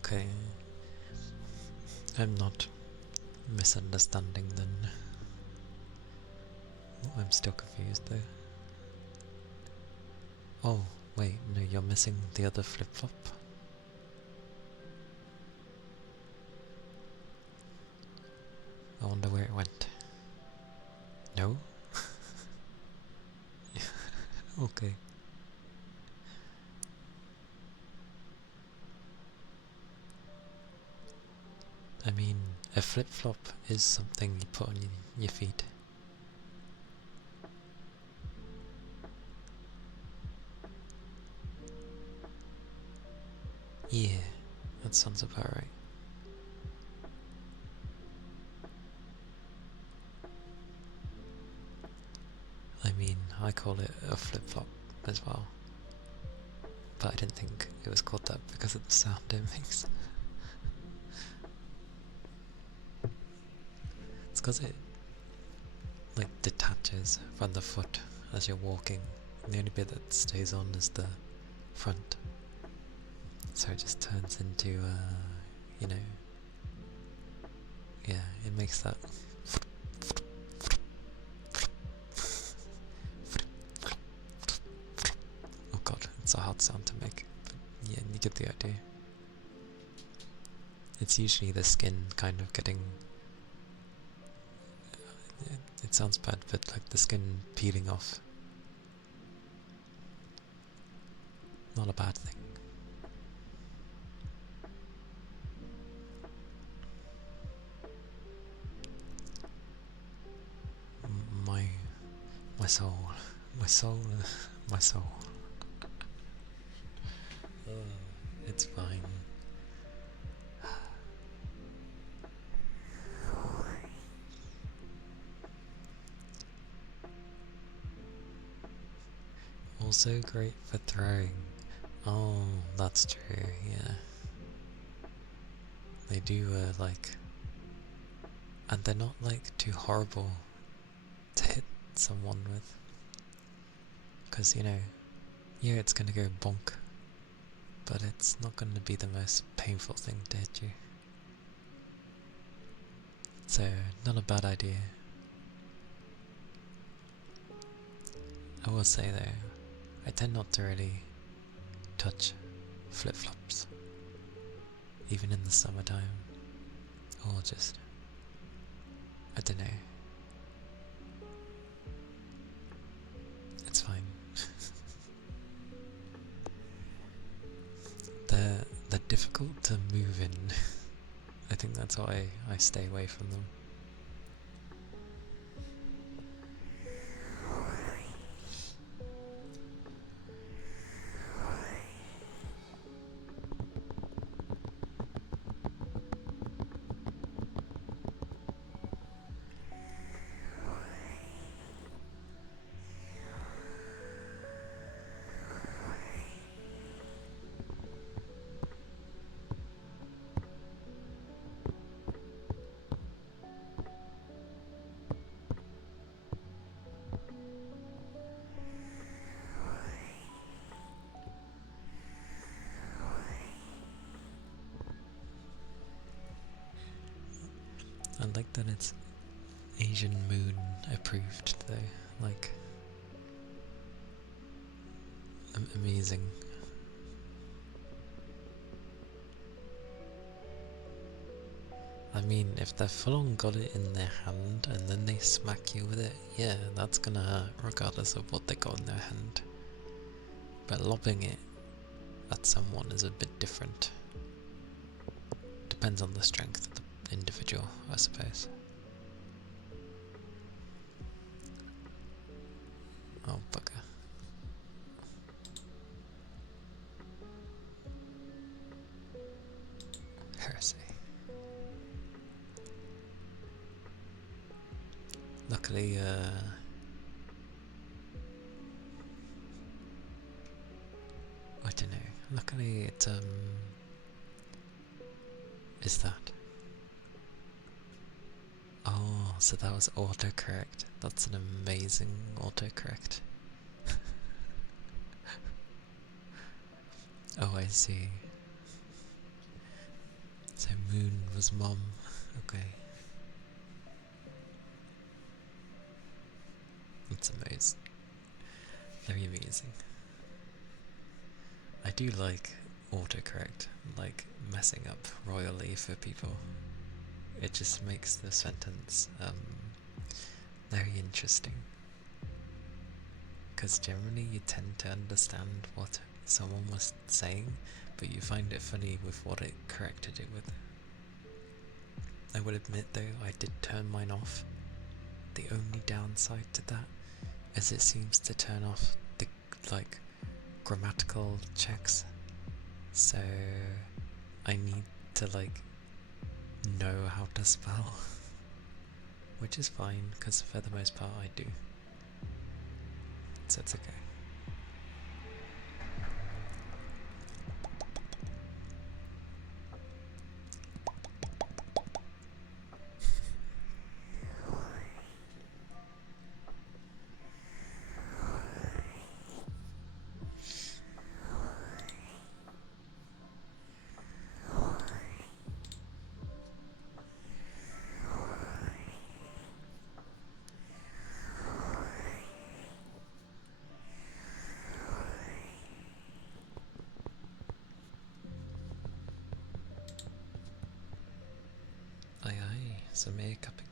Okay, I'm not misunderstanding then. Oh, I'm still confused though. Oh, wait, no, you're missing the other flip-flop. I wonder where it went. No? Okay. I mean, a flip-flop is something you put on your feet. Yeah, that sounds about right. I mean, I call it a flip-flop as well. But I didn't think it was called that because of the sound it makes. It's because it like detaches from the foot as you're walking. And the only bit that stays on is the front. So it just turns into, you know, yeah, it makes that. Oh god, it's a hard sound to make, but yeah, you get the idea. It's usually the skin kind of getting, it sounds bad, but like the skin peeling off. Not a bad thing. My soul, my soul, my soul. It's fine. also great for throwing. Oh, that's true, yeah. They do, and they're not, too horrible to hit someone with. Because, yeah, it's gonna go bonk, but it's not gonna be the most painful thing to hit you. So, not a bad idea. I will say though, I tend not to really touch flip-flops, even in the summertime, or just, I don't know, it's fine. They're difficult to move in. I think that's why I stay away from them. I like that it's Asian Moon approved though, amazing. I mean, if they've full on got it in their hand and then they smack you with it, yeah, that's gonna hurt regardless of what they got in their hand. But lobbing it at someone is a bit different. Depends on the strength of the individual, I suppose. Oh, bugger. Heresy. Luckily, I don't know. Luckily, it, is that? Oh, so that was autocorrect. That's an amazing autocorrect. Oh, I see. So Moon was mom. Okay. That's amazing. Very amazing. I do like autocorrect, like messing up royally for people. It just makes the sentence very interesting. Because generally you tend to understand what someone was saying, but you find it funny with what it corrected it with. I would admit though, I did turn mine off. The only downside to that is it seems to turn off the, grammatical checks. So I need to, know how to spell. Which is fine, because for the most part I do. So it's okay. Aye aye, some air cupping.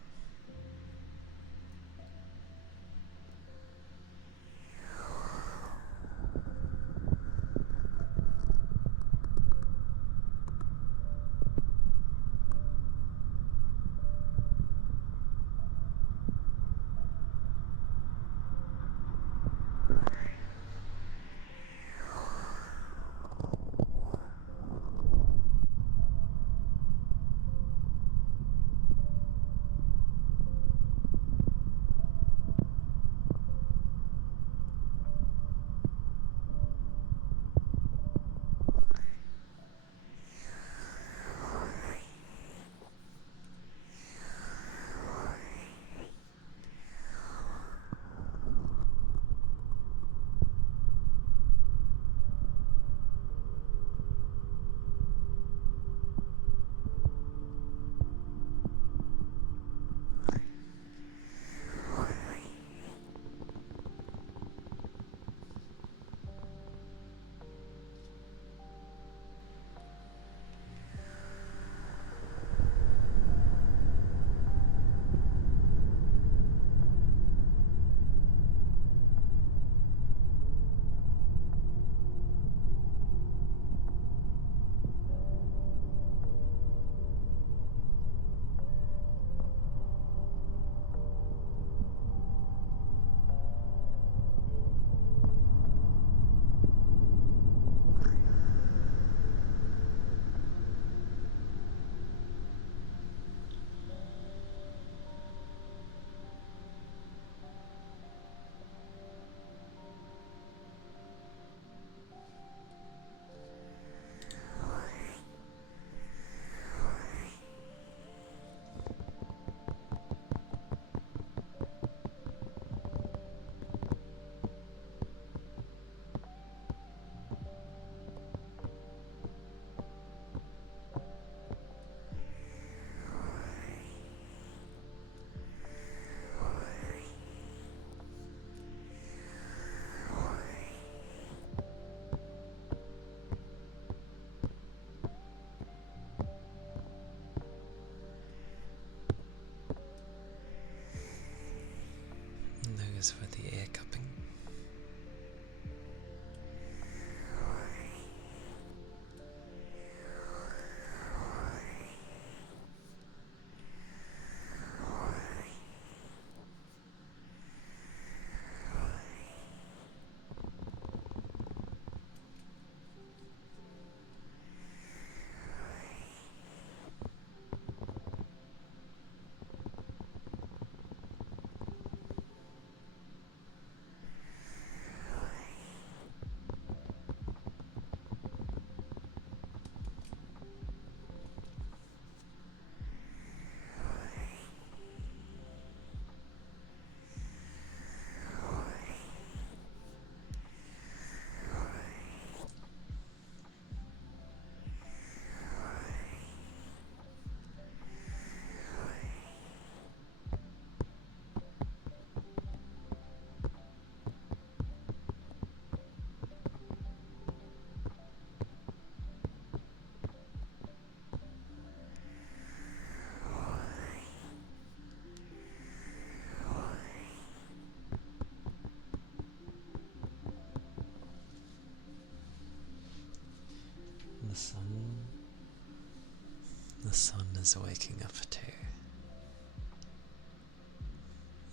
The sun is waking up too.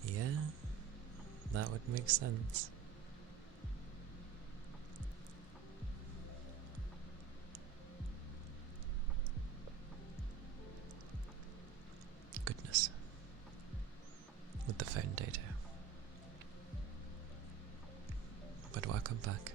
Yeah, that would make sense. Goodness. With the phone data. But welcome back.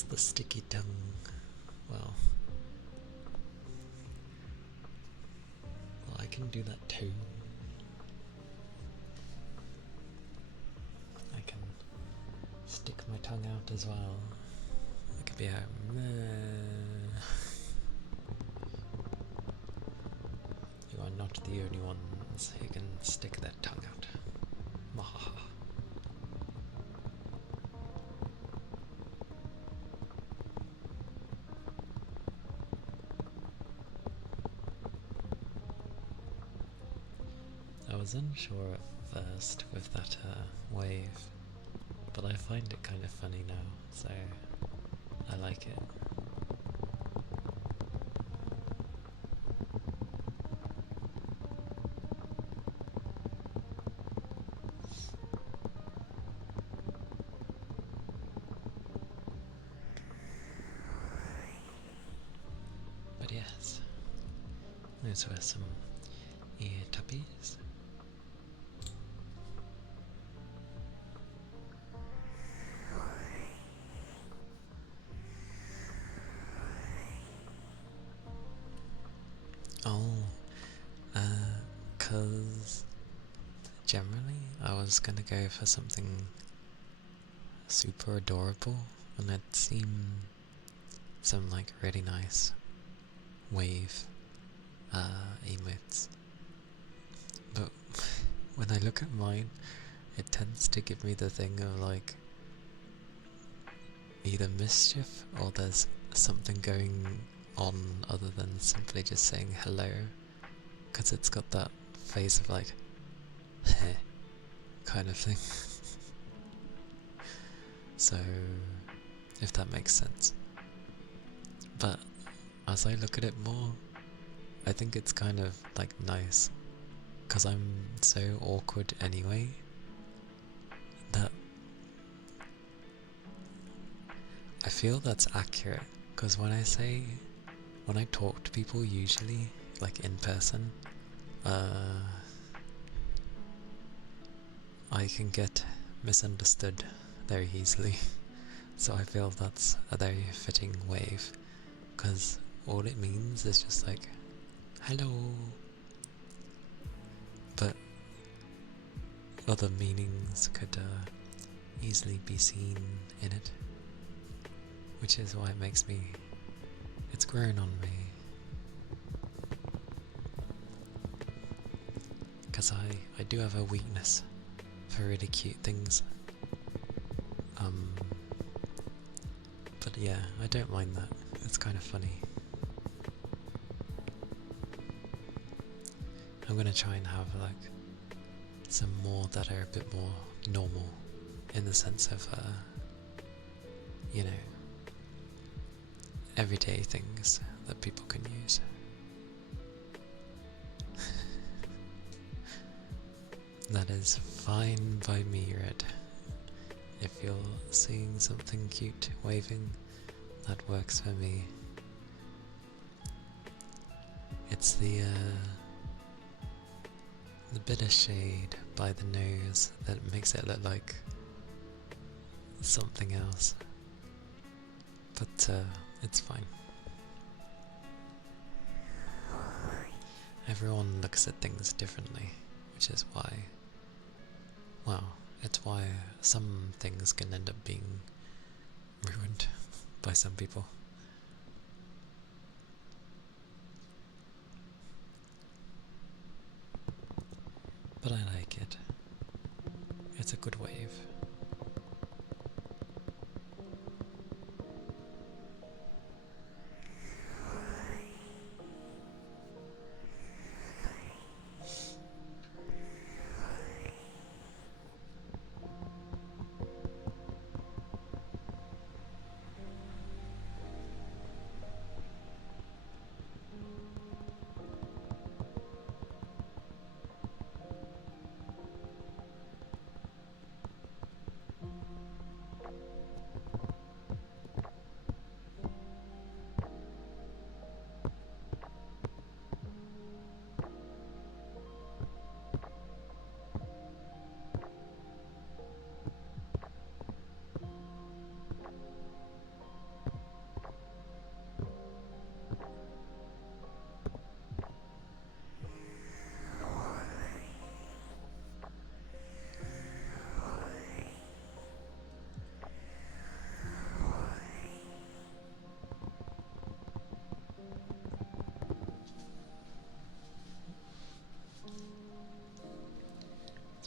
It's the sticky tongue. Well, I can do that too. I can stick my tongue out as well. It could be a You are not the only ones who can stick their tongue out. Mahaha. I was unsure at first with that wave, but I find it kind of funny now, so I like it. But yes, those were some ear tuppies. Oh, 'cause generally I was gonna go for something super adorable, and I'd seen some like really nice wave emotes, but when I look at mine, it tends to give me the thing of like either mischief or there's something going on other than simply just saying hello, because it's got that face of like heh kind of thing. So if that makes sense. But as I look at it more, I think it's kind of like nice, because I'm so awkward anyway that I feel that's accurate, because when I talk to people usually, like in person, I can get misunderstood very easily. So I feel that's a very fitting wave, because all it means is just like, hello, but other meanings could easily be seen in it, which is why it's grown on me. Because I do have a weakness for really cute things. But yeah, I don't mind that. It's kind of funny. I'm gonna try and have like some more that are a bit more normal, in the sense of you know, everyday things that people can use. That is fine by me, Red. If you're seeing something cute waving, that works for me. It's the bit of shade by the nose that makes it look like something else. But it's fine. Everyone looks at things differently, which is why, well, it's why some things can end up being ruined by some people. But I like it. It's a good wave.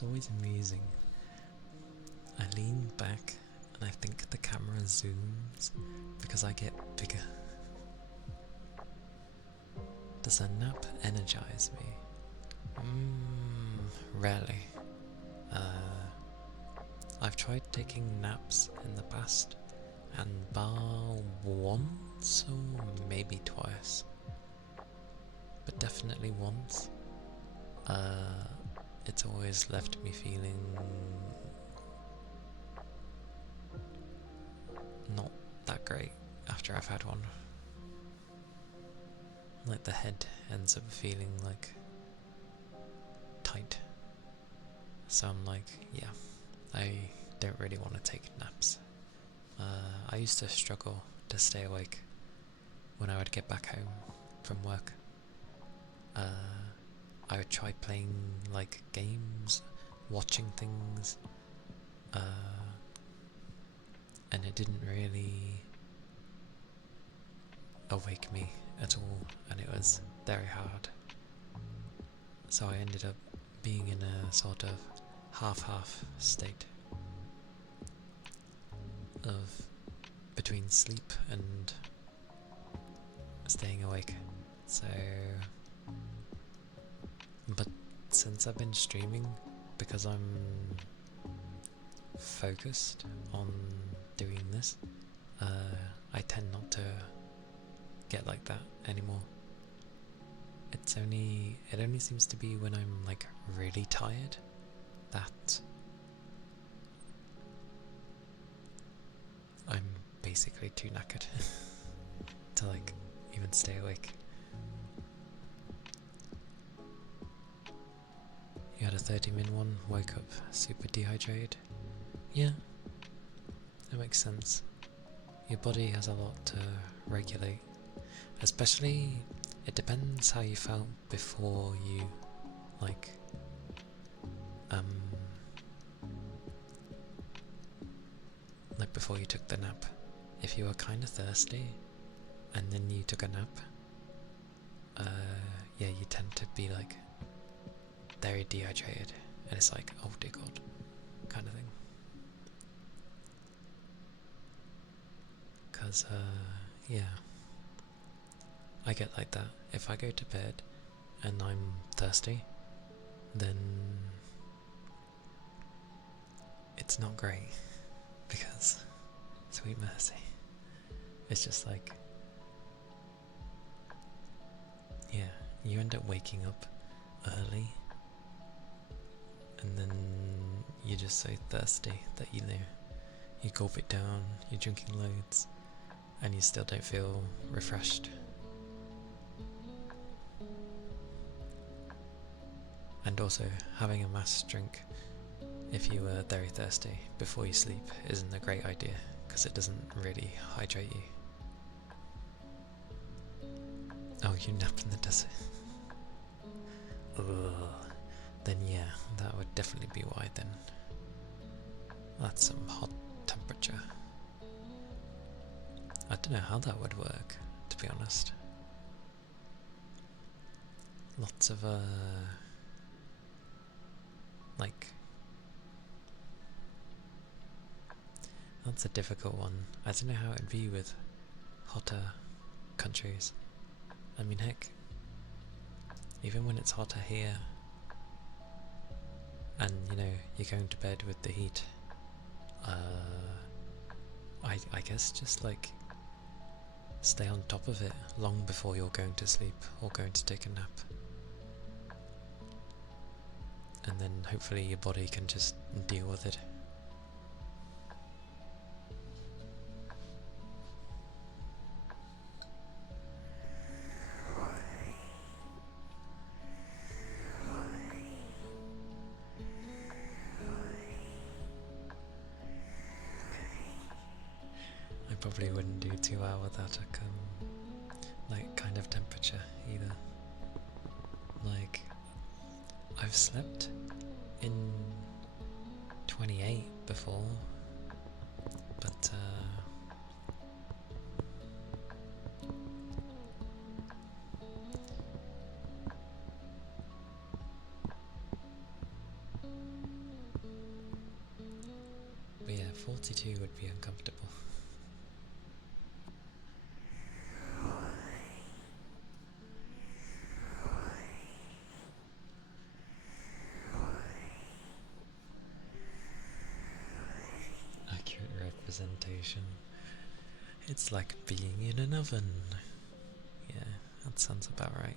always amusing. I lean back and I think the camera zooms because I get bigger. Does a nap energize me? Rarely. I've tried taking naps in the past, and bar once or maybe twice, but definitely once, it's always left me feeling not that great after I've had one. Like the head ends up feeling like tight. So I'm like, yeah, I don't really want to take naps. I used to struggle to stay awake when I would get back home from work. I would try playing like games, watching things, and it didn't really awake me at all, and it was very hard. So I ended up being in a sort of half-half state of between sleep and staying awake. So, but since I've been streaming, because I'm focused on doing this, I tend not to get like that anymore. It only seems to be when I'm like really tired that I'm basically too knackered to like even stay awake. You had a 30-min one, woke up super dehydrated. Yeah, that makes sense. Your body has a lot to regulate. Especially, it depends how you felt before you, like, before you took the nap. If you were kind of thirsty, and then you took a nap, yeah, you tend to be, like, very dehydrated, and it's like, oh dear god, kind of thing. Cause, yeah, I get like that. If I go to bed and I'm thirsty, then it's not great, because, sweet mercy, it's just like, yeah, you end up waking up early, and then you're just so thirsty that you gulp it down, you're drinking loads, and you still don't feel refreshed. And also, having a mass drink if you were very thirsty before you sleep isn't a great idea, because it doesn't really hydrate you. Oh, you nap in the desert. Ugh. Then yeah, that would definitely be why then. That's some hot temperature. I don't know how that would work, to be honest. Lots of like, that's a difficult one. I don't know how it'd be with hotter countries. I mean, heck, even when it's hotter here, and you know, you're going to bed with the heat, I guess just like stay on top of it long before you're going to sleep or going to take a nap. And then hopefully your body can just deal with it. I probably wouldn't do 2 hours without a like kind of temperature either. Like, I've slept in 28 before, but 42 would be uncomfortable. Accurate representation. It's like being in an oven. Yeah, that sounds about right.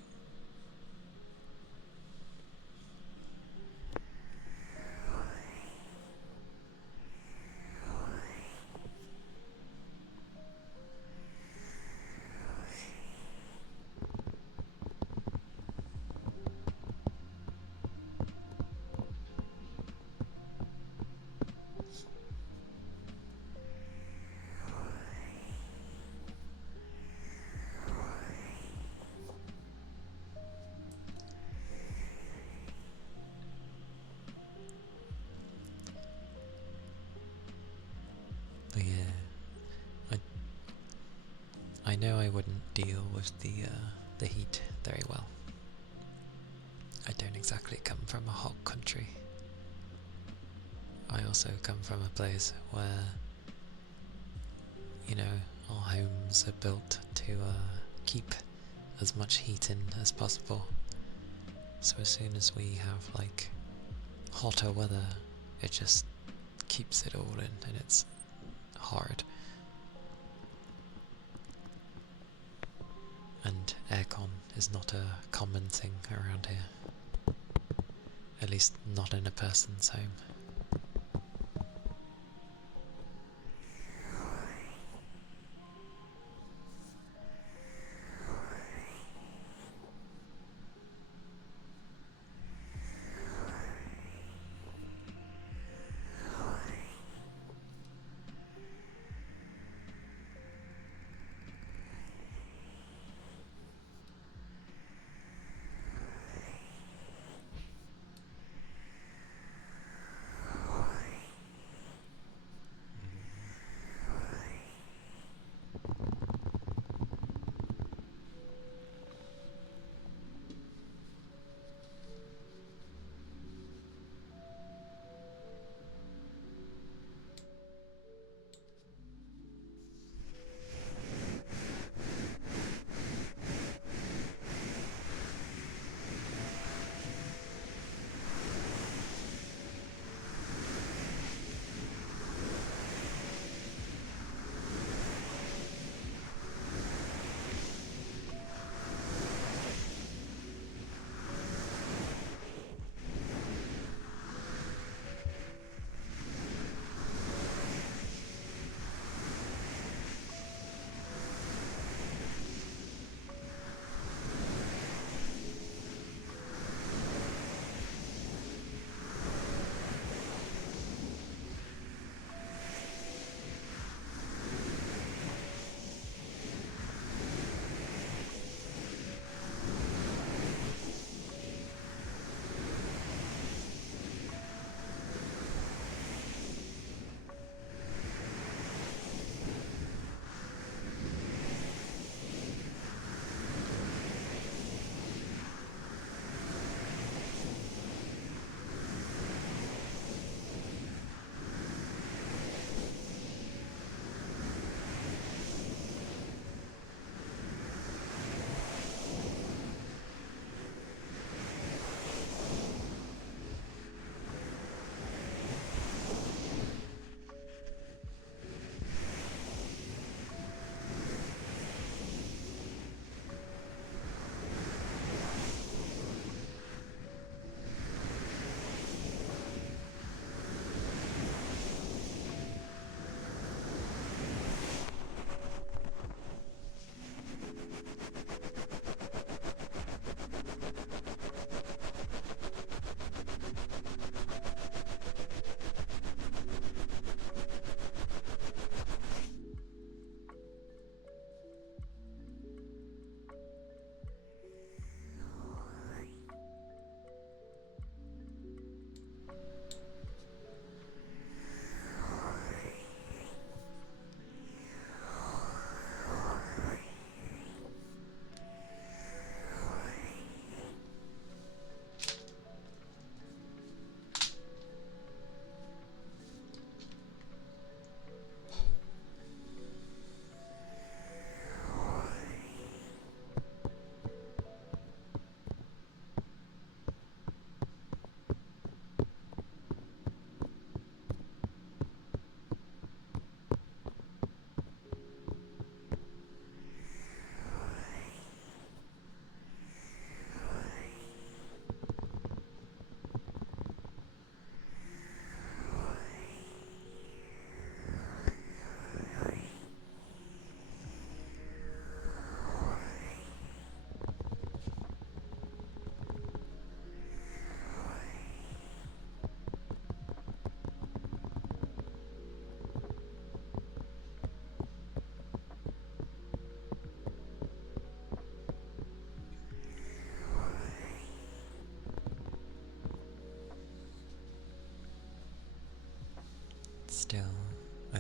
But yeah, I know I wouldn't deal with the heat very well. I don't exactly come from a hot country. I also come from a place where, you know, our homes are built to keep as much heat in as possible. So as soon as we have like hotter weather, it just keeps it all in, and it's hard. And aircon is not a common thing around here. At least not in a person's home.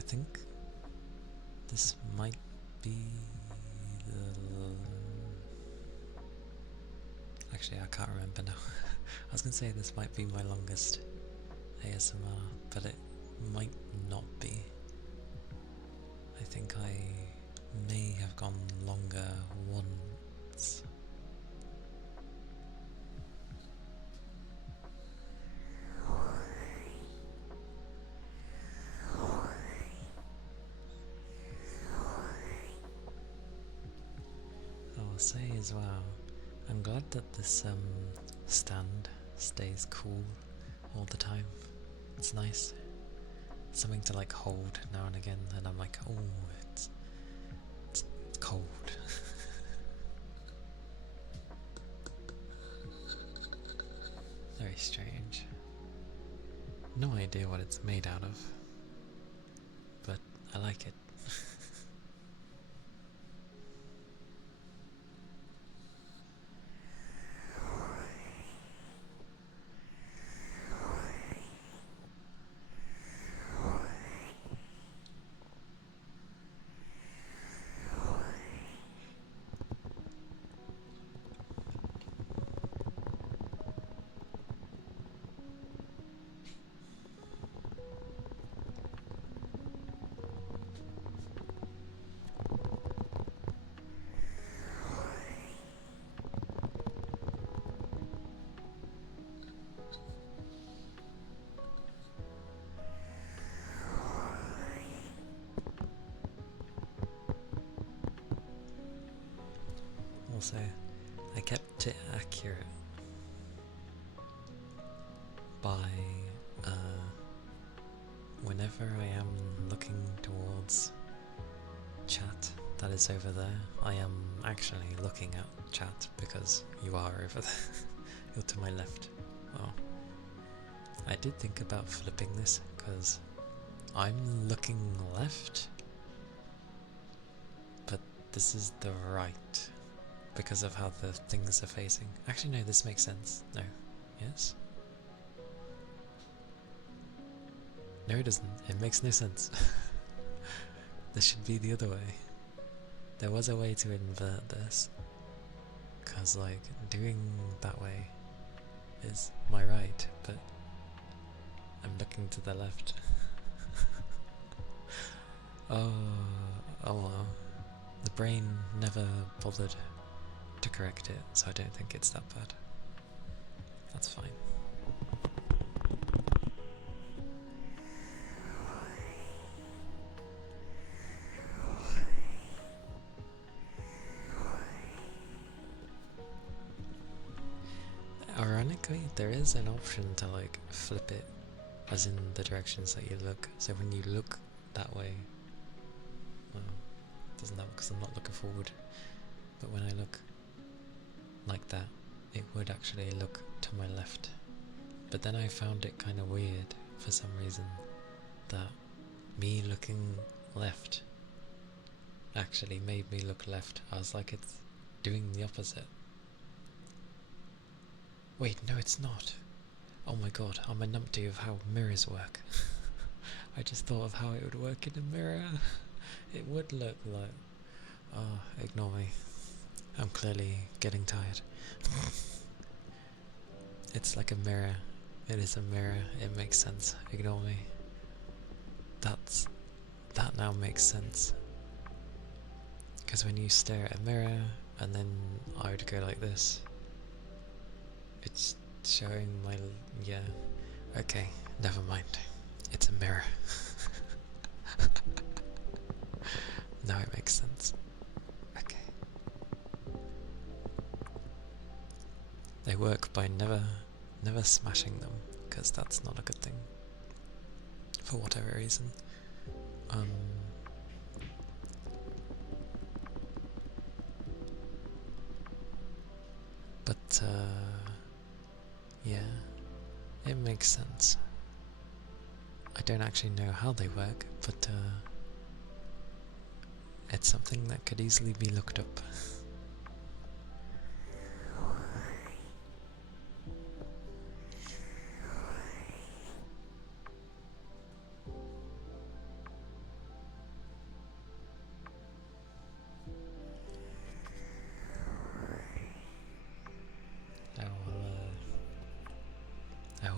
think this might be the... Actually, I can't remember now. I was gonna say this might be my longest ASMR, but it might not be. I think I may have gone longer once. I will say as well, I'm glad that this stand stays cool all the time. It's nice. Something to like hold now and again, and I'm like, oh, it's cold. Very strange. No idea what it's made out of, but I like it. Also, I kept it accurate by whenever I am looking towards chat that is over there, I am actually looking at chat because you are over there. You're to my left. Well, I did think about flipping this because I'm looking left, but this is the right because of how the things are facing. Actually, no, this makes sense. No. Yes? No, it doesn't. It makes no sense. This should be the other way. There was a way to invert this, because like doing that way is my right, but I'm looking to the left. Oh well. The brain never bothered to correct it, so I don't think it's that bad. That's fine. Ironically, there is an option to like flip it, as in the directions that you look. So when you look that way, well, it doesn't help because I'm not looking forward. But when I look like that, it would actually look to my left. But then I found it kind of weird for some reason that me looking left actually made me look left. I was like, it's doing the opposite. Wait, no it's not. Oh my god, I'm a numpty of how mirrors work. I just thought of how it would work in a mirror. It would look like... Oh, ignore me. I'm clearly getting tired. It's like a mirror. It is a mirror. It makes sense. Ignore me. That now makes sense. Because when you stare at a mirror, and then I would go like this, it's showing my... yeah. Okay, never mind. It's a mirror. Now it makes sense. Okay. They work by never smashing them, because that's not a good thing. For whatever reason. But yeah, it makes sense. I don't actually know how they work, but it's something that could easily be looked up.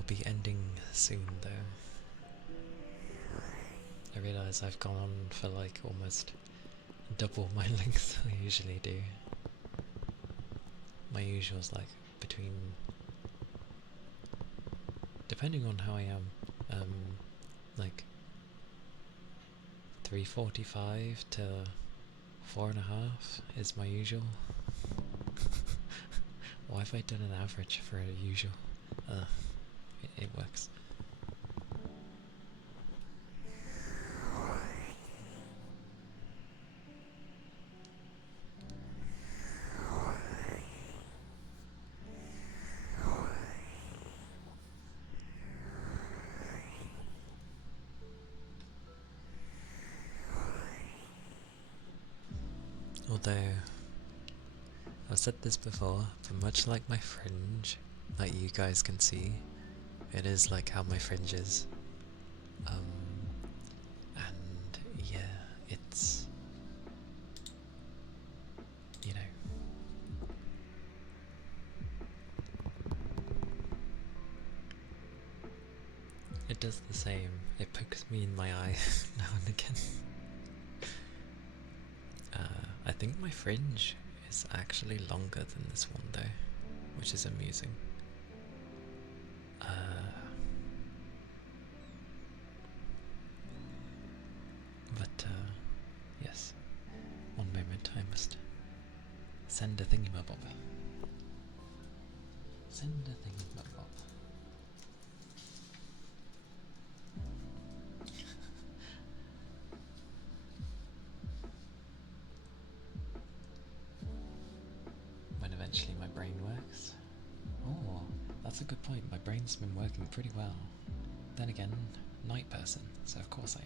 be ending soon though. I realise I've gone on for like almost double my length I usually do. My usual's like between, depending on how I am, like 3:45 to 4.5 is my usual. Why have I done an average for a usual? It works. Although, I've said this before, but much like my fringe, like you guys can see, it is like how my fringe is. And yeah, it's, you know, it does the same. It pokes me in my eye now and again. I think my fringe is actually longer than this one though, which is amusing. But yes, one moment, I must send a thingamabob. Send a thingamabob. When eventually my brain works. Oh, that's a good point. My brain's been working pretty well. Then again, night person, so of course I am.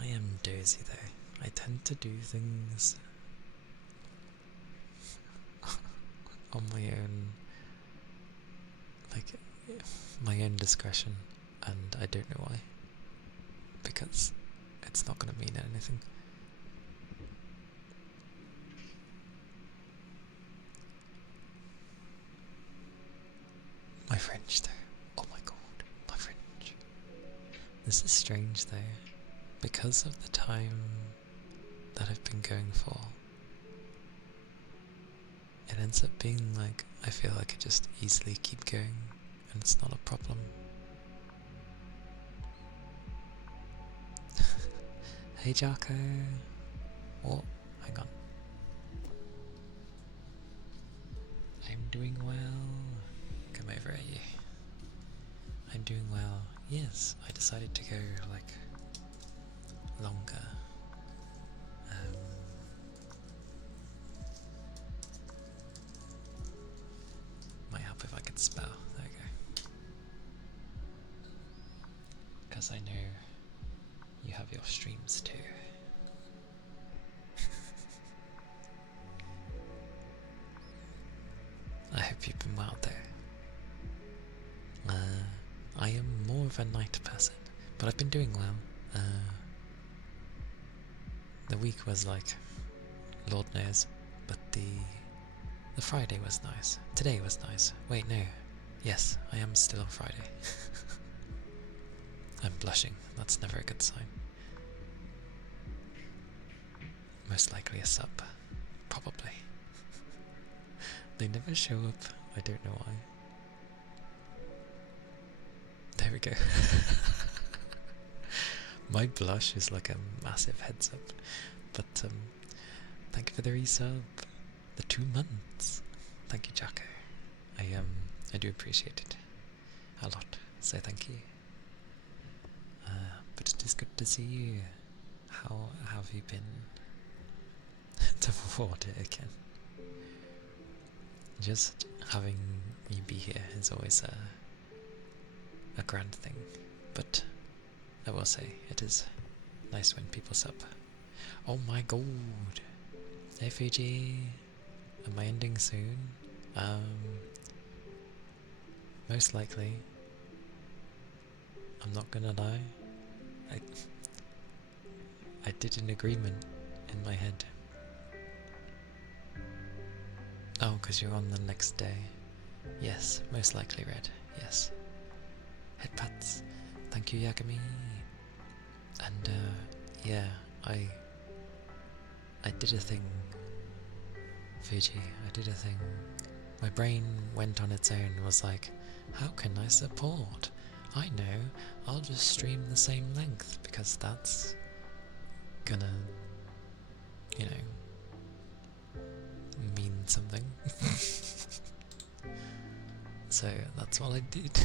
I am dozy though. I tend to do things on my own, like my own discretion, and I don't know why. Because it's not going to mean anything. My French though. Oh my god, my French. This is strange though. Because of the time that I've been going for, it ends up being like, I feel like I just easily keep going and it's not a problem. Hey Jarko! Oh, hang on. I'm doing well. Come over at you. I'm doing well. Yes, I decided to go like longer. Might help if I could spell. There we go. Because I know you have your streams too. I hope you've been well there. I am more of a night person, but I've been doing well. The week was like, Lord knows, but the Friday was nice. Today was nice. Wait, no. Yes, I am still on Friday. I'm blushing. That's never a good sign. Most likely a sub. Probably. They never show up. I don't know why. There we go. My blush is like a massive heads up. But thank you for the resub. The 2 months. Thank you, Jacko. I do appreciate it a lot. So thank you. But it is good to see you. How have you been? To forward it again. just having you be here is always a grand thing, but I will say it is nice when people sub. Oh my god! Hey Fiji, am I ending soon? Most likely. I'm not gonna lie. I did an agreement in my head. Oh, because you're on the next day. Yes, most likely, Red. Yes. Headpats. Thank you, Yagami. And yeah, I did a thing. Fiji, I did a thing. My brain went on its own and was like, how can I support? I know, I'll just stream the same length because that's gonna, you know, mean something. So that's what I did.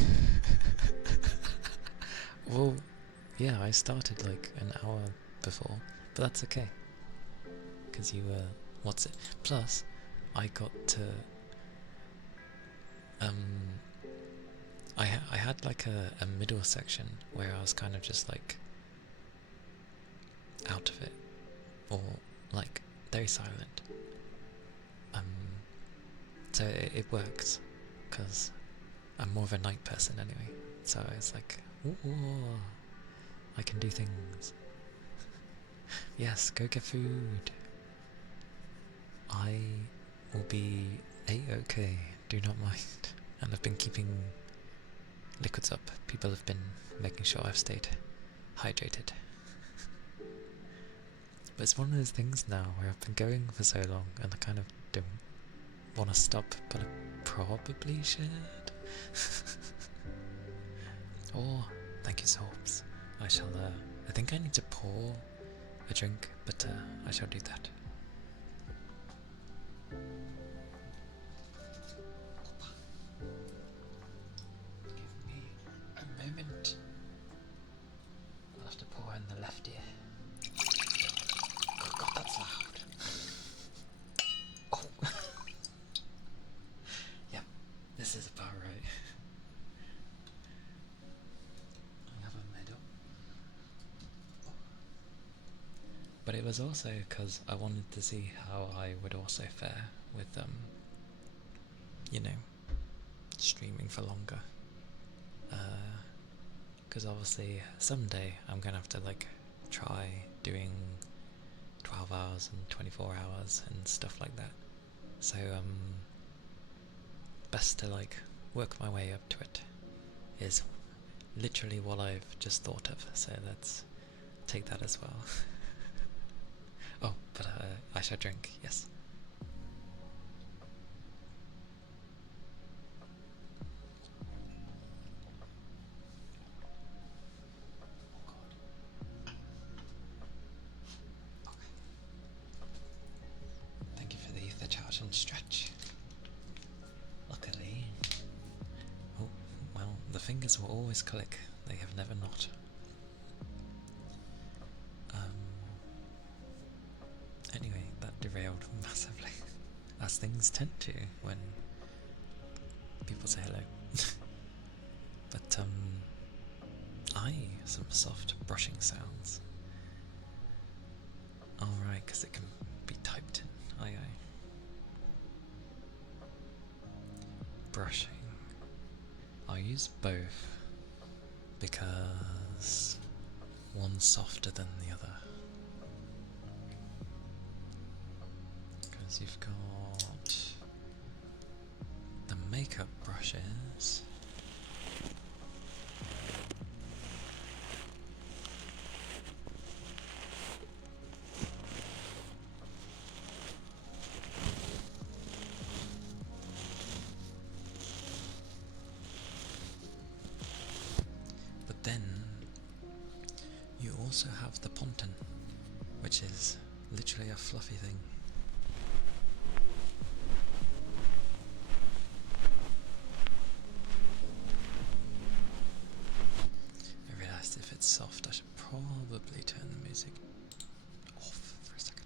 Well, yeah, I started like an hour before, but that's okay. Because you were, what's it? Plus, I got to, I had like a middle section where I was kind of just like out of it, or like very silent. So it works, because I'm more of a night person anyway, so it's like, ooh, I can do things. Yes, go get food. I will be a-okay, do not mind. And I've been keeping liquids up. People have been making sure I've stayed hydrated. But it's one of those things now where I've been going for so long and I kind of don't want to stop, but I probably should. Oh, thank you, Soaps. I shall, I think I need to pour a drink, but I shall do that. Give me a moment. I'll have to pour in the left ear. Oh god, that's loud. Oh. Yep, this is about right. I have a medal. But it was also because I wanted to see how I would also fare with, you know, streaming for longer. Because obviously someday I'm gonna have to like try doing 12 hours and 24 hours and stuff like that. So best to like work my way up to it is literally what I've just thought of. So let's take that as well. Oh, but I shall drink, yes. Thank you for the charge and stretch. Luckily. Oh, well, the fingers will always click. They have never not. Anyway, that derailed massively. As things tend to when people say hello. But, some soft brushing sounds. Alright, because it can be typed in. Aye aye. Brushing. I'll use both because one's softer than the other. Because you've got the makeup brushes. But then you also have the ponton, which is literally a fluffy thing. I realised if it's soft I should probably turn the music off for a second.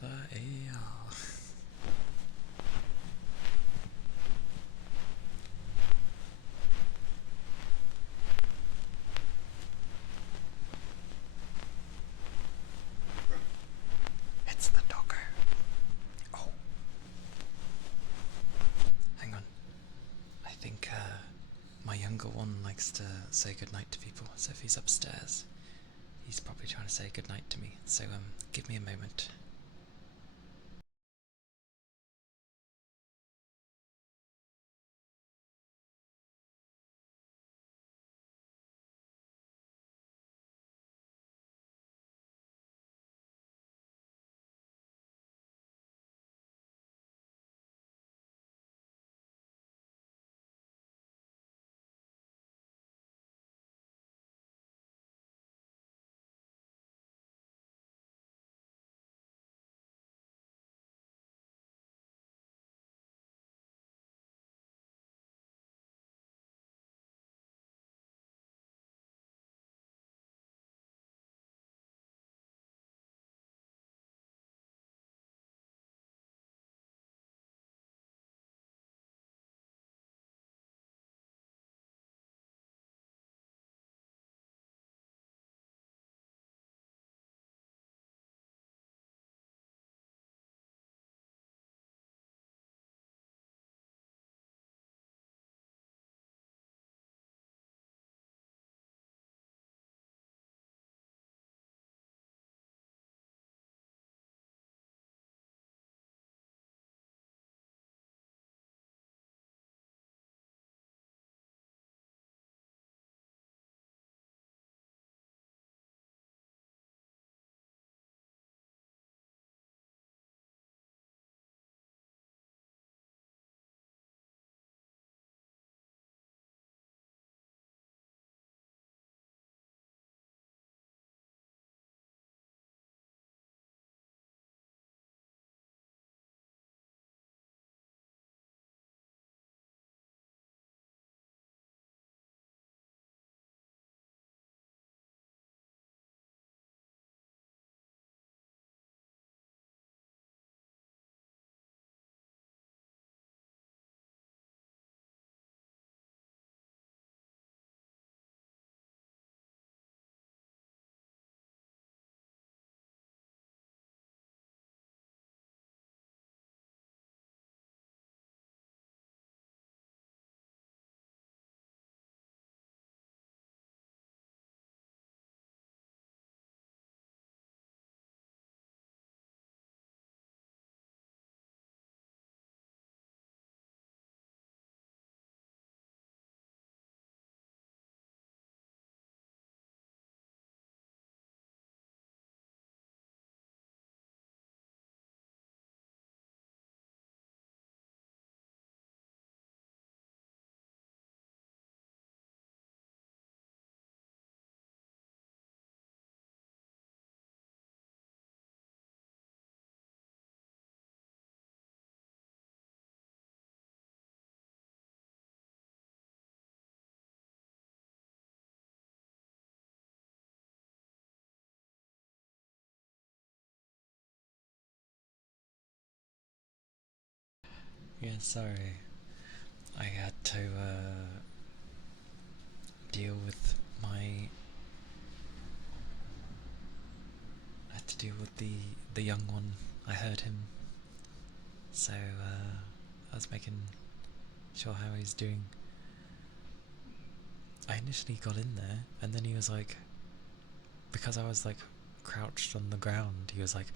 Father AR. It's the doggo. Oh. Hang on. I think my younger one likes to say goodnight to people, so if he's upstairs, he's probably trying to say goodnight to me. So give me a moment. Yeah, sorry. I had to deal with my. I had to deal with the young one. I heard him, so I was making sure how he's doing. I initially got in there, and then he was like, because I was like crouched on the ground, he was like,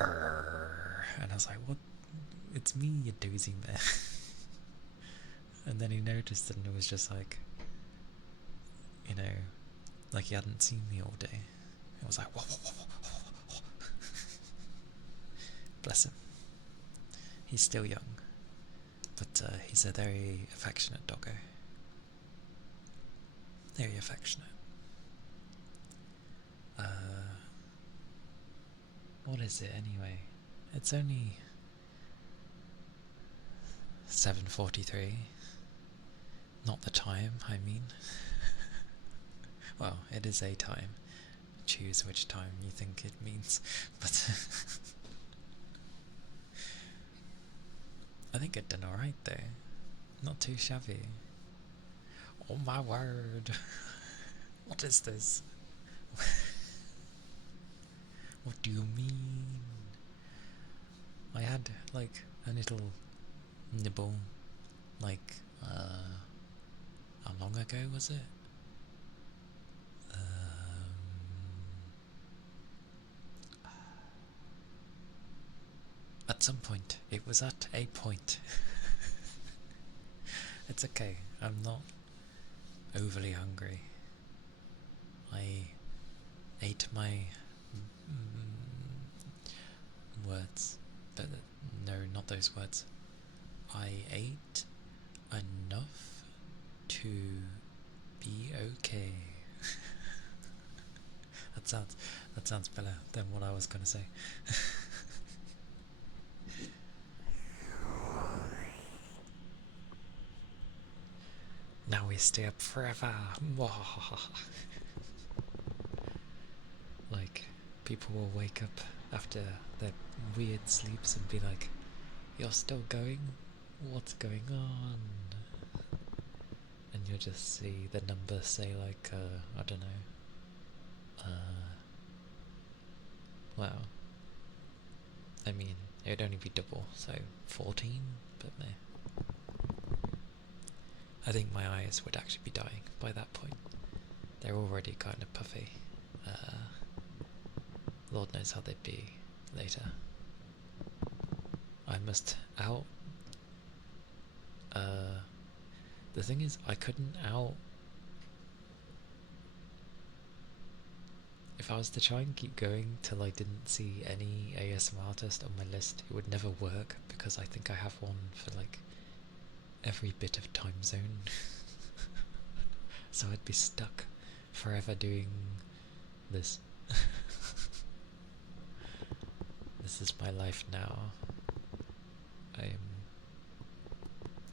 "Arr," and I was like, "What? It's me, you dozy bear." And then he noticed, and it was just like, you know, like he hadn't seen me all day. It was like, whoa, whoa, whoa, whoa, whoa. Bless him. He's still young, but he's a very affectionate doggo. Very affectionate. What is it anyway? It's only 7:43. Not the time, I mean. Well, it is a time. Choose which time you think it means. But I think it done alright though. Not too shabby. Oh my word. What is this? What do you mean? I had like a little nibble, like, how long ago was it? At some point. It was at a point. It's okay, I'm not overly hungry. I ate my words, but no, not those words. I ate enough to be okay. that sounds better than what I was gonna say. Now we stay up forever. Like, people will wake up after their weird sleeps and be like, "You're still going? What's going on?" And you'll just see the number say like, I don't know. Well, I mean, it would only be double, so 14, but meh. I think my eyes would actually be dying by that point. They're already kind of puffy. Lord knows how they'd be later. I must out. The thing is, I couldn't out. If I was to try and keep going till I didn't see any ASMR artist on my list, it would never work because I think I have one for like every bit of time zone. So I'd be stuck forever doing this. This is my life now.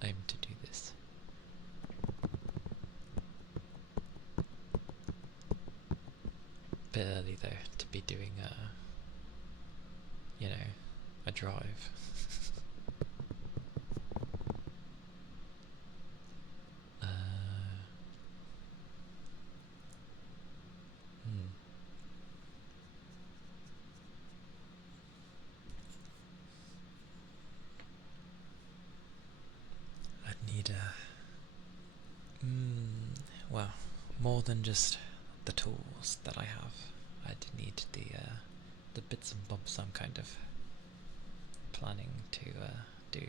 I'm to do this. Bit early though to be doing a drive. I'd need well, more than just the tools that I have. I'd need the bits and bobs I'm kind of planning to do.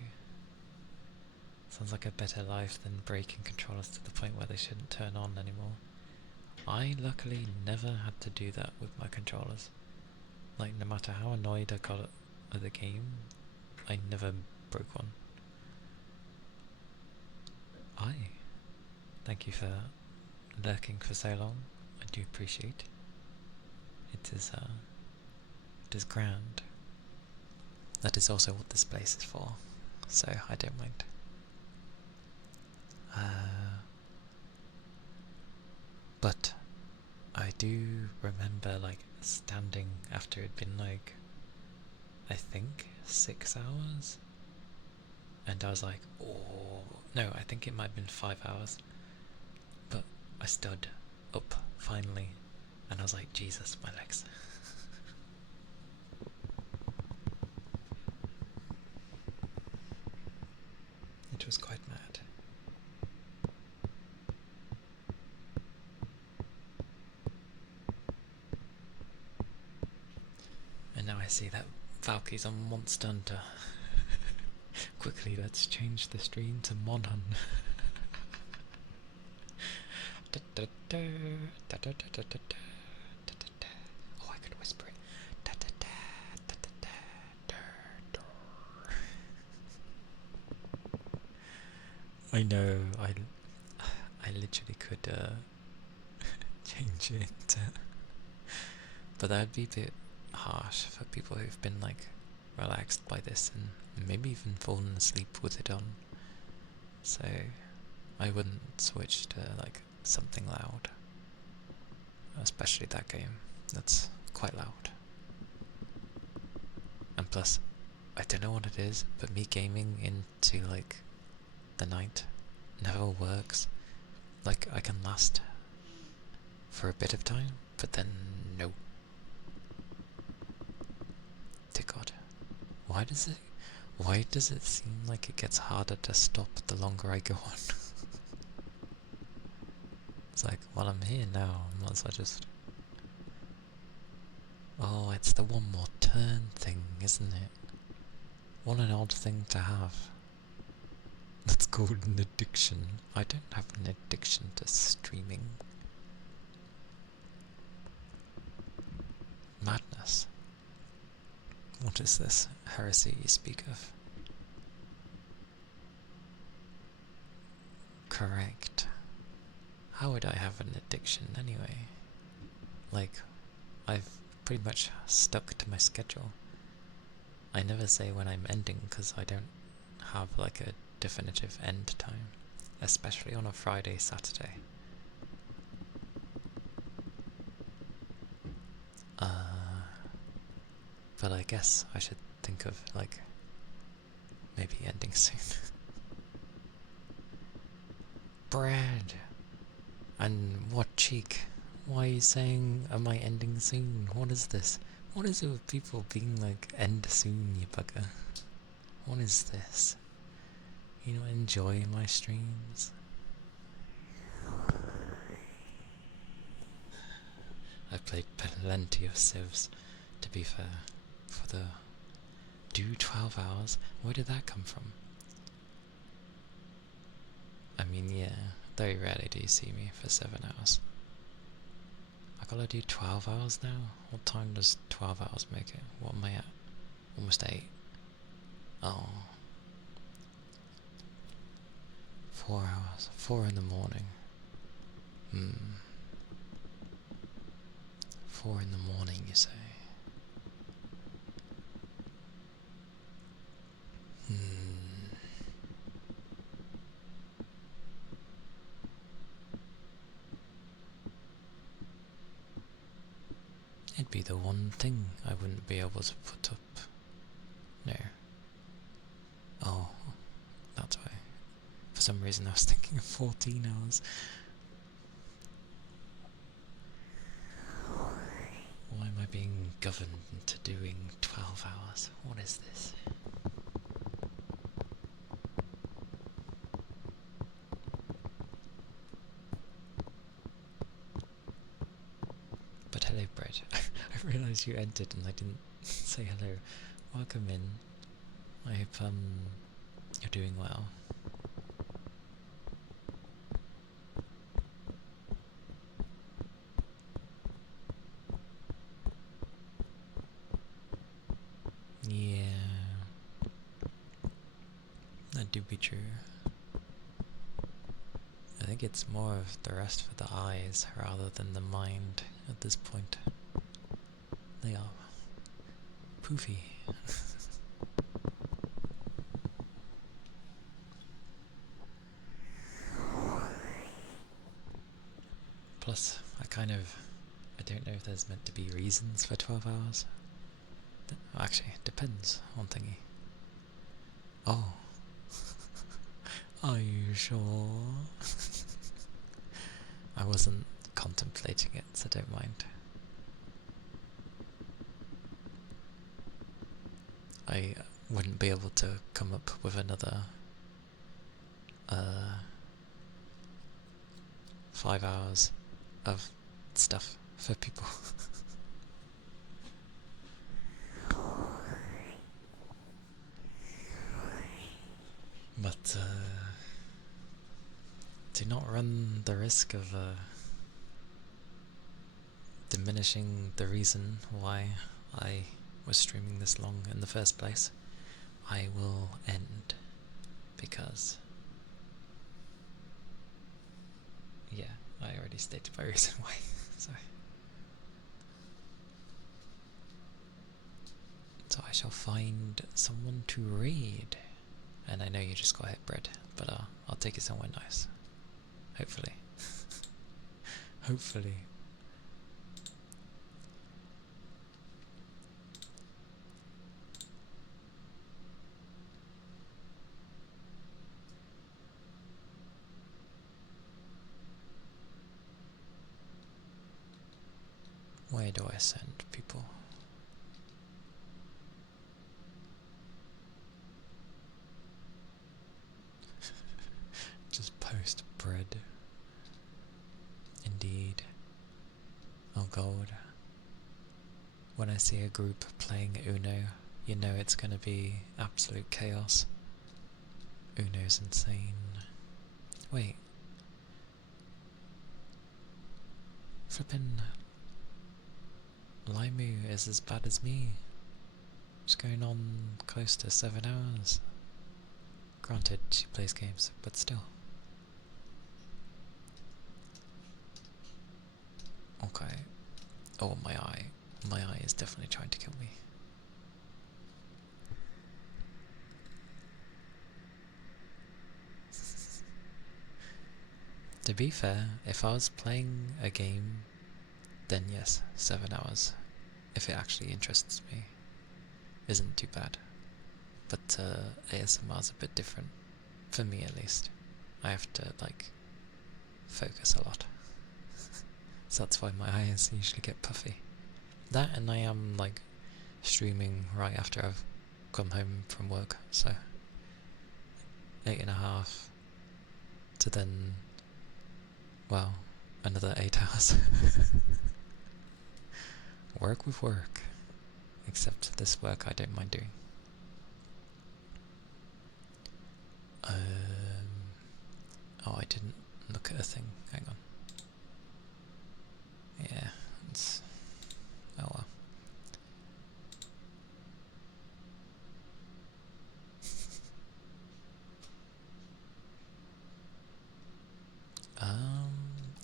Sounds like a better life than breaking controllers to the point where they shouldn't turn on anymore. I luckily never had to do that with my controllers. Like, no matter how annoyed I got at the game, I never broke one. Thank you for lurking for so long. I do appreciate. It is grand. That is also what this place is for, so I don't mind. But I do remember like standing after it'd been like, I think 6 hours, and I was like, oh no, I think it might have been 5 hours, but I stood up finally, and I was like, Jesus, my legs. It was quite mad. And now I see that Valky's on Monster Hunter. Quickly, let's change the stream to Monhun. Oh, I could whisper it. I know, I literally could change it. But that'd be a bit harsh for people who've been like relaxed by this and maybe even fallen asleep with it on. So I wouldn't switch to like something loud. Especially that game. That's quite loud. And plus, I don't know what it is, but me gaming into like the night never works. Like I can last for a bit of time, but then no. Dear God, why does it seem like it gets harder to stop the longer I go on? It's like, well, I'm here now, might as well just... Oh, it's the one more turn thing, isn't it? What an odd thing to have. That's called an addiction. I don't have an addiction to streaming. Madness. What is this heresy you speak of? Correct. How would I have an addiction anyway? Like, I've pretty much stuck to my schedule. I never say when I'm ending because I don't have like a definitive end time, especially on a Friday, Saturday. But I guess I should think of like maybe ending soon. Bread! And what cheek? Why are you saying, am I ending soon? What is this? What is it with people being like, end soon, you bugger? What is this? You don't enjoy my streams? I've played plenty of civs, to be fair. For the... Do 12 hours? Where did that come from? I mean, yeah, very rarely do you see me for 7 hours. I gotta do 12 hours now? What time does 12 hours make it? What am I at? Almost 8. Oh. 4 hours. 4 in the morning. 4 in the morning, you say? It'd be the one thing I wouldn't be able to put up. No. Oh, that's why. For some reason I was thinking of 14 hours. Why am I being governed into doing 12 hours? What is this? But hello, Brett. I realised you entered and I didn't say hello. Welcome in. I hope you're doing well. Yeah, that do be true. I think it's more of the rest for the eyes rather than the mind at this point. They are poofy. Plus, I don't know if there's meant to be reasons for 12 hours. Actually, it depends on thingy. Oh. Are you sure? I wasn't contemplating it, so don't mind. I wouldn't be able to come up with another 5 hours of stuff for people. But do not run the risk of diminishing the reason why I was streaming this long in the first place. I will end because, yeah, I already stated my reason why. So I shall find someone to raid. And I know you just got hit, bread, but I'll take it somewhere nice. Hopefully. Hopefully. do I send people? Just post bread. Indeed. Oh god. When I see a group playing Uno, you know it's gonna be absolute chaos. Uno's insane. Wait. Flippin' Limu is as bad as me. It's going on close to 7 hours. Granted, she plays games, but still. Okay. Oh, my eye. My eye is definitely trying to kill me. To be fair, if I was playing a game, then yes, 7 hours. If it actually interests me. Isn't too bad. But ASMR is a bit different. For me at least. I have to, like, focus a lot. So that's why my eyes usually get puffy. That and I am, like, streaming right after I've come home from work, so 8.5 to then, well, another 8 hours. Work with work. Except this work I don't mind doing. Oh, I didn't look at a thing. Hang on. Yeah, it's... oh well.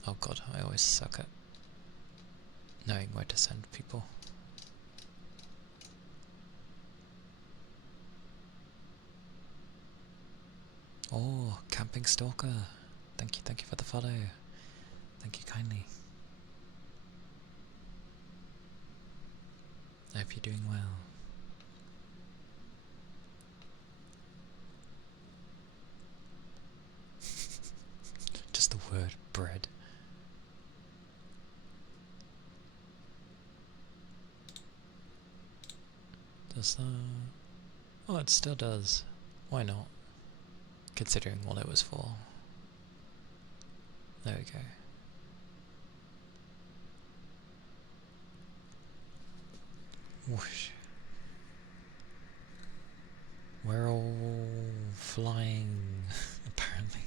Oh god, I always suck at knowing where to send people. Oh, Camping Stalker. Thank you for the follow. Thank you kindly. I hope you're doing well. Just the word bread. Does that... oh, it still does. Why not? Considering what it was for. There we go. Whoosh. We're all flying, apparently.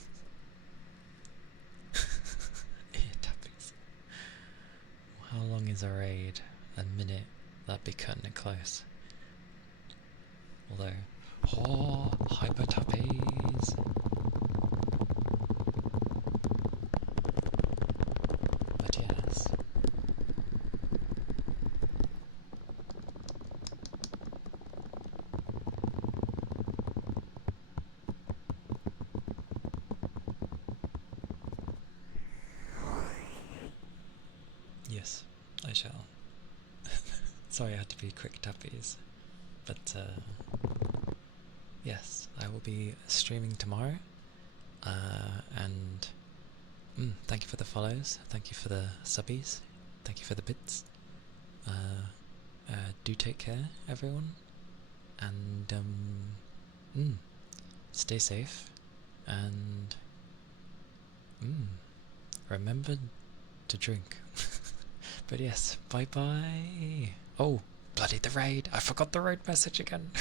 Ear tappies. How long is our raid? A minute. That'd be cutting it close. Although, oh, hyper tappies. But yes. Yes, I shall. Sorry I had to be quick tappies. But yes, I will be streaming tomorrow. And thank you for the follows, thank you for the subbies, thank you for the bits. Do take care, everyone. And stay safe. And remember to drink. But yes, bye bye. Oh, bloody the raid. I forgot the raid message again.